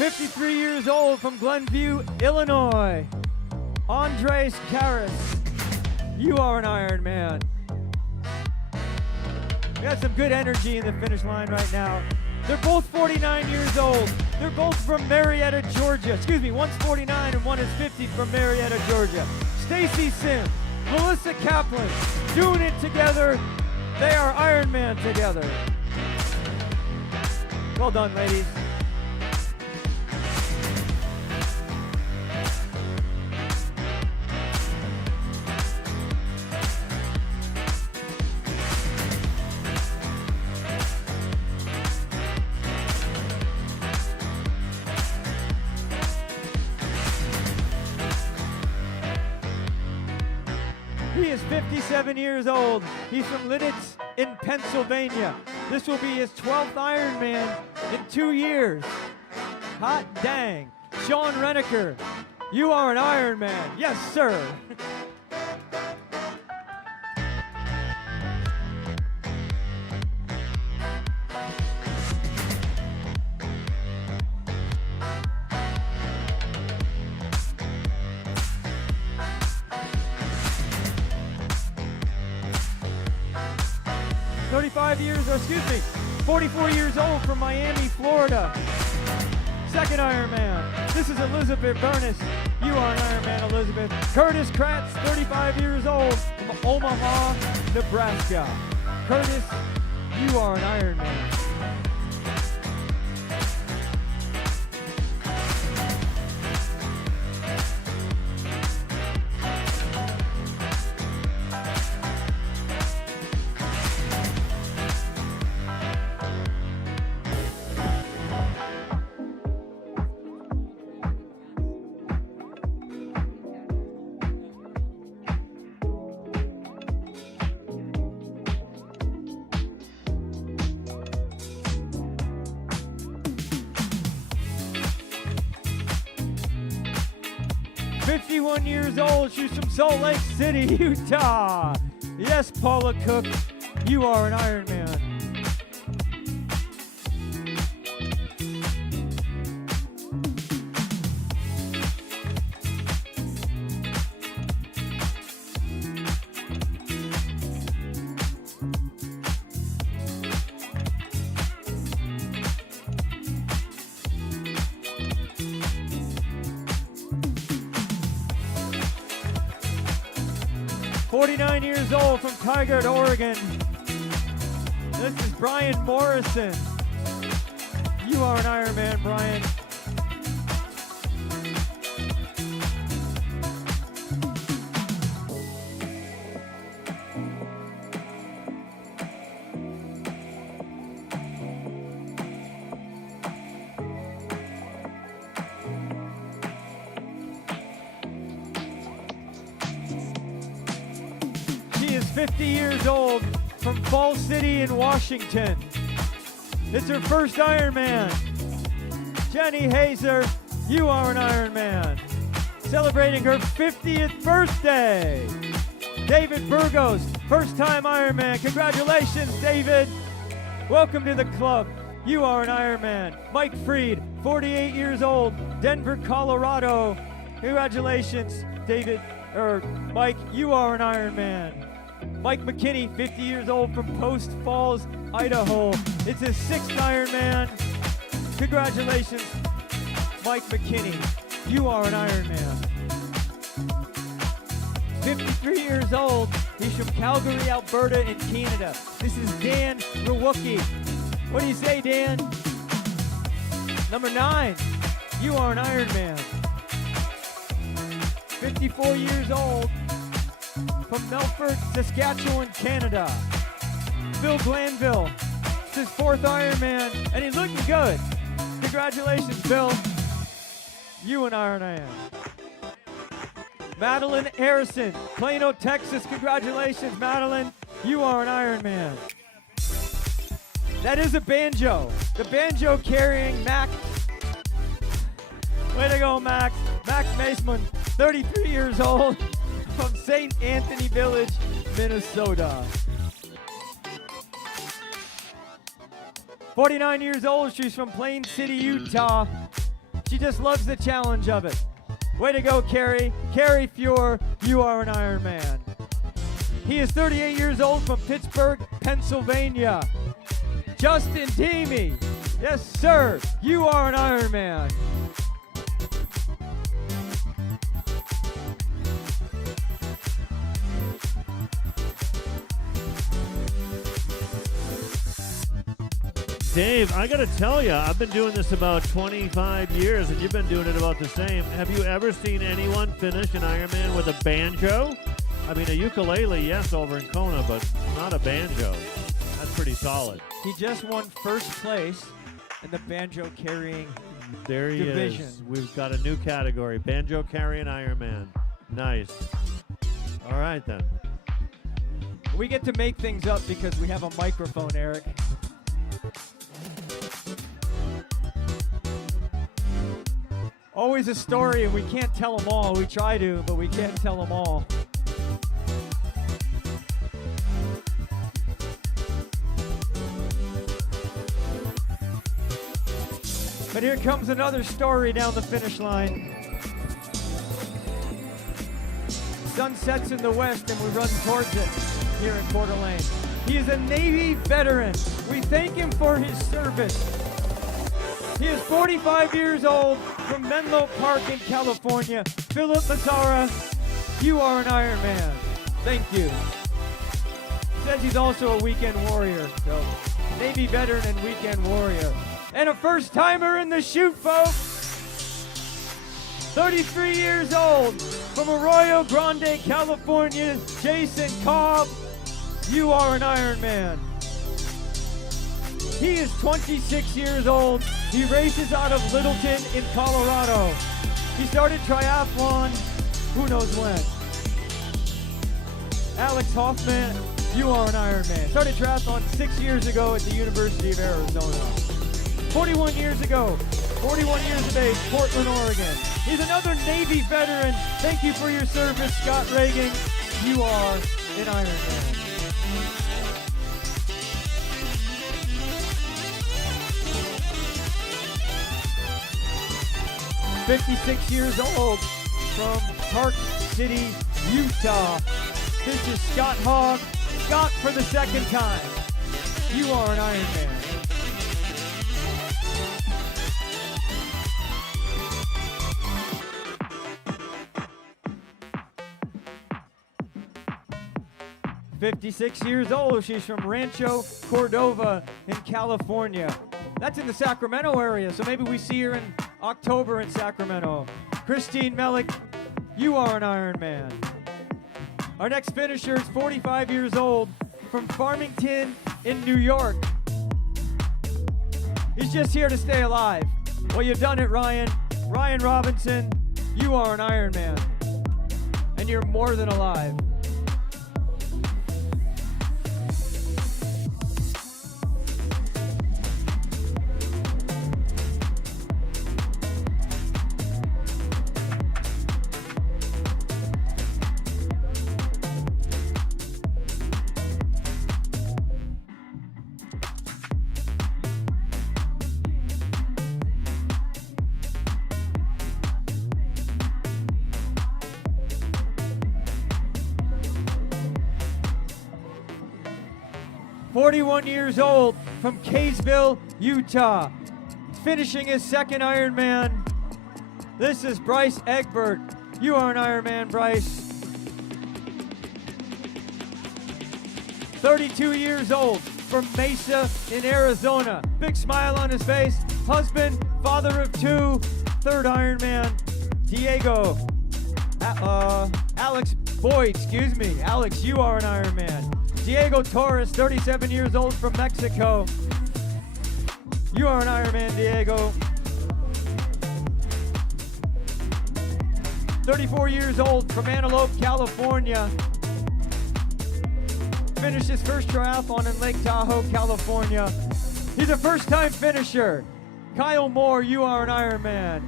53 years old from Glenview, Illinois. Andres Karras, you are an Ironman. We got some good energy in the finish line right now. They're both 49 years old. They're both from Marietta, Georgia. Excuse me, one's 49 and one is 50 from Marietta, Georgia. Stacy Sim, Melissa Kaplan, doing it together. They are Ironman together. Well done, ladies. He is 57 years old. He's from Lidditz in Pennsylvania. This will be his 12th Ironman in 2 years. Hot dang. Sean Reneker, you are an Ironman. Yes, sir. 44 years old from Miami, Florida. Second Ironman. This is Elizabeth Burness. You are an Ironman, Elizabeth. Curtis Kratz, 35 years old from Omaha, Nebraska. Curtis, you are an Ironman. Years old. She's from Salt Lake City, Utah. Yes, Paula Cook, you are an Ironman. Years old from Tigard, Oregon. This is Brian Morrison. You are an Ironman, Brian. She is 50 years old from Fall City in Washington. It's her first Ironman. Jenny Hazer, you are an Ironman. Celebrating her 50th birthday. David Burgos, first time Ironman. Congratulations, David. Welcome to the club. You are an Ironman. Mike Freed, 48 years old, Denver, Colorado. Congratulations, David, or Mike, you are an Ironman. Mike McKinney, 50 years old from Post Falls, Idaho. It's his 6th Ironman. Congratulations, Mike McKinney. You are an Ironman. 53 years old. He's from Calgary, Alberta in Canada. This is Dan Rewucki. What do you say, Dan? Number 9. You are an Ironman. 54 years old from Melfort, Saskatchewan, Canada. Phil Glanville. It's his 4th Ironman, and he's looking good. Congratulations, Phil. You an Ironman. Madeline Harrison, Plano, Texas. Congratulations, Madeline. You are an Ironman. That is a banjo. The banjo carrying Max. Way to go, Max. Max Maceman, 33 years old, from St. Anthony Village, Minnesota. 49 years old, she's from Plain City, Utah. She just loves the challenge of it. Way to go, Carrie. Carrie Fuhr, you are an Ironman. He is 38 years old from Pittsburgh, Pennsylvania. Justin Deemy, yes sir, you are an Ironman. Dave, I got to tell you, I've been doing this about 25 years, and you've been doing it about the same. Have you ever seen anyone finish an Ironman with a banjo? I mean, a ukulele, yes, over in Kona, but not a banjo. That's pretty solid. He just won first place in the banjo carrying There he division. is. We've got a new category, banjo carrying Ironman. Nice. All right, then. We get to make things up because we have a microphone, Eric. Always a story, and we can't tell them all. We try to, but we can't tell them all. But here comes another story down the finish line. Sun sets in the west, and we run towards it here in Coeur d'Alene. He is a Navy veteran. We thank him for his service. He is 45 years old from Menlo Park in California. Philip Mazzara, you are an Ironman. Thank you. Says he's also a weekend warrior. So, Navy veteran and weekend warrior. And a first timer in the chute, folks. 33 years old from Arroyo Grande, California. Jason Cobb, you are an Ironman. He is 26 years old. He races out of Littleton in Colorado. He started triathlon, who knows when. Alex Hoffman, you are an Ironman. Started triathlon 6 years ago at the University of Arizona. 41 years ago, 41 years of age, Portland, Oregon. He's another Navy veteran. Thank you for your service, Scott Reagan. You are an Ironman. 56 years old from Park City, Utah. This is Scott Hogg. Scott for the second time. You are an Ironman. "56 years old. She's from Rancho Cordova in California." That's in the Sacramento area, so maybe we see her in October in Sacramento. Christine Melick, you are an Ironman. Our next finisher is 45 years old from Farmington in New York. He's just here to stay alive. Well, you've done it, Ryan. Ryan Robinson, you are an Ironman. And you're more than alive. "41 years old from Kaysville, Utah. Finishing his second Ironman. This is Bryce Egbert. You are an Ironman, Bryce. 32 years old from Mesa in Arizona. Big smile on his face. Husband, father of two, third Ironman. Diego, Alex Boyd, excuse me. Alex, you are an Ironman. Diego Torres, 37 years old from Mexico. You are an Ironman, Diego. 34 years old from Antelope, California. Finished his first triathlon in Lake Tahoe, California. He's a first-time finisher. Kyle Moore, you are an Ironman.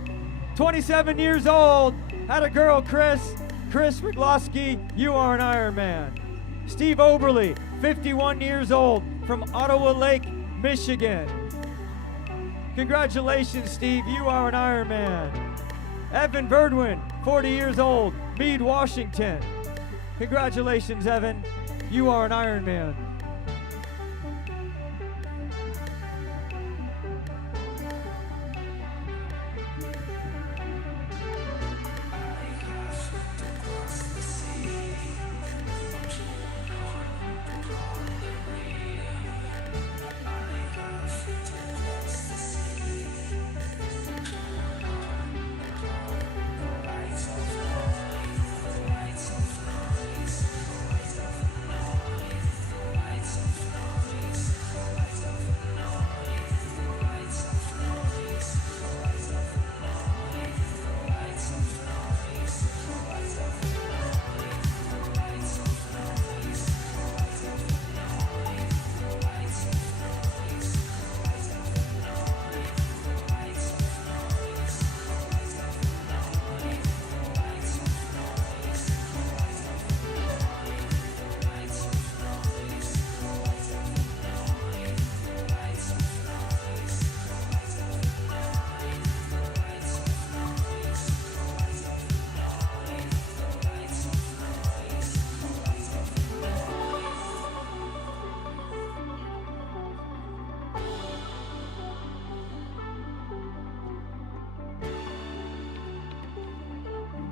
27 years old, had a girl, Chris Rigloski, you are an Ironman. Steve Oberly, 51 years old, from Ottawa Lake, Michigan. Congratulations, Steve, you are an Ironman. Evan Verdwin, 40 years old, Meade, Washington. Congratulations, Evan, you are an Ironman.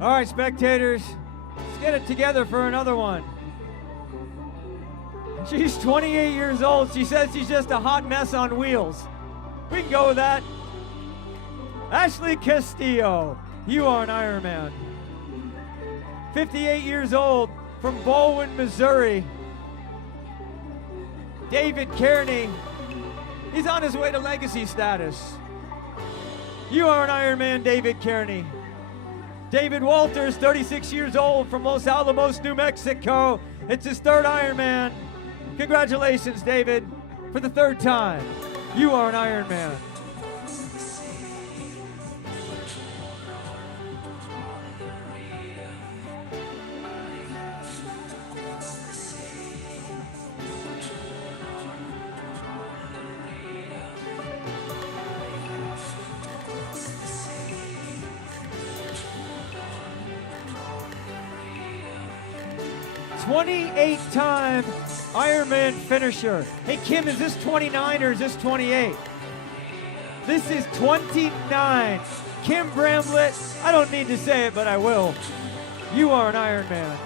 All right, spectators, let's get it together for another one. She's 28 years old. She says she's just a hot mess on wheels. We can go with that. Ashley Castillo, you are an Ironman. 58 years old, from Baldwin, Missouri. David Kearney, he's on his way to legacy status. You are an Ironman, David Kearney. David Walters, 36 years old, from Los Alamos, New Mexico. It's his third Ironman. Congratulations, David, for the third time. You are an Ironman. '28-time Ironman finisher. Hey, Kim, is this 29 or is this 28? This is 29. Kim Bramlett, I don't need to say it, but I will. You are an Ironman.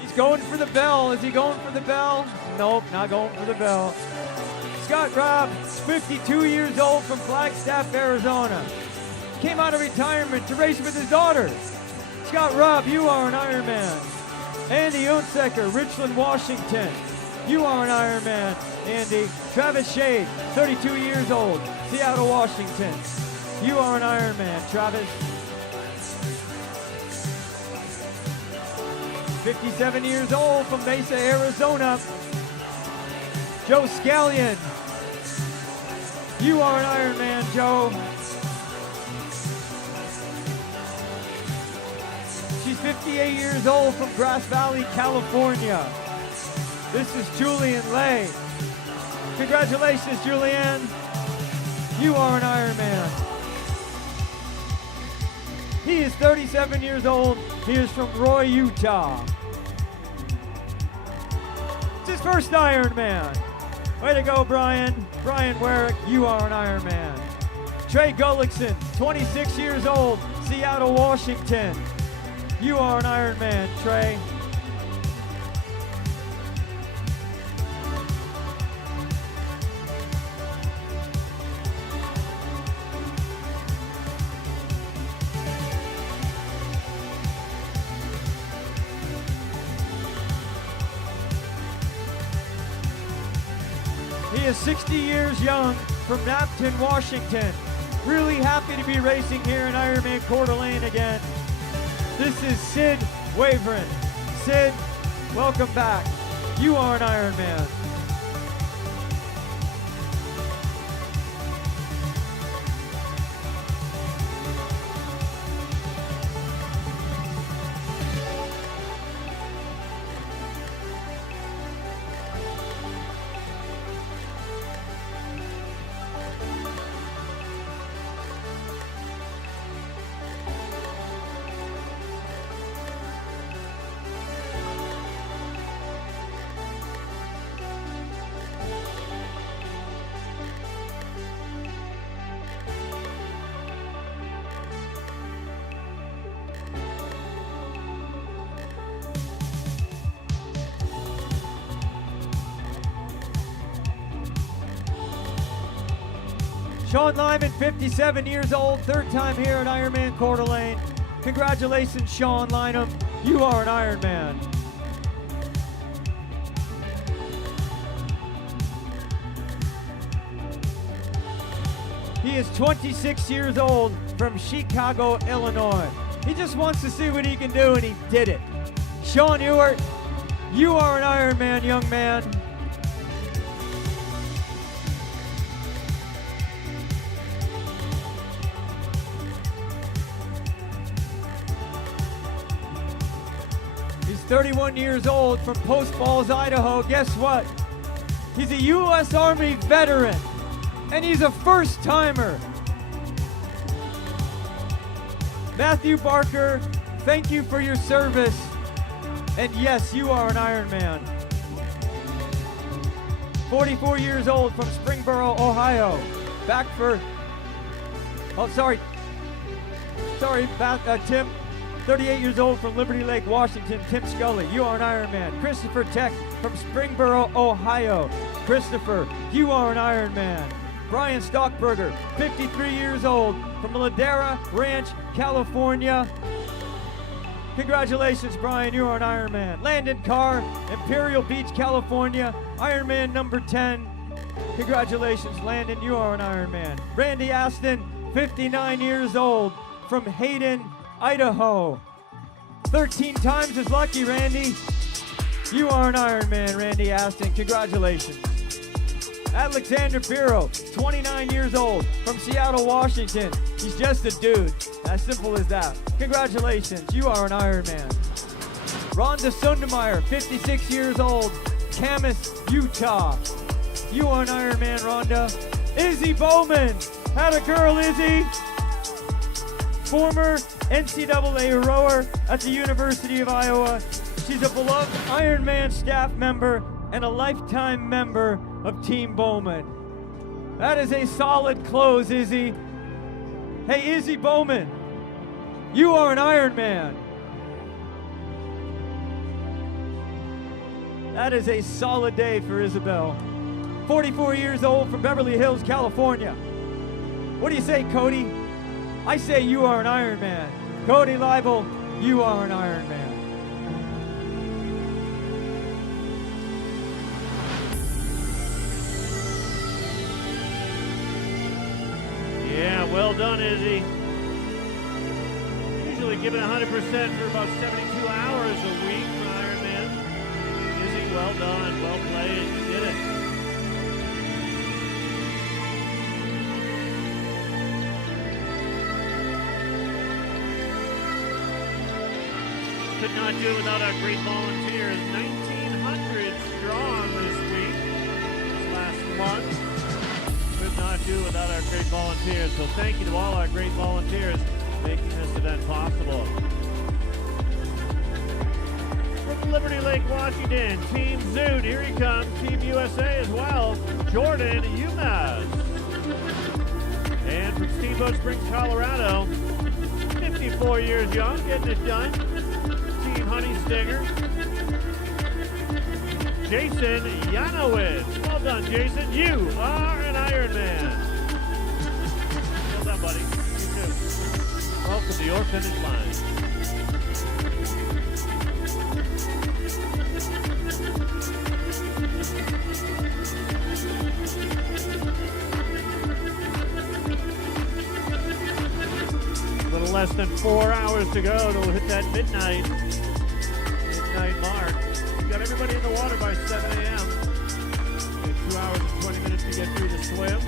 He's going for the bell. Is he going for the bell? Nope, not going for the bell. Scott Robb, 52 years old, from Flagstaff, Arizona. Came out of retirement to race with his daughter. Scott Robb, you are an Ironman. Andy Unsecker, Richland, Washington. You are an Ironman, Andy. Travis Shade, 32 years old, Seattle, Washington. You are an Ironman, Travis. 57 years old, from Mesa, Arizona. Joe Scallion. You are an Ironman, Joe. She's 58 years old, from Grass Valley, California. This is Julian Lay. Congratulations, Julianne. You are an Ironman. He is 37 years old. He is from Roy, Utah. It's his first Ironman. Way to go, Brian. Brian Warwick, you are an Ironman. Trey Gullickson, 26 years old, Seattle, Washington. You are an Ironman, Trey. He is 60 years young from Napton, Washington. Really happy to be racing here in Ironman Coeur d'Alene again. This is Sid Waveren. Sid, welcome back. You are an Ironman. Sean Lyman, 57 years old, third time here at Ironman Coeur d'Alene. Congratulations, Sean Lynham. You are an Ironman. He is 26 years old from Chicago, Illinois. He just wants to see what he can do, and he did it. Sean Ewart, you are an Ironman, young man. He's 31 years old from Post Falls, Idaho. Guess what? He's a U.S. Army veteran, and he's a first-timer. Matthew Barker, thank you for your service. And yes, you are an Ironman. 44 years old from Springboro, Ohio. Back for, Tim. 38 years old from Liberty Lake, Washington, Tim Scully. You are an Ironman. Christopher Tech from Springboro, Ohio. Christopher, you are an Ironman. Brian Stockberger, 53 years old from Ladera Ranch, California. Congratulations, Brian, you are an Ironman. Landon Carr, Imperial Beach, California, Ironman number 10. Congratulations, Landon, you are an Ironman. Randy Aston, 59 years old from Hayden, Idaho. 13 times as lucky, Randy. You are an Ironman, Randy Aston. Congratulations. Alexander Biro, 29 years old from Seattle, Washington. He's just a dude. As simple as that. Congratulations. You are an Ironman. Rhonda Sundermeyer, 56 years old, Camas, Utah. You are an Ironman, Rhonda. Izzy Bowman. Had a girl, Izzy. Former NCAA rower at the University of Iowa. She's a beloved Ironman staff member and a lifetime member of Team Bowman. That is a solid close, Izzy. Hey, Izzy Bowman, you are an Ironman. That is a solid day for Isabel. 44 years old from Beverly Hills, California. What do you say, Cody? I say you are an Ironman. Cody Leibel, you are an Ironman. Yeah, well done, Izzy. Usually giving 100% for about 72 hours a week for Ironman. Izzy, well done, well played, you did it. Could not do it without our great volunteers. 1,900 strong this week, this last month. Could not do without our great volunteers. So thank you to all our great volunteers making this event possible. From Liberty Lake, Washington, Team Zoot, here he comes. Team USA as well, Jordan UMass. And from Steamboat Springs, Colorado, 54 years young, getting it done. Team Honey Stinger. Jason Yanowitz. Well done, Jason. You are an Ironman. Well done, buddy. You too. Welcome to your finish line. less than 4 hours to go to hit that midnight mark. We got everybody in the water by 7 a.m. 2 hours and 20 minutes to get through the swim.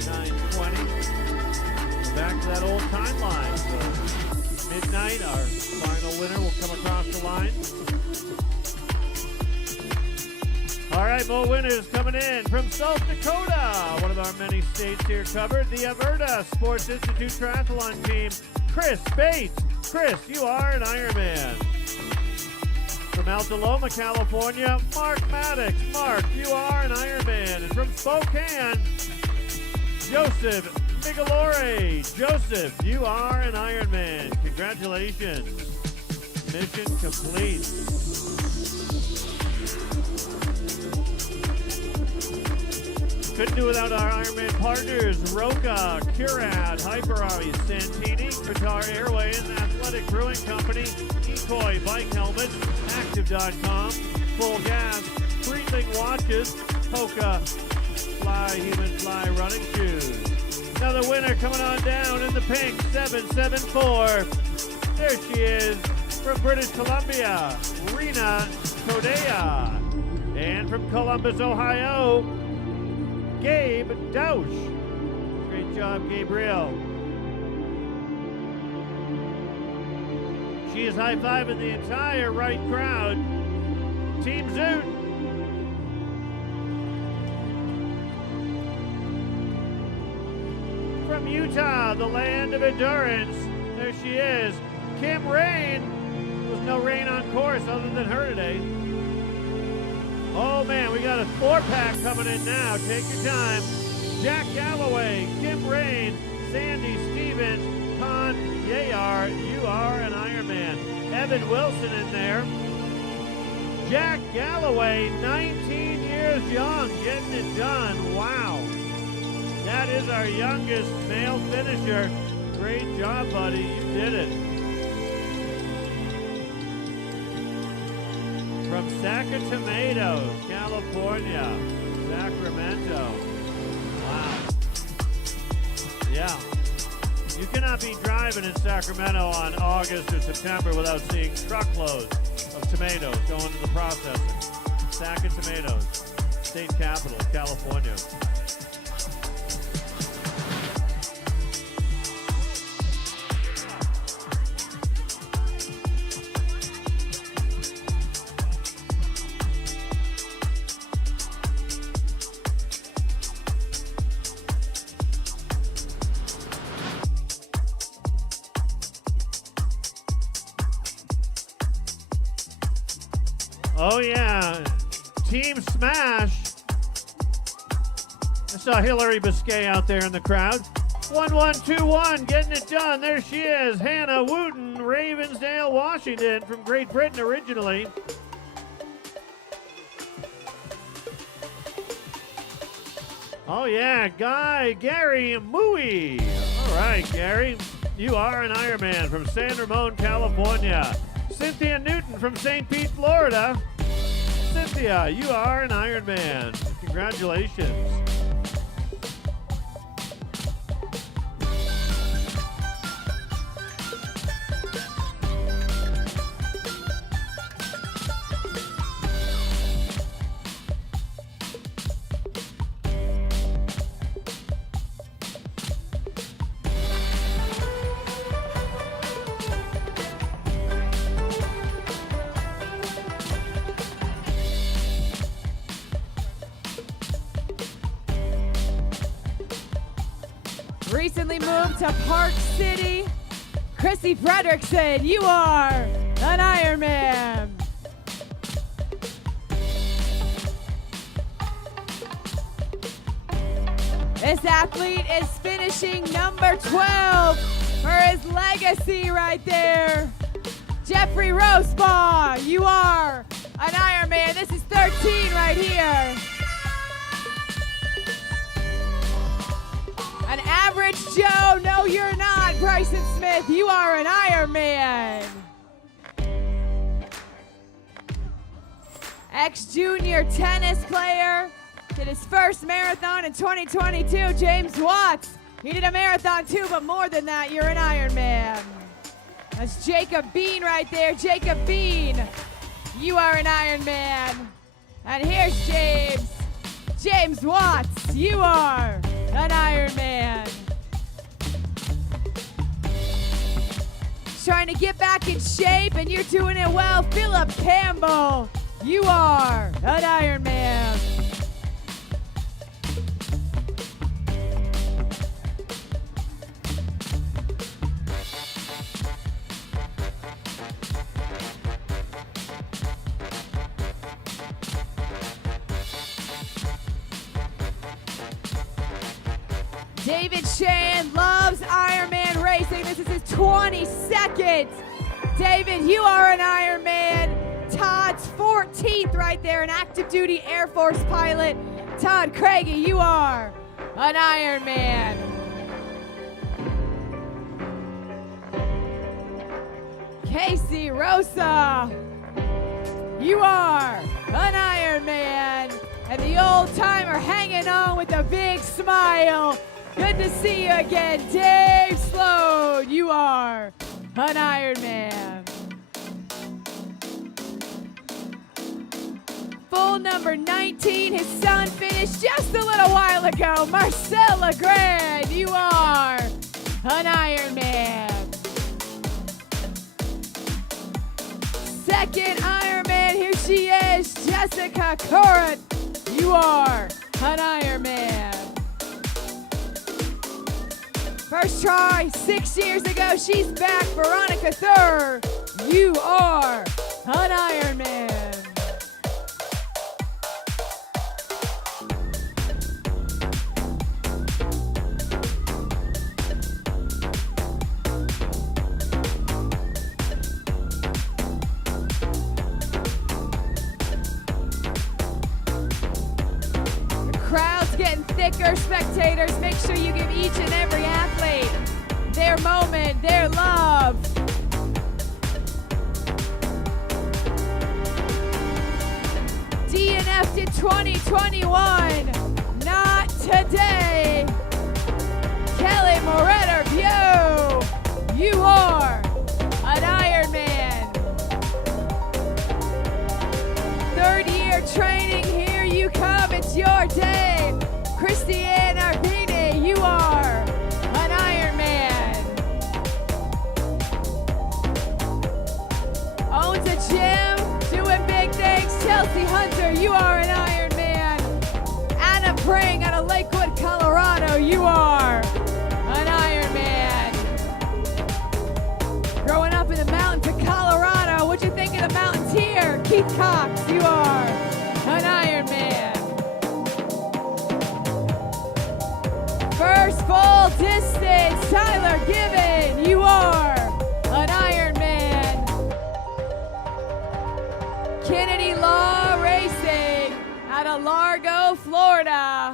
9:20. Back to that old timeline. So midnight, our final winner will come across the line. All right, more winners coming in from South Dakota. One of our many states here covered. The Alberta Sports Institute Triathlon team, Chris Bates. Chris, you are an Ironman. From Altaloma, California, Mark Maddox. Mark, you are an Ironman. And from Spokane, Joseph Migolore. Joseph, you are an Ironman. Congratulations. Mission complete. Couldn't do without our Ironman partners, Roca, Curad, Hyperice, Santini, Qatar Airways, Athletic Brewing Company, Decoy Bike Helmet, Active.com, Full Gas, Breitling Watches, Hoka, Fly Human Fly Running Shoes. Another winner coming on down in the pink, 774. There she is from British Columbia, Rena Todea. And from Columbus, Ohio, Gabe Dausch. Great job, Gabriel. She is high-fiving the entire right crowd. Team Zoot. From Utah, the land of endurance, there she is. Kim Rain. There was no rain on course other than her today. Oh man, we got a 4-pack coming in now. Take your time. Jack Galloway, Kim Rain, Sandy Stevens, Con Yayar, you are an Ironman. Evan Wilson in there. Jack Galloway, 19 years young, getting it done. Wow. That is our youngest male finisher. Great job, buddy. You did it. From Sacramento, California, Sacramento. Wow. Yeah. You cannot be driving in Sacramento on August or September without seeing truckloads of tomatoes going to the processing. Sack of tomatoes. State capital, California. Oh yeah, Team Smash. I saw Hillary Biscay out there in the crowd. 1121, getting it done. There she is, Hannah Wooten, Ravensdale, Washington, from Great Britain originally. Oh yeah, Gary Mooey. All right, Gary, you are an Ironman from San Ramon, California. Cynthia Newton from St. Pete, Florida. Cynthia, you are an Ironman. Congratulations. Recently moved to Park City, Chrissy Fredrickson, you are an Ironman. This athlete is finishing number 12 for his legacy right there. Jeffrey Rosebaugh, you are an Ironman. This is 13 right here. An average Joe, no you're not. Bryson Smith, you are an Ironman. Ex-junior tennis player, did his first marathon in 2022, James Watts. He did a marathon too, but more than that, you're an Ironman. That's Jacob Bean right there. Jacob Bean, you are an Ironman. And here's James. James Watts, you are an Ironman. Trying to get back in shape, and you're doing it well. Philip Campbell, you are an Ironman. David Shan loves Ironman racing. This is his 22nd. David, you are an Ironman. Todd's 14th right there, an active duty Air Force pilot. Todd Craigie, you are an Ironman. Casey Rosa, you are an Ironman. And the old timer hanging on with a big smile. Good to see you again, Dave Sloan. You are an Ironman. Full number 19, his son finished just a little while ago. Marcel Legrand, you are an Ironman. Second Ironman, here she is, Jessica Corrett. You are an Ironman. First try 6 years ago, she's back. Veronica Thur, you are an Ironman. The crowd's getting thicker, spectators. Make sure you give each and every athlete their moment, their love. DNF'd in 2021, not today. Kelly Moretter-View, you are an Ironman. Third year training, here you come, it's your day. Christiane Arpini, you are an Ironman. Owns a gym, doing big things. Chelsea Hunter, you are an Ironman. Anna Pring out of Lakewood, Colorado, you are an Ironman. Growing up in the mountains of Colorado, what'd you think of the mountains here? Keith Cox, you are an Ironman. First full distance, Tyler Gibbon, you are an Ironman. Kennedy Law Racing out of Largo, Florida.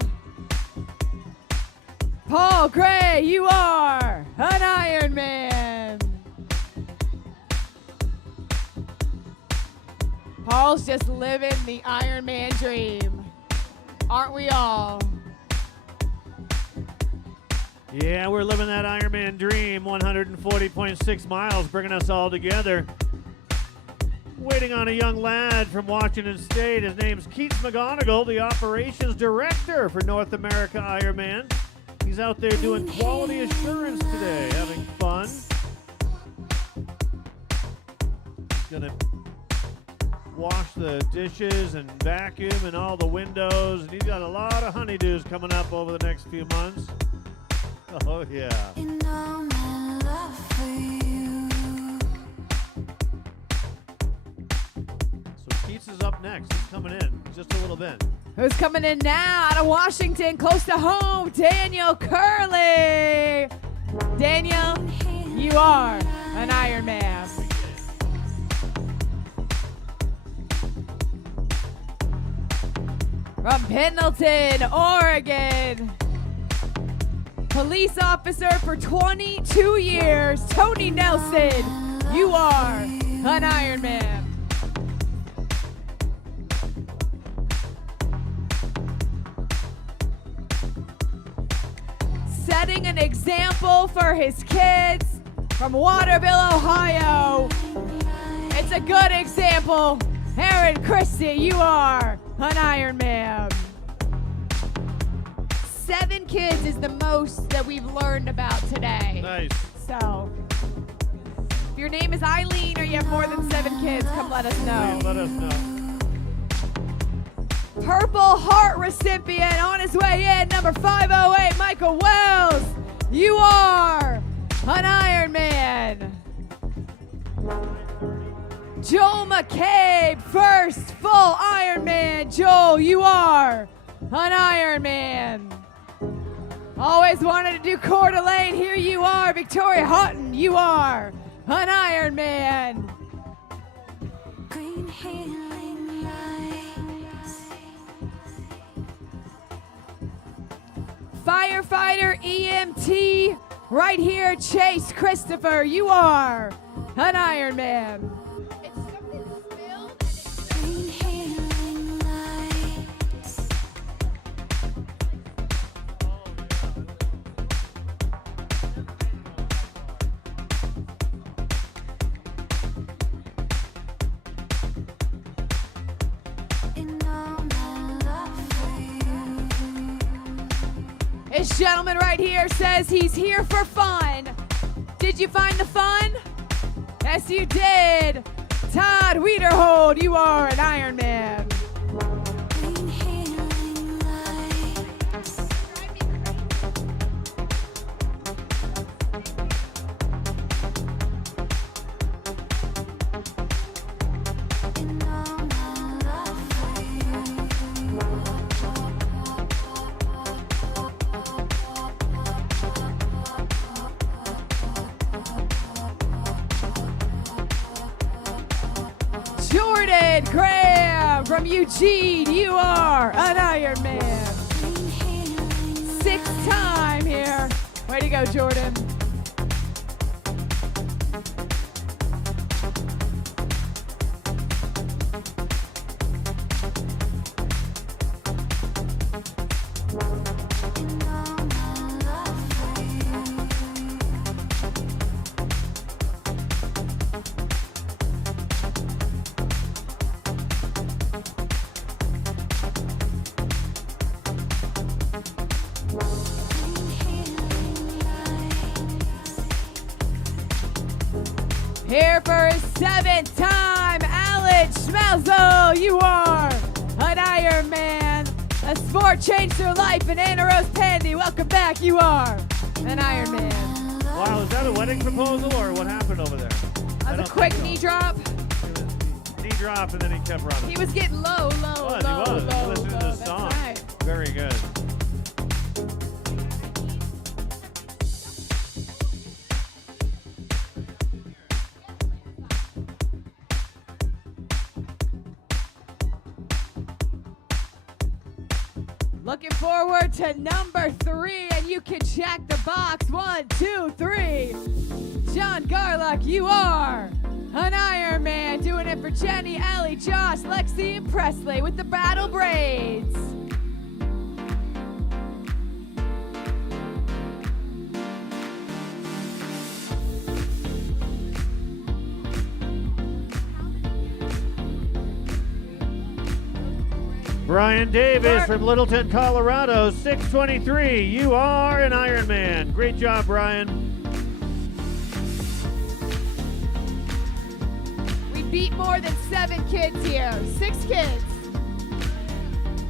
Paul Gray, you are an Ironman. Paul's just living the Ironman dream. Aren't we all? Yeah, we're living that Ironman dream. 140.6 miles, bringing us all together. Waiting on a young lad from Washington State. His name's Keith McGonigal, the operations director for North America Ironman. He's out there doing quality assurance today, having fun. He's gonna wash the dishes and vacuum and all the windows. And he's got a lot of honeydews coming up over the next few months. Oh, yeah. You know my love for you. So Keats is up next. He's coming in just a little bit. Who's coming in now out of Washington, close to home? Daniel Curley. Daniel, you are an Ironman. From Pendleton, Oregon. Police officer for 22 years, Tony Nelson, you are an Ironman. Setting an example for his kids, from Waterville, Ohio. It's a good example. Aaron Christie, you are an Ironman. 7 kids is the most that we've learned about today. Nice. So, if your name is Eileen or you have more than 7 kids, come let us know. Please let us know. Purple Heart recipient on his way in, number 508, Michael Wells. You are an Ironman. Joel McCabe, first full Ironman. Joel, you are an Ironman. Always wanted to do Coeur d'Alene. Here you are. Victoria Houghton, you are an Ironman. Green healing lights. Firefighter EMT, right here, Chase Christopher, you are an Ironman. It's something spilled. Green healing lights. In all my love for you. This gentleman right here says he's here for fun. Did you find the fun? Yes, you did. Todd Wiederhold, you are an Ironman. Green healing lights. In all my love for Jordan Graham from Eugene, you are an Ironman. green healing 6th time here. Way to go, Jordan. in all my love for you. Green healing lights. Here for his 7th time, Alex Schmelzel, you are an Ironman. A sport changed their life in Anna Rose Pandy. Welcome back, you are an Ironman. Wow, is that a wedding proposal or what happened over there? I That was don't a quick think so. knee drop. Knee drop and then he kept running. He was getting low, low, Was, low, he was. low, Listening to low. the That's song. right. Very good. Looking forward to number 3, and you can check the box. 1, 2, 3. John Garlock, you are an Ironman. Doing it for Jenny, Ellie, Josh, Lexi, and Presley with the Battle Braids. Brian Davis Mark. from Littleton, Colorado, 6:23. You are an Ironman. Great job, Brian. We beat more than 7 kids here. 6 kids.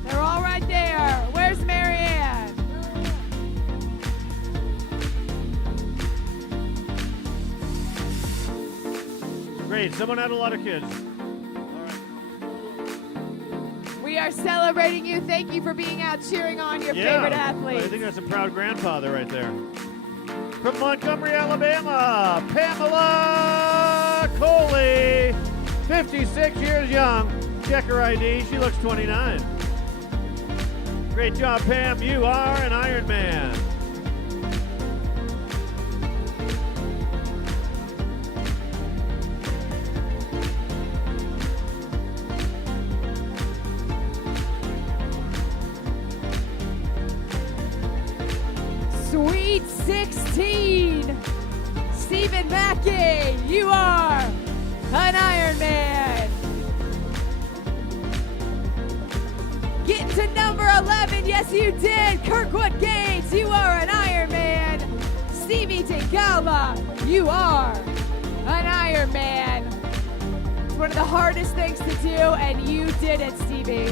They're all right there. Where's Marianne? Great. Someone had a lot of kids. We are celebrating you. Thank you for being out cheering on your favorite athletes. I think that's a proud grandfather right there. From Montgomery, Alabama, Pamela Coley, 56 years young. Check her ID. She looks 29. Great job, Pam. You are an Ironman. Sweet 16. Stephen Mackey, you are an Ironman. Getting to number 11, yes you did. Kirkwood Gaines, you are an Ironman. Stevie Tingala, you are an Ironman. It's one of the hardest things to do, and you did it, Stevie.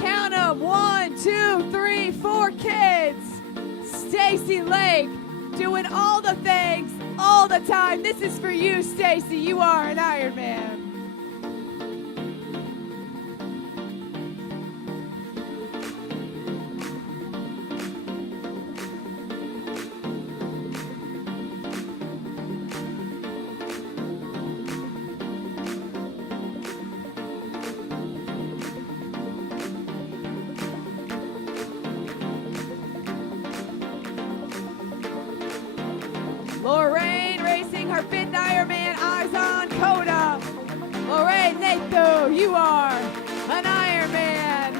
Count them, 1, 2, 3, 4 kids. Stacy Lake doing all the things all the time. This is for you, Stacy. You are an Ironman. Lorraine racing her 5th Ironman, eyes on Coda. Lorraine Nathu, you are an Ironman.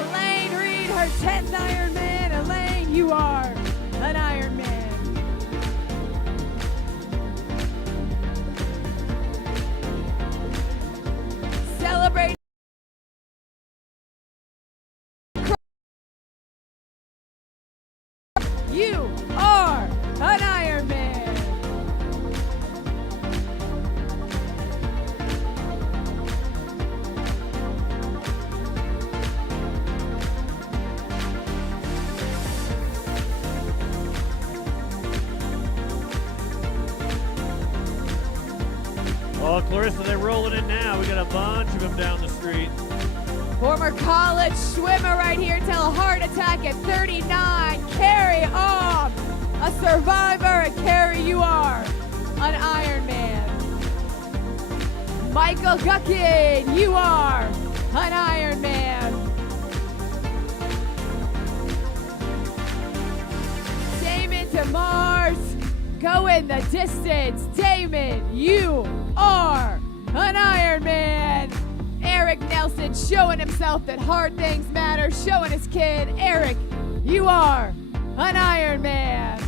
Elaine Reed, her 10th Ironman. Elaine, you are an Ironman. Celebrate. You are an Ironman. Oh, Clarissa, they're rolling in now. We got a bunch of them down the street. Former college swimmer right here till a heart attack at 39. Carrie on. A survivor, and Carrie, you are an Ironman. Michael Guckin, you are an Ironman. Damon DeMars, going the distance. Damon, you are an Ironman. Eric Nelson showing himself that hard things matter, showing his kid. Eric, you are an Ironman.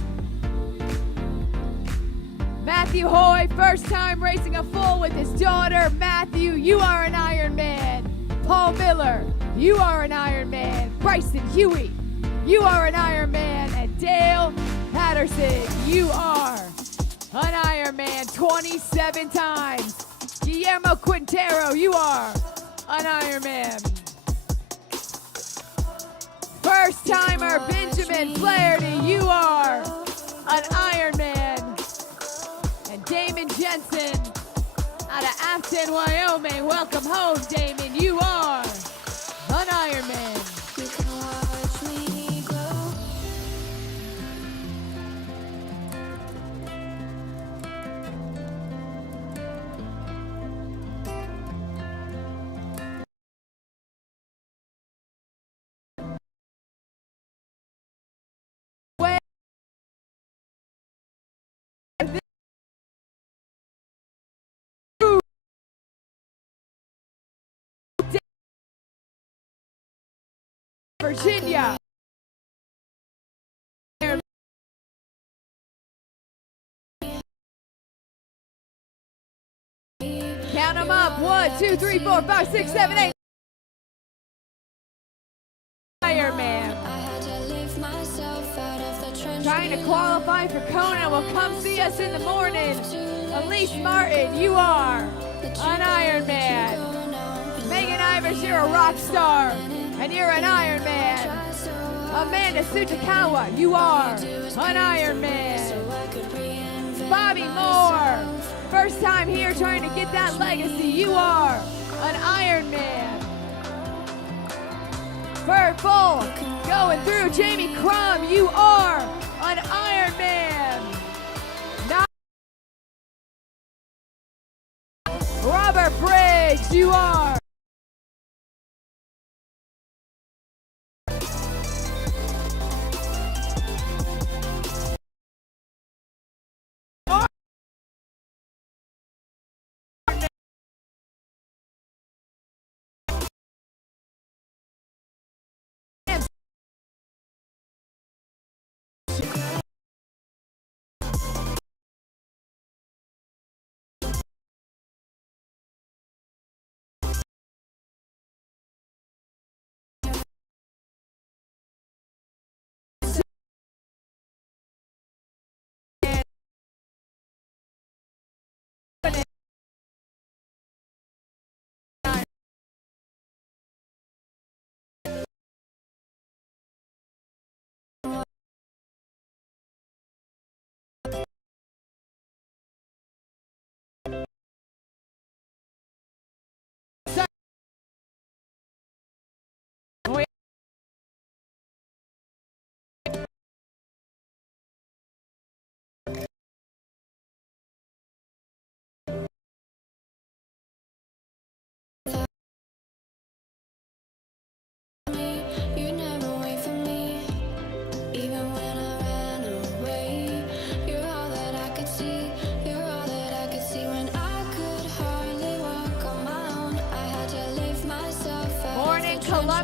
Matthew Hoy, first time racing a full with his daughter. Matthew, you are an Ironman. Paul Miller, you are an Ironman. Bryson Huey, you are an Ironman. And Dale Patterson, you are an Ironman 27 times. Guillermo Quintero, you are an Ironman. First timer Benjamin Flaherty, you are an Ironman. And Damon Jensen out of Afton, Wyoming. Welcome home, Damon. You are an Ironman. You can watch me grow. Virginia. Count them up. 1, 2, 3, 4, 5, 6, 7, 8. Ironman. I had to lift myself out of the trench. Trying to qualify for Kona. Well, come see us in the morning. Elise Martin, you are an Ironman. Megan Ivers, you're a rock star, and you're an Ironman. Amanda Tsutakawa, you are an Ironman. Bobby Moore, first time here trying to get that legacy, you are an Ironman. Bert Bull, going through. Jamie Crum, you are an Ironman.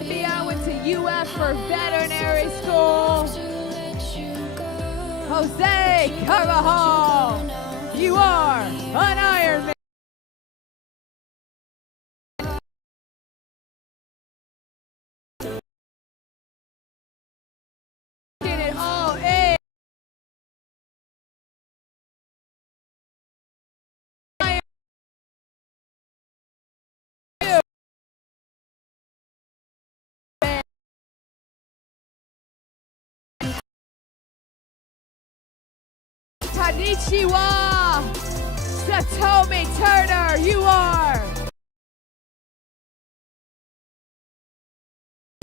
Mississippi. I went to UF for veterinary school. Jose Carvajal, you are an Ironman. Get it all in. Konnichiwa, Satomi Turner, you are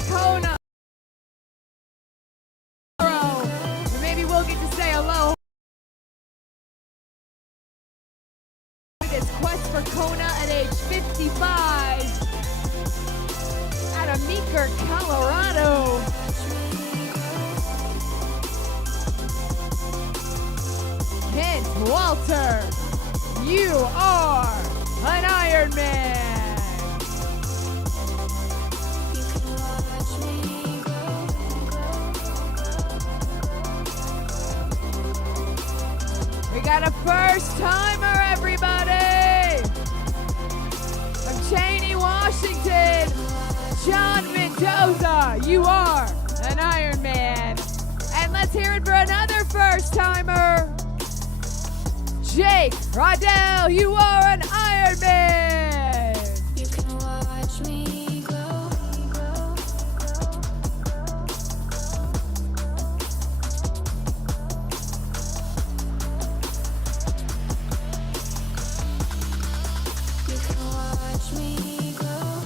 Kona. Maybe we'll get to say hello. His quest for Kona at age 55 out of Meeker, Colorado. Kent Walter, you are an Ironman. We got a first timer, everybody. From Cheney, Washington, John Mendoza, you are an Ironman. And let's hear it for another first timer. Jake Rodell, you are an Ironman. You can watch me glow, glow, you can watch me glow.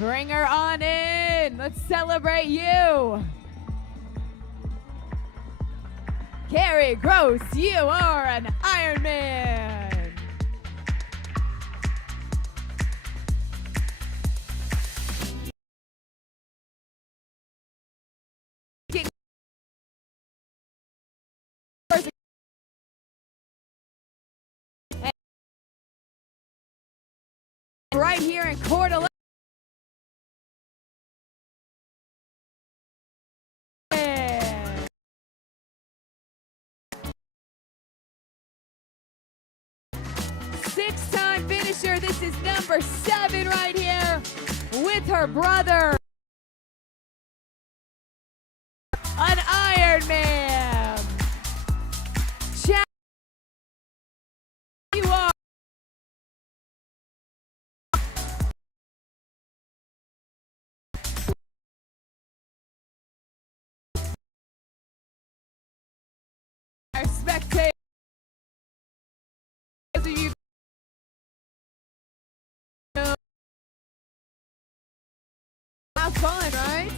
Bring her on in. Let's celebrate you. Carrie Gross, you are an Ironman. Right here in Coeur d'Alene. 6-time finisher. This is number 7 right here with her brother. An Ironman. Chad, you are. Our spectators. You have fun, right?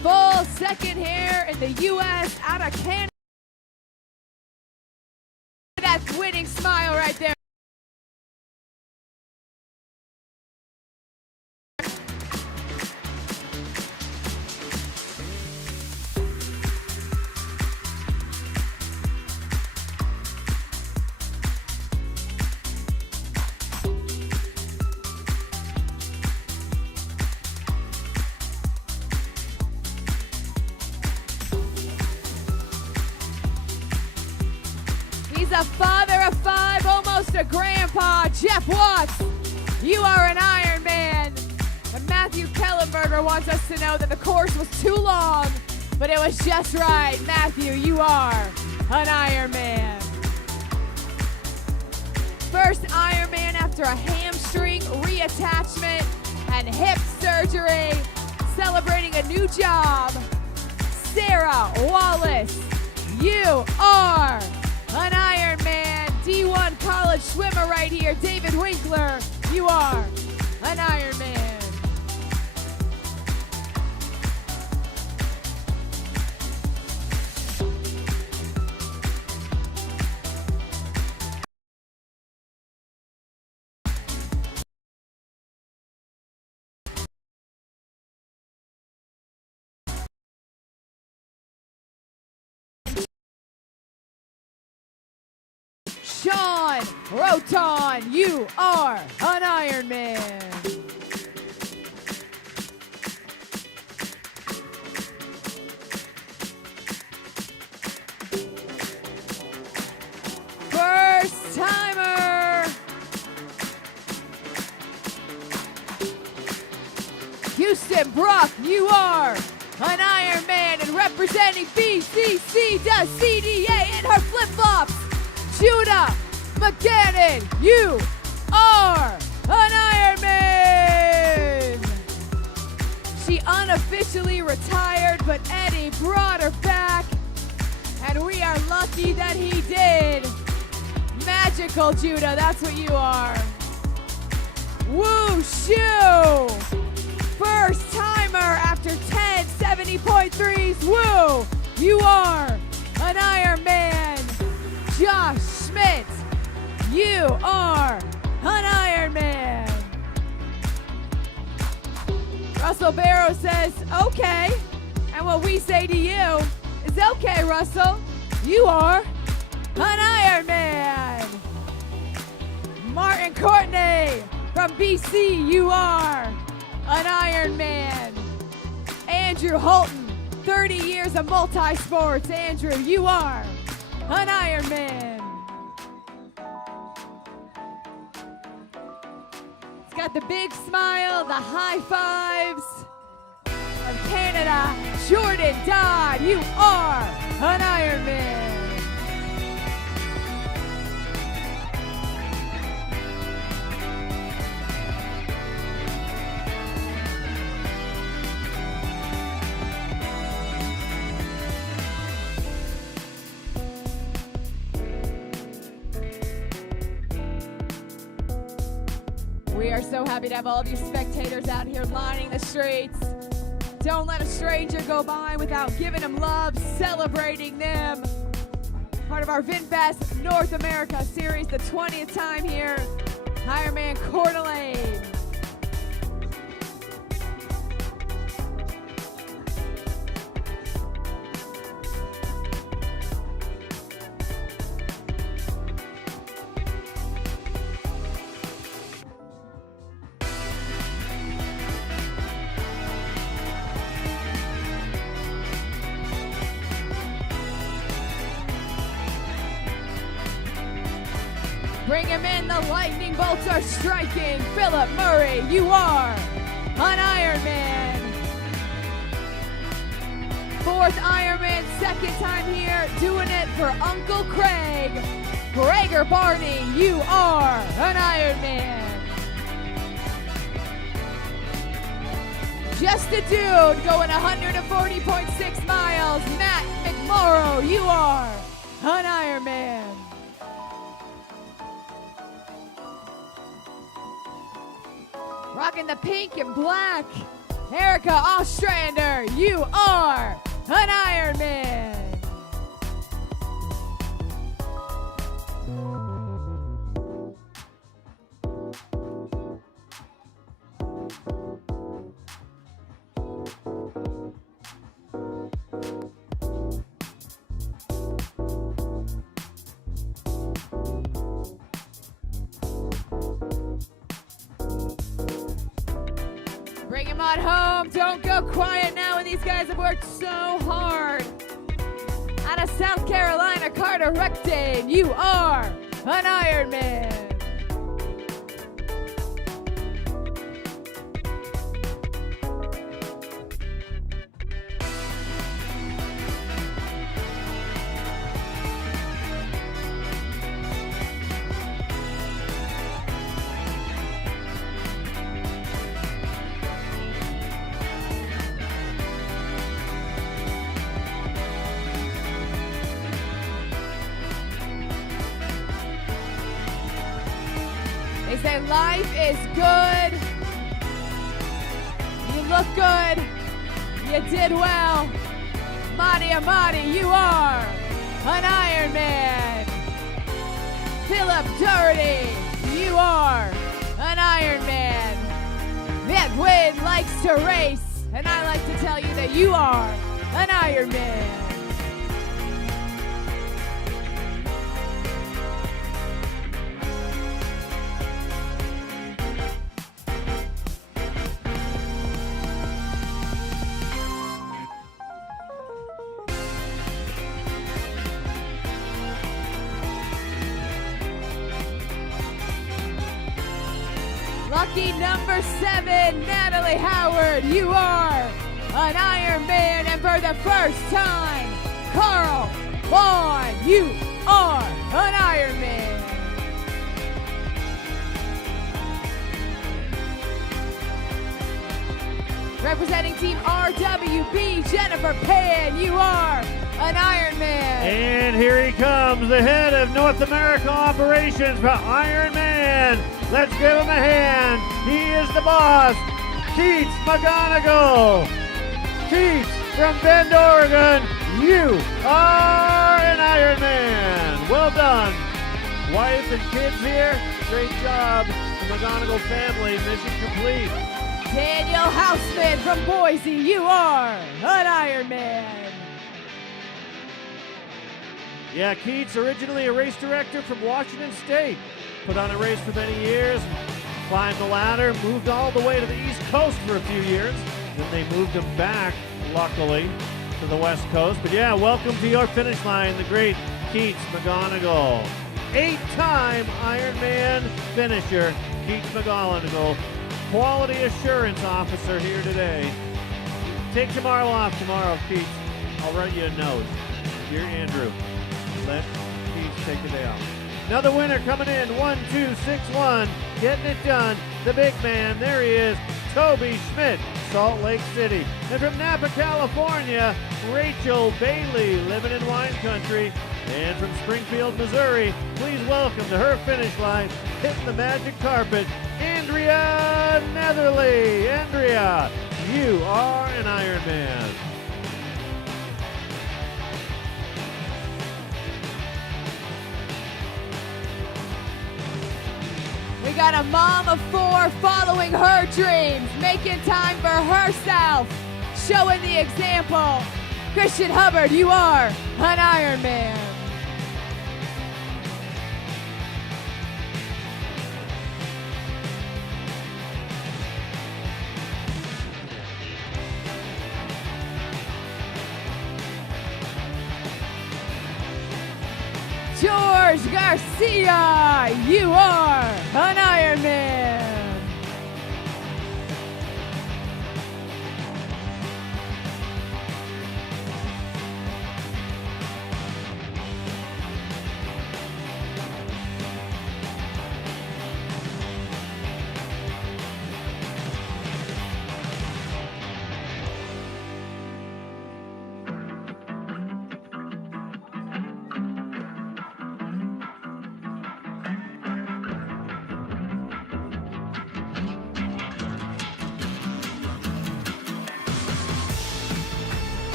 Full second here in the U.S. out of Canada. That winning smile right there. He's a father of 5, almost a grandpa. Jeff Watts, you are an Ironman. And Matthew Kellenberger wants us to know that the course was too long, but it was just right. Matthew, you are an Ironman. First Ironman after a hamstring reattachment and hip surgery. Celebrating a new job. Sarah Wallace, you are an Ironman. D1 college swimmer right here. David Winkler, you are an Ironman. Sean Roton, you are an Ironman. First timer. Houston Brock, you are an Ironman, and representing BCC does CDA in her flip-flops. Judah McGannon, you are an Ironman. She unofficially retired, but Eddie brought her back, and we are lucky that he did. Magical, Judah, that's what you are. Woo-shoo! First timer after 10 70.3s. Woo! You are an Ironman. Josh Schmidt, you are an Ironman. Russell Barrow says, okay. And what we say to you is, okay, Russell, you are an Ironman. Martin Courtney from BC, you are an Ironman. Andrew Holton, 30 years of multi-sports. Andrew, you are an Ironman. It's got the big smile, the high fives. From Canada, Jordan Dodd, you are an Ironman. We are so happy to have all of you spectators out here lining the streets. Don't let a stranger go by without giving them love, celebrating them. Part of our VinFast North America series, the 20th time here, Ironman Coeur d'Alene. Bring him in, the lightning bolts are striking. Philip Murray, you are an Ironman. Fourth Ironman, second time here, doing it for Uncle Craig. Gregor Barney, you are an Ironman. Just a dude going 140.6 miles. Matt McMorrow, you are an Ironman. Rocking the pink and black, Erica Ostrander, you are an Ironman. Bring him on home. Don't go quiet now when these guys have worked so hard. Out of South Carolina, Carter Recton, you are an Ironman. They say life is good. You look good. You did well. Marty Amati, you are an Ironman. Philip Doherty, you are an Ironman. Edwin likes to race, and I like to tell you that you are an Ironman. lucky number 7, Natalie Howard. You are an Ironman, and for the first time, Carl Vaughn, you are an Ironman. Representing Team RWB, Jennifer Pan, you are an Ironman. And here he comes, the head of North America operations for Ironman. Let's give him a hand. He is the boss, Keats McGonigal. Keats from Bend, Oregon, you are an Ironman. Well done. Wife and kids here, great job. The McGonigal family, mission complete. Daniel Houseman from Boise, you are an Ironman. Yeah, Keats, originally a race director from Washington State. Put on a race for many years, climbed the ladder, moved all the way to the East Coast for a few years. Then they moved him back, luckily, to the West Coast. But yeah, welcome to your finish line, the great Keats McGonigal. 8-time Ironman finisher, Keats McGonigal. Quality assurance officer here today. Take tomorrow off tomorrow, Keats. I'll write you a note. Dear Andrew, let Keats take the day off. Another winner coming in, 1-2-6-1, getting it done. The big man, there he is, Toby Schmidt, Salt Lake City. And from Napa, California, Rachel Bailey, living in wine country. And from Springfield, Missouri, please welcome to her finish line, hitting the magic carpet, Andrea Netherly. Andrea, you are an Ironman. We got a mom of 4 following her dreams, making time for herself, showing the example. Christian Hubbard, you are an Ironman. George Garcia, you are an Ironman.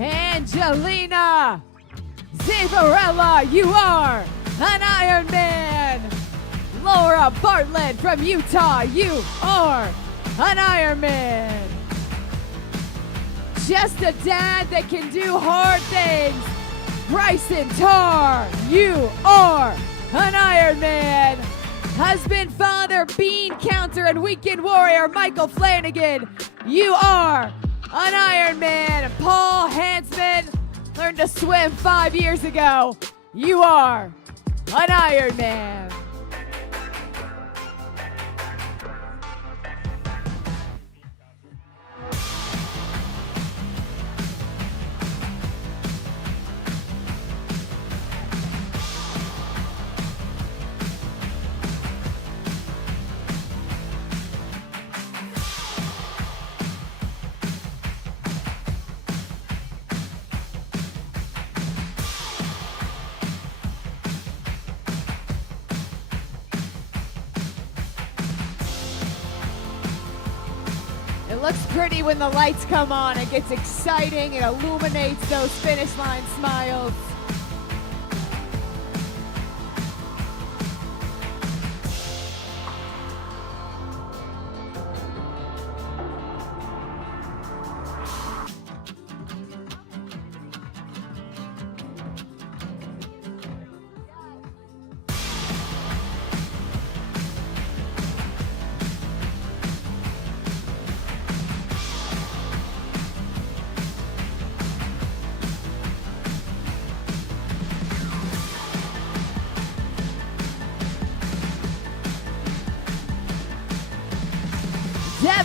Angelina Zavarella, you are an Ironman. Laura Bartlett from Utah, you are an Ironman. Just a dad that can do hard things. Bryson Tarr, you are an Ironman. Husband, father, bean counter, and weekend warrior Michael Flanagan, you are an Ironman. And Paul Hansman learned to swim 5 years ago. You are an Ironman. It looks pretty when the lights come on. It gets exciting. It illuminates those finish line smiles.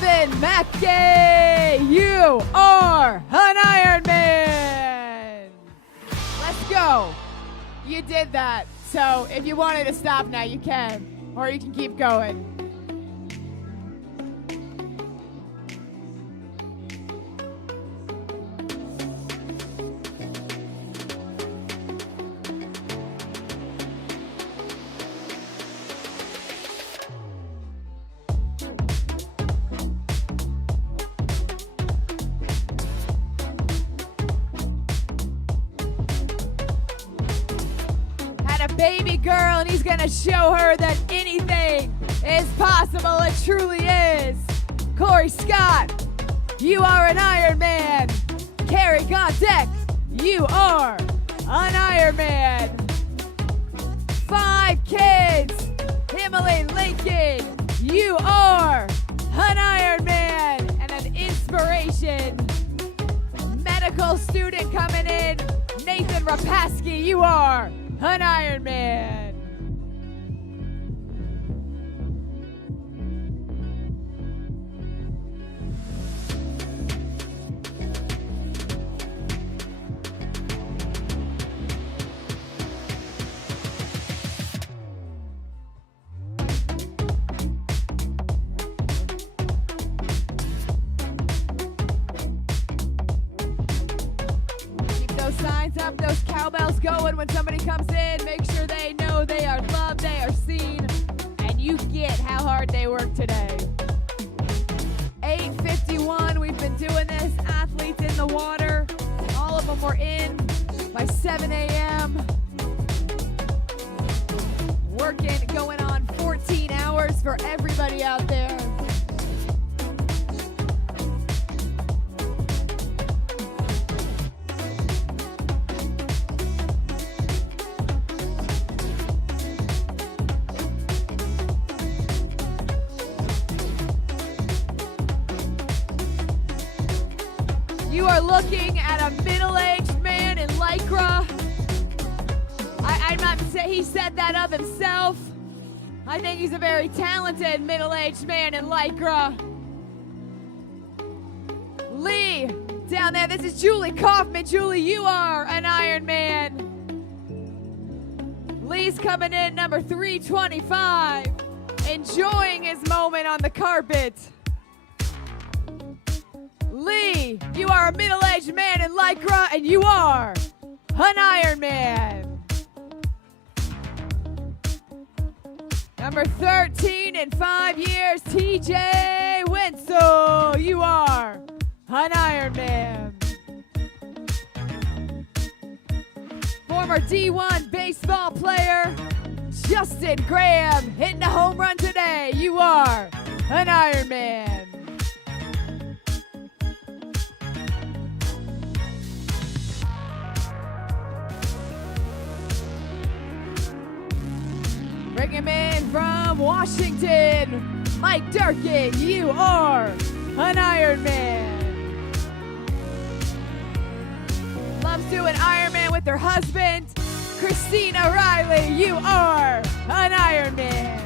Kevin McKay, you are an Ironman. Let's go. You did that. So if you wanted to stop now, you can. Or you can keep going. Baby girl, and he's gonna show her that anything is possible. It truly is. Corey Scott, you are an Ironman. Carrie Gondek, you are an Ironman. 5 kids, Emily Lincoln, you are an Ironman and an inspiration. Medical student coming in, Nathan Rapaski, you are an Ironman. Signs up, those cowbells going when somebody comes in. Make sure they know they are loved, they are seen, and you get how hard they work today. 8:51, we've been doing this. Athletes in the water. All of them were in by 7 a.m. Working, going on 14 hours for everybody out there. You are looking at a middle-aged man in Lycra. I'm not saying he said that of himself. I think he's a very talented middle-aged man in Lycra. Lee, down there, this is Julie Kaufman. Julie, you are an Ironman. Lee's coming in number 325, enjoying his moment on the carpet. Lee, you are a middle-aged man in Lycra, and you are an Ironman. Number 13 in 5 years, TJ Wenzel, you are an Ironman. Former D1 baseball player, Justin Graham, hitting a home run today. You are an Ironman. Bring him in from Washington, Mike Durkin, you are an Ironman. Loves doing Ironman with her husband, Christina Riley, you are an Ironman.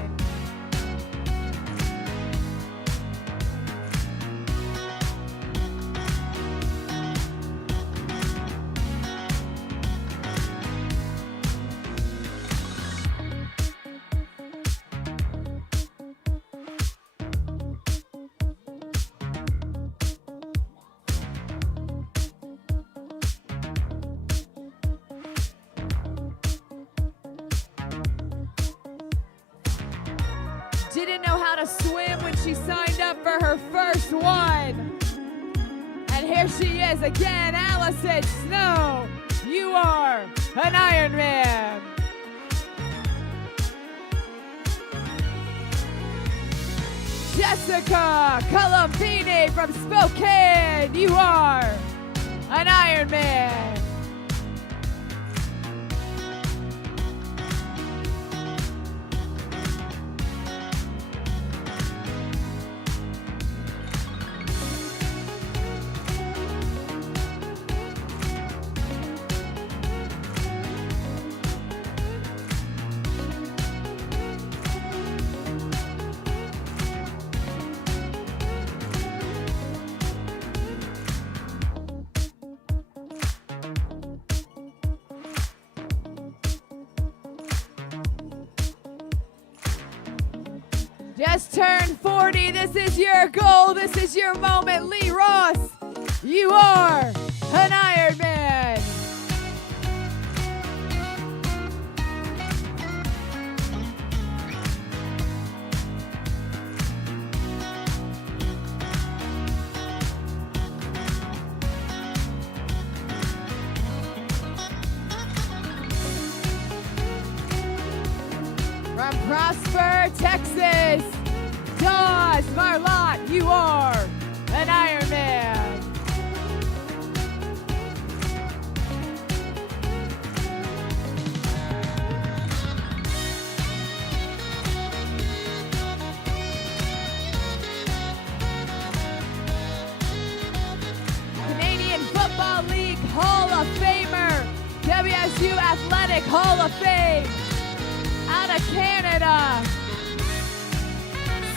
Didn't know how to swim when she signed up for her first one. And here she is again, Allison Snow. You are an Ironman. Jessica Colombini from Spokane. You are an Ironman. Just turned 40. This is your goal. This is your moment. Lee Ross, you are an Ironman. From Prosper, Texas, Dawes Marlott, you are an Ironman. Canadian Football League Hall of Famer, WSU Athletic Hall of Fame. Out of Canada,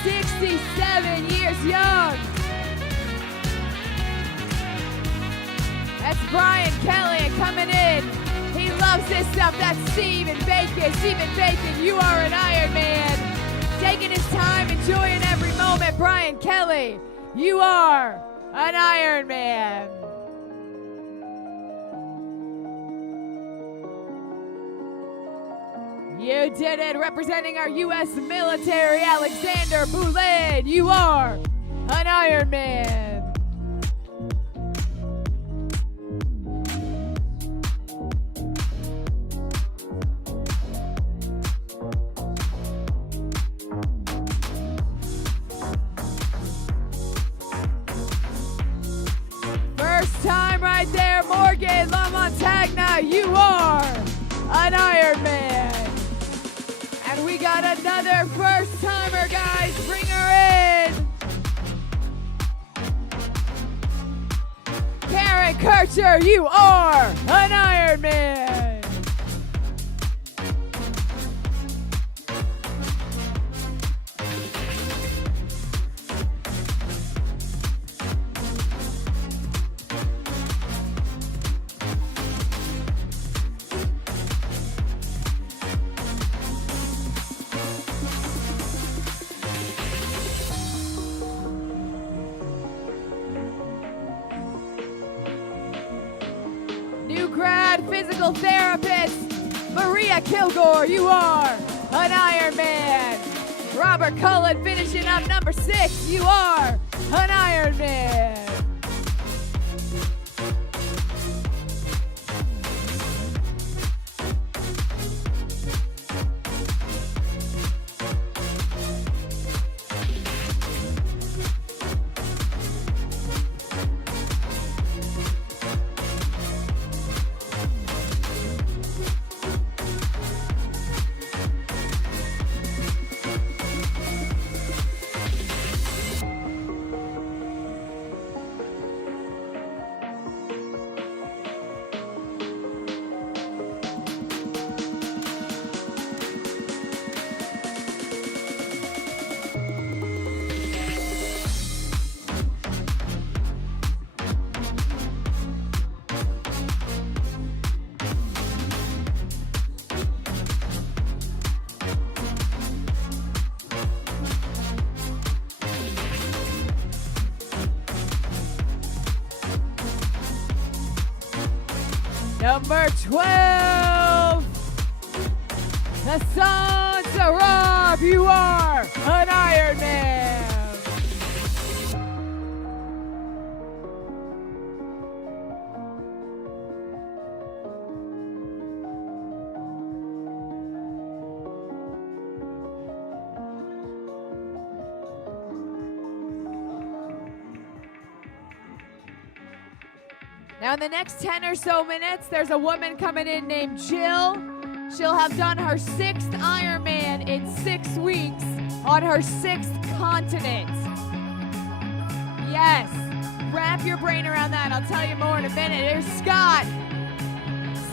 67 years young. That's Brian Kelly coming in. He loves this stuff. That's Stephen Bacon. Stephen Bacon, you are an Ironman. Taking his time, enjoying every moment. Brian Kelly, you are an Ironman. You did it. Representing our U.S. military, Alexander Boulin. You are an Ironman. First time right there, Morgan LaMontagna. You are an Ironman. And we got another first timer, guys. Bring her in. Karen Kircher, you are an Ironman. Physical therapist, Maria Kilgore, you are an Ironman. Robert Cullen finishing up number 6, you are an Ironman. Number 12, Hassan Sarab, you are an Ironman. Now in the next 10 or so minutes, there's a woman coming in named Jill. She'll have done her 6th Ironman in 6 weeks on her 6th continent. Yes, wrap your brain around that. I'll tell you more in a minute. Here's Scott.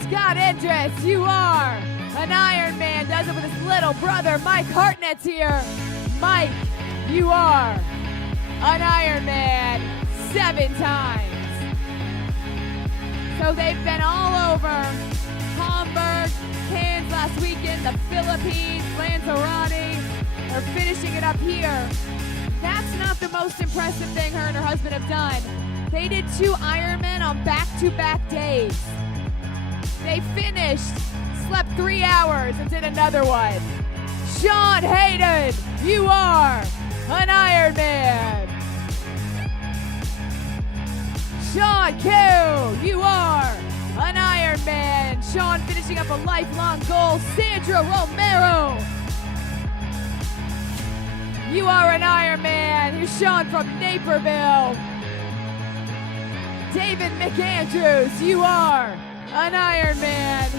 Scott Idris, you are an Ironman. Does it with his little brother, Mike Hartnett's here. Mike, you are an Ironman 7 times. So they've been all over Hamburg, Cairns last weekend, the Philippines, Lanzarote, are finishing it up here. That's not the most impressive thing her and her husband have done. They did 2 Ironman on back-to-back days. They finished, slept 3 hours, and did another one. Sean Hayden, you are an Ironman. Sean Coeur, you are an Ironman. Sean finishing up a lifelong goal. Sandra Romero, you are an Ironman. Here's Sean from Naperville. David McAndrews, you are an Ironman.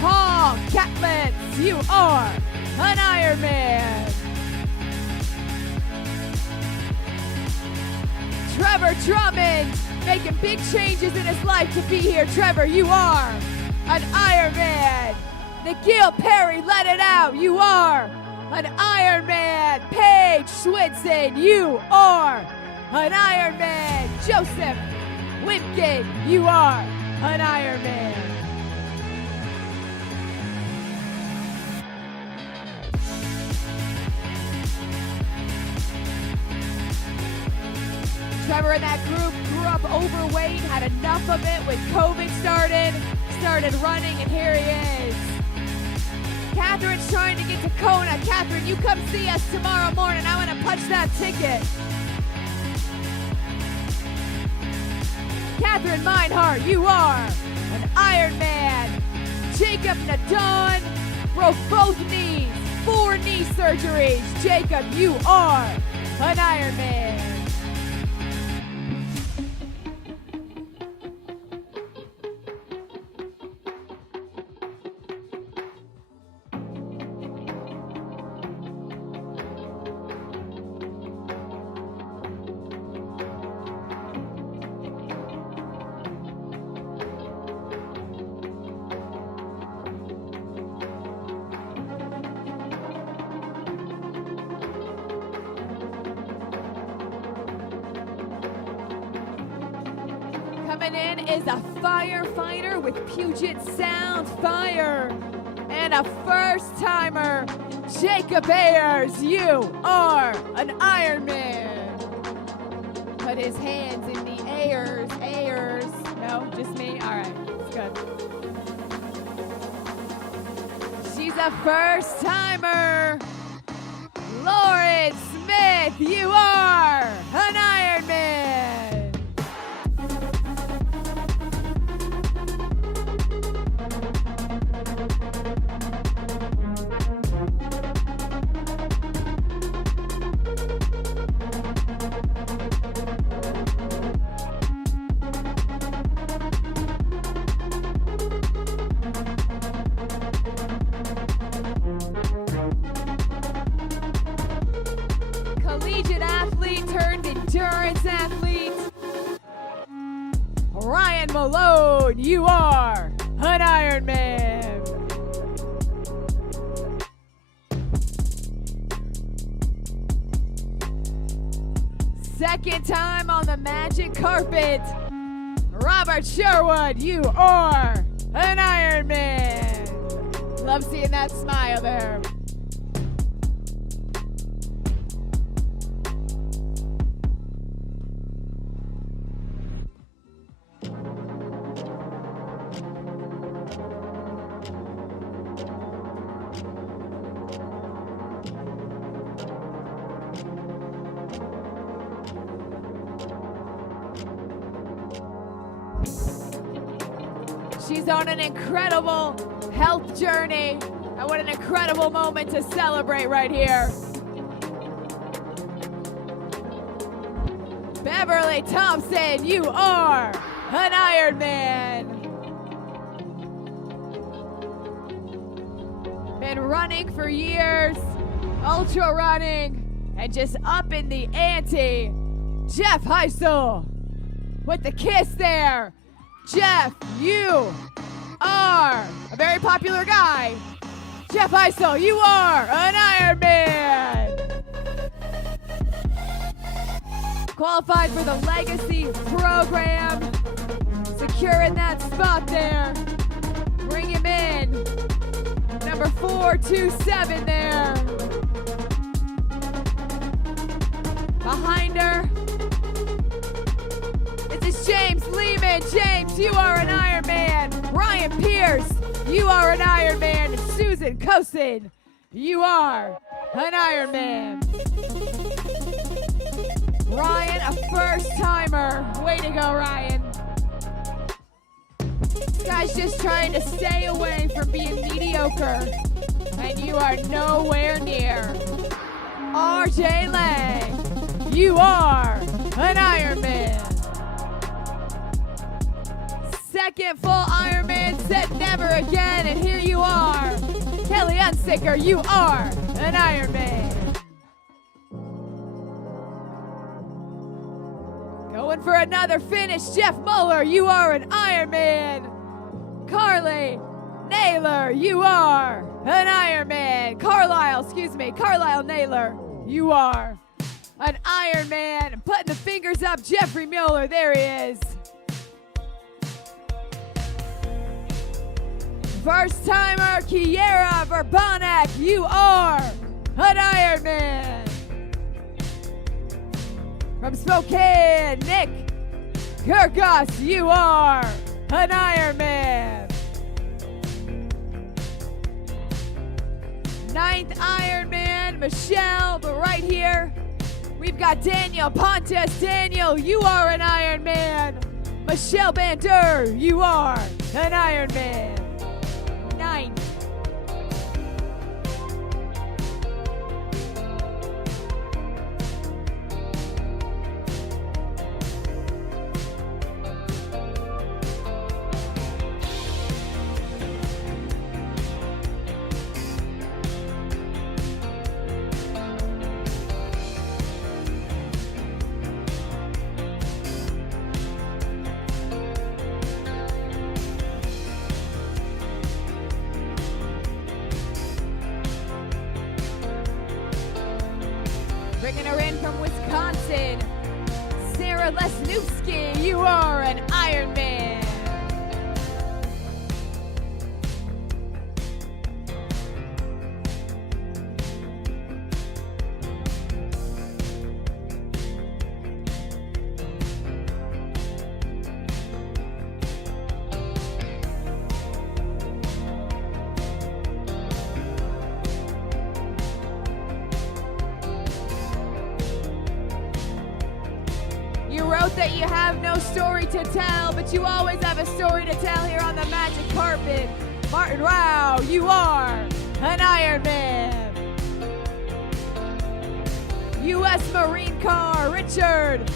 Paul Catlett, you are an Ironman. Trevor Drummond, making big changes in his life to be here. Trevor, you are an Ironman. Nikhil Perry, let it out. You are an Ironman. Paige Swinson, you are an Ironman. Joseph Wimpkin, you are an Ironman. Trevor and that group grew up overweight, had enough of it when COVID started running, and here he is. Catherine's trying to get to Kona. Catherine, you come see us tomorrow morning. I want to punch that ticket. Catherine Meinhardt, you are an Ironman. Jacob Nadon broke both knees, 4 knee surgeries. Jacob, you are an Ironman. Coming in is a firefighter with Puget Sound Fire and a first-timer, Jacob Ayers. You are an Ironman. Put his hands in the Ayers. No, just me? All right, it's good. She's a first-timer. Lauren Smith, you are an Ironman. Collegiate athlete turned endurance athlete. Ryan Malone, you are an Ironman. Second time on the magic carpet. Robert Sherwood, you are an Ironman. Love seeing that smile there. She's on an incredible health journey, and what an incredible moment to celebrate right here. Beverly Thompson, you are an Ironman. Been running for years, ultra running, and just upping the ante. Jeff Heisel with the kiss there. Jeff, you are a very popular guy. Jeff Heisel, you are an Ironman. Qualified for the Legacy program. Securing that spot there. Bring him in. Number number 427 there. Behind her, this is James Lehman. James, you are an Ironman. Ryan Pierce, you are an Ironman. And Susan Cosin, you are an Ironman. Ryan, a first-timer. Way to go, Ryan. This guy's just trying to stay away from being mediocre, and you are nowhere near. RJ Lang, you are an Ironman. Second full Ironman said never again, and here you are. Kelly Unsicker, you are an Ironman. Going for another finish, Jeff Muller, you are an Ironman. Carly Naylor, you are an Ironman. Carlisle Naylor, you are an Ironman. Putting the fingers up, Jeffrey Mueller, there he is. First timer, Kiera Verbonek, you are an Ironman. From Spokane, Nick Kirkos, you are an Ironman. Ninth Ironman, Michelle, but right here, we've got Daniel Pontes. Daniel, you are an Ironman. Michelle Bander, you are an Ironman. Ninth. Bringing her in from Wisconsin, Sarah Lesniewski, you are an Ironman. That you have no story to tell, but you always have a story to tell here on the magic carpet. Martin Rao, you are an Ironman. U.S. Marine Corps, Richard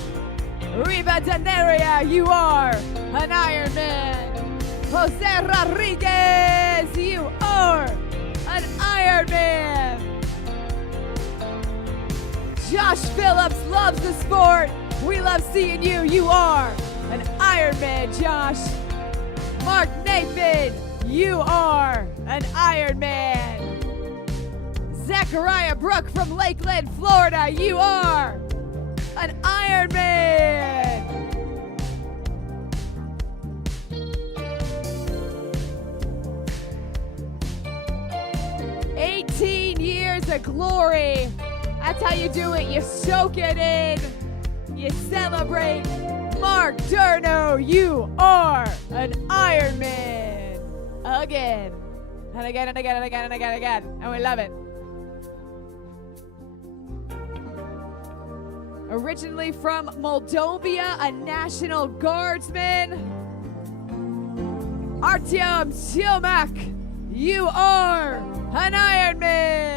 Rivadeneria, you are an Ironman. Jose Rodriguez, you are an Ironman. Josh Phillips loves the sport. We love seeing you. You are an Ironman, Josh. Mark Nathan, you are an Ironman. Zachariah Brook from Lakeland, Florida, you are an Ironman. Years of glory. That's how you do it. You soak it in. You celebrate. Mark Durno, you are an Ironman. Again. And again and again and again and again and again. And we love it. Originally from Moldova, a National Guardsman. Artyom Silmak, you are an Ironman.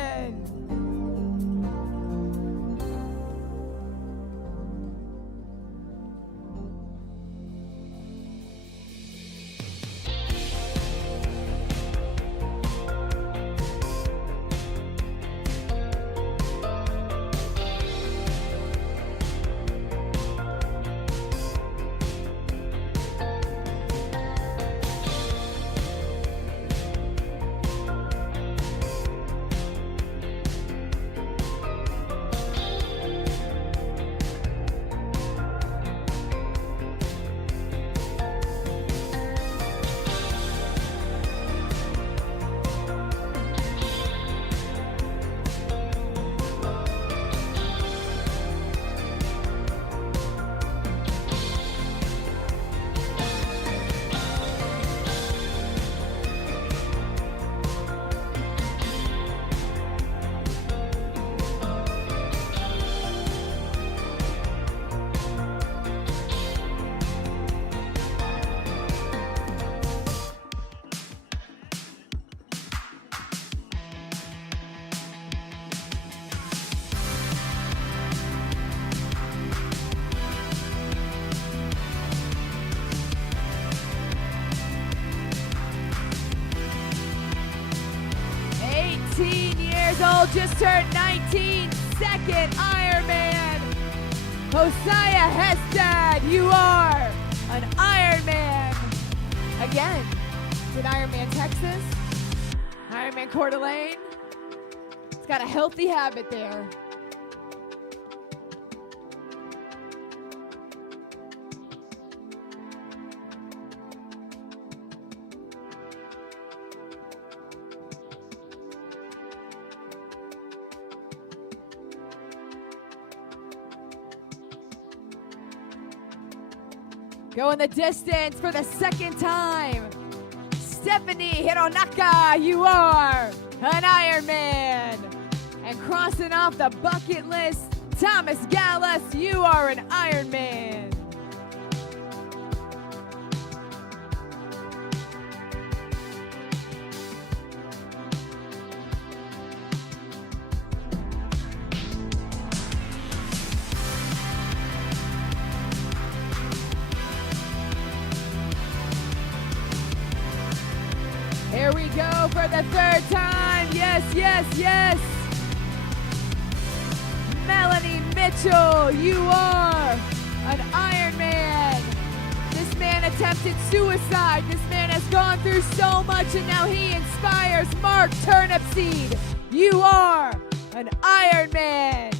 19 years old, just turned 19, second Ironman. Hosea Hestad, you are an Ironman. Again, did Ironman Texas, Ironman Coeur d'Alene. It's got a healthy habit there. Going the distance for the second time. Stephanie Hironaka, you are an Ironman. And crossing off the bucket list, Thomas Gallus, you are an Ironman. Here we go for the third time. Yes, yes, yes. Melanie Mitchell, you are an Ironman. This man attempted suicide. This man has gone through so much and now he inspires. Mark Turnipseed, you are an Ironman.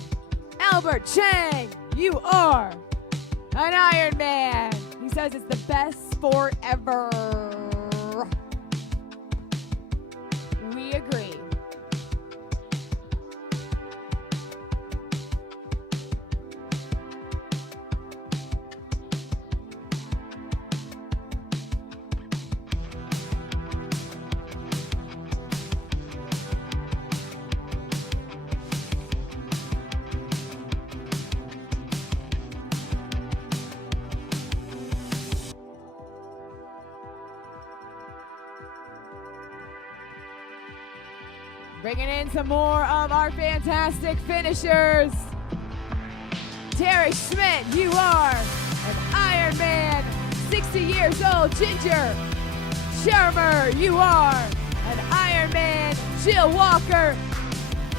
Albert Chang, you are an Ironman. He says it's the best sport ever. We agree. Bringing in some more of our fantastic finishers. Terry Schmidt, you are an Ironman. 60 years old, Ginger Shermer, you are an Ironman. Jill Walker,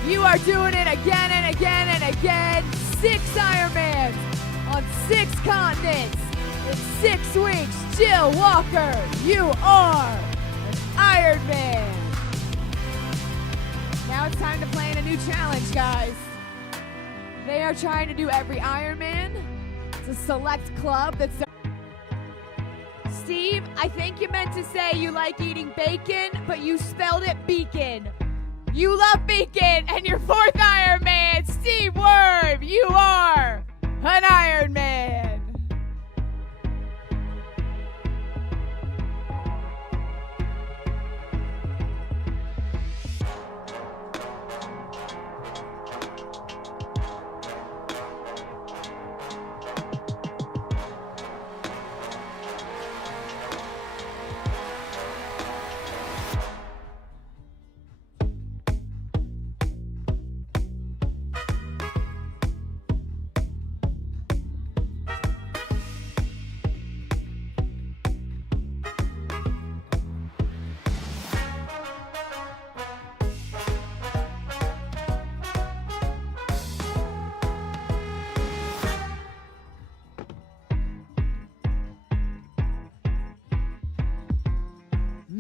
you are doing it again and again and again. 6 Ironmans on 6 continents in 6 weeks. Jill Walker, you are an Ironman. Now it's time to plan a new challenge, guys. They are trying to do every Ironman. It's a select club that's... Steve, I think you meant to say you like eating bacon, but you spelled it beacon. You love bacon, and your 4th Ironman, Steve Werb, you are an Ironman.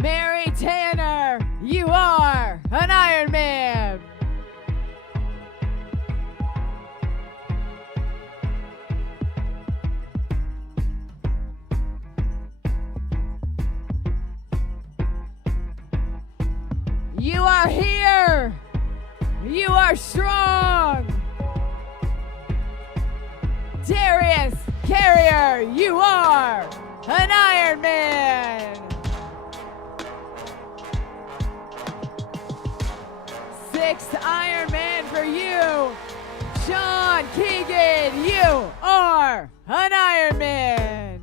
Mary Tanner, you are an Ironman. You are here. You are strong. Darius Carrier, you are an Ironman. 6th Ironman for you. Sean Keegan, you are an Ironman.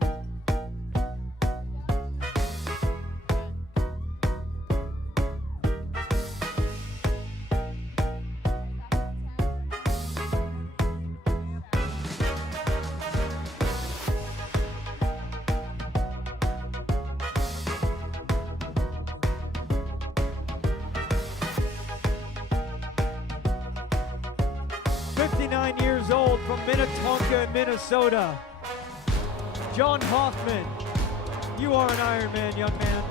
59 years old from Minnetonka, Minnesota. John Hoffman, you are an Ironman, young man.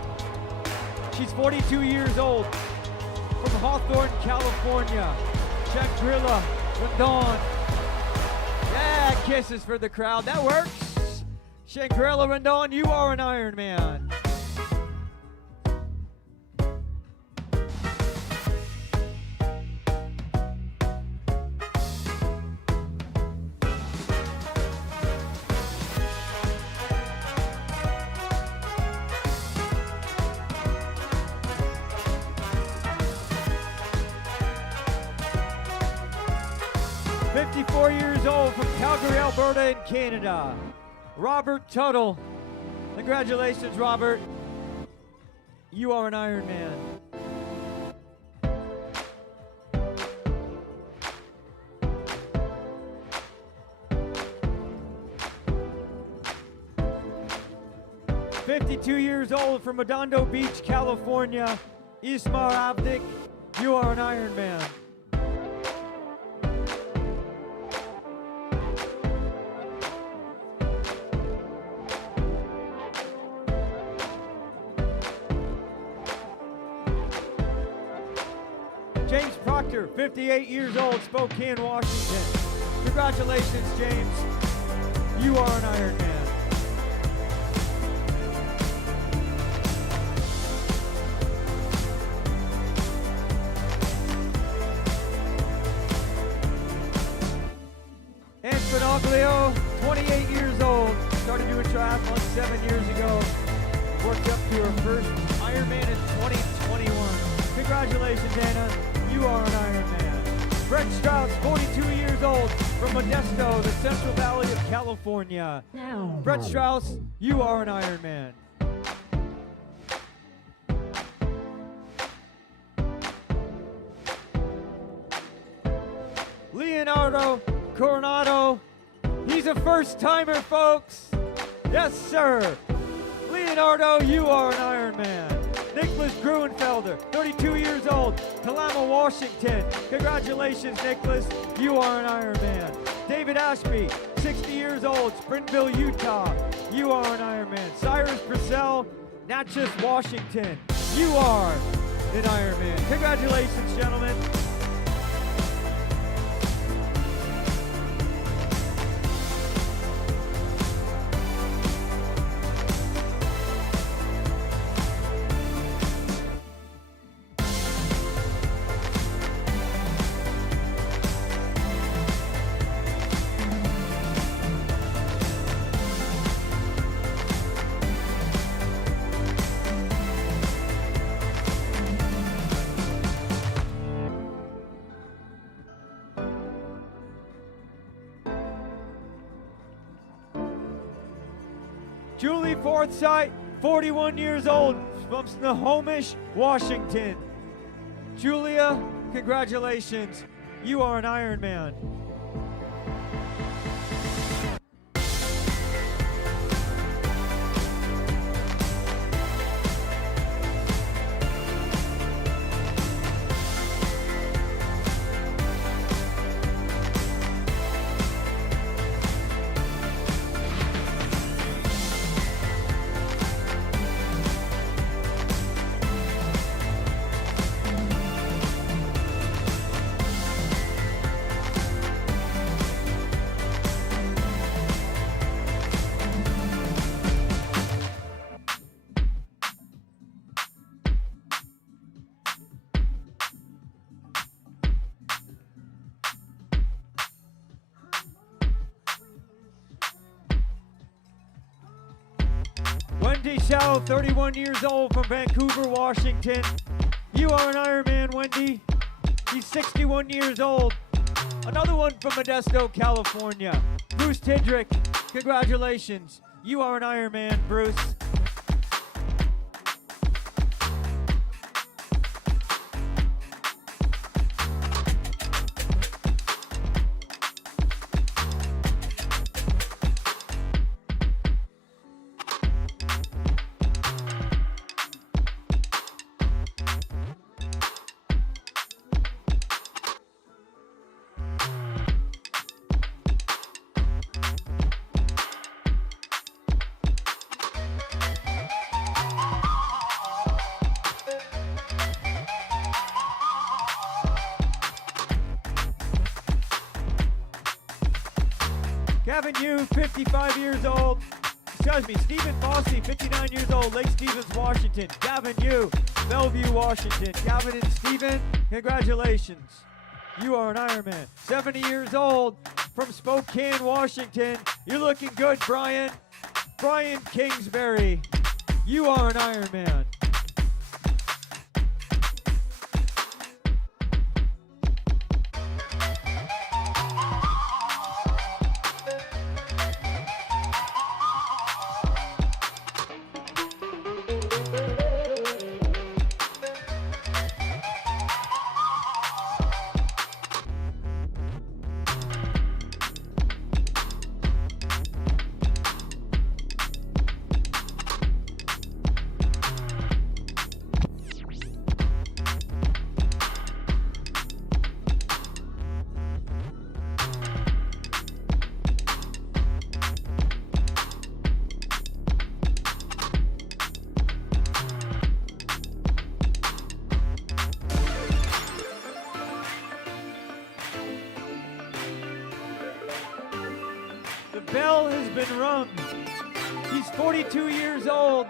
She's 42 years old from Hawthorne, California. Shangrila Rendon. Yeah, kisses for the crowd. That works. Shangrila Rendon, you are an Ironman. 54 years old from Calgary, Alberta in Canada. Robert Tuttle. Congratulations, Robert. You are an Ironman. "52 years old from Redondo Beach, California. Ismar Abdik, you are an Ironman. James Proctor, 58 years old, Spokane, Washington. Congratulations, James. You are an Ironman. Anne Spinaglio, 28 years old, started doing triathlon 7 years ago. Worked up to her first Ironman in 2021. Congratulations, Anna. You are an Ironman. Brett Strauss, 42 years old, from Modesto, the Central Valley of California. Brett Strauss, you are an Ironman. Leonardo Coronado, he's a first-timer, folks. Yes, sir. Leonardo, you are an Ironman. Nicholas Gruenfelder, 32 years old, Kalama, Washington. Congratulations, Nicholas. You are an Ironman. David Ashby, 60 years old, Sprintville, Utah. You are an Ironman. Cyrus Purcell, Natchez, Washington. You are an Ironman. Congratulations, gentlemen. Julie Forsythe, 41 years old, from Snohomish, Washington. Julia, congratulations. You are an Ironman. Wendy Shao, 31 years old, from Vancouver, Washington. You are an Ironman, Wendy. He's 61 years old. Another one from Modesto, California. Bruce Tidrick, congratulations. You are an Ironman, Bruce. Gavin Yu, 55 years old. Excuse me, Stephen Fossey, 59 years old, Lake Stevens, Washington. Gavin Yu, Bellevue, Washington. Gavin and Stephen, congratulations. You are an Ironman. 70 years old, from Spokane, Washington. You're looking good, Brian. Brian Kingsbury, you are an Ironman. The bell has been rung. He's 42 years old,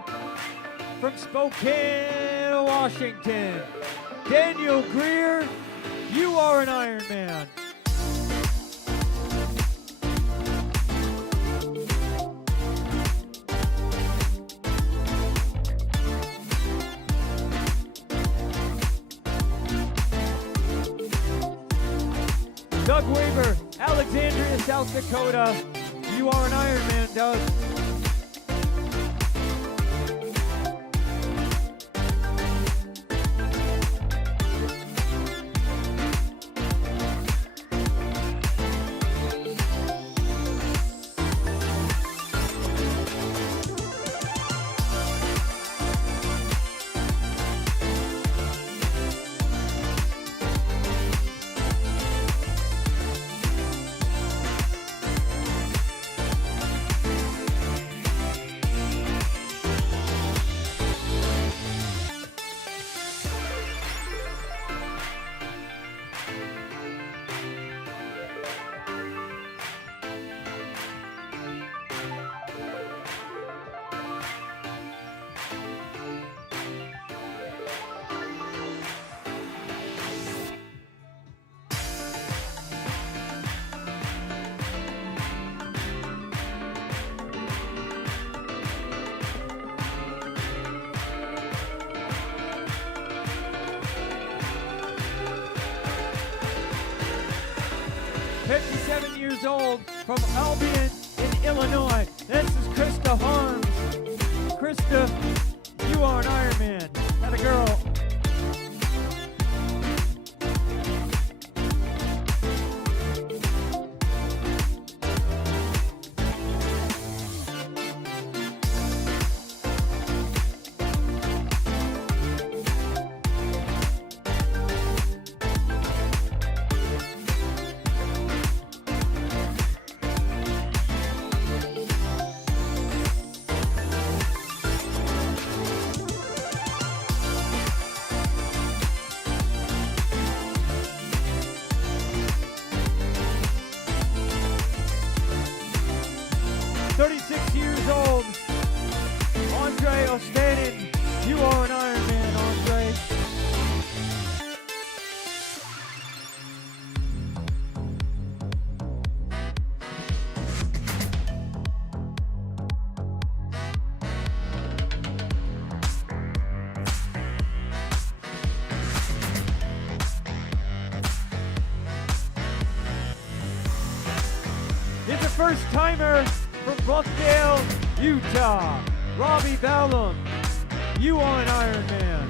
from Spokane, Washington. Daniel Greer, you are an Ironman. Doug Weaver, Alexandria, South Dakota. You are an Ironman, Doug. Years old, from Albion in Illinois. This is Krista Harms. Krista, you are an Ironman. That a girl. First timer from Buckdale, Utah, Robbie Ballum. You are an Ironman.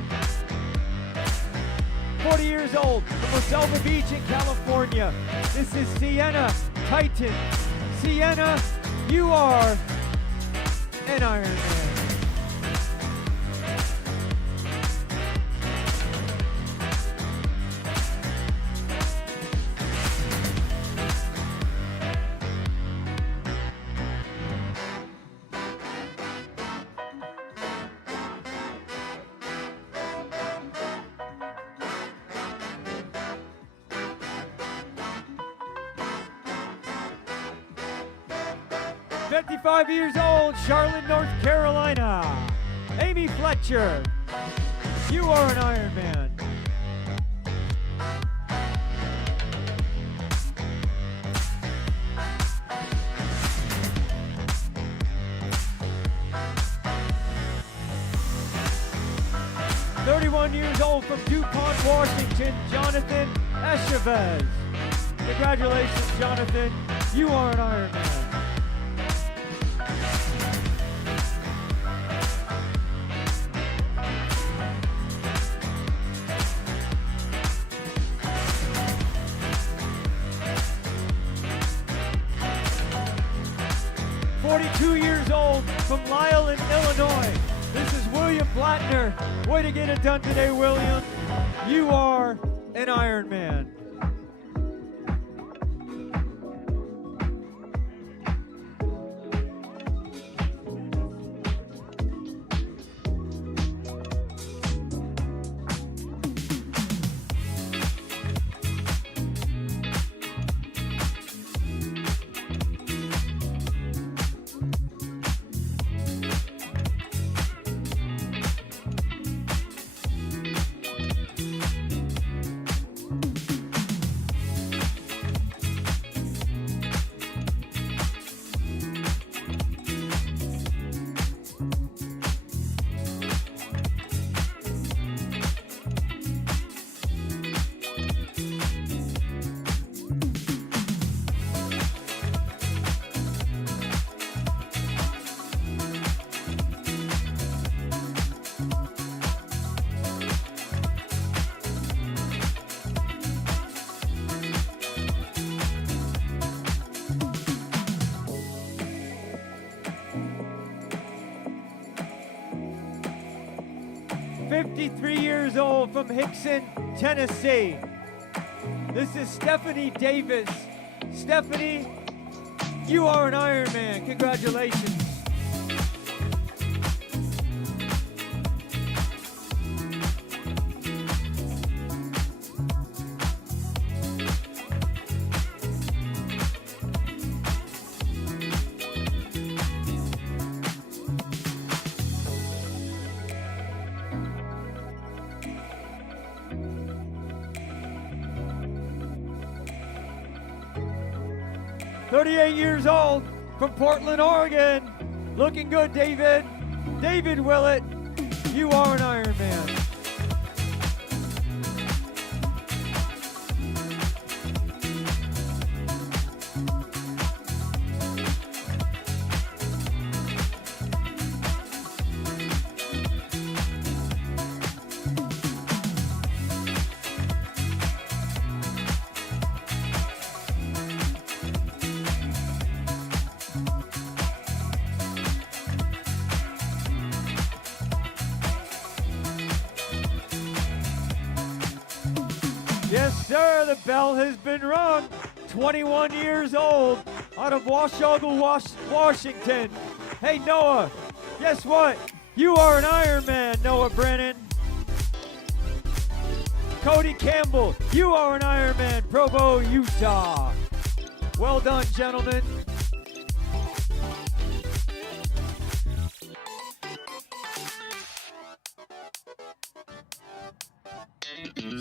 40 years old, from Roselva Beach in California. This is Sienna Titan. Sienna, you are an Ironman. 55 years old, Charlotte, North Carolina. Amy Fletcher, you are an Ironman. Years old from DuPont, Washington, Jonathan Echavez. Congratulations, Jonathan. You are an Ironman. Years old from Lisle in Illinois. This is William Blattner. Way to get it done today, William. You are an Ironman. Years old from Hickson, Tennessee. This is Stephanie Davis. Stephanie, you are an Ironman. Congratulations. Years old from Portland, Oregon. Looking good, David. David Willett, you are an Ironman. Yes, sir, the bell has been rung. 21 years old, out of Washougal, Washington. Hey, Noah, guess what? You are an Ironman, Noah Brennan. Cody Campbell, you are an Ironman, Provo, Utah. Well done, gentlemen.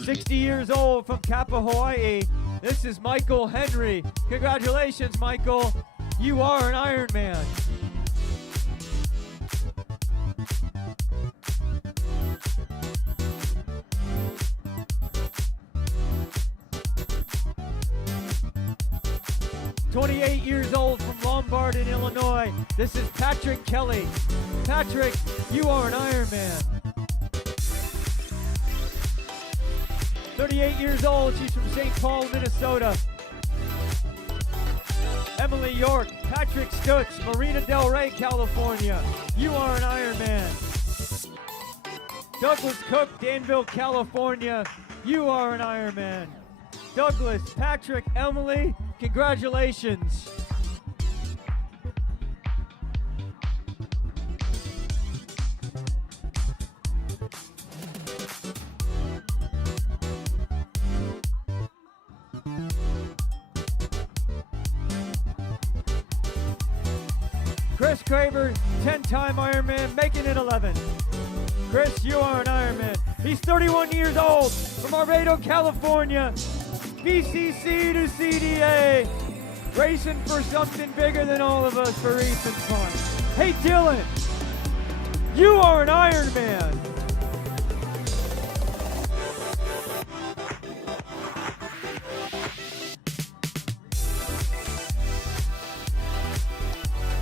60 years old from Kappa, Hawaii. This is Michael Henry. Congratulations, Michael. You are an Ironman. "28 years old from Lombard in Illinois. This is Patrick Kelly. Patrick, you are an Ironman. 38 years old, she's from St. Paul, Minnesota. Emily York, Patrick Stutz, Marina Del Rey, California. You are an Ironman. Douglas Cook, Danville, California. You are an Ironman. Douglas, Patrick, Emily, congratulations. Chris Craver, 10-time Ironman, making it 11. Chris, you are an Ironman. He's 31 years old from Arvado, California. BCC to CDA. Racing for something bigger than all of us for racing fun. Hey, Dylan, you are an Ironman.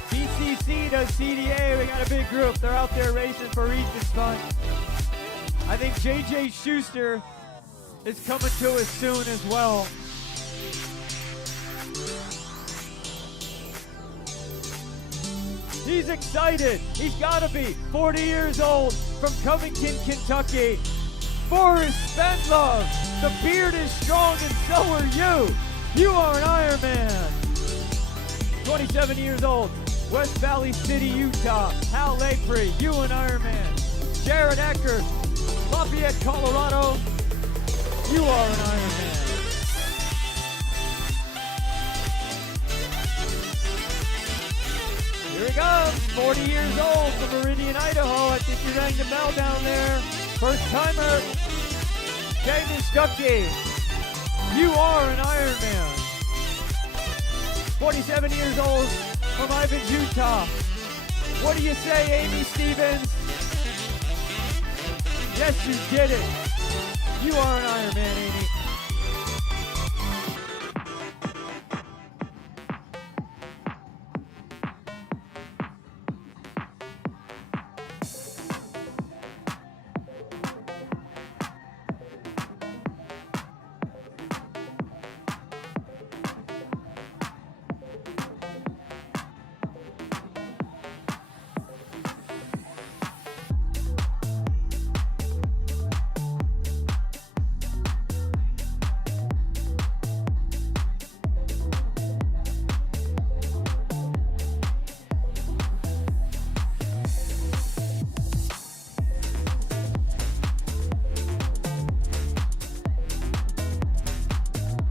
BCC to CDA, we got a big group. They're out there racing for Easton's fun. I think JJ Schuster is coming to us soon as well. He's excited. He's got to be 40 years old from Covington, Kentucky. Forrest Spendlove. The beard is strong and so are you. You are an Ironman. 27 years old. West Valley City, Utah. Hal Layfrey, you an Ironman. Jared Eckert, Lafayette, Colorado. You are an Ironman. Here he comes, 40 years old from Meridian, Idaho. I think he rang the bell down there. First timer, Jamie Stuckey. You are an Ironman. 47 years old from Ivins, Utah. What do you say, Amy Stevens? Yes, you did it. You are an Ironman, Amy.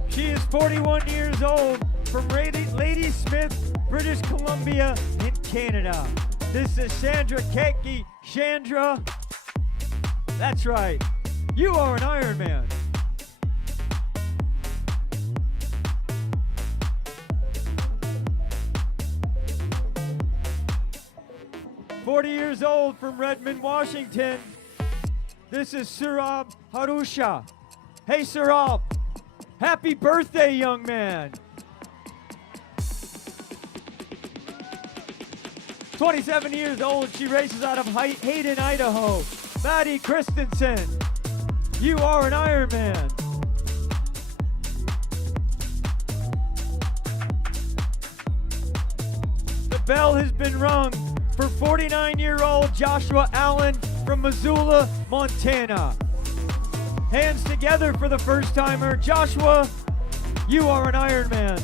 She is 41 years old from Ladysmith, British Columbia in Canada. This is Chandra Keki. Chandra, that's right. You are an Ironman. "40 years old from Redmond, Washington. This is Surab Harusha. Hey, Surab. Happy birthday, young man. 27 years old. She races out of Hayden, Idaho. Maddie Christensen. You are an Ironman. The bell has been rung for 49-year-old Joshua Allen from Missoula, Montana. Hands together for the first timer. Joshua, you are an Ironman.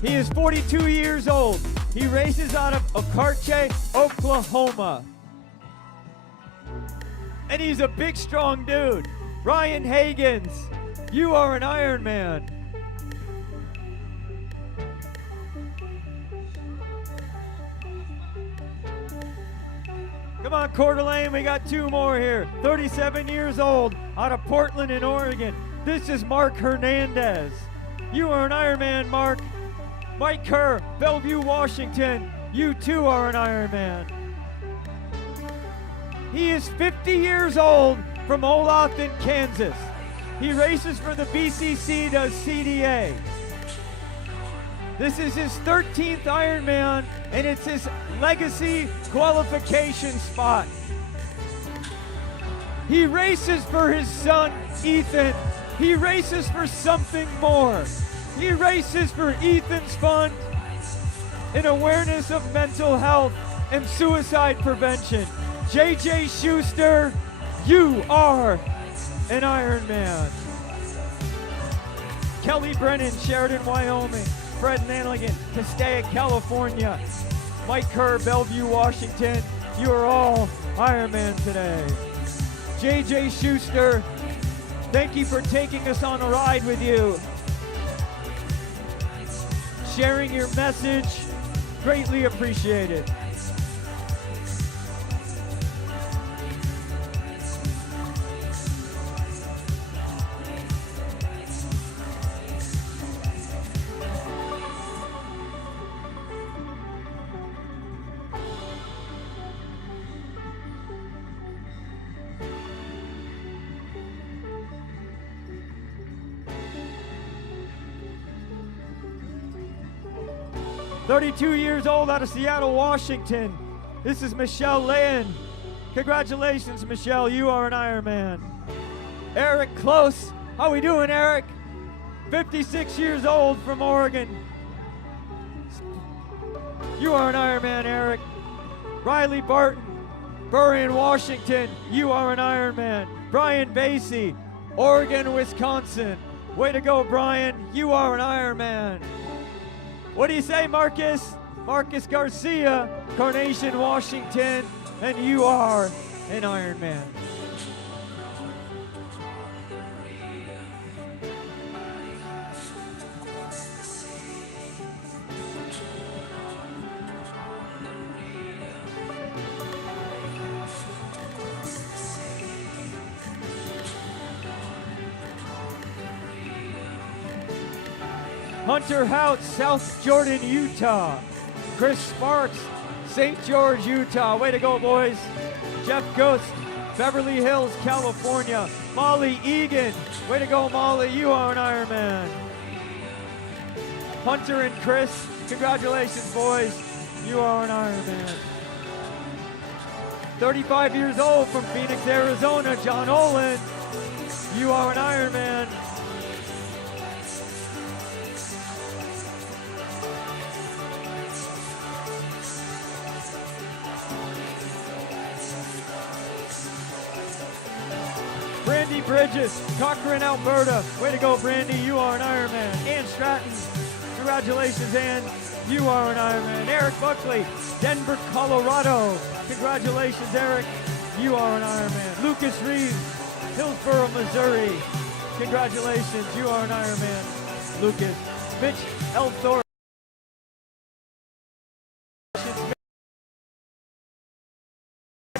He is 42 years old. He races out of Okarche, Oklahoma. And he's a big, strong dude. Ryan Hagens, you are an Ironman. Come on, Coeur d'Alene, we got two more here. 37 years old, out of Portland in Oregon. This is Mark Hernandez. You are an Ironman, Mark. Mike Coeur, Bellevue, Washington. You too are an Ironman. He is 50 years old from Olathe, Kansas. He races for the BCC to CDA. This is his 13th Ironman, and it's his legacy qualification spot. He races for his son, Ethan. He races for something more. He races for Ethan's fund and awareness of mental health and suicide prevention. JJ Schuster, you are an Ironman. Kelly Brennan, Sheridan, Wyoming. Fred Nanigan, Castaic, California. Mike Coeur, Bellevue, Washington. You are all Ironman today. JJ Schuster, thank you for taking us on a ride with you. sharing your message. Greatly appreciated. "32 years old out of Seattle, Washington. This is Michelle Lynn. Congratulations, Michelle. You are an Ironman." Eric Close. How we doing, Eric? 56 years old from Oregon. You are an Ironman, Eric. Riley Barton, Burien, Washington. You are an Ironman. Brian Basie, Oregon, Wisconsin. Way to go, Brian. You are an Ironman. What do you say, Marcus? Marcus Garcia, Carnation, Washington, and you are an Ironman. Hunter Hout, South Jordan, Utah. Chris Sparks, St. George, Utah. Way to go, boys. Jeff Ghost, Beverly Hills, California. Molly Egan. Way to go, Molly. You are an Ironman. Hunter and Chris, congratulations, boys. You are an Ironman. 35 years old from Phoenix, Arizona, John Olin. You are an Ironman. Brandy Bridges, Cochrane, Alberta. Way to go, Brandy. You are an Ironman. Ann Stratton. Congratulations, Ann. You are an Ironman. Eric Buckley, Denver, Colorado. Congratulations, Eric. You are an Ironman. Lucas Reeves, Hillsboro, Missouri. Congratulations. You are an Ironman. Lucas. Mitch Elthorpe.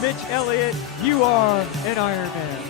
Mitch Elliott, you are an Ironman.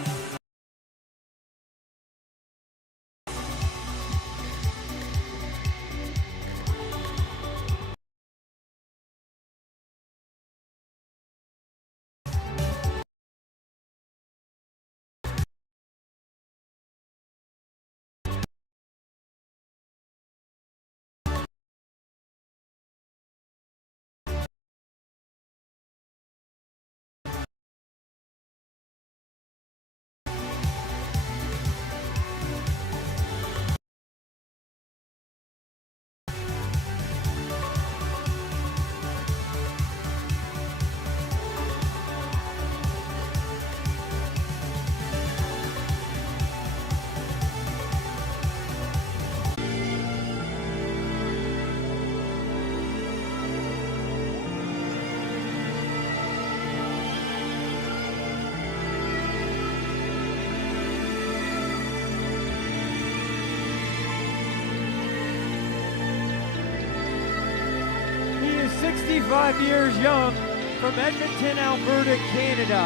He is 65 years young from Edmonton, Alberta, Canada.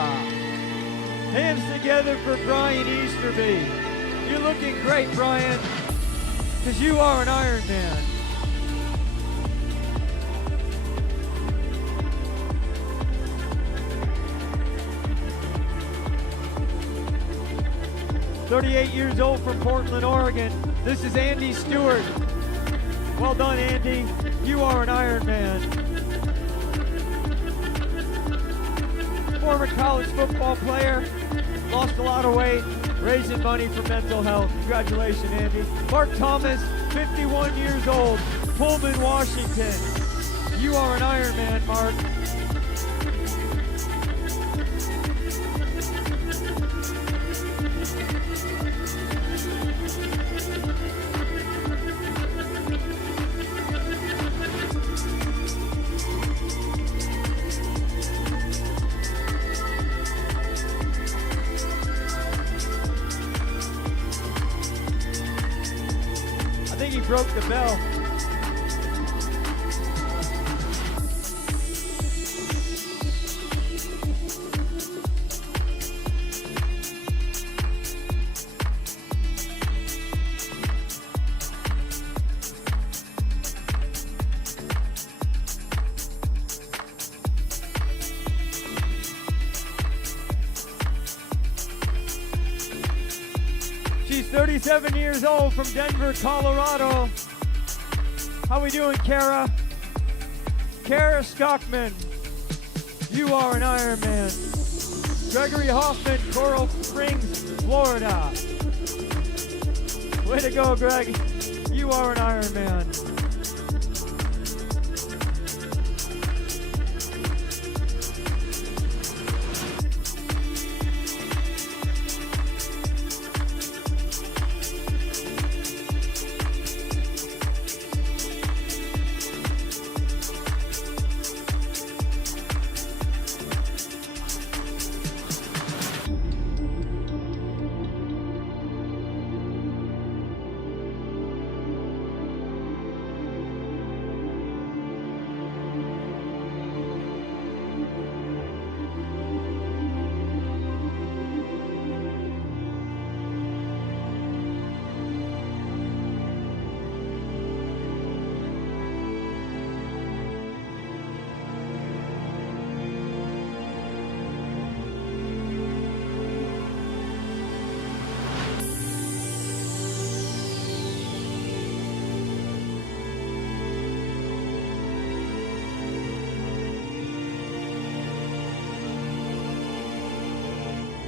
Hands together for Brian Easterby. You're looking great, Brian, because you are an Ironman. "38 years old from Portland, Oregon. This is Andy Stewart. Well done, Andy. You are an Ironman. Former college football player, lost a lot of weight, raising money for mental health. Congratulations, Andy. Mark Thomas, 51 years old, Pullman, Washington. You are an Ironman, Mark. I think he broke the bell. 37 years old from Denver, Colorado. How we doing, Kara? Kara Stockman, you are an Ironman. Gregory Hoffman, Coral Springs, Florida. Way to go, Greg. You are an Ironman.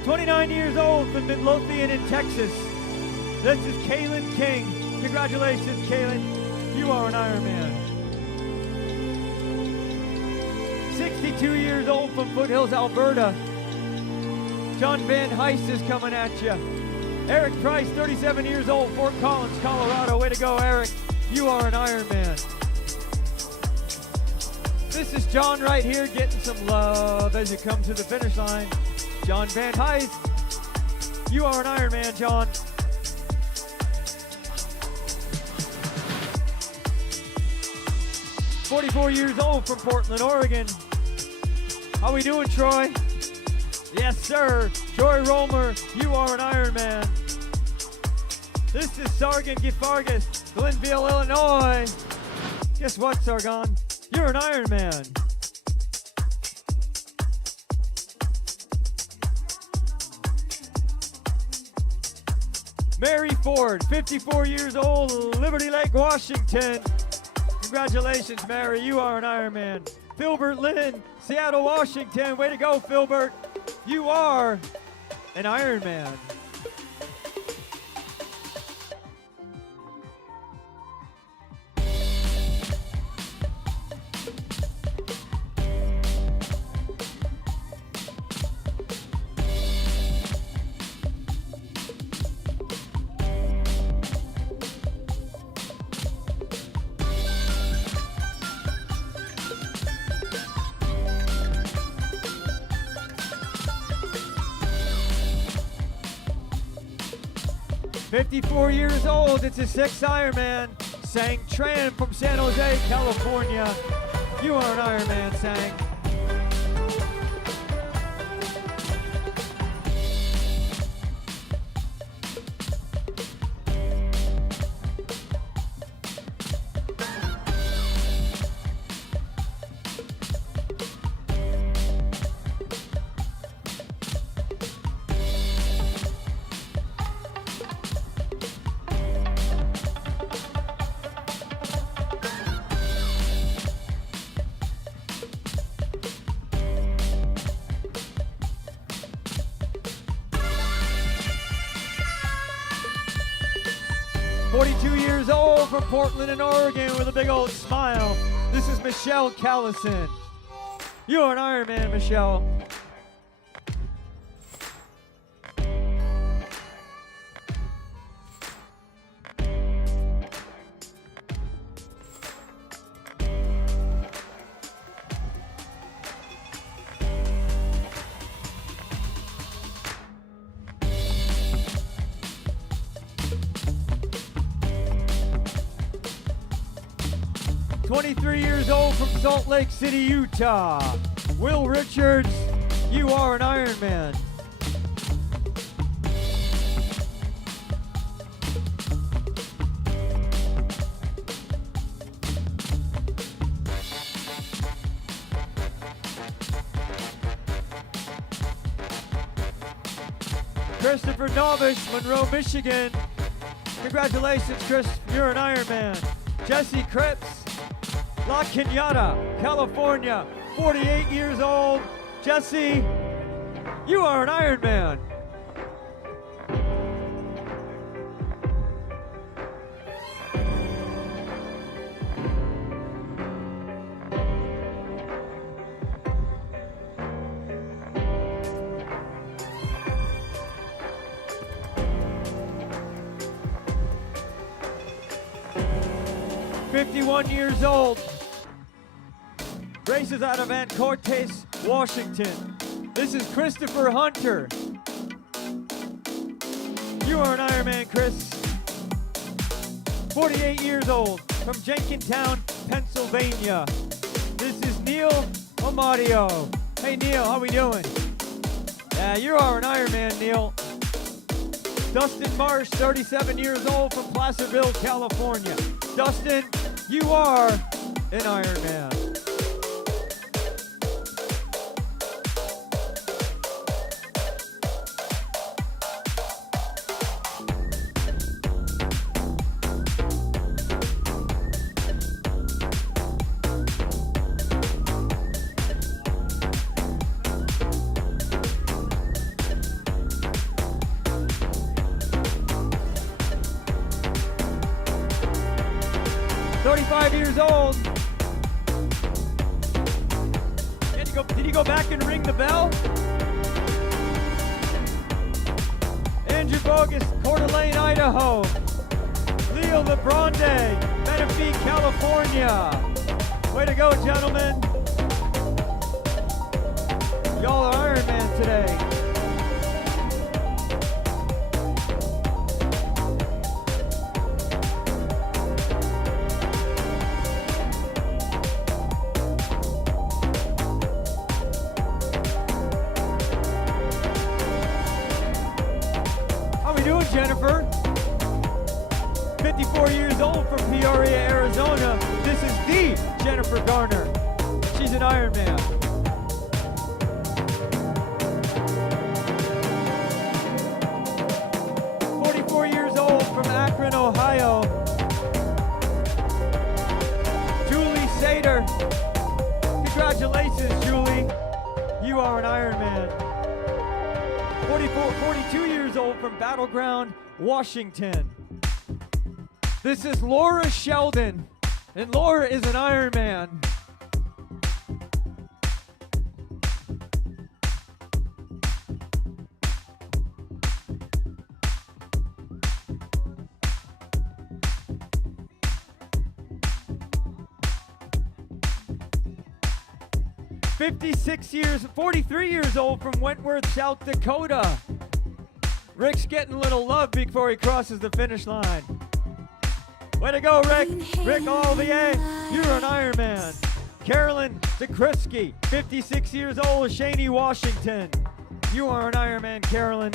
"29 years old from Midlothian in Texas. This is Kaylin King. Congratulations, Kaylin. You are an Ironman. 62 years old from Foothills, Alberta. John Van Heist is coming at you. Eric Price, 37 years old, Fort Collins, Colorado. Way to go, Eric. You are an Ironman. This is John right here getting some love as you come to the finish line. John Van Heist, you are an Ironman, John. "44 years old from Portland, Oregon. How we doing, Troy? Yes, sir. Troy Romer, you are an Ironman. This is Sargon Gifargas, Glenville, Illinois. Guess what, Sargon? You're an Ironman. Mary Ford, 54 years old, Liberty Lake, Washington. Congratulations, Mary, you are an Ironman. Filbert Lynn, Seattle, Washington. Way to go, Filbert. You are an Ironman. "54 years old, it's a 6th Ironman, Sang Tran from San Jose, California. You are an Ironman, Sang. From Portland in Oregon with a big old smile. This is Michelle Callison. You're an Ironman, Michelle. From Salt Lake City, Utah. Will Richards, you are an Ironman. Christopher Novish, Monroe, Michigan. Congratulations, Chris. You're an Ironman. Jesse Cripps, La Cañada, California. 48 years old. Jesse, you are an Ironman. Years old, races out of Marquardt, Washington. This is Christopher Hunter. You are an Ironman, Chris. 48 years old, from Jenkintown, Pennsylvania. This is Neil Amadio. Hey Neil, how we doing? Yeah, you are an Ironman, Neil. Dustin Marsh, 37 years old, from Placerville, California. Dustin, you are an Ironman. Years old. Did you go back and ring the bell? Andrew Bogus, Coeur d'Alene, Idaho. Leo LeBronde, Menifee, California. Way to go, gentlemen. Y'all are Ironman today. Jennifer, 54 years old, from Peoria, Arizona. This is the Jennifer Garner. She's an Ironman. Years old, from Akron, Ohio. Julie Sater. Congratulations, Julie. You are an Ironman. 42 years old, from Battleground, Washington. This is Laura Sheldon, and Laura is an Ironman. .46 43 years old, from Wentworth, South Dakota. Rick's getting a little love before he crosses the finish line. Way to go, Rick. Rick Olivier, you're an Ironman. Carolyn Zakrisky, 56 years old, Shaney, Washington. You are an Ironman, Carolyn.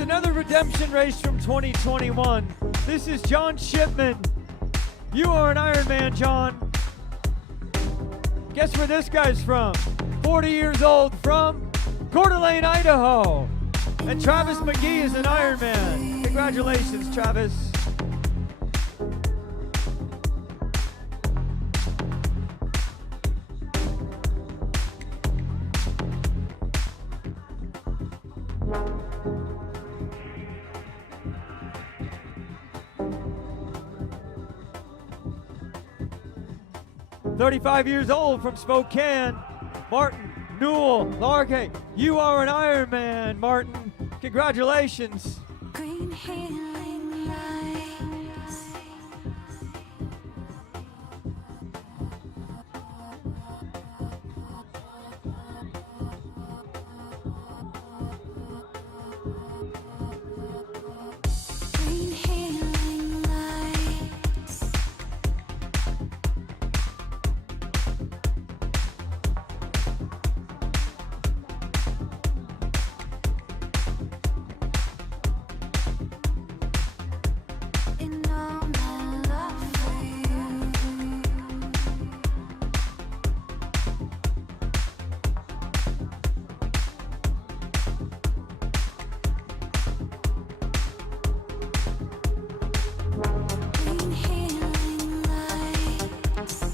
Another redemption race from 2021. This is John Shipman. You are an Ironman, John. Guess where this guy's from? 40 years old, from Coeur d'Alene, Idaho. And Travis McGee is an Ironman. Congratulations, Travis. 35 years old from Spokane, Martin Newell Largay. You are an Ironman, Martin. Congratulations. Green healing lights. Green healing lights. In all my love for you. Green healing lights.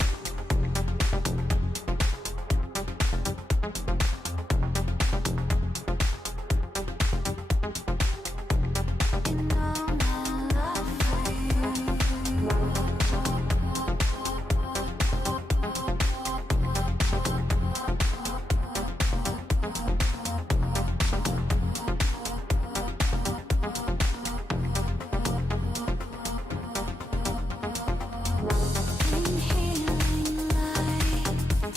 In all my love for you. Green healing lights.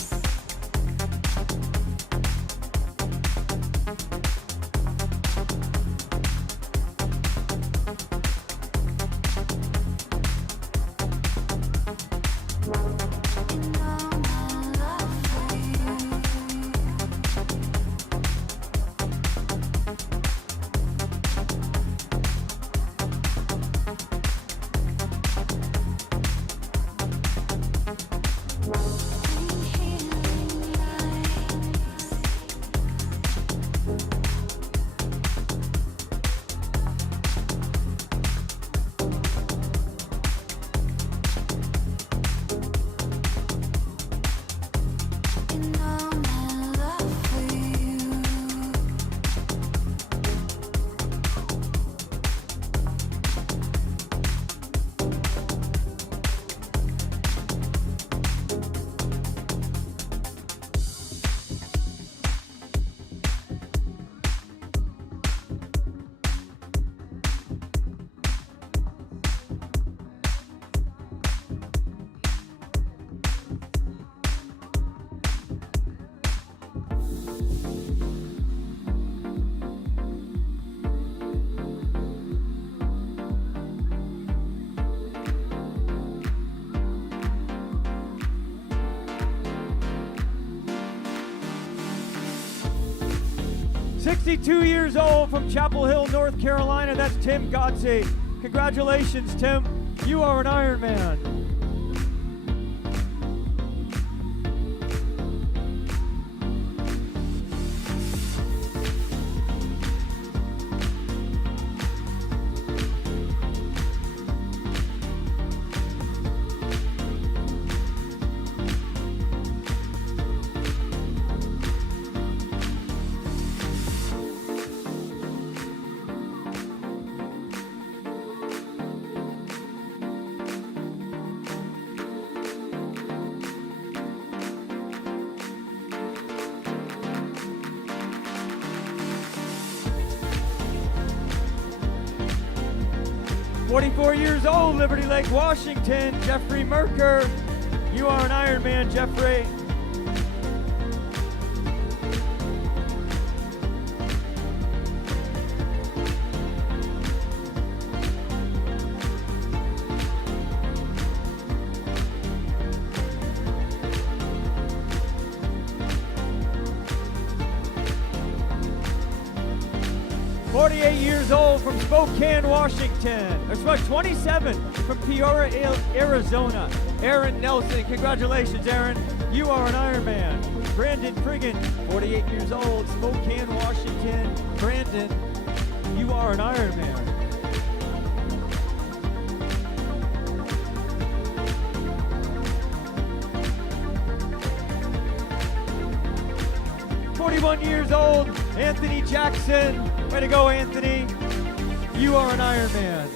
In all my love for you. Green healing lights. In all my love for you. '62 years old from Chapel Hill, North Carolina. That's Tim Gotze. Congratulations, Tim. You are an Ironman. 44 years old, Liberty Lake, Washington, Jeffrey Merker. You are an Ironman, Jeffrey. Years old from Spokane, Washington. That's right, 27 from Peoria, Arizona. Aaron Nelson. Congratulations, Aaron. You are an Ironman. Brandon Priggin, 48 years old, Spokane, Washington. Brandon, you are an Ironman. Years old, Anthony Jackson. Way to go, Anthony. You are an Ironman.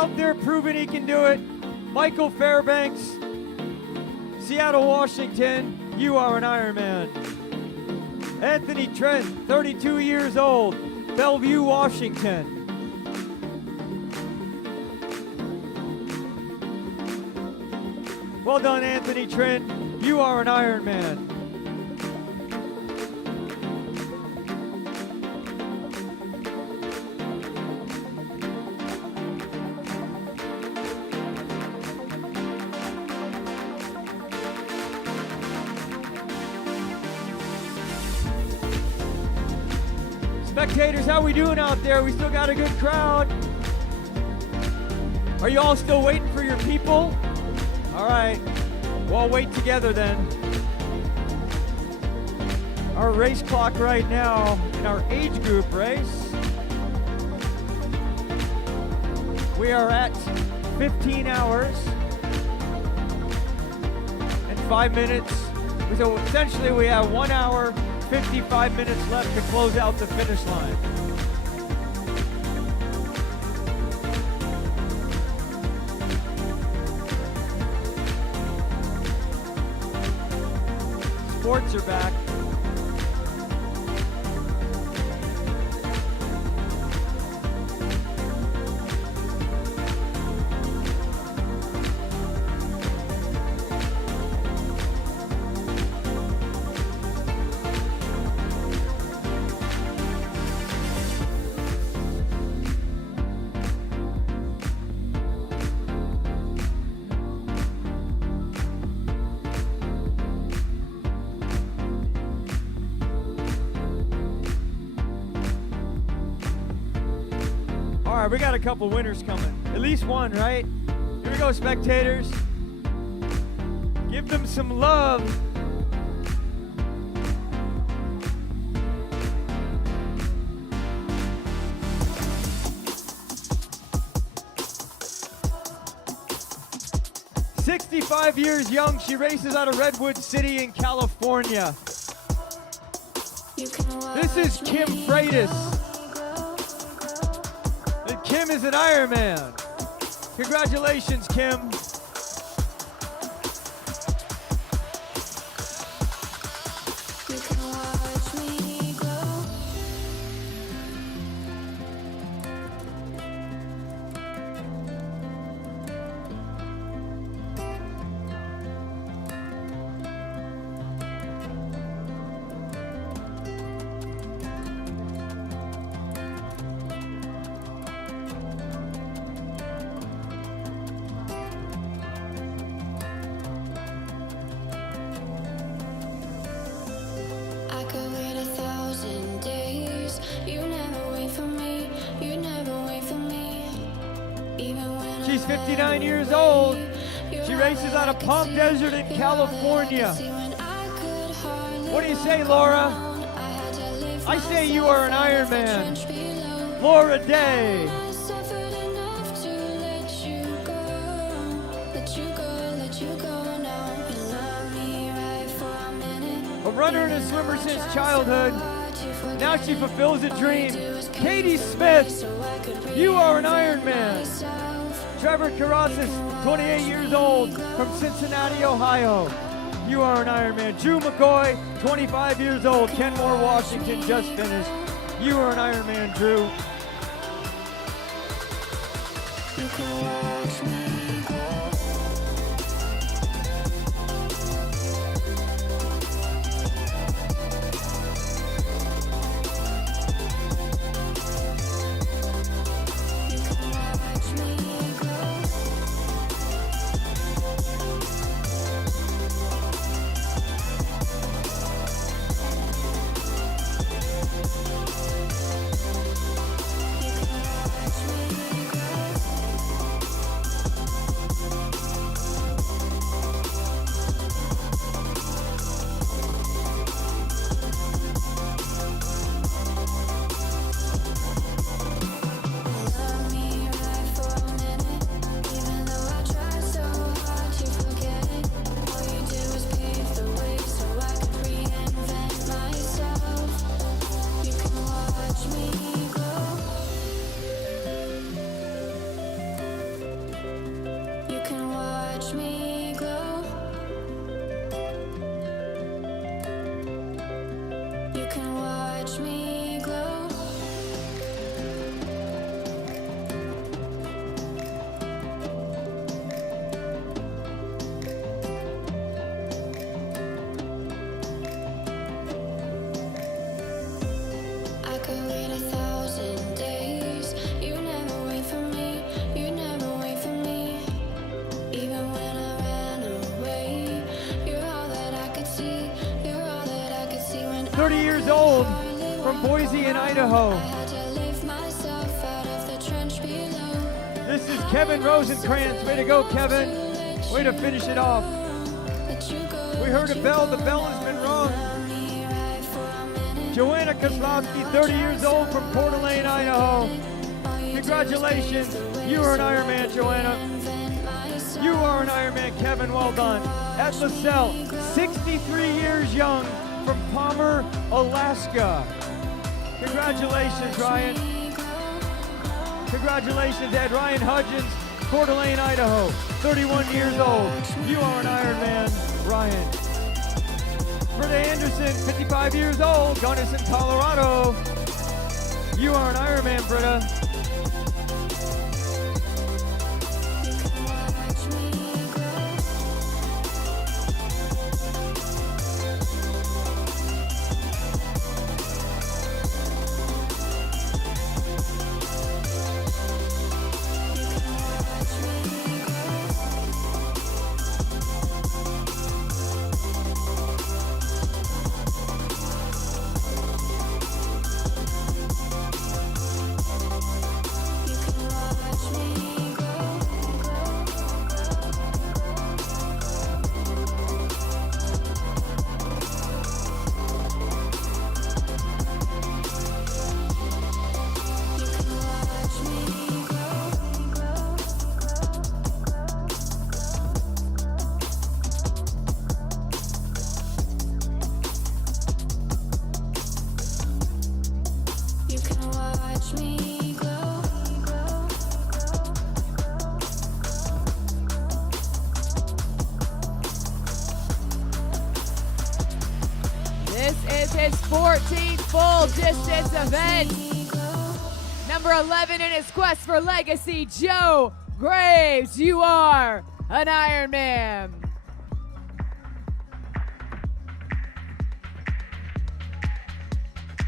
out there proving he can do it. Michael Fairbanks, Seattle, Washington, you are an Ironman. Anthony Trent, 32 years old, Bellevue, Washington. Well done, Anthony Trent. You are an Ironman. Spectators, how we doing out there? We still got a good crowd. Are you all still waiting for your people? All right, we'll all wait together then. Our race clock right now in our age group race, we are at 15 hours and 5 minutes. So essentially we have 1 hour, 55 minutes left to close out the finish line. Sports are back. All right, we got a couple winners coming. At least one, right? Here we go, spectators. Give them some love. "65 years young, she races out of Redwood City in California. This is Kim Freitas. Kim is an Ironman. Congratulations, Kim. You can watch me grow. I could wait 1,000 days. You never wait for me. You never wait for me. Even when She's I'm 59 years away, old. you're She all races that out I of could Palm see. Desert in You're all that I California. could see when I could hardly What do you say, walk Laura? around. I had to lift I say you are an myself out of the Ironman. trench below. Laura Day. I suffered enough to let you go. Let you go, let you go now. You love me right for a minute. A runner and a swimmer since childhood. Now she fulfills a dream. Katie Smith, you are an Ironman. Trevor Carrasas, 28 years old, from Cincinnati, Ohio. You are an Ironman. Drew McCoy, 25 years old, Kenmore, Washington, just finished. You are an Ironman, Drew. You can watch me grow. You can watch me grow. You can watch me grow. 30 years old from Boise in Idaho. Had to lift myself out of the trench below. This is Kevin Rosenkrantz. Way to go, Kevin. Way to finish it off. Let you go. We heard a bell. The bell has been rung. Me right for a minute. Joanna Kozlowski, 30 years old from Coeur d'Alene, Idaho. Congratulations. You are an Ironman, Joanna. You are an Ironman, Kevin. Well done. At LaSalle, 63 years young from Palmer, Alaska. Congratulations, Ryan. Congratulations, Ed. Ryan Hudgens, Coeur d'Alene, Idaho, 31 years old. You are an Ironman, Ryan. Britta Anderson, 55 years old, Gunnison, Colorado. You are an Ironman, Britta. His 14th full distance event. Number 11 in his quest for legacy, Joe Graves. You are an Ironman.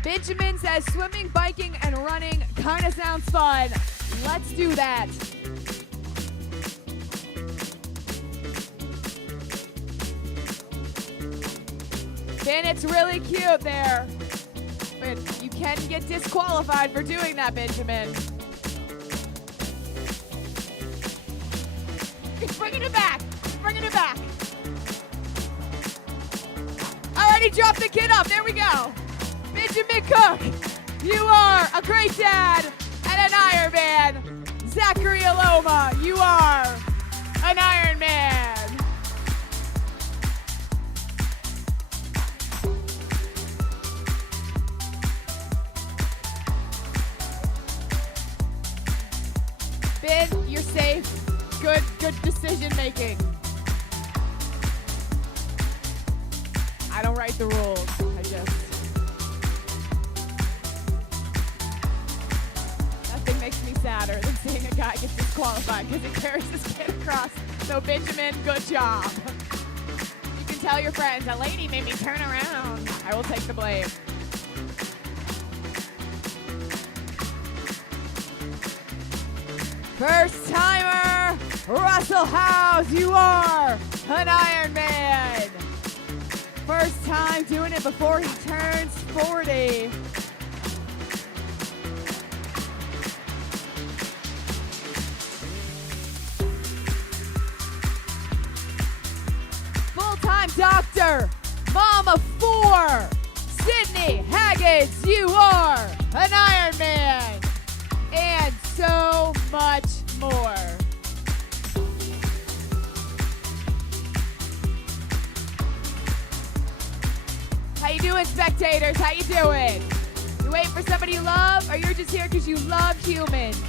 Benjamin says swimming, biking, and running kind of sounds fun. Let's do that. Ben, it's really cute there. But you can get disqualified for doing that, Benjamin. He's bringing it back. Bringing it back. Already dropped the kid up. There we go. Benjamin Cook, you are a great dad and an Ironman. Zachary Aloma, you are an Ironman. Ben, you're safe. Good decision making. I don't write the rules. Nothing makes me sadder than seeing a guy get disqualified because he carries his kid across. So Benjamin, good job. You can tell your friends, a lady made me turn around. I will take the blame. First timer, Russell Howes, you are an Ironman. First time doing it before he turns 40. Full-time doctor, mom of 4, Sydney Haggins, you are an Ironman. And so much more. How you doing, spectators? How you doing? You waiting for somebody you love, or you're just here because you love humans?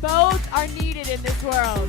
Both are needed in this world.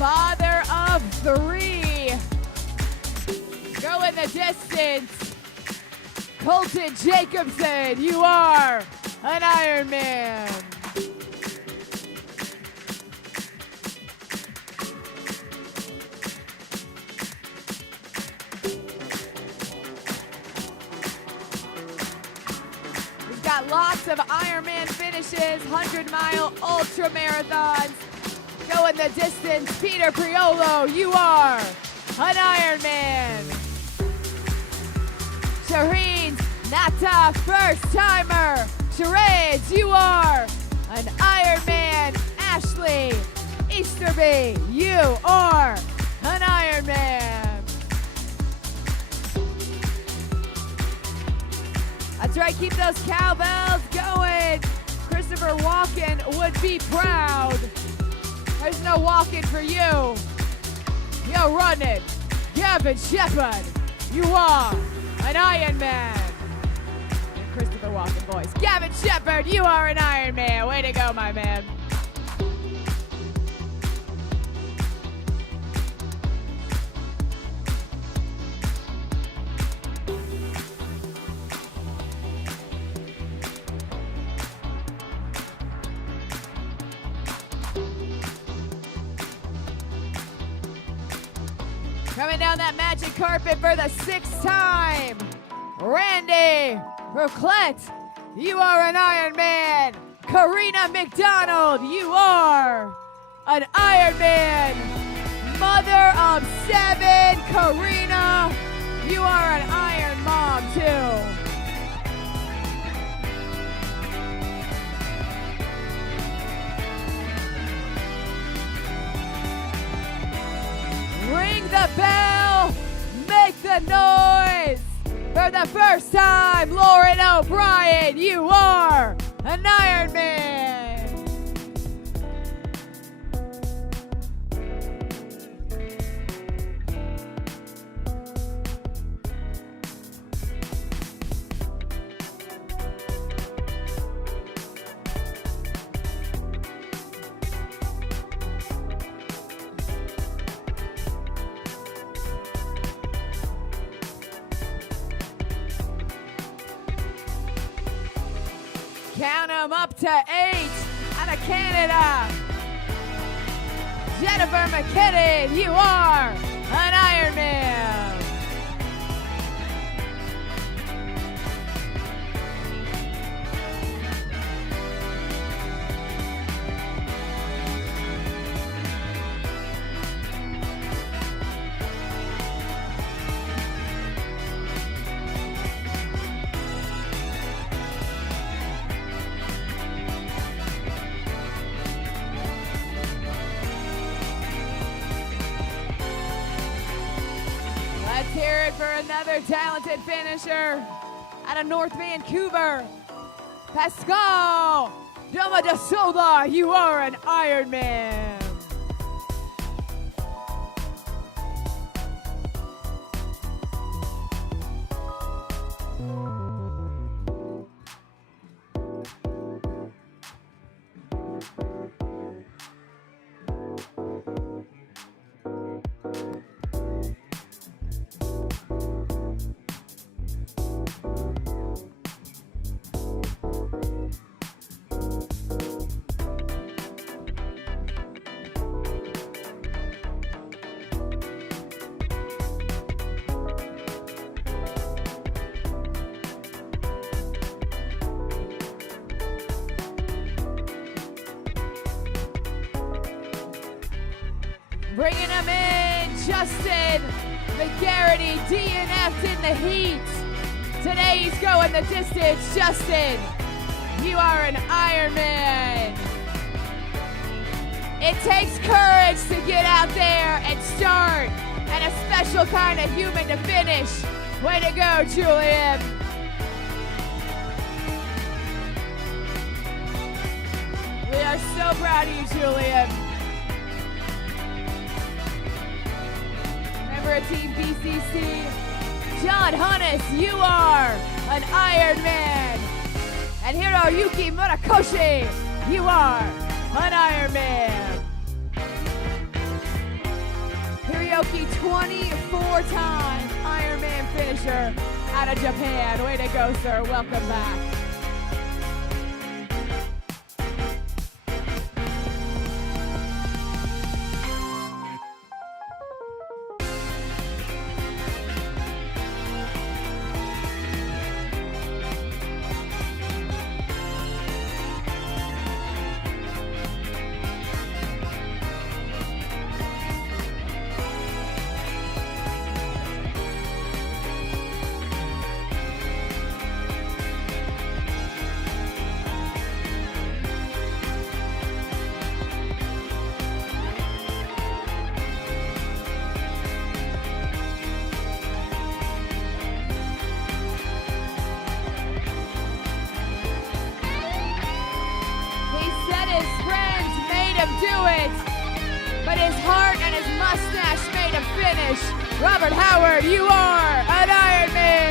father of 3. Going the distance. Colton Jacobson, you are an Ironman. We've got lots of Ironman finishes, 100-mile ultra marathons. Going the distance, Peter Priolo, you are an Ironman. Shireen Nata, first timer. Charades, you are an Ironman. Ashley Easterby, you are an Ironman. That's right, keep those cowbells going. Christopher Walken would be proud. There's no walking for you. You're running. Gavin Shepard, you are an Ironman. And Christopher Walken voice. Gavin Shepard, you are an Ironman. Way to go, my man. Coming down that magic carpet for the 6th time, Randy Rouclette, you are an Ironman. Karina McDonald, you are an Ironman. Mother of 7, Karina, you are an Iron Mom too. Ring the bell, make the noise. For the first time, Lauren O'Brien, you are an Ironman. Count them up to 8 out of Canada. Jennifer McKinnon, you are an Ironman. Let's hear it for another talented finisher out of North Vancouver. Pascal Doma de Sola, you are an Ironman. Bringing him in, Justin McGarity, DNF'd in the heat. Today he's going the distance. Justin, you are an Ironman. It takes courage to get out there and start, and a special kind of human to finish. Way to go, Julian. We are so proud of you, Julian. Member of Team BCC, John Hunnis, you are an Ironman. And Hiroyuki Murakoshi, you are an Ironman. Aoki, 24-time Ironman finisher out of Japan. Way to go, sir. Welcome back. Robert Howard, you are an Ironman!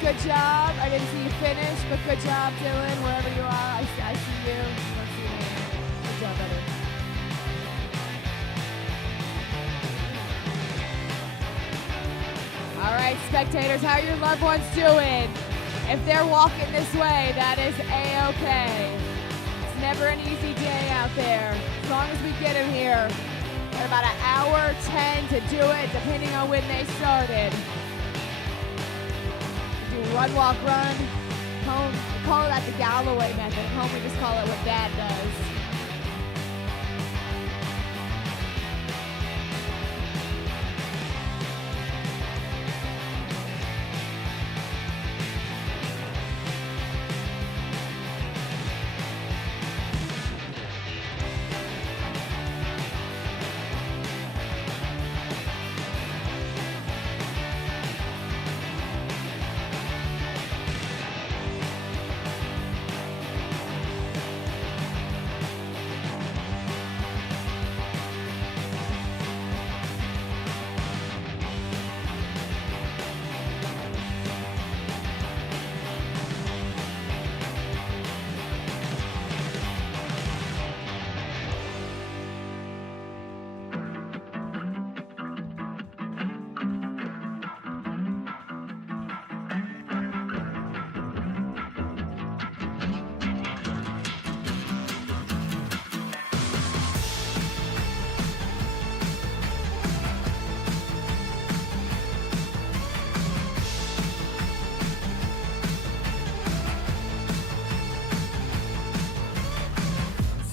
Good job. I didn't see you finish, but good job, Dylan, wherever you are. I see you. You don't see me. Good job, buddy. All right, spectators, how are your loved ones doing? If they're walking this way, that is A-okay. It's never an easy day out there. As long as we get them here. Got about an hour 10 to do it, depending on when they started. Run, walk, run. Home, we call that the Galloway method. Home, we just call it what Dad does.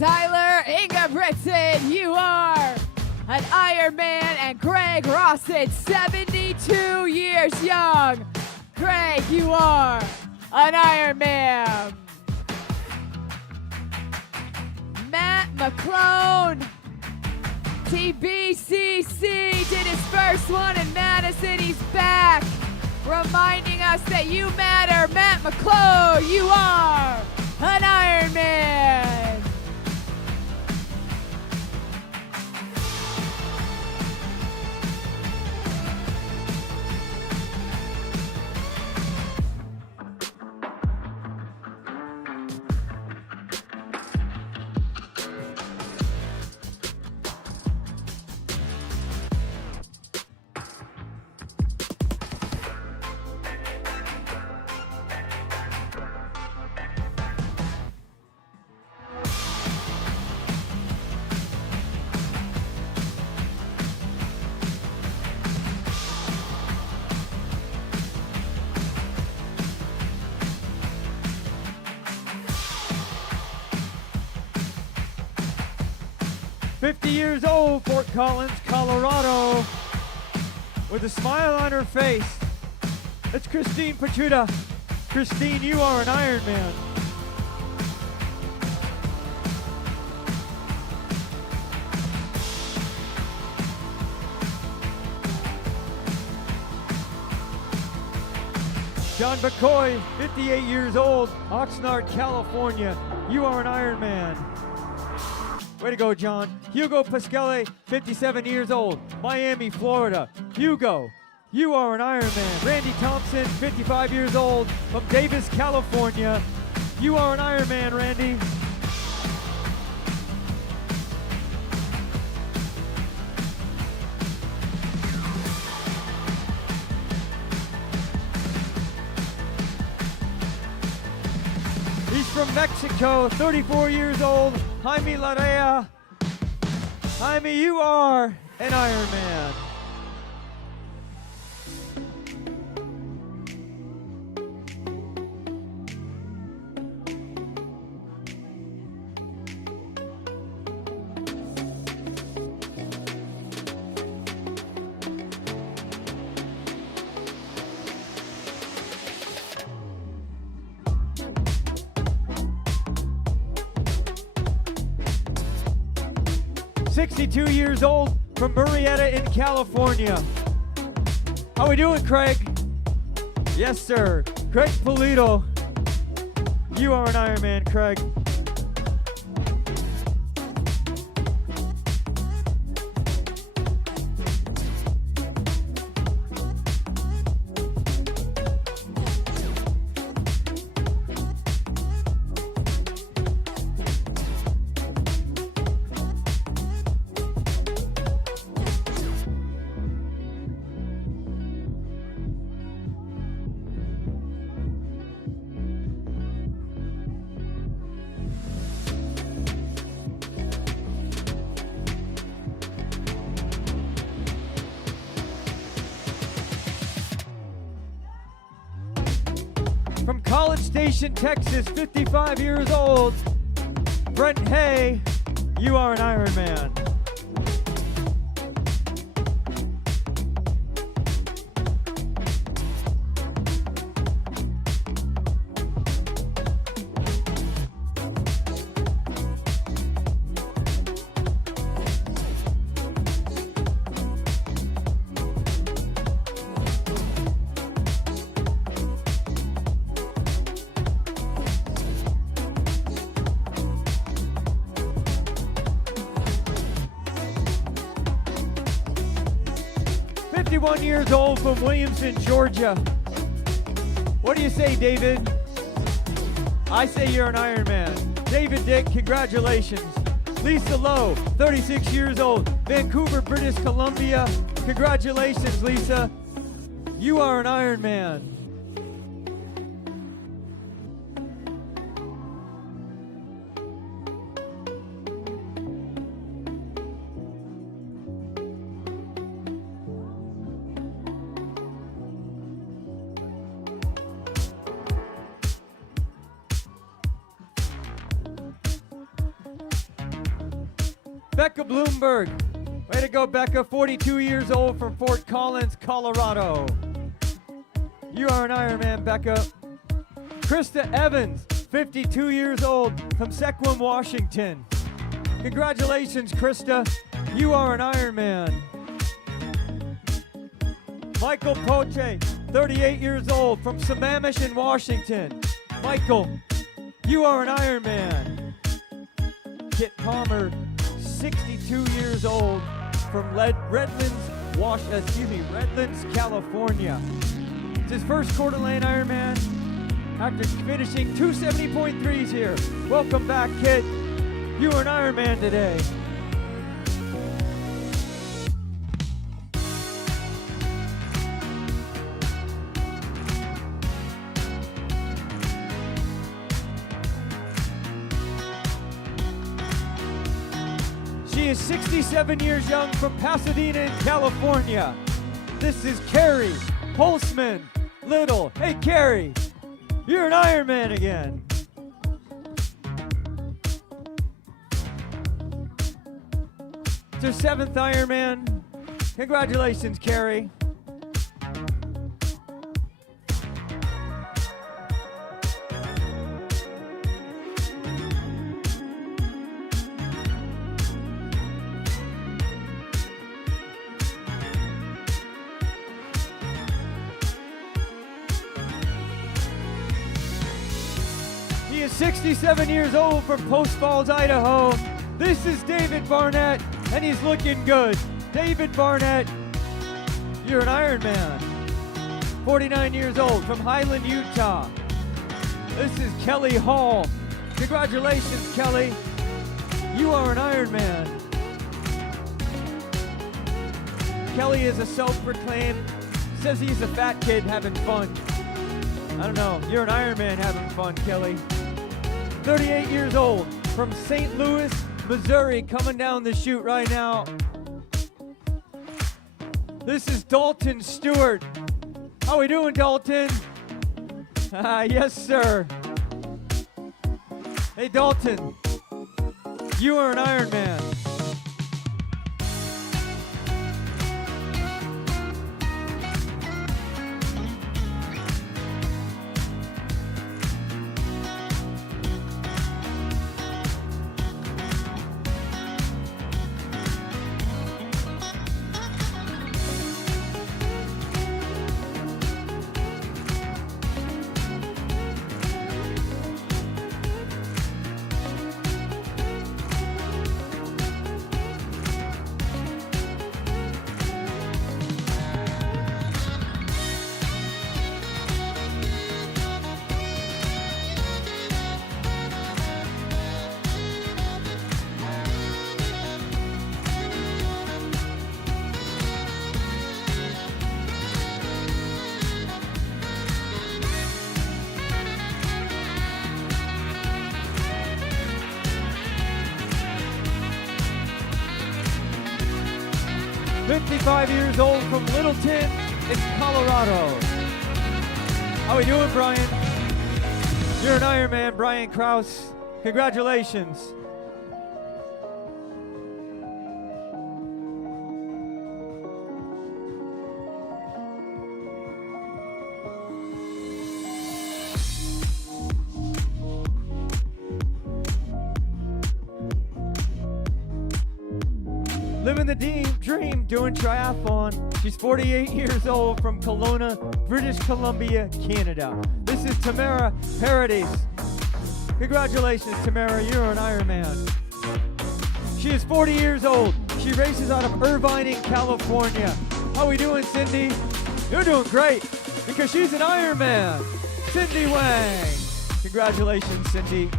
Tyler Ingebrigtsen, you are an Ironman, and Greg Rawson, 72 years young. Greg, you are an Ironman. Matt McClone, TBCC, did his first one in Madison. He's back, reminding us that you matter. Matt McClone, you are an Ironman. 50 years old, Fort Collins, Colorado, with a smile on her face. It's Christine Pachuta. Christine, you are an Ironman. John McCoy, 58 years old, Oxnard, California. You are an Ironman. Way to go, John. Hugo Pasquale, 57 years old, Miami, Florida. Hugo, you are an Ironman. Randy Thompson, 55 years old, from Davis, California. You are an Ironman, Randy. He's from Mexico, 34 years old, Jaime Larrea. Jaime, you are an Ironman. Years old, from Murrieta in California. How we doing, Craig? Yes, sir. Craig Polito. You are an Ironman, Craig. College Station, Texas, 55 years old, Brent Hay, you are an Ironman. Years old, from Williamson, Georgia. What do you say, David? I say you're an Ironman. David Dick, congratulations. Lisa Lowe, 36 years old, Vancouver, British Columbia. Congratulations, Lisa. You are an Ironman. Becca Bloomberg. Way to go, Becca. 42 years old, from Fort Collins, Colorado. You are an Ironman, Becca. Krista Evans, 52 years old, from Sequim, Washington. Congratulations, Krista. You are an Ironman. Michael Poche, 38 years old, from Sammamish in Washington. Michael, you are an Ironman. Kit Palmer, 62 years old, from Redlands, California. It's his first Coeur d'Alene Ironman after finishing 270.3s here. Welcome back, Kit. You are an Ironman today. She is 67 years young, from Pasadena in California. This is Carrie Holzman Little. Hey, Carrie, you're an Ironman again. It's her 7th Ironman. Congratulations, Carrie. He is 67 years old from Post Falls, Idaho. This is David Barnett, and he's looking good. David Barnett, you're an Ironman. 49 years old from Highland, Utah. This is Kelly Hall. Congratulations, Kelly. You are an Ironman. Kelly is a self-proclaimed, says he's a fat kid having fun. I don't know, you're an Ironman having fun, Kelly. 38 years old from St. Louis, Missouri, coming down the chute right now. This is Dalton Stewart. How we doing, Dalton? Yes, sir. Hey, Dalton, you are an Ironman. Years old from Littleton in Colorado. How we doing, Brian? You're an Ironman, Brian Kraus. Congratulations. Living the dream, doing triathlon. She's 48 years old from Kelowna, British Columbia, Canada. This is Tamara Paradis. Congratulations, Tamara, you're an Ironman. She is 40 years old. She races out of Irvine in California. How we doing, Cindy? You're doing great, because she's an Ironman. Cindy Wang. Congratulations, Cindy.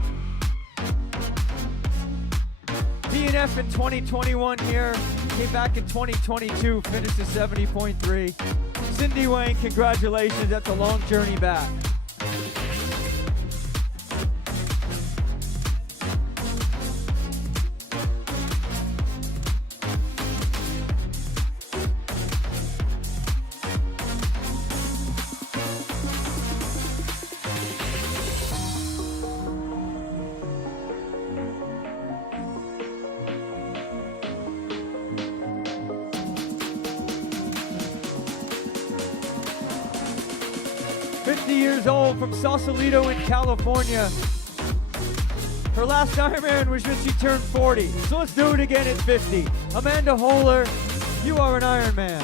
DNF in 2021 here, came back in 2022, finished at 70.3. Cindy Wayne, congratulations, that's a long journey back. Years old from Sausalito in California. Her last Ironman was when she turned 40. So let's do it again at 50. Amanda Holler, you are an Ironman.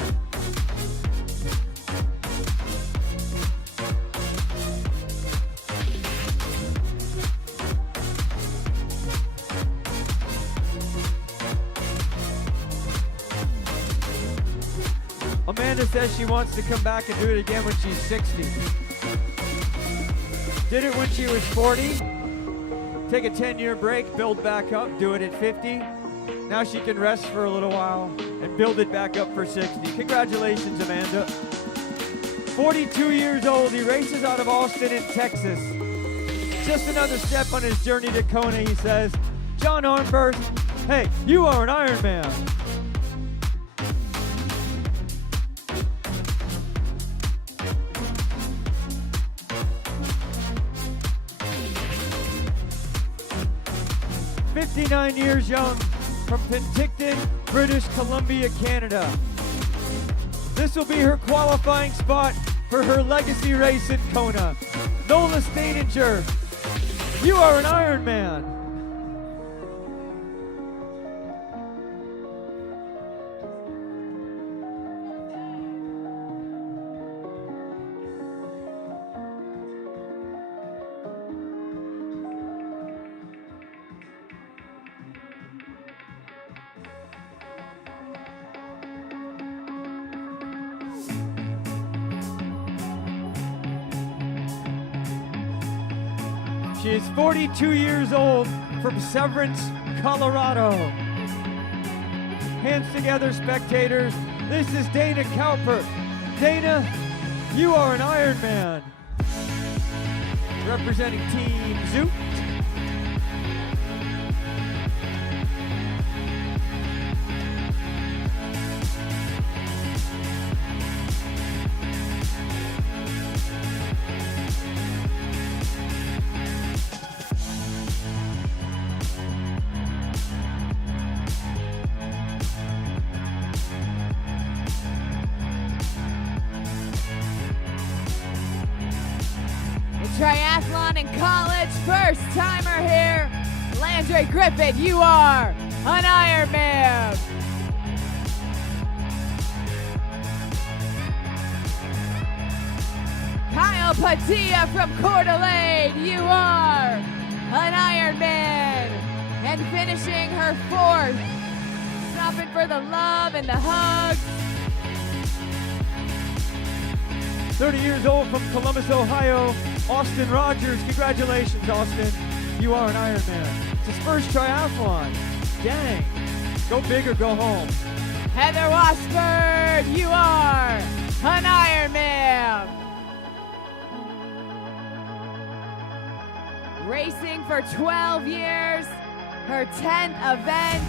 Amanda says she wants to come back and do it again when she's 60. Did it when she was 40, take a 10-year break, build back up, do it at 50. Now she can rest for a little while and build it back up for 60. Congratulations, Amanda. 42 years old, he races out of Austin in Texas. Just another step on his journey to Kona, he says. John Armburst, hey, you are an Ironman. '59 years young from Penticton, British Columbia, Canada. This will be her qualifying spot for her legacy race in Kona. Nola Steininger, you are an Ironman. She is 42 years old from Severance, Colorado. Hands together, spectators. This is Dana Cowper. Dana, you are an Ironman. Representing Team Zoot. Triathlon in college, first timer here. Landry Griffith, you are an Ironman. Kyle Padilla from Coeur d'Alene, you are an Ironman. And finishing her fourth, stopping for the love and the hugs. 30 years old from Columbus, Ohio, Austin Rogers. Congratulations, Austin. You are an Ironman. It's his first triathlon. Dang. Go big or go home. Heather Washburn, you are an Ironman. Racing for 12 years, her 10th event.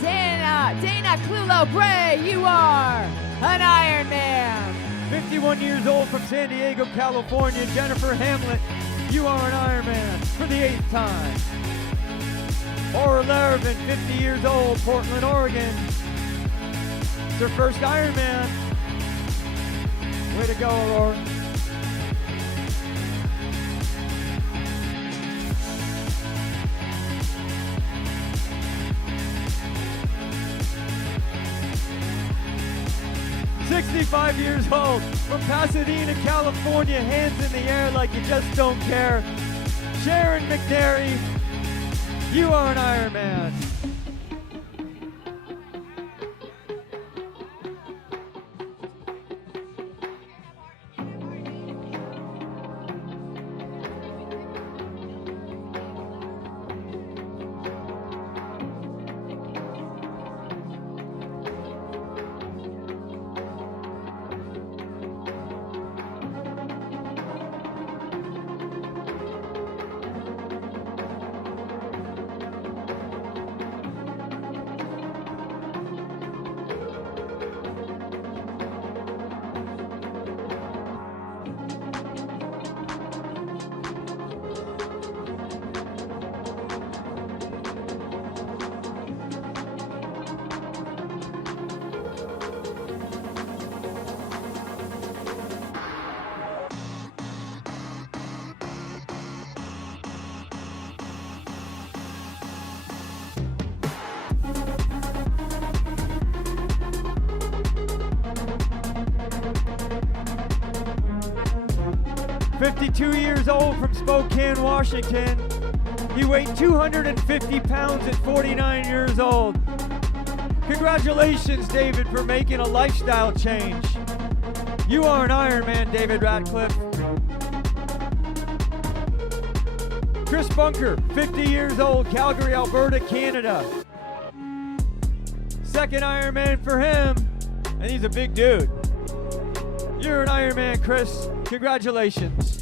Dana Clulo-Bray, you are an Ironman. 51 years old from San Diego, California, Jennifer Hamlet. You are an Ironman for the 8th time. Aurora Leiferman, 50 years old, Portland, Oregon. It's her first Ironman. Way to go, Aurora. '65 years old from Pasadena, California, hands in the air like you just don't care. Sharon McNary, you are an Ironman. '52 years old from Spokane, Washington. He weighed 250 pounds at 49 years old. Congratulations, David, for making a lifestyle change. You are an Ironman, David Ratcliffe. Chris Bunker, 50 years old, Calgary, Alberta, Canada. Second Ironman for him, and he's a big dude. You're an Ironman, Chris. Congratulations.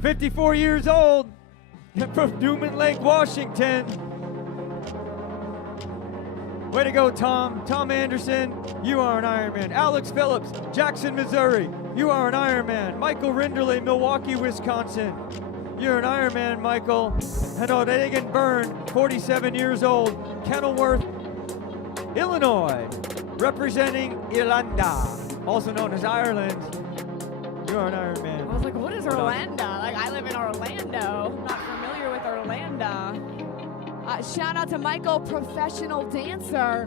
'54 years old And from Newman Lake, Washington. Way to go, Tom. Tom Anderson, you are an Ironman. Alex Phillips, Jackson, Missouri, you are an Ironman. Michael Rinderle, Milwaukee, Wisconsin, you're an Ironman, Michael. And O'Regan Byrne, 47 years old, Kenilworth, Illinois, representing Irlanda, also known as Ireland. You are an Ironman. I was like, what is Orlando? Like, I live in Orlando. I'm not familiar with Orlando. Shout out to Michael, professional dancer.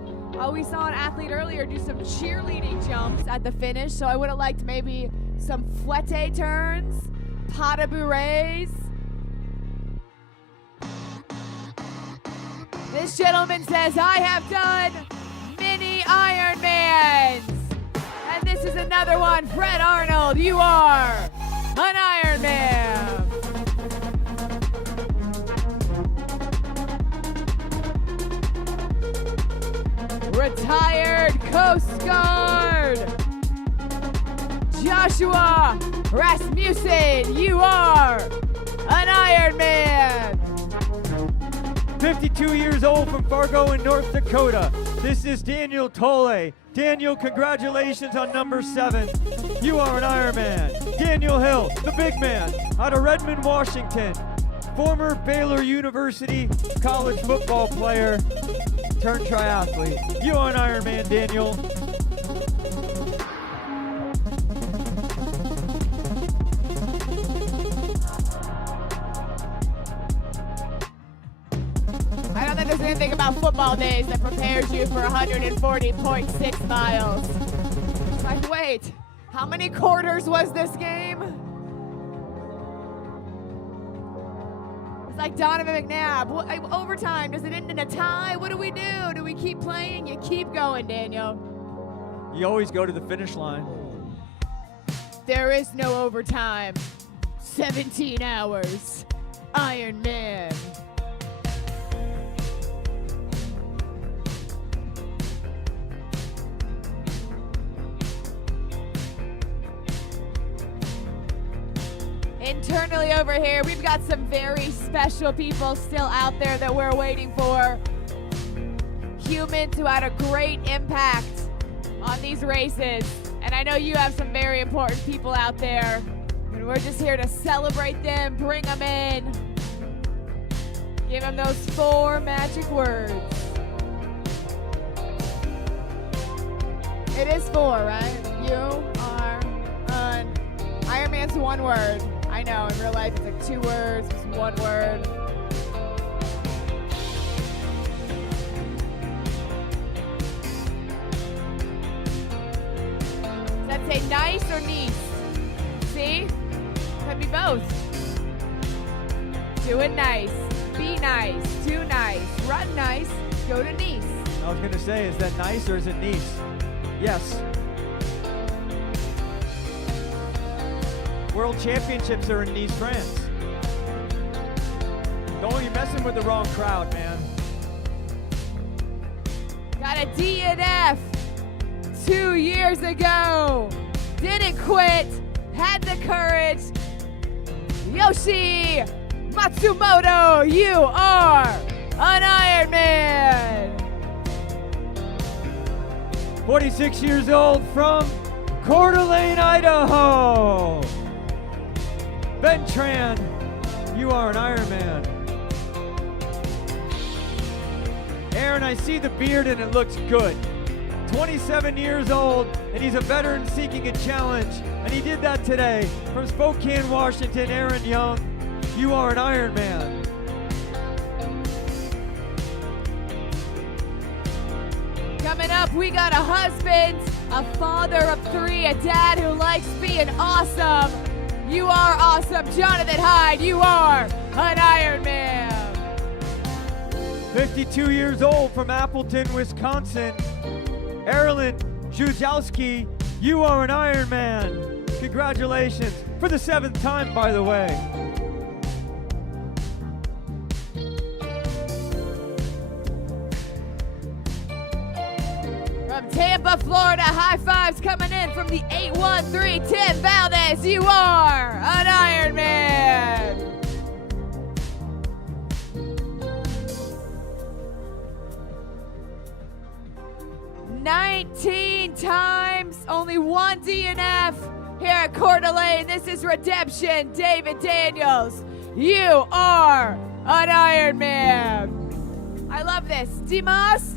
We saw an athlete earlier do some cheerleading jumps at the finish, so I would have liked maybe some fouette turns, pas de bourrées. This gentleman says, I have done many Ironmans. And this is another one. Fred Arnold, you are an Ironman. Retired Coast Guard, Joshua Rasmussen, you are an Ironman. 52 years old from Fargo in North Dakota. This is Daniel Tolle. Daniel, congratulations on number 7. You are an Ironman. Daniel Hill, the big man, out of Redmond, Washington. Former Baylor University college football player turned triathlete. You are an Ironman, Daniel. I don't think there's anything about football days that prepares you for 140.6 miles. Like, wait, how many quarters was this game? It's like Donovan McNabb. Overtime, does it end in a tie? What do we do? Do we keep playing? You keep going, Daniel. You always go to the finish line. There is no overtime. 17 hours. Iron Man. Internally over here, we've got some very special people still out there that we're waiting for. Humans who had a great impact on these races. And I know you have some very important people out there. And we're just here to celebrate them, bring them in. Give them those 4 magic words. It is 4, right? You are an Ironman's 1 word. I know, in real life it's like 2 words, it's 1 word. Does that say nice or niece? See? Could be both. Do it nice. Be nice. Do nice. Run nice. Go to Nice. I was going to say, is that nice or is it Nice? Yes. World Championships are in Nice, France. Don't be messing with the wrong crowd, man. Got a DNF 2 years ago. Didn't quit. Had the courage. Yoshi Matsumoto, you are an Ironman. 46 years old from Coeur d'Alene, Idaho. Ben Tran, you are an Ironman. Aaron, I see the beard and it looks good. 27 years old, and he's a veteran seeking a challenge, and he did that today. From Spokane, Washington, Aaron Young, you are an Ironman. Coming up, we got a husband, a father of 3, a dad who likes being awesome. You are awesome. Jonathan Hyde, you are an Ironman. 52 years old from Appleton, Wisconsin, Erilyn Juzowski, you are an Ironman. Congratulations. For the 7th time, by the way. From Tampa, Florida, high fives coming in from the 813, Tim Valdez. You are an Ironman. 19 times, only one DNF here at Coeur d'Alene. This is Redemption, David Daniels. You are an Ironman. I love this. Dimas,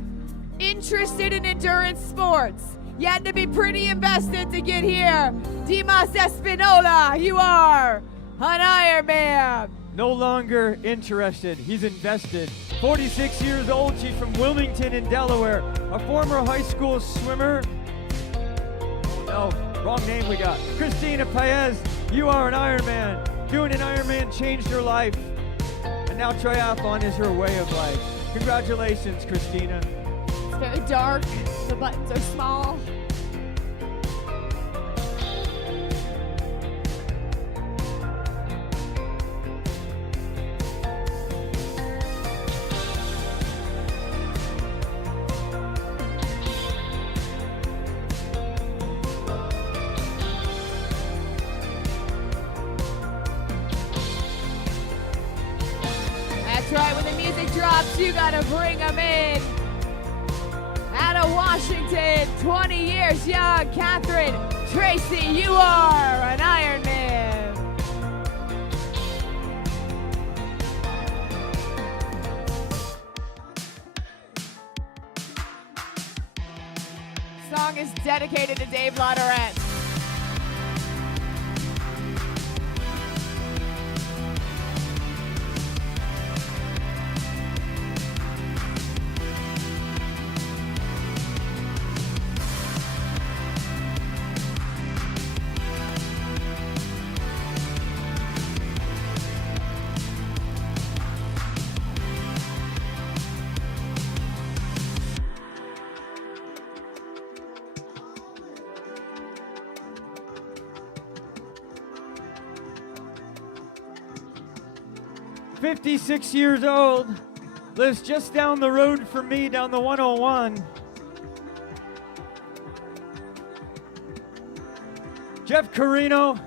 interested in endurance sports. You had to be pretty invested to get here. Dimas Espinola, you are an Ironman. No longer interested, he's invested. 46 years old, she's from Wilmington in Delaware. A former high school swimmer. No, wrong name we got. Christina Paez, you are an Ironman. Doing an Ironman changed her life. And now triathlon is her way of life. Congratulations, Christina. It's very dark, the buttons are small. That's right, when the music drops, you gotta bring them in. Out of Washington, 20 years young, Catherine Tracy, you are an Ironman. Song is dedicated to Dave Latourette. – 56 years old, lives just down the road from me, down the 101. Jeff Carino,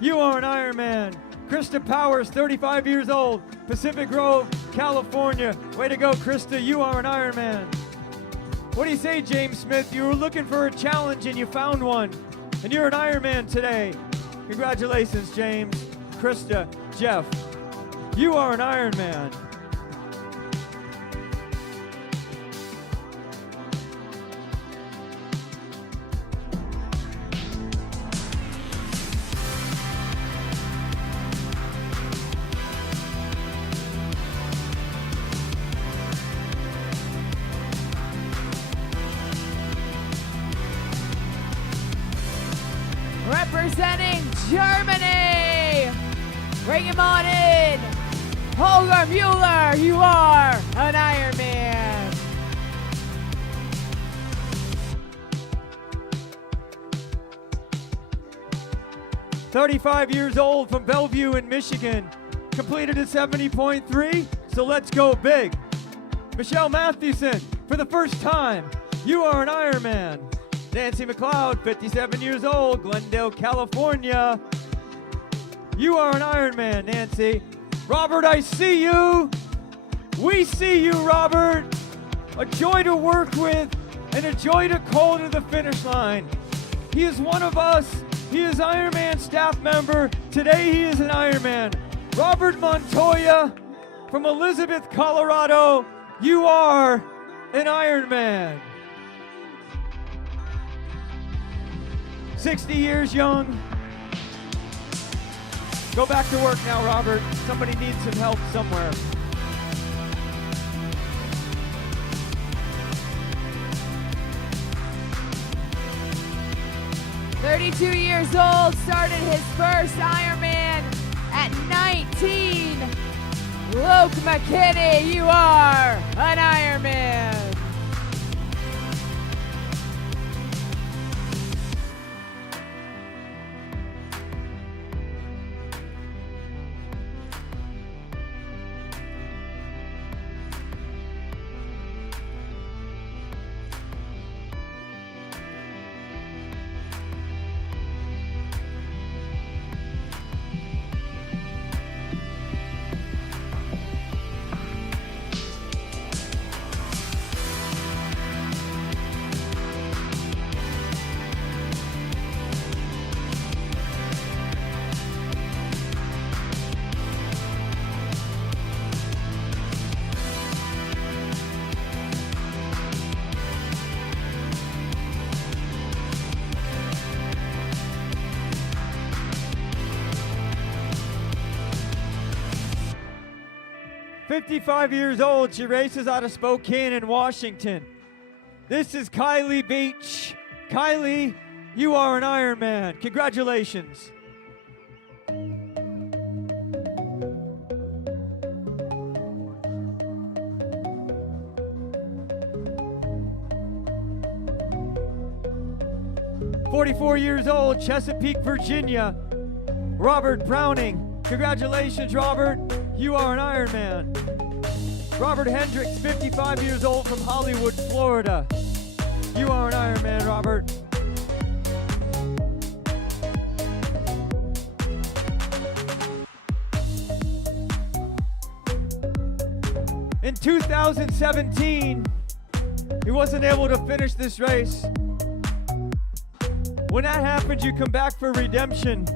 you are an Ironman. Krista Powers, 35 years old, Pacific Grove, California. Way to go, Krista, you are an Ironman. What do you say, James Smith? You were looking for a challenge and you found one, and you're an Ironman today. Congratulations, James, Krista, Jeff. You are an Ironman. Representing Germany, bring him on in. Holger Mueller, you are an Ironman. "35 years old from Bellevue in Michigan, completed a 70.3, so let's go big. Michelle Mathewson, for the first time, you are an Ironman. Nancy McLeod, 57 years old, Glendale, California. You are an Ironman, Nancy. Robert, I see you. We see you, Robert. A joy to work with and a joy to call to the finish line. He is one of us. He is Ironman staff member. Today he is an Ironman. Robert Montoya from Elizabeth, Colorado. You are an Ironman. 60 years young. Go back to work now, Robert. Somebody needs some help somewhere. "32 years old, started his first Ironman at 19. Luke McKinney, you are an Ironman. 55 years old. She races out of Spokane in Washington. This is Kylie Beach. Kylie, you are an Ironman. Congratulations. "44 years old, Chesapeake, Virginia, Robert Browning. Congratulations, Robert. You are an Ironman." Robert Hendricks, 55 years old, from Hollywood, Florida. You are an Ironman, Robert. In 2017, he wasn't able to finish this race. When that happens, you come back for redemption.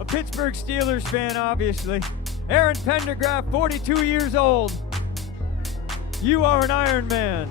A Pittsburgh Steelers fan, obviously. Aaron Pendergraft, 42 years old. You are an Ironman.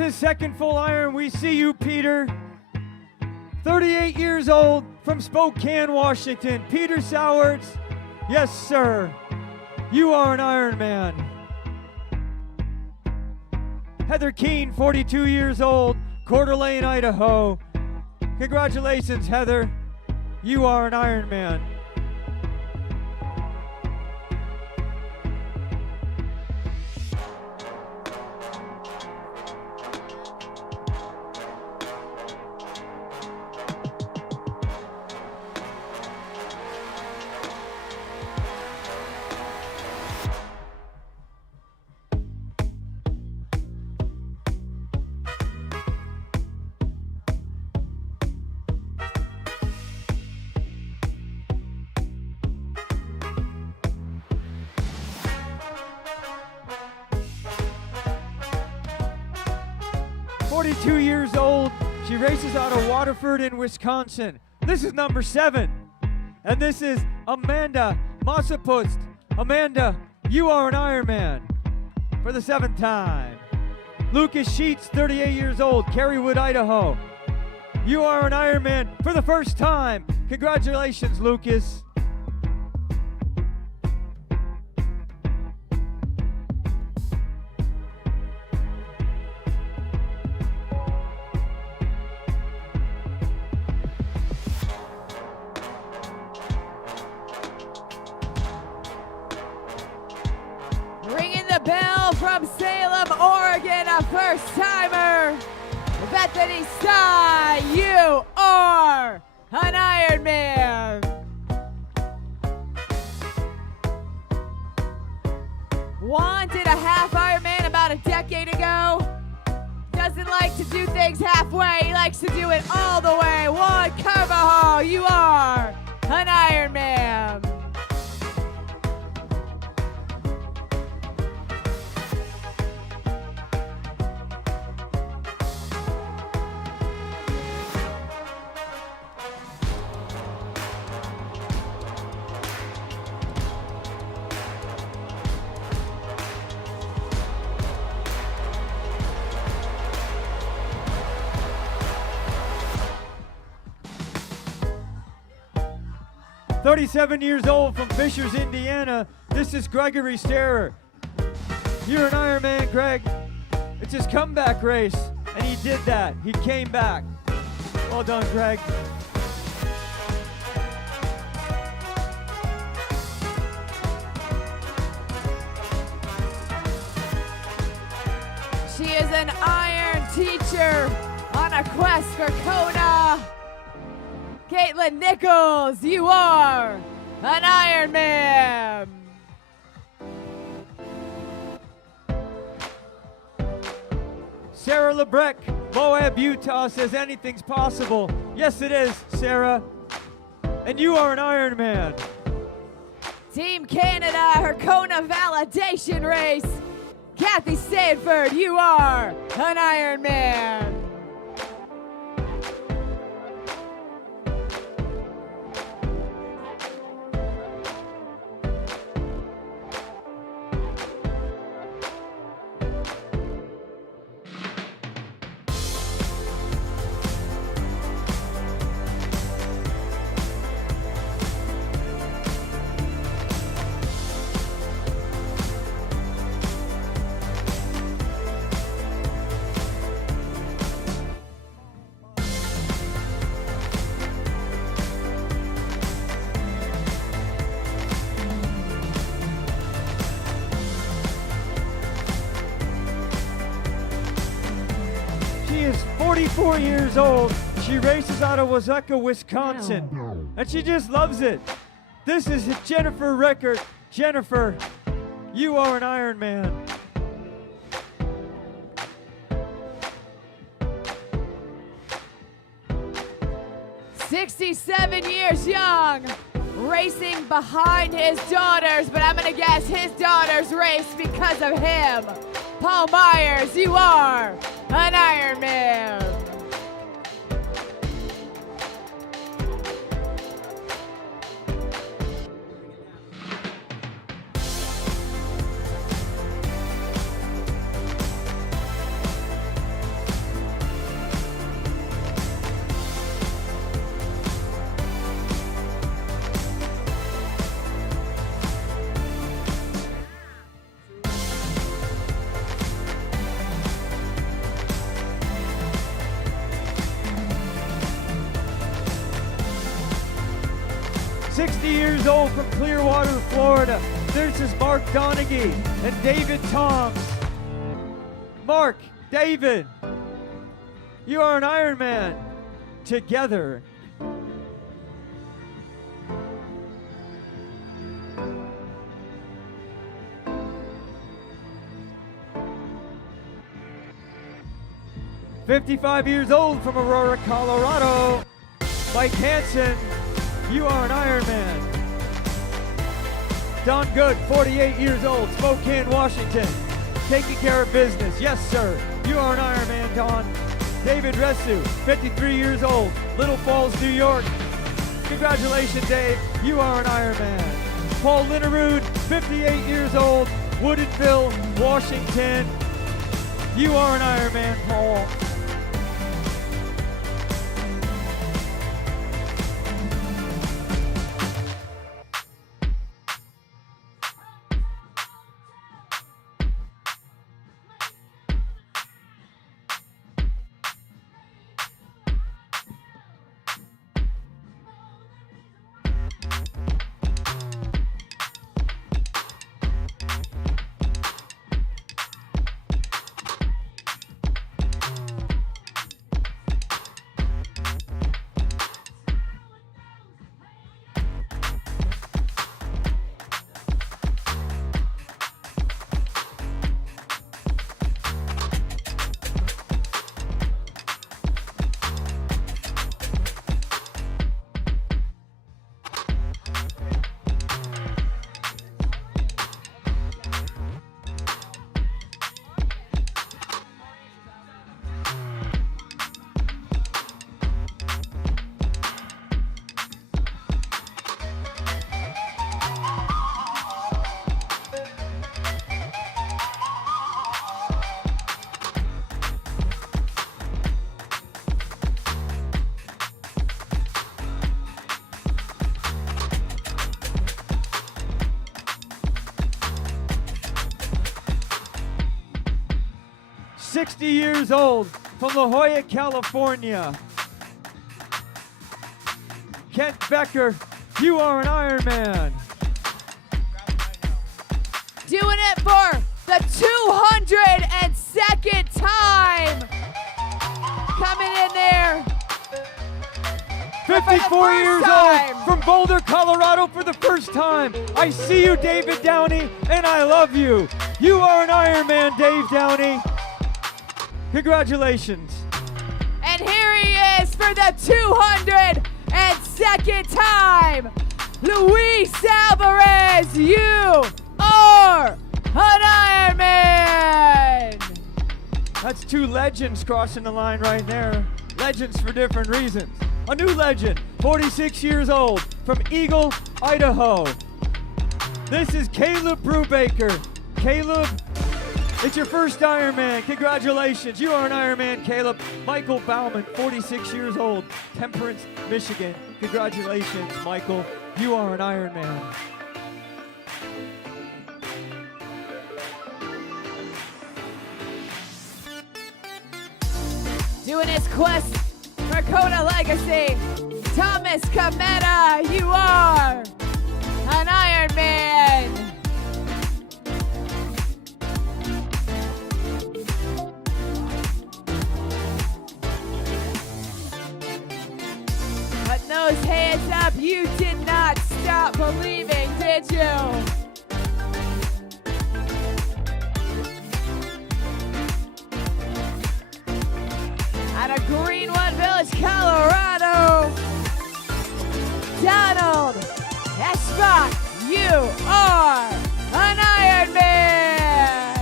His second full iron. We see you, Peter. 38 years old, from Spokane, Washington. Peter Sowards. Yes, sir. You are an Ironman. Heather Keene, 42 years old, Coeur d'Alene, Idaho. Congratulations, Heather. You are an Ironman. Years old. She races out of Waterford in Wisconsin. This is number 7. And this is Amanda Massapust. Amanda, you are an Ironman for the 7th time. Lucas Sheets, 38 years old, Carywood, Idaho. You are an Ironman for the first time. Congratulations, Lucas. From Salem, Oregon, a first-timer, Bethany Sty, you are an Ironman. Juan did a half Ironman about a decade ago. Doesn't like to do things halfway. He likes to do it all the way. Juan Carvajal, you are an Ironman. "37 years old from Fishers, Indiana. This is Gregory Starer. You're an Ironman, Greg. It's his comeback race, and he did that. He came back. Well done, Greg." She is an iron teacher on a quest for Kona. Caitlin Nichols, you are an Ironman. Sarah Lebrecq, Moab, Utah, says anything's possible. Yes, it is, Sarah. And you are an Ironman. Team Canada, her Kona validation race. Kathy Stanford, you are an Ironman. She is 44 years old. She races out of Waukesha, Wisconsin. And she just loves it. This is Jennifer Record. Jennifer, you are an Ironman. "67 years young, racing behind his daughters, but I'm gonna guess his daughters race because of him. Paul Myers, you are an Ironman. Years old from Clearwater, Florida. This is Mark Donaghy and David Toms. Mark, David, you are an Ironman together. "55 years old from Aurora, Colorado. Mike Hansen, you are an Ironman. Don Good, 48 years old, Spokane, Washington. Taking care of business. Yes, sir. You are an Ironman, Don. David Resu, 53 years old, Little Falls, New York. Congratulations, Dave. You are an Ironman. Paul Linnerud, 58 years old, Woodinville, Washington. You are an Ironman, Paul. 60 years old, from La Jolla, California. Kent Becker, you are an Ironman. Doing it for the 202nd time. Coming in there. 54 years time. old, from Boulder, Colorado for the first time. I see you, David Downey, and I love you. You are an Ironman, Dave Downey. Congratulations. And here he is for the 202nd time. Luis Alvarez, you are an Ironman. That's two legends crossing the line right there. Legends for different reasons. A new legend, 46 years old, from Eagle, Idaho. This is Caleb Brubaker. Caleb, it's your first Ironman. Congratulations. You are an Ironman, Caleb. Michael Bauman, 46 years old, Temperance, Michigan. Congratulations, Michael. You are an Ironman. Doing his quest for Kona Legacy, Thomas Kameta, you are an Ironman. Put those hands up, you did not stop believing, did you? Out of Greenwood Village, Colorado, Donald Eschbach, you are an Ironman.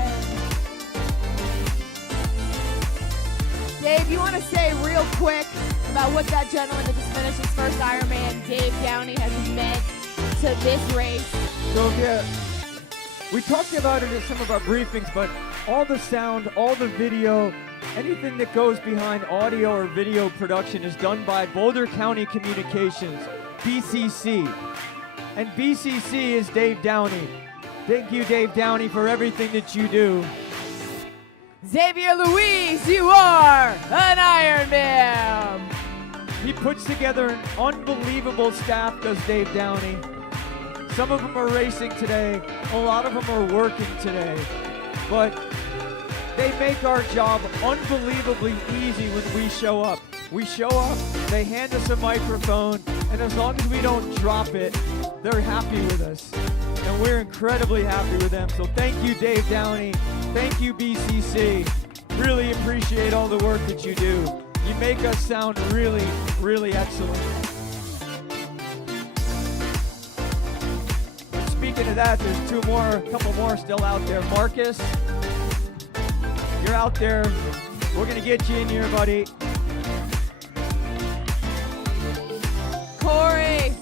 Dave, you want to say real quick about what that gentleman that just finished his first Ironman, Dave Downey, has meant to this race? So yeah, we talked about it in some of our briefings, but all the sound, all the video, anything that goes behind audio or video production is done by Boulder County Communications, BCC. And BCC is Dave Downey. Thank you, Dave Downey, for everything that you do. Xavier Louise, you are an Ironman. He puts together an unbelievable staff, does Dave Downey. Some of them are racing today. A lot of them are working today. But they make our job unbelievably easy when we show up. We show up, they hand us a microphone, and as long as we don't drop it, they're happy with us. And we're incredibly happy with them. So thank you, Dave Downey. Thank you, BCC. Really appreciate all the work that you do. You make us sound really, really excellent. But speaking of that, there's a couple more still out there. Marcus, you're out there. We're gonna get you in here, buddy. Corey.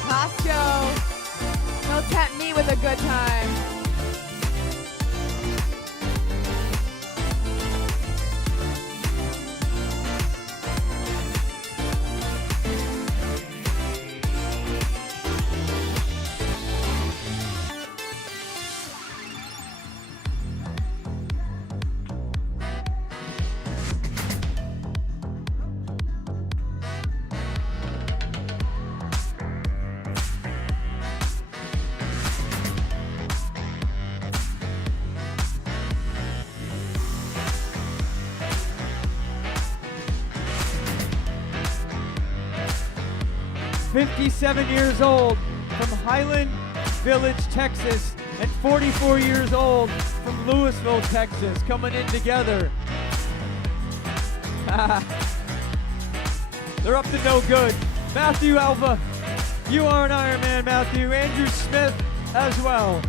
Costco. Don't tempt me with a good time. '57 years old from Highland Village, Texas, and 44 years old from Louisville, Texas, coming in together. They're up to no good. Matthew Alva, you are an Ironman, Matthew. Andrew Smith as well.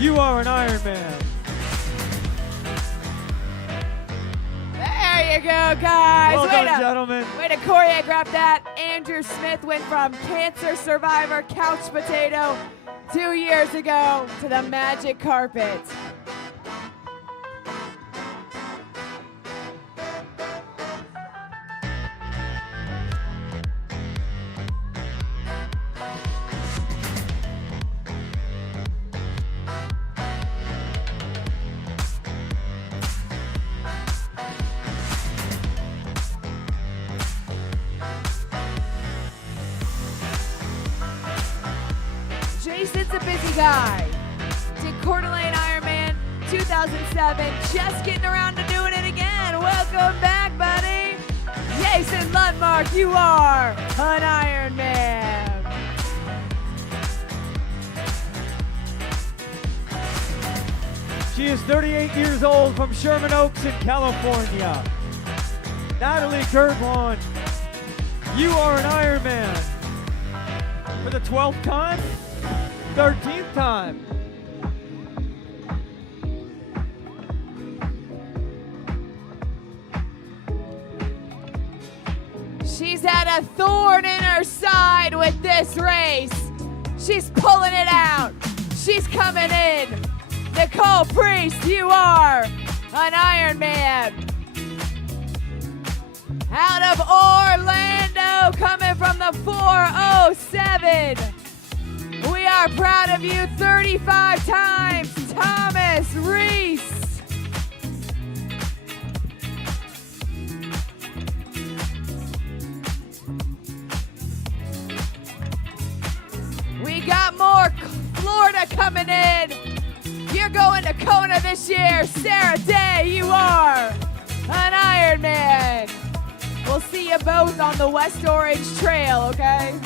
You are an Ironman. There you go, guys. Well done, gentlemen. Way to choreograph that. Andrew Smith went from cancer survivor, couch potato, 2 years ago to the magic carpet. Jason's a busy guy. Did Coeur d'Alene Ironman 2007, just getting around to doing it again. Welcome back, buddy. Jason Lundmark, you are an Ironman. She is 38 years old from Sherman Oaks in California. Natalie Gerglon, you are an Ironman. For the 12th time? 13th time. She's had a thorn in her side with this race. She's pulling it out. She's coming in. Nicole Priest, you are an Ironman. Out of Orlando, coming from the 407. We are proud of you 35 times, Thomas Reese. We got more Florida coming in. You're going to Kona this year. Sarah Day, you are an Ironman. We'll see you both on the West Orange Trail, okay?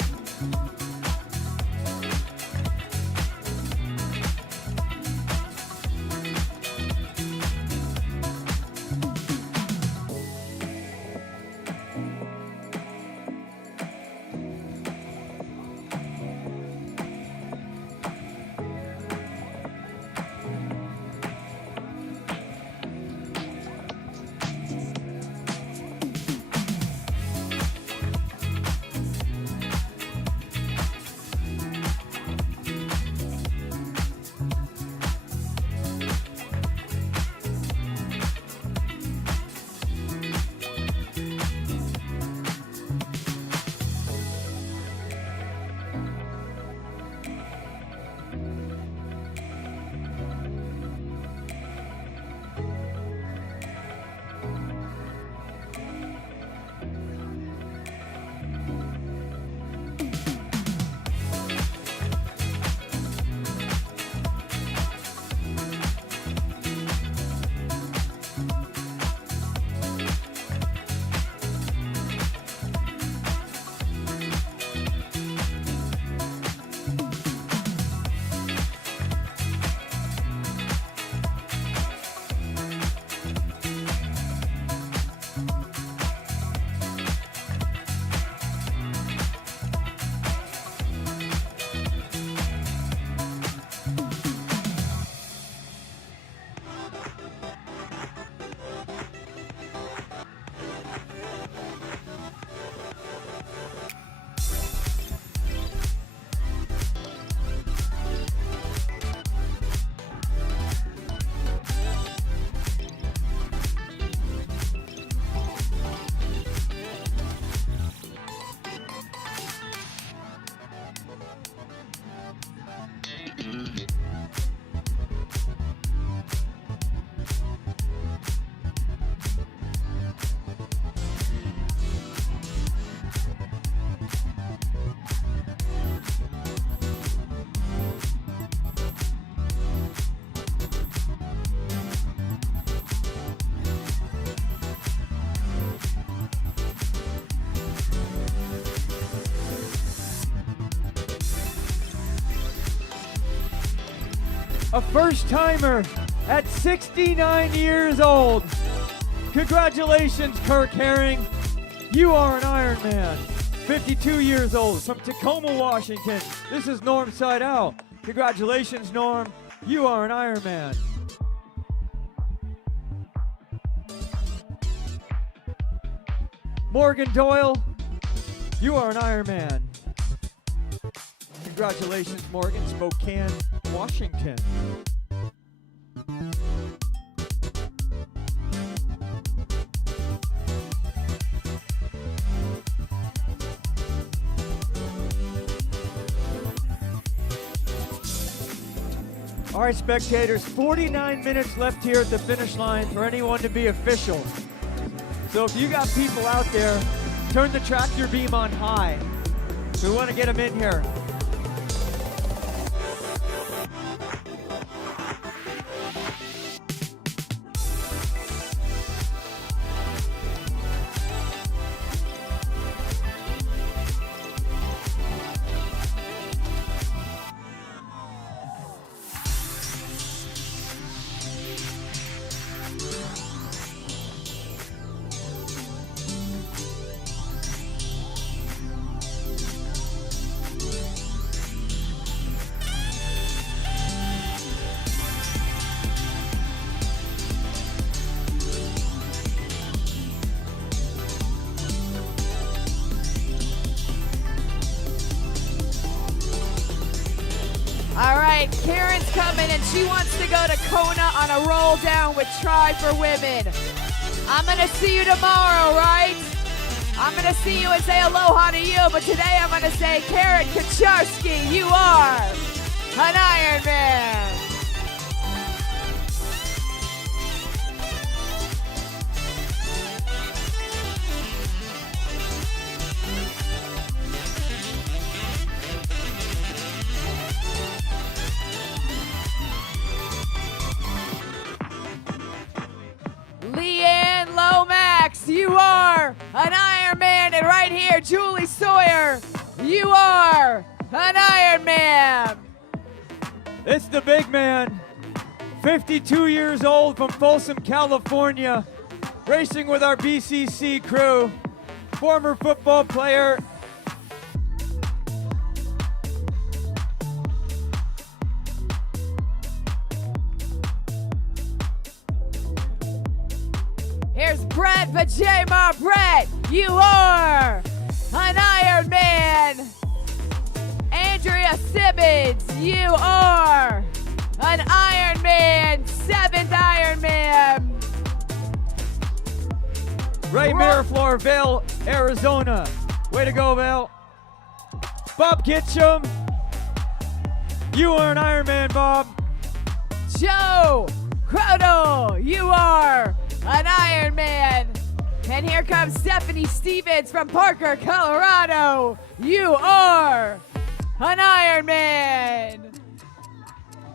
A first-timer at 69 years old. Congratulations, Kirk Herring. You are an Ironman. 52 years old from Tacoma, Washington. This is Norm Seidel. Congratulations, Norm. You are an Ironman. Morgan Doyle, you are an Ironman. Congratulations, Morgan, Spokane, Washington. All right, spectators, 49 minutes left here at the finish line for anyone to be official. So if you got people out there, turn the tractor beam on high. We want to get them in here. coming, and she wants to go to Kona on a roll down with Try for Women. I'm going to see you tomorrow, right? I'm going to see you and say aloha to you, but today I'm going to say, Karen Kacharski, you are an Ironman. Leanne Lomax, you are an Ironman. And right here, Julie Sawyer, you are an Ironman. It's the big man, 52 years old from Folsom, California, racing with our BCC crew, former football player. Here's Brett Vajayma. Brett, you are an Ironman. Andrea Simmons, you are an Ironman, 7th Ironman. Ray Miraflor, Vail, Arizona. Way to go, Vail. Bob Kitchum, you are an Ironman, Bob. Joe Croto, you are an Ironman. And here comes Stephanie Stevens from Parker, Colorado. You are an Ironman.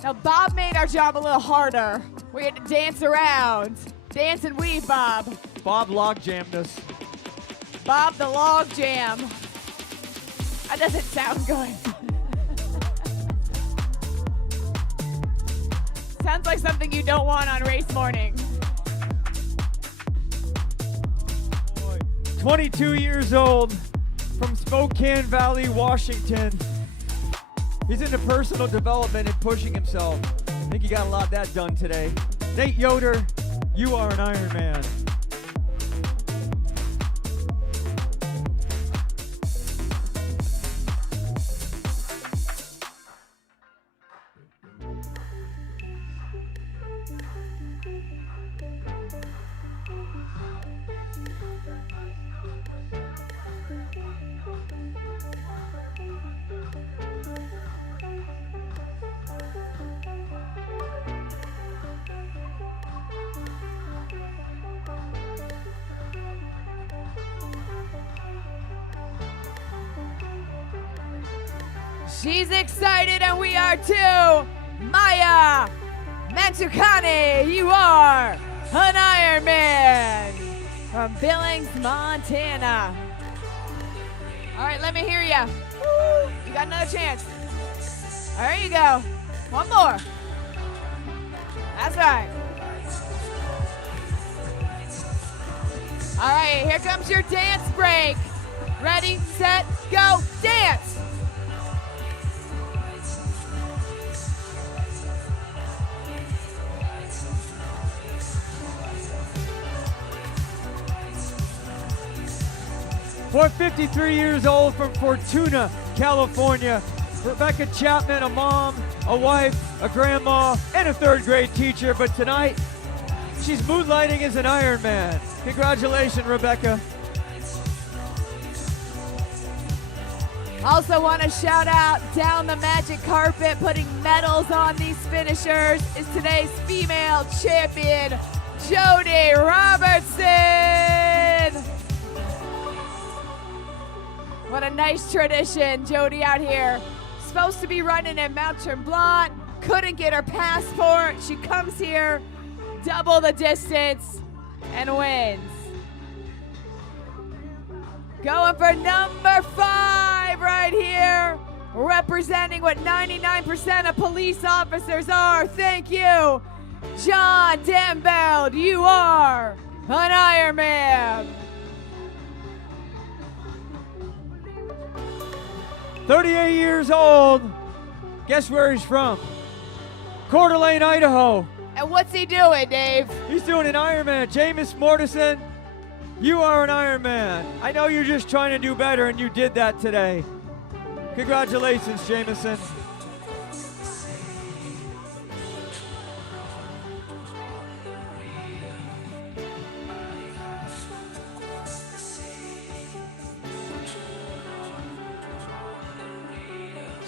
Now, Bob made our job a little harder. We had to dance around. Dance and weave, Bob. Bob log jammed us. Bob the log jam. That doesn't sound good. Sounds like something you don't want on race morning. 22 years old from Spokane Valley, Washington. He's into personal development and pushing himself. I think he got a lot of that done today. Nate Yoder, you are an Ironman. She's excited and we are too. Maya Mantukane, you are an Ironman from Billings, Montana. All right, let me hear ya. Woo, you got another chance. There you go. One more. That's right. All right, here comes your dance break. Ready, set, go, dance. For 53 years old from Fortuna, California, Rebecca Chapman, a mom, a wife, a grandma, and a 3rd grade teacher. But tonight, she's moonlighting as an Ironman. Congratulations, Rebecca. Also want to shout out down the magic carpet, putting medals on these finishers, is today's female champion, Jody Robertson. What a nice tradition, Jody out here. Supposed to be running in Mount Tremblant, couldn't get her passport. She comes here, double the distance, and wins. Going for number 5 right here, representing what 99% of police officers are. Thank you, John Dembeld. You are an Ironman. 38 years old. Guess where he's from? Coeur d'Alene, Idaho. And what's he doing, Dave? He's doing an Ironman. Jameis Mortensen, you are an Ironman. I know you're just trying to do better, and you did that today. Congratulations, Jameson.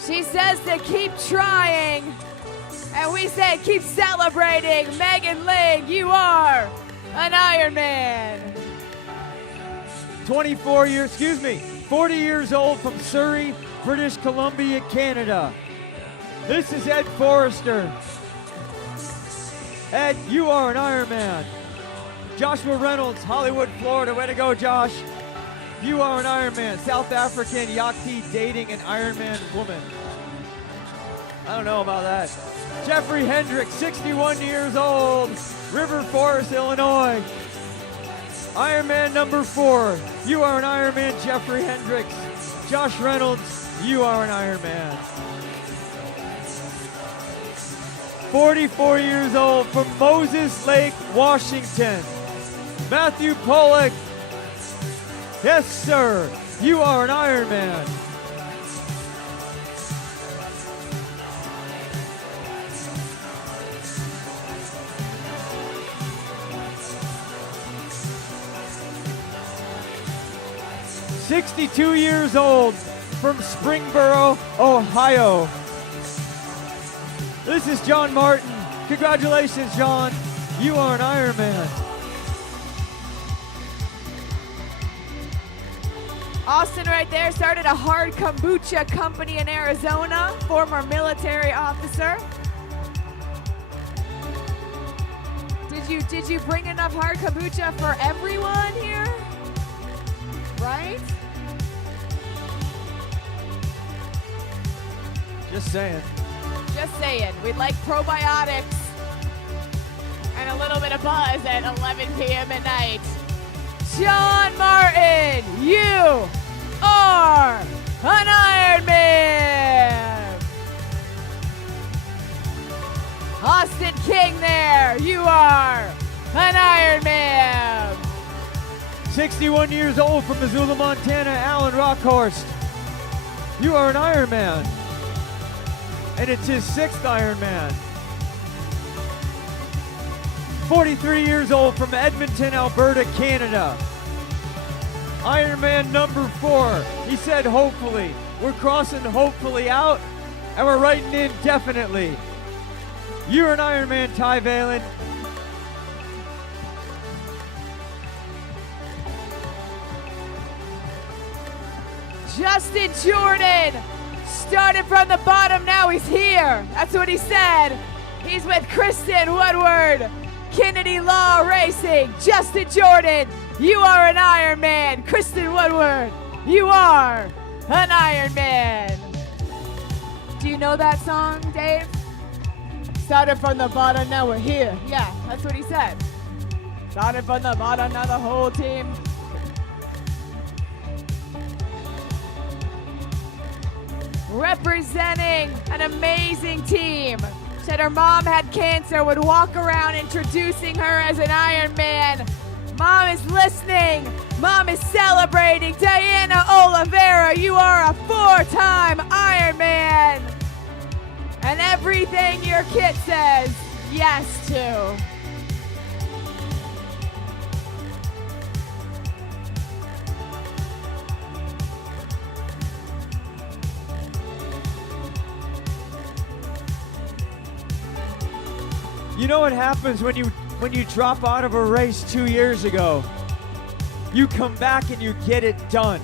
She says to keep trying. And we say keep celebrating. Megan Ling, you are an Ironman. 40 years old from Surrey, British Columbia, Canada. This is Ed Forrester. Ed, you are an Ironman. Joshua Reynolds, Hollywood, Florida. Way to go, Josh. You are an Ironman. South African Yakti dating an Ironman woman. I don't know about that. Jeffrey Hendricks, 61 years old, River Forest, Illinois. Ironman number 4. You are an Ironman, Jeffrey Hendricks. Josh Reynolds, you are an Ironman. 44 years old from Moses Lake, Washington. Matthew Pollock. Yes, sir. You are an Ironman. "62 years old from Springboro, Ohio. This is John Martin. Congratulations, John. You are an Ironman. Austin right there started a hard kombucha company in Arizona, former military officer. Did you bring enough hard kombucha for everyone here? Right? Just saying. Just saying. We'd like probiotics and a little bit of buzz at 11 p.m. at night. John Martin, you are an Ironman. Austin King there, you are an Ironman. 61 years old from Missoula, Montana, Alan Rockhorst. You are an Ironman. And it's his 6th Ironman. 43 years old from Edmonton, Alberta, Canada. Ironman number 4. He said hopefully. We're crossing hopefully out, and we're writing in definitely. You're an Ironman, Ty Valen. Justin Jordan started from the bottom, now he's here. That's what he said. He's with Kristen Woodward, Kennedy Law Racing. Justin Jordan, you are an Ironman. Kristen Woodward, you are an Ironman. Do you know that song, Dave? Started from the bottom, now we're here. Yeah, that's what he said. Started from the bottom, now the whole team. Representing an amazing team. Said her mom had cancer, would walk around introducing her as an Ironman. Mom is listening. Mom is celebrating. Diana Oliveira, you are a 4-time Ironman. And everything your kid says yes to. You know what happens when you drop out of a race 2 years ago? You come back and you get it done.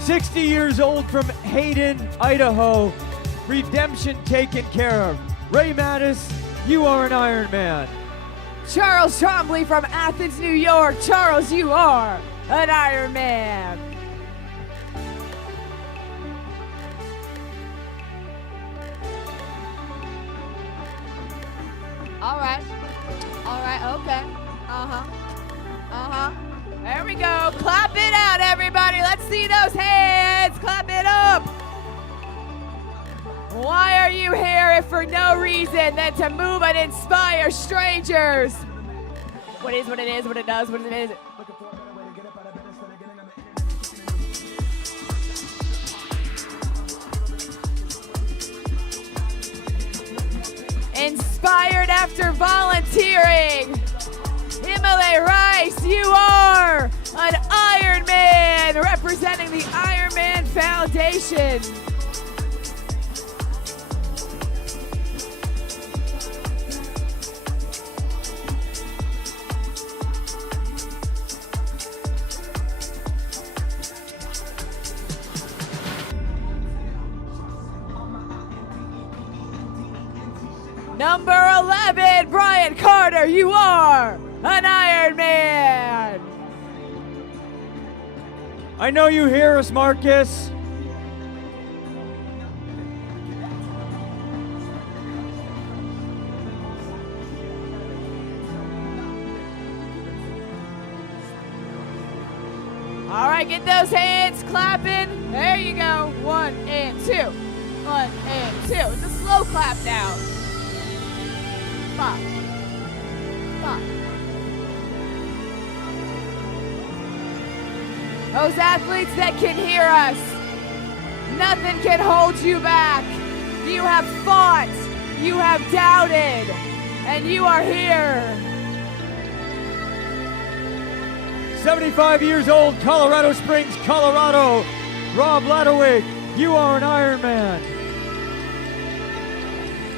60 years old from Hayden, Idaho. Redemption taken care of. Ray Mattis, you are an Ironman. Charles Trombley from Athens, New York. Charles, you are an Ironman. All right, okay. There we go. Clap it out, everybody. Let's see those hands. Clap it up. Why are you here if for no reason than to move and inspire strangers? What is, what it is, what it does, what it is. Inspired after volunteering. Emily Rice, you are an Ironman representing the Ironman Foundation. Number 11, Brian Carter, you are an Ironman. I know you hear us, Marcus. All right, get those hands clapping. There you go. 1 and 2. 1 and 2. It's a slow clap now. 5. 5. Those athletes that can hear us, nothing can hold you back. You have fought, you have doubted, and you are here. 75 years old, Colorado Springs, Colorado. Rob Ladowig, you are an Ironman.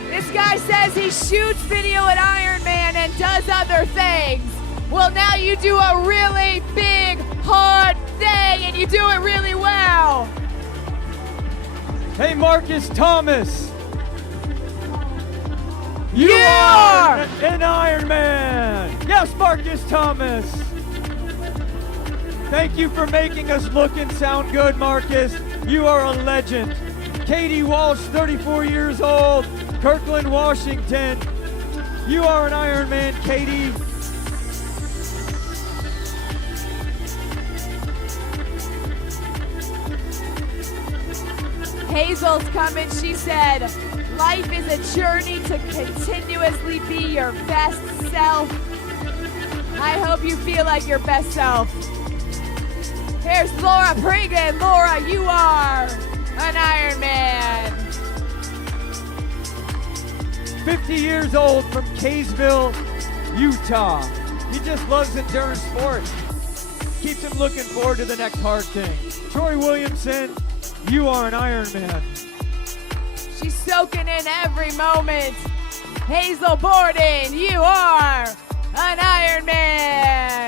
This guy says he shoots video at Ironman and does other things. Well, now you do a really big, hard thing, and you do it really well. Hey, Marcus Thomas. You Yeah! are an Ironman. Yes, Marcus Thomas. Thank you for making us look and sound good, Marcus. You are a legend. Katie Walsh, 34 years old, Kirkland, Washington. You are an Ironman, Katie. Hazel's coming. She said, life is a journey to continuously be your best self. I hope you feel like your best self. Here's Laura Prigan. Laura, you are an Ironman. 50 years old from Kaysville, Utah. He just loves endurance sports. Keeps him looking forward to the next hard thing. Troy Williamson, you are an Ironman. She's soaking in every moment. Hazel Borden, you are an Ironman.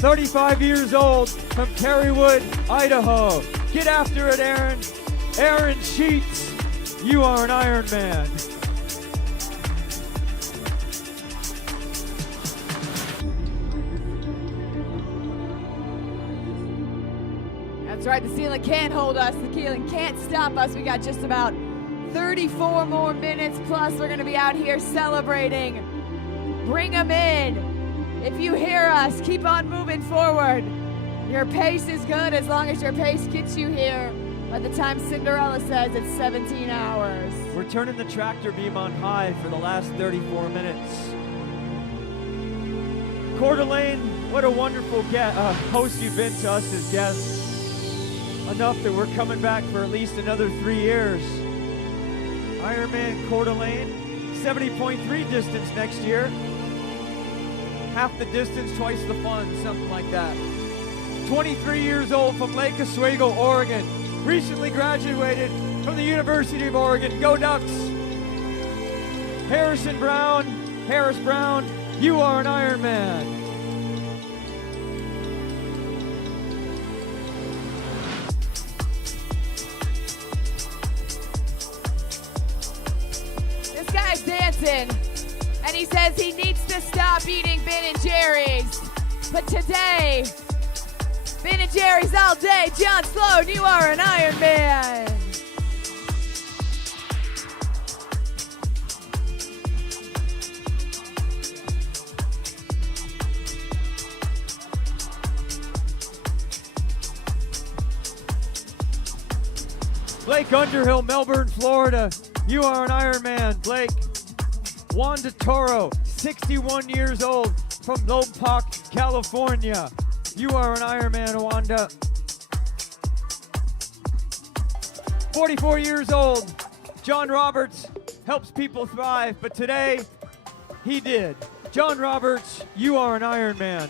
.35 years old from Carywood, Idaho. Get after it, Aaron. Aaron Sheets, you are an Ironman. That's right, the ceiling can't hold us. The ceiling can't stop us. We got just about 34 more minutes, plus we're gonna be out here celebrating. Bring them in. If you hear us, keep on moving forward. Your pace is good as long as your pace gets you here. By the time Cinderella says it's 17 hours. We're turning the tractor beam on high for the last 34 minutes. Coeur d'Alene, what a wonderful host you've been to us as guests. Enough that we're coming back for at least another 3 years. Ironman Coeur d'Alene, 70.3 distance next year. Half the distance, twice the fun, something like that. 23 years old from Lake Oswego, Oregon. Recently graduated from the University of Oregon. Go Ducks! Harris Brown, you are an Ironman. This guy's dancing. And he says he needs to stop eating Ben & Jerry's. But today, Ben & Jerry's all day. John Sloan, you are an Ironman. Blake Underhill, Melbourne, Florida. You are an Ironman, Blake. Wanda Toro, 61 years old from Lompoc, California. You are an Ironman, Wanda. 44 years old. John Roberts helps people thrive, but today he did. John Roberts, you are an Ironman.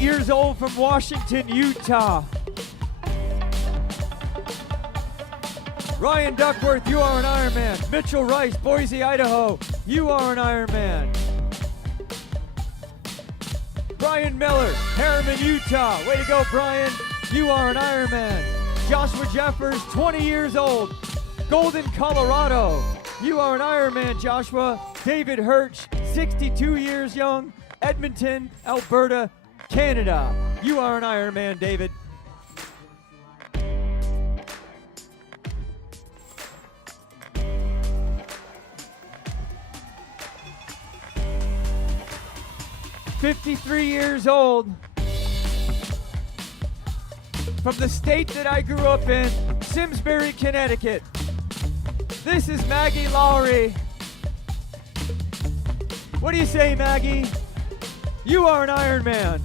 Years old from Washington, Utah. Ryan Duckworth, you are an Ironman. Mitchell Rice, Boise, Idaho, you are an Ironman. Brian Miller, Harriman, Utah. Way to go, Brian. You are an Ironman. Joshua Jeffers, 20 years old. Golden, Colorado. You are an Ironman, Joshua. David Hirsch, 62 years young. Edmonton, Alberta, Canada. You are an Ironman, David. "53 years old, from the state that I grew up in, Simsbury, Connecticut. This is Maggie Lowry. What do you say, Maggie? You are an Ironman.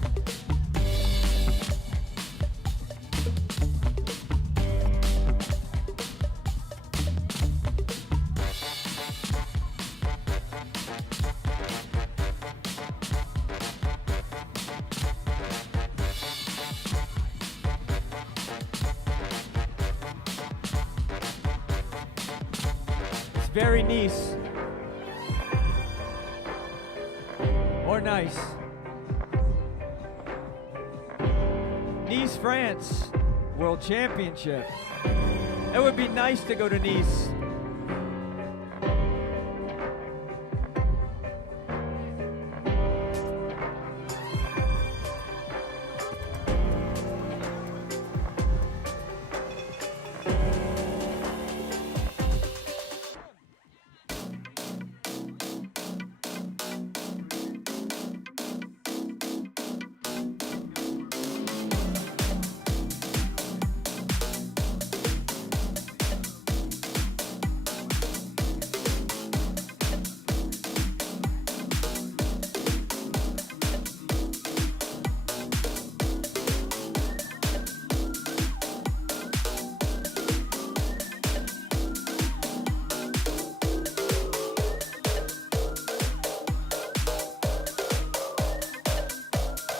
Very nice. Or nice. Nice, France, World Championship. It would be nice to go to Nice.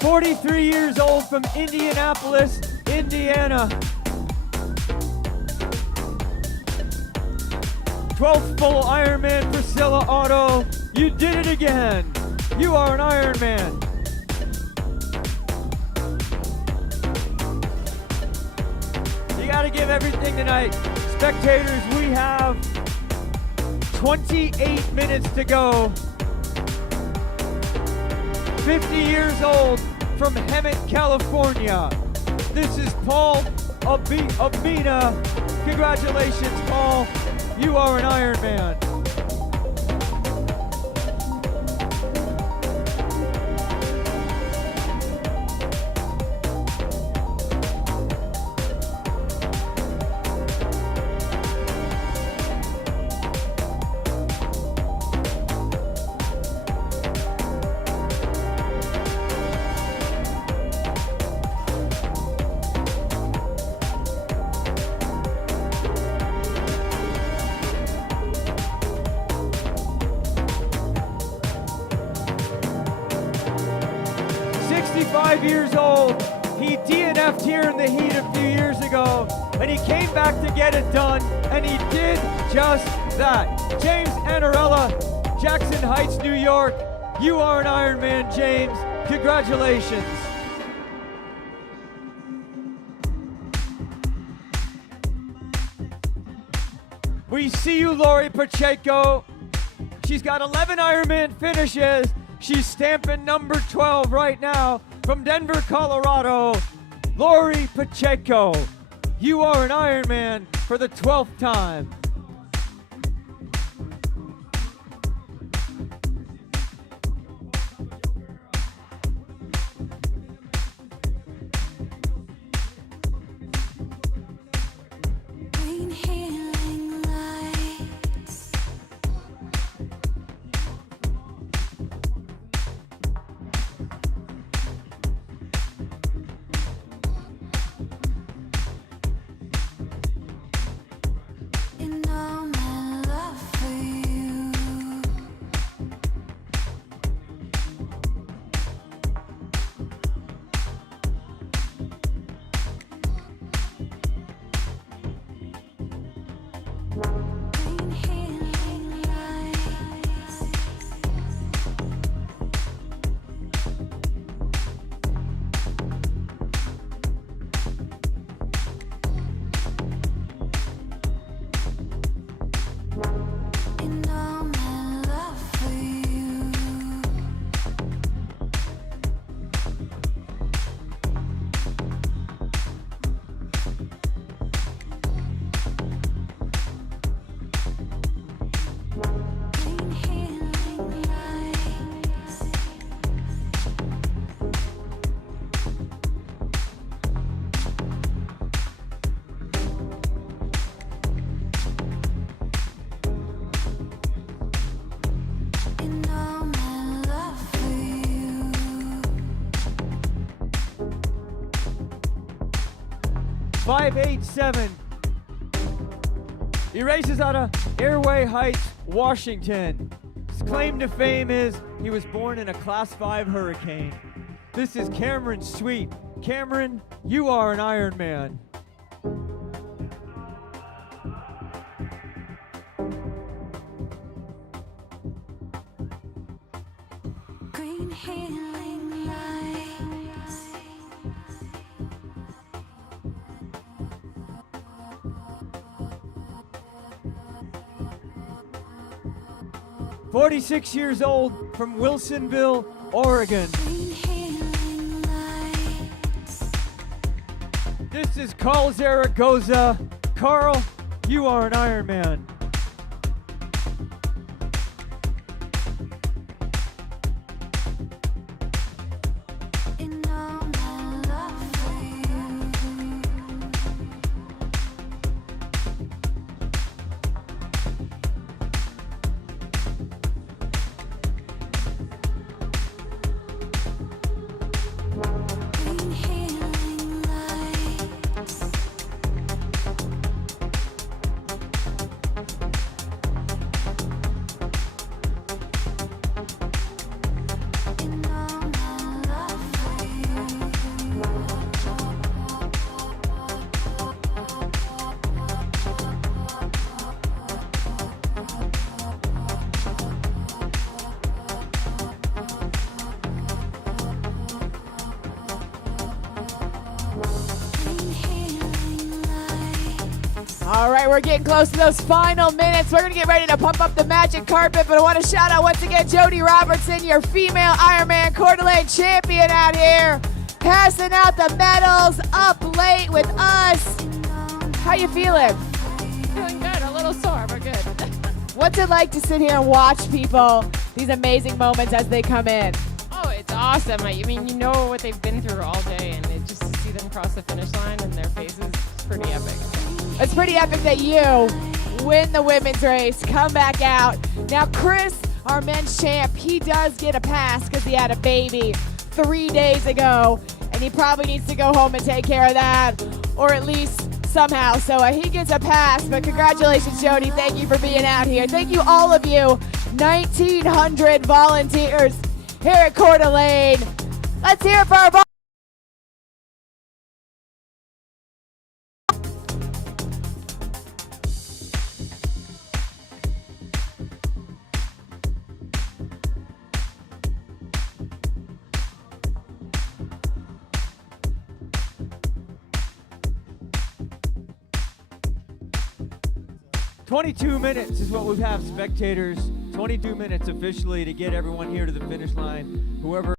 "43 years old from Indianapolis, Indiana. 12th full Ironman, Priscilla Otto. You did it again. You are an Ironman. You gotta give everything tonight. Spectators, we have 28 minutes to go. 50 years old from Hemet, California. This is Paul Abina. Congratulations, Paul. You are an Ironman. Years old. He DNF'd here in the heat a few years ago. and he came back to get it done, and he did just that. James Anarella, Jackson Heights, New York. You are an Ironman, James. Congratulations. We see you, Lori Pacheco. She's got 11 Ironman finishes. She's stamping number 12 right now from Denver, Colorado. Lori Pacheco, you are an Ironman for the 12th time. Green healing lights. You know my love for you. Green healing lights. You know my love for you. Green healing lights. You know my love for you. 587. He races out of Airway Heights, Washington. His claim to fame is he was born in a Class 5 hurricane. This is Cameron Sweet. Cameron, you are an Ironman. Green healing lights. 46 years old from Wilsonville, Oregon. Green healing lights. This is Carl Zaragoza. Carl, you are an Ironman. You know my love for you. Green healing lights. You know my love for you. Green healing lights. All right, we're getting close to those final minutes. We're going to get ready to pump up the magic carpet, but I want to shout out once again Jody Robertson, your female Ironman Coeur d'Alene champion out here, passing out the medals up late with us. How you feeling? Feeling good. A little sore, but good. What's it like to sit here and watch people, these amazing moments as they come in? Oh, it's awesome. I mean, you know what they've been through all day, and it just to see them cross the finish line and their faces, it's pretty epic. It's pretty epic that you win the women's race, come back out. Now, Chris, our men's champ, he does get a pass because he had a baby 3 days ago, and he probably needs to go home and take care of that, or at least somehow. So he gets a pass, but congratulations, Jody. Thank you for being out here. Thank you, all of you, 1,900 volunteers here at Coeur d'Alene. Let's hear it for our 22 minutes is what we have, spectators. 22 minutes officially to get everyone here to the finish line. Whoever.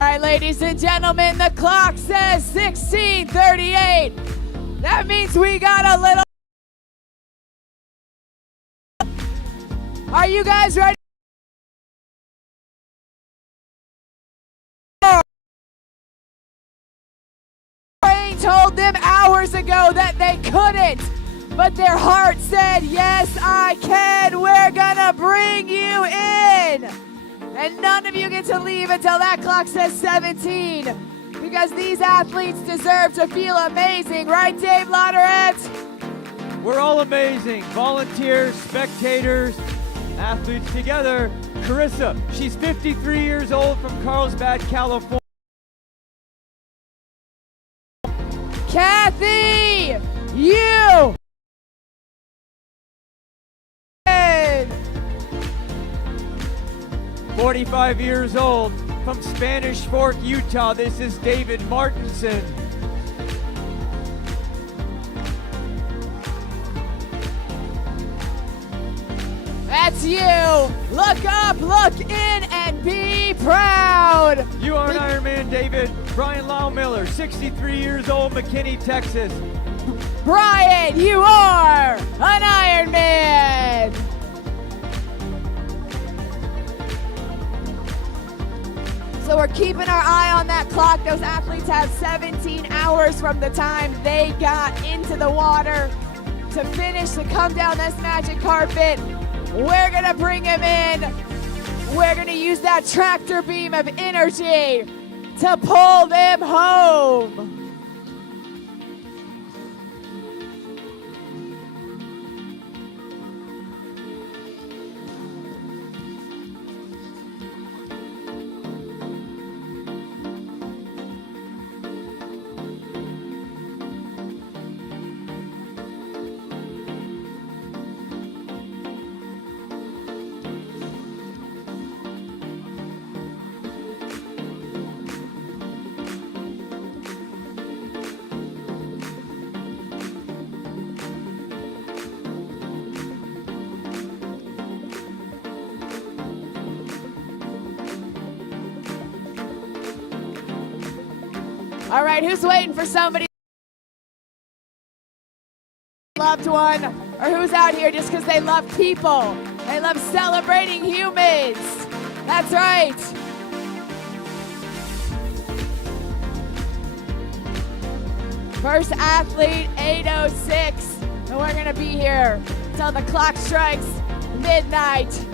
All right, ladies and gentlemen, the clock says 16:38. That means we got a little. Are you guys ready? Brain told them hours ago that they couldn't, but their heart said, yes, I can. We're gonna bring you in. And none of you get to leave until that clock says 17, because these athletes deserve to feel amazing, right, Dave Lauderette? We're all amazing. Volunteers, spectators, athletes together. Carissa, she's 53 years old from Carlsbad, California. Kathy, you. 45 years old from Spanish Fork, Utah. This is David Martinson. That's you. Look up, look in, and be proud. You are an Ironman, David. Brian Miller, 63 years old, McKinney, Texas. Brian, you are an Ironman. So we're keeping our eye on that clock. Those athletes have 17 hours from the time they got into the water to finish, to come down this magic carpet. We're gonna bring them in. We're gonna use that tractor beam of energy to pull them home. All right, who's waiting for somebody? Loved one, or who's out here just because they love people? They love celebrating humans. That's right. First athlete, 8:06, and we're gonna be here till the clock strikes midnight.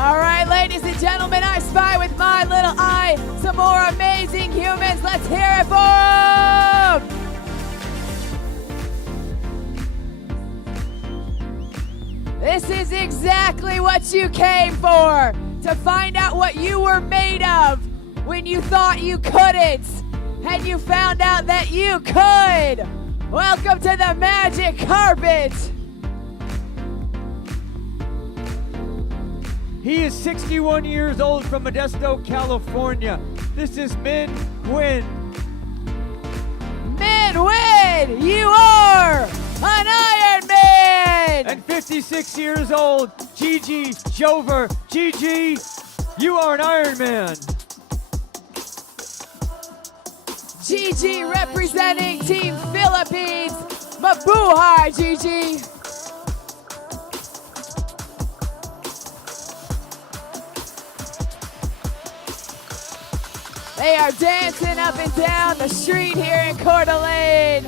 All right, ladies and gentlemen, I spy with my little eye some more amazing humans. Let's hear it for them. This is exactly what you came for, to find out what you were made of when you thought you couldn't, and you found out that you could. Welcome to the magic carpet. He is 61 years old from Modesto, California. This is Min Nguyen. Min Nguyen, you are an Ironman! And 56 years old, Gigi Jover. Gigi, you are an Ironman. Gigi representing Team Philippines. Mabuhay, Gigi. They are dancing up and down the street here in Coeur d'Alene.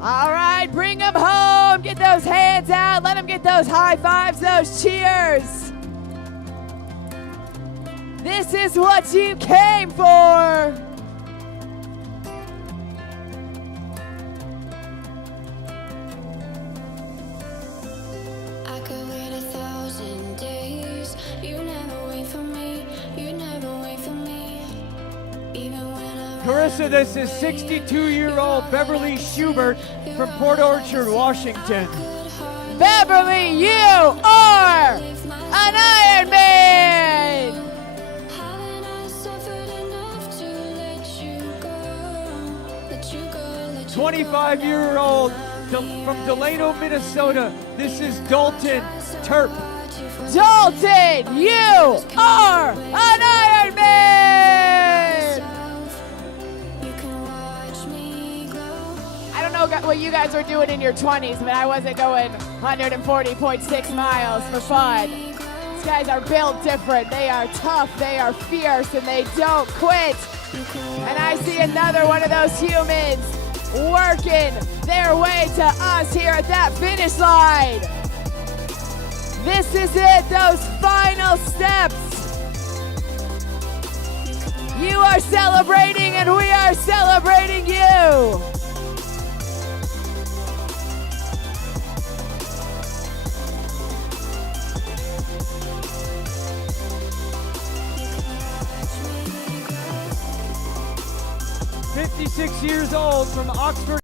All right, bring them home. Get those hands out. Let them get those high fives, those cheers. This is what you came for. I could wait 1,000 days. You never wait for me. You never wait for me. Even when I Carissa, this is 62-year-old Beverly Schubert from Port Orchard, Washington. Beverly, you are an Ironman. haven't I suffered enough to let you go? Let you go, let you 25-year-old from Delano, Minnesota. This is Dalton Turp. Dalton, you are an Ironman. You can watch me grow. I don't know what you guys were doing in your 20s, but I wasn't going 140.6 miles for fun. These guys are built different. They are tough, they are fierce, and they don't quit. And I see another one of those humans working their way to us here at that finish line. This is it, those final steps. You are celebrating and we are celebrating you. '56 years old from Oxford.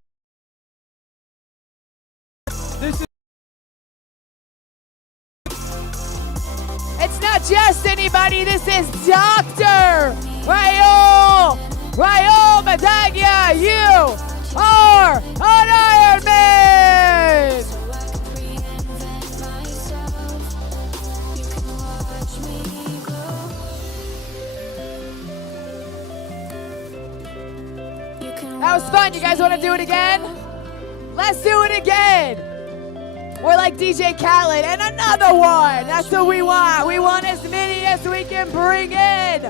This is It's not just anybody, this is Dr. Raul Medaglia. You are an Ironman. So I could reinvent myself. You can watch me grow. You can That was fun. You guys want to do it again? Let's do it again. We're like DJ Khaled, and another one. That's what we want. We want as many as we can bring in.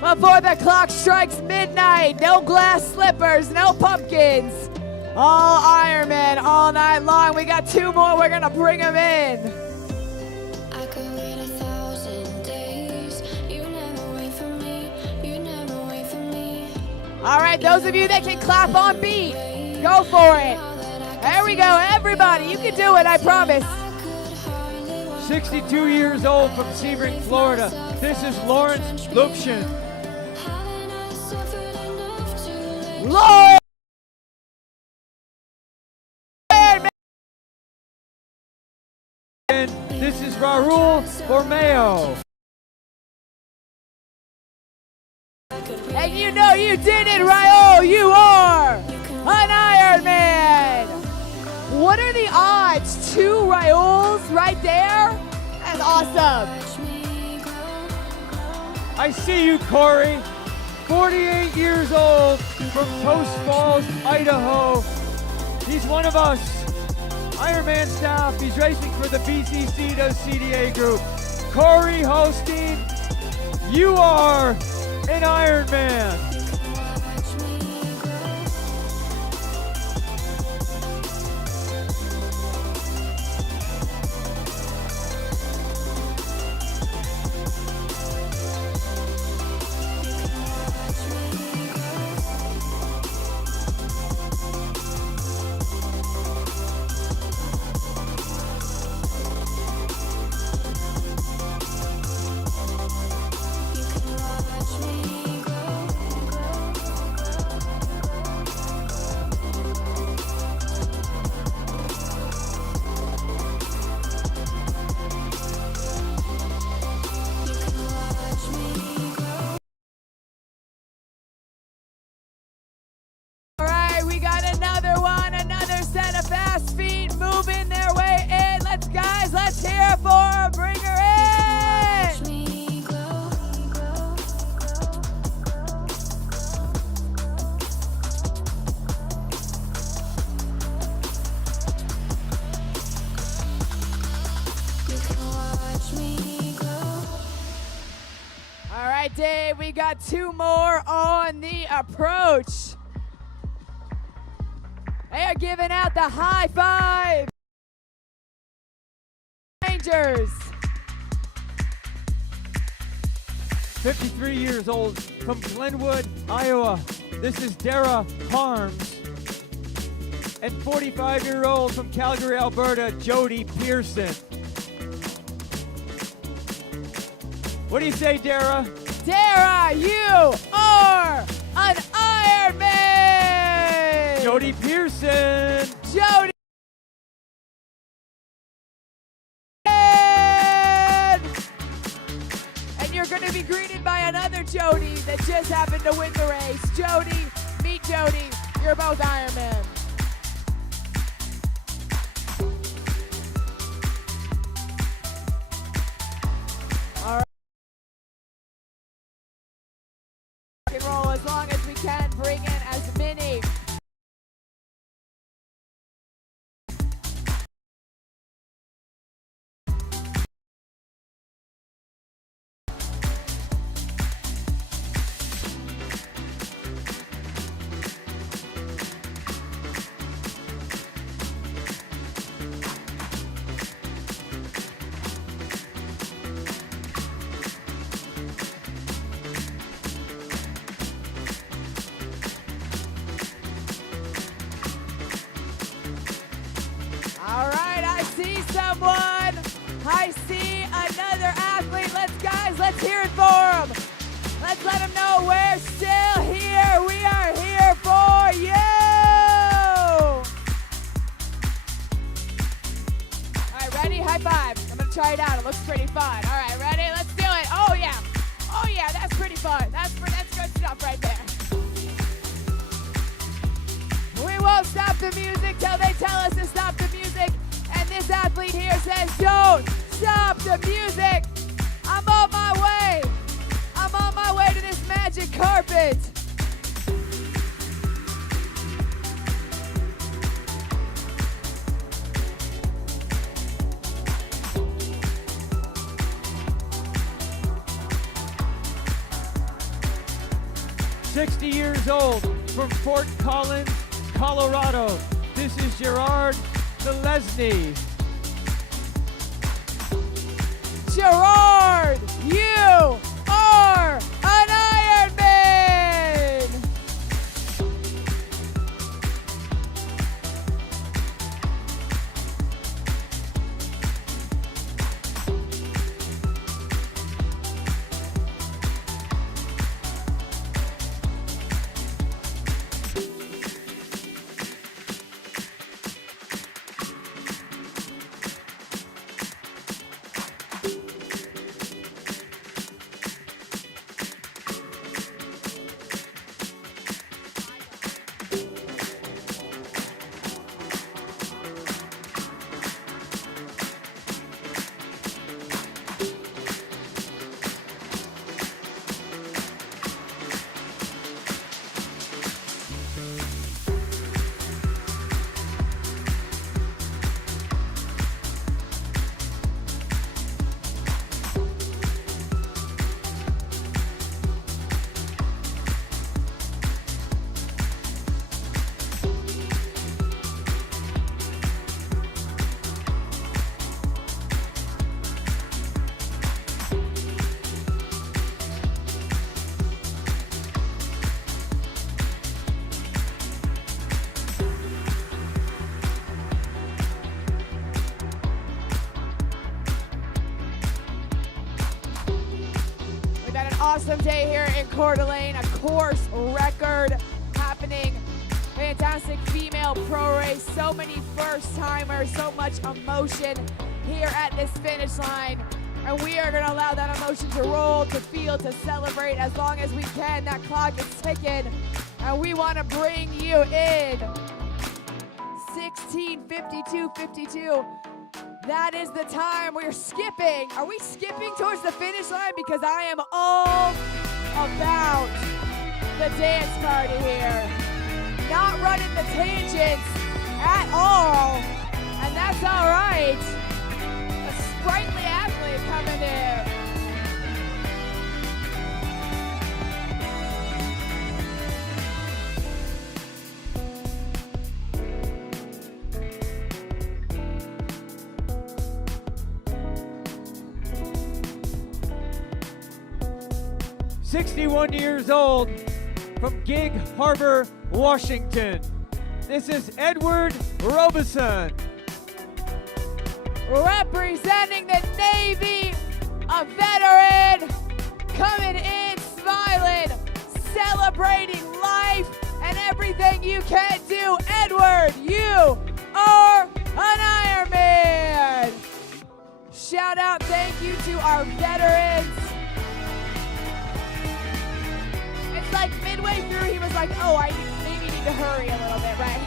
Before the clock strikes midnight, no glass slippers, no pumpkins. All Ironman all night long. We got two more. We're going to bring them in. I could wait 1,000 days. You never wait for me. You never wait for me. All right, those of you that can clap on beat, go for it. There we go, everybody. You can do it, I promise. 62 years old from Sebring, Florida. This is Lawrence Lupshin. Haven't I suffered enough to let Lord. And this is Raul Bormeo. And you know you did it, Raul. You are an Ironman. What are the odds? 2 Raols right there? That's awesome. I see you, Corey. 48 years old from Post Falls, Idaho. He's one of us. Ironman staff. He's racing for the BCC to CDA group. Corey Hosteen, you are an Ironman. Dave. We got 2 more on the approach. They are giving out the high five. Rangers. 53 years old from Glenwood, Iowa. This is Dara Harms. And 45-year-old from Calgary, Alberta, Jody Pearson. What do you say, Dara? Dara, you are an Ironman! Jody Pearson. Jody! And you're going to be greeted by another Jody that just happened to win the race. Jody, meet Jody. You're both Ironman. All right. Rock and roll as long as we can. Bring in as many. All right, I see someone. I see another athlete. Let's hear it for him. Let's let him know we're still here. We are here for you. All right, ready? High five. I'm going to try it out. It looks pretty fun. All right, ready? Let's do it. Oh, yeah. Oh, yeah, that's pretty fun. That's good stuff right there. We won't stop the music till they tell us to stop the music. And this athlete here says, don't stop the music. I'm on my way. I'm on my way to this magic carpet. '60 years old from Fort Collins, Colorado. This is Gerard Zelesny. Gerard, you are an Ironman. Awesome day here in Coeur d'Alene, a course record happening. Fantastic female pro race, so many first timers, so much emotion here at this finish line. And we are going to allow that emotion to roll, to feel, to celebrate as long as we can. That clock is ticking. And we want to bring you in 16:52:52. That is the time we're skipping. Are we skipping towards the finish line? Because I am all about the dance party here. Not running the tangents at all. And that's all right. A sprightly athlete coming in. 61 years old, from Gig Harbor, Washington. This is Edward Robertson. Representing the Navy, a veteran, coming in smiling, celebrating life and everything you can do. Edward, you are an Ironman. Shout out, thank you to our veterans. It's like midway through, he was like, oh, I maybe need to hurry a little bit, right?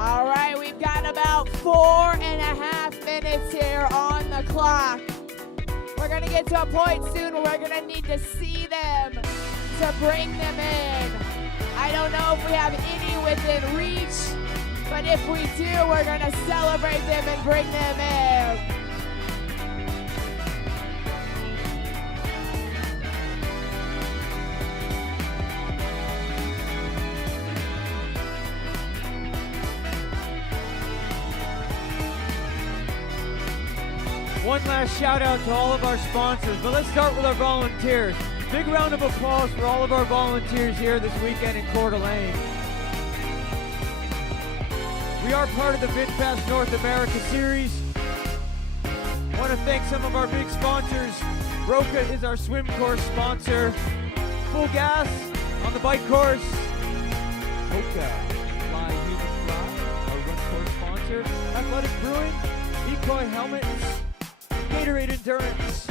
All right, we've got about 4.5 minutes here on the clock. We're gonna get to a point soon where we're gonna need to see them to bring them in. I don't know if we have any within reach, but if we do, we're gonna celebrate them and bring them in. One last shout out to all of our sponsors, but let's start with our volunteers. Big round of applause for all of our volunteers here this weekend in Coeur d'Alene. We are part of the VinFast North America series. I want to thank some of our big sponsors. Roca is our swim course sponsor. Full Gas on the bike course. Roca, Fly Human Fly, our run course sponsor. Athletic Brewing, Decoy Helmets, Gatorade Endurance.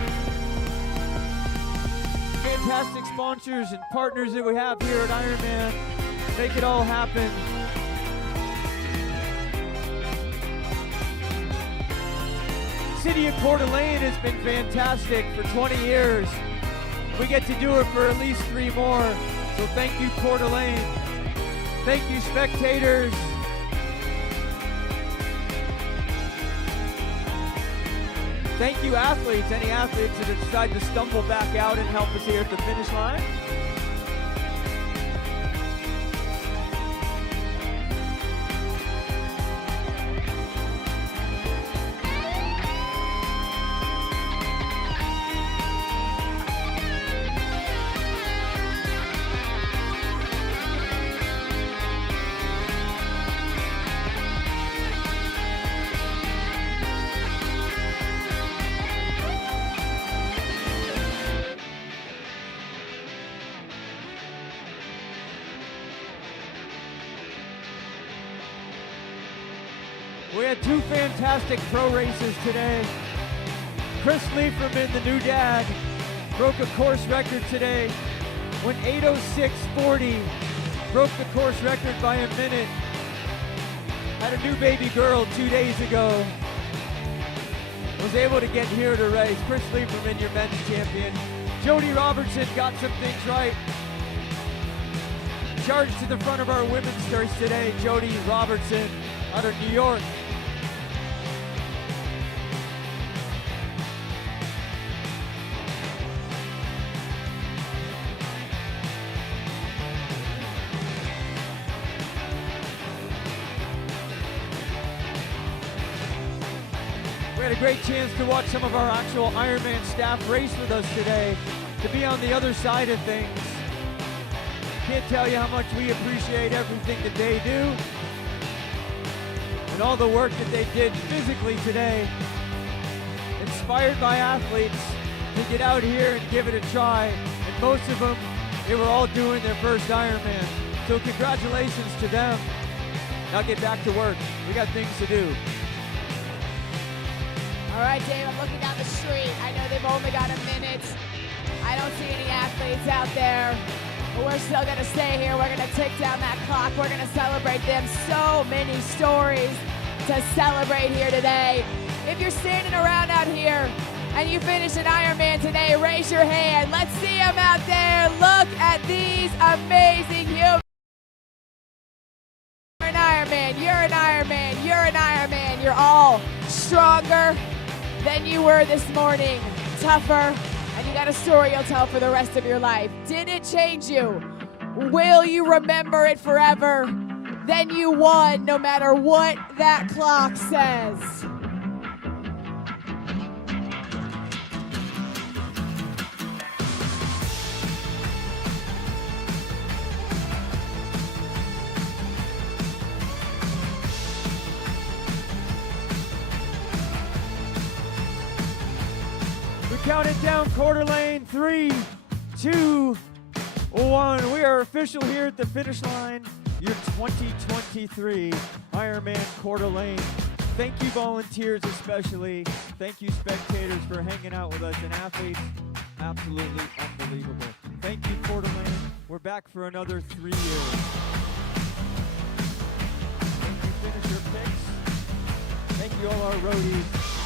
Fantastic sponsors and partners that we have here at Ironman. Make it all happen. City of Coeur d'Alene has been fantastic for 20 years. We get to do it for at least 3 more. So thank you, Coeur d'Alene. Thank you, spectators. Thank you, athletes, any athletes that decide to stumble back out and help us here at the finish line. We had 2 fantastic pro races today. Chris Leiferman, the new dad, broke a course record today. Went 8:06:40, broke the course record by a minute. Had a new baby girl 2 days ago. Was able to get here to race. Chris Leiferman, your men's champion. Jody Robertson got some things right. Charged to the front of our women's race today, Jody Robertson out of New York. We had a great chance to watch some of our actual Ironman staff race with us today. to be on the other side of things. Can't tell you how much we appreciate everything that they do and all the work that they did physically today. Inspired by athletes to get out here and give it a try. And most of them, they were all doing their first Ironman. So congratulations to them. Now get back to work. We got things to do. All right, Dave, I'm looking down the street. I know they've only got a minute. I don't see any athletes out there. But we're still going to stay here. We're going to tick down that clock. We're going to celebrate them. So many stories to celebrate here today. If you're standing around out here and you finish an Ironman today, raise your hand. Let's see them out there. Look at these amazing humans. You're an Ironman. You're an Ironman. You're an Ironman. You're all stronger than you were this morning, tougher, and you got a story you'll tell for the rest of your life. Did it change you? Will you remember it forever? Then you won, no matter what that clock says. Count it down, Coeur d'Alene, 3, 2, 1. We are official here at the finish line. Your 2023 Ironman Coeur d'Alene. Thank you, volunteers especially. Thank you, spectators, for hanging out with us. And athletes, absolutely unbelievable. Thank you, Coeur d'Alene. We're back for another 3 years. Thank you, finisher picks. Thank you, all our roadies.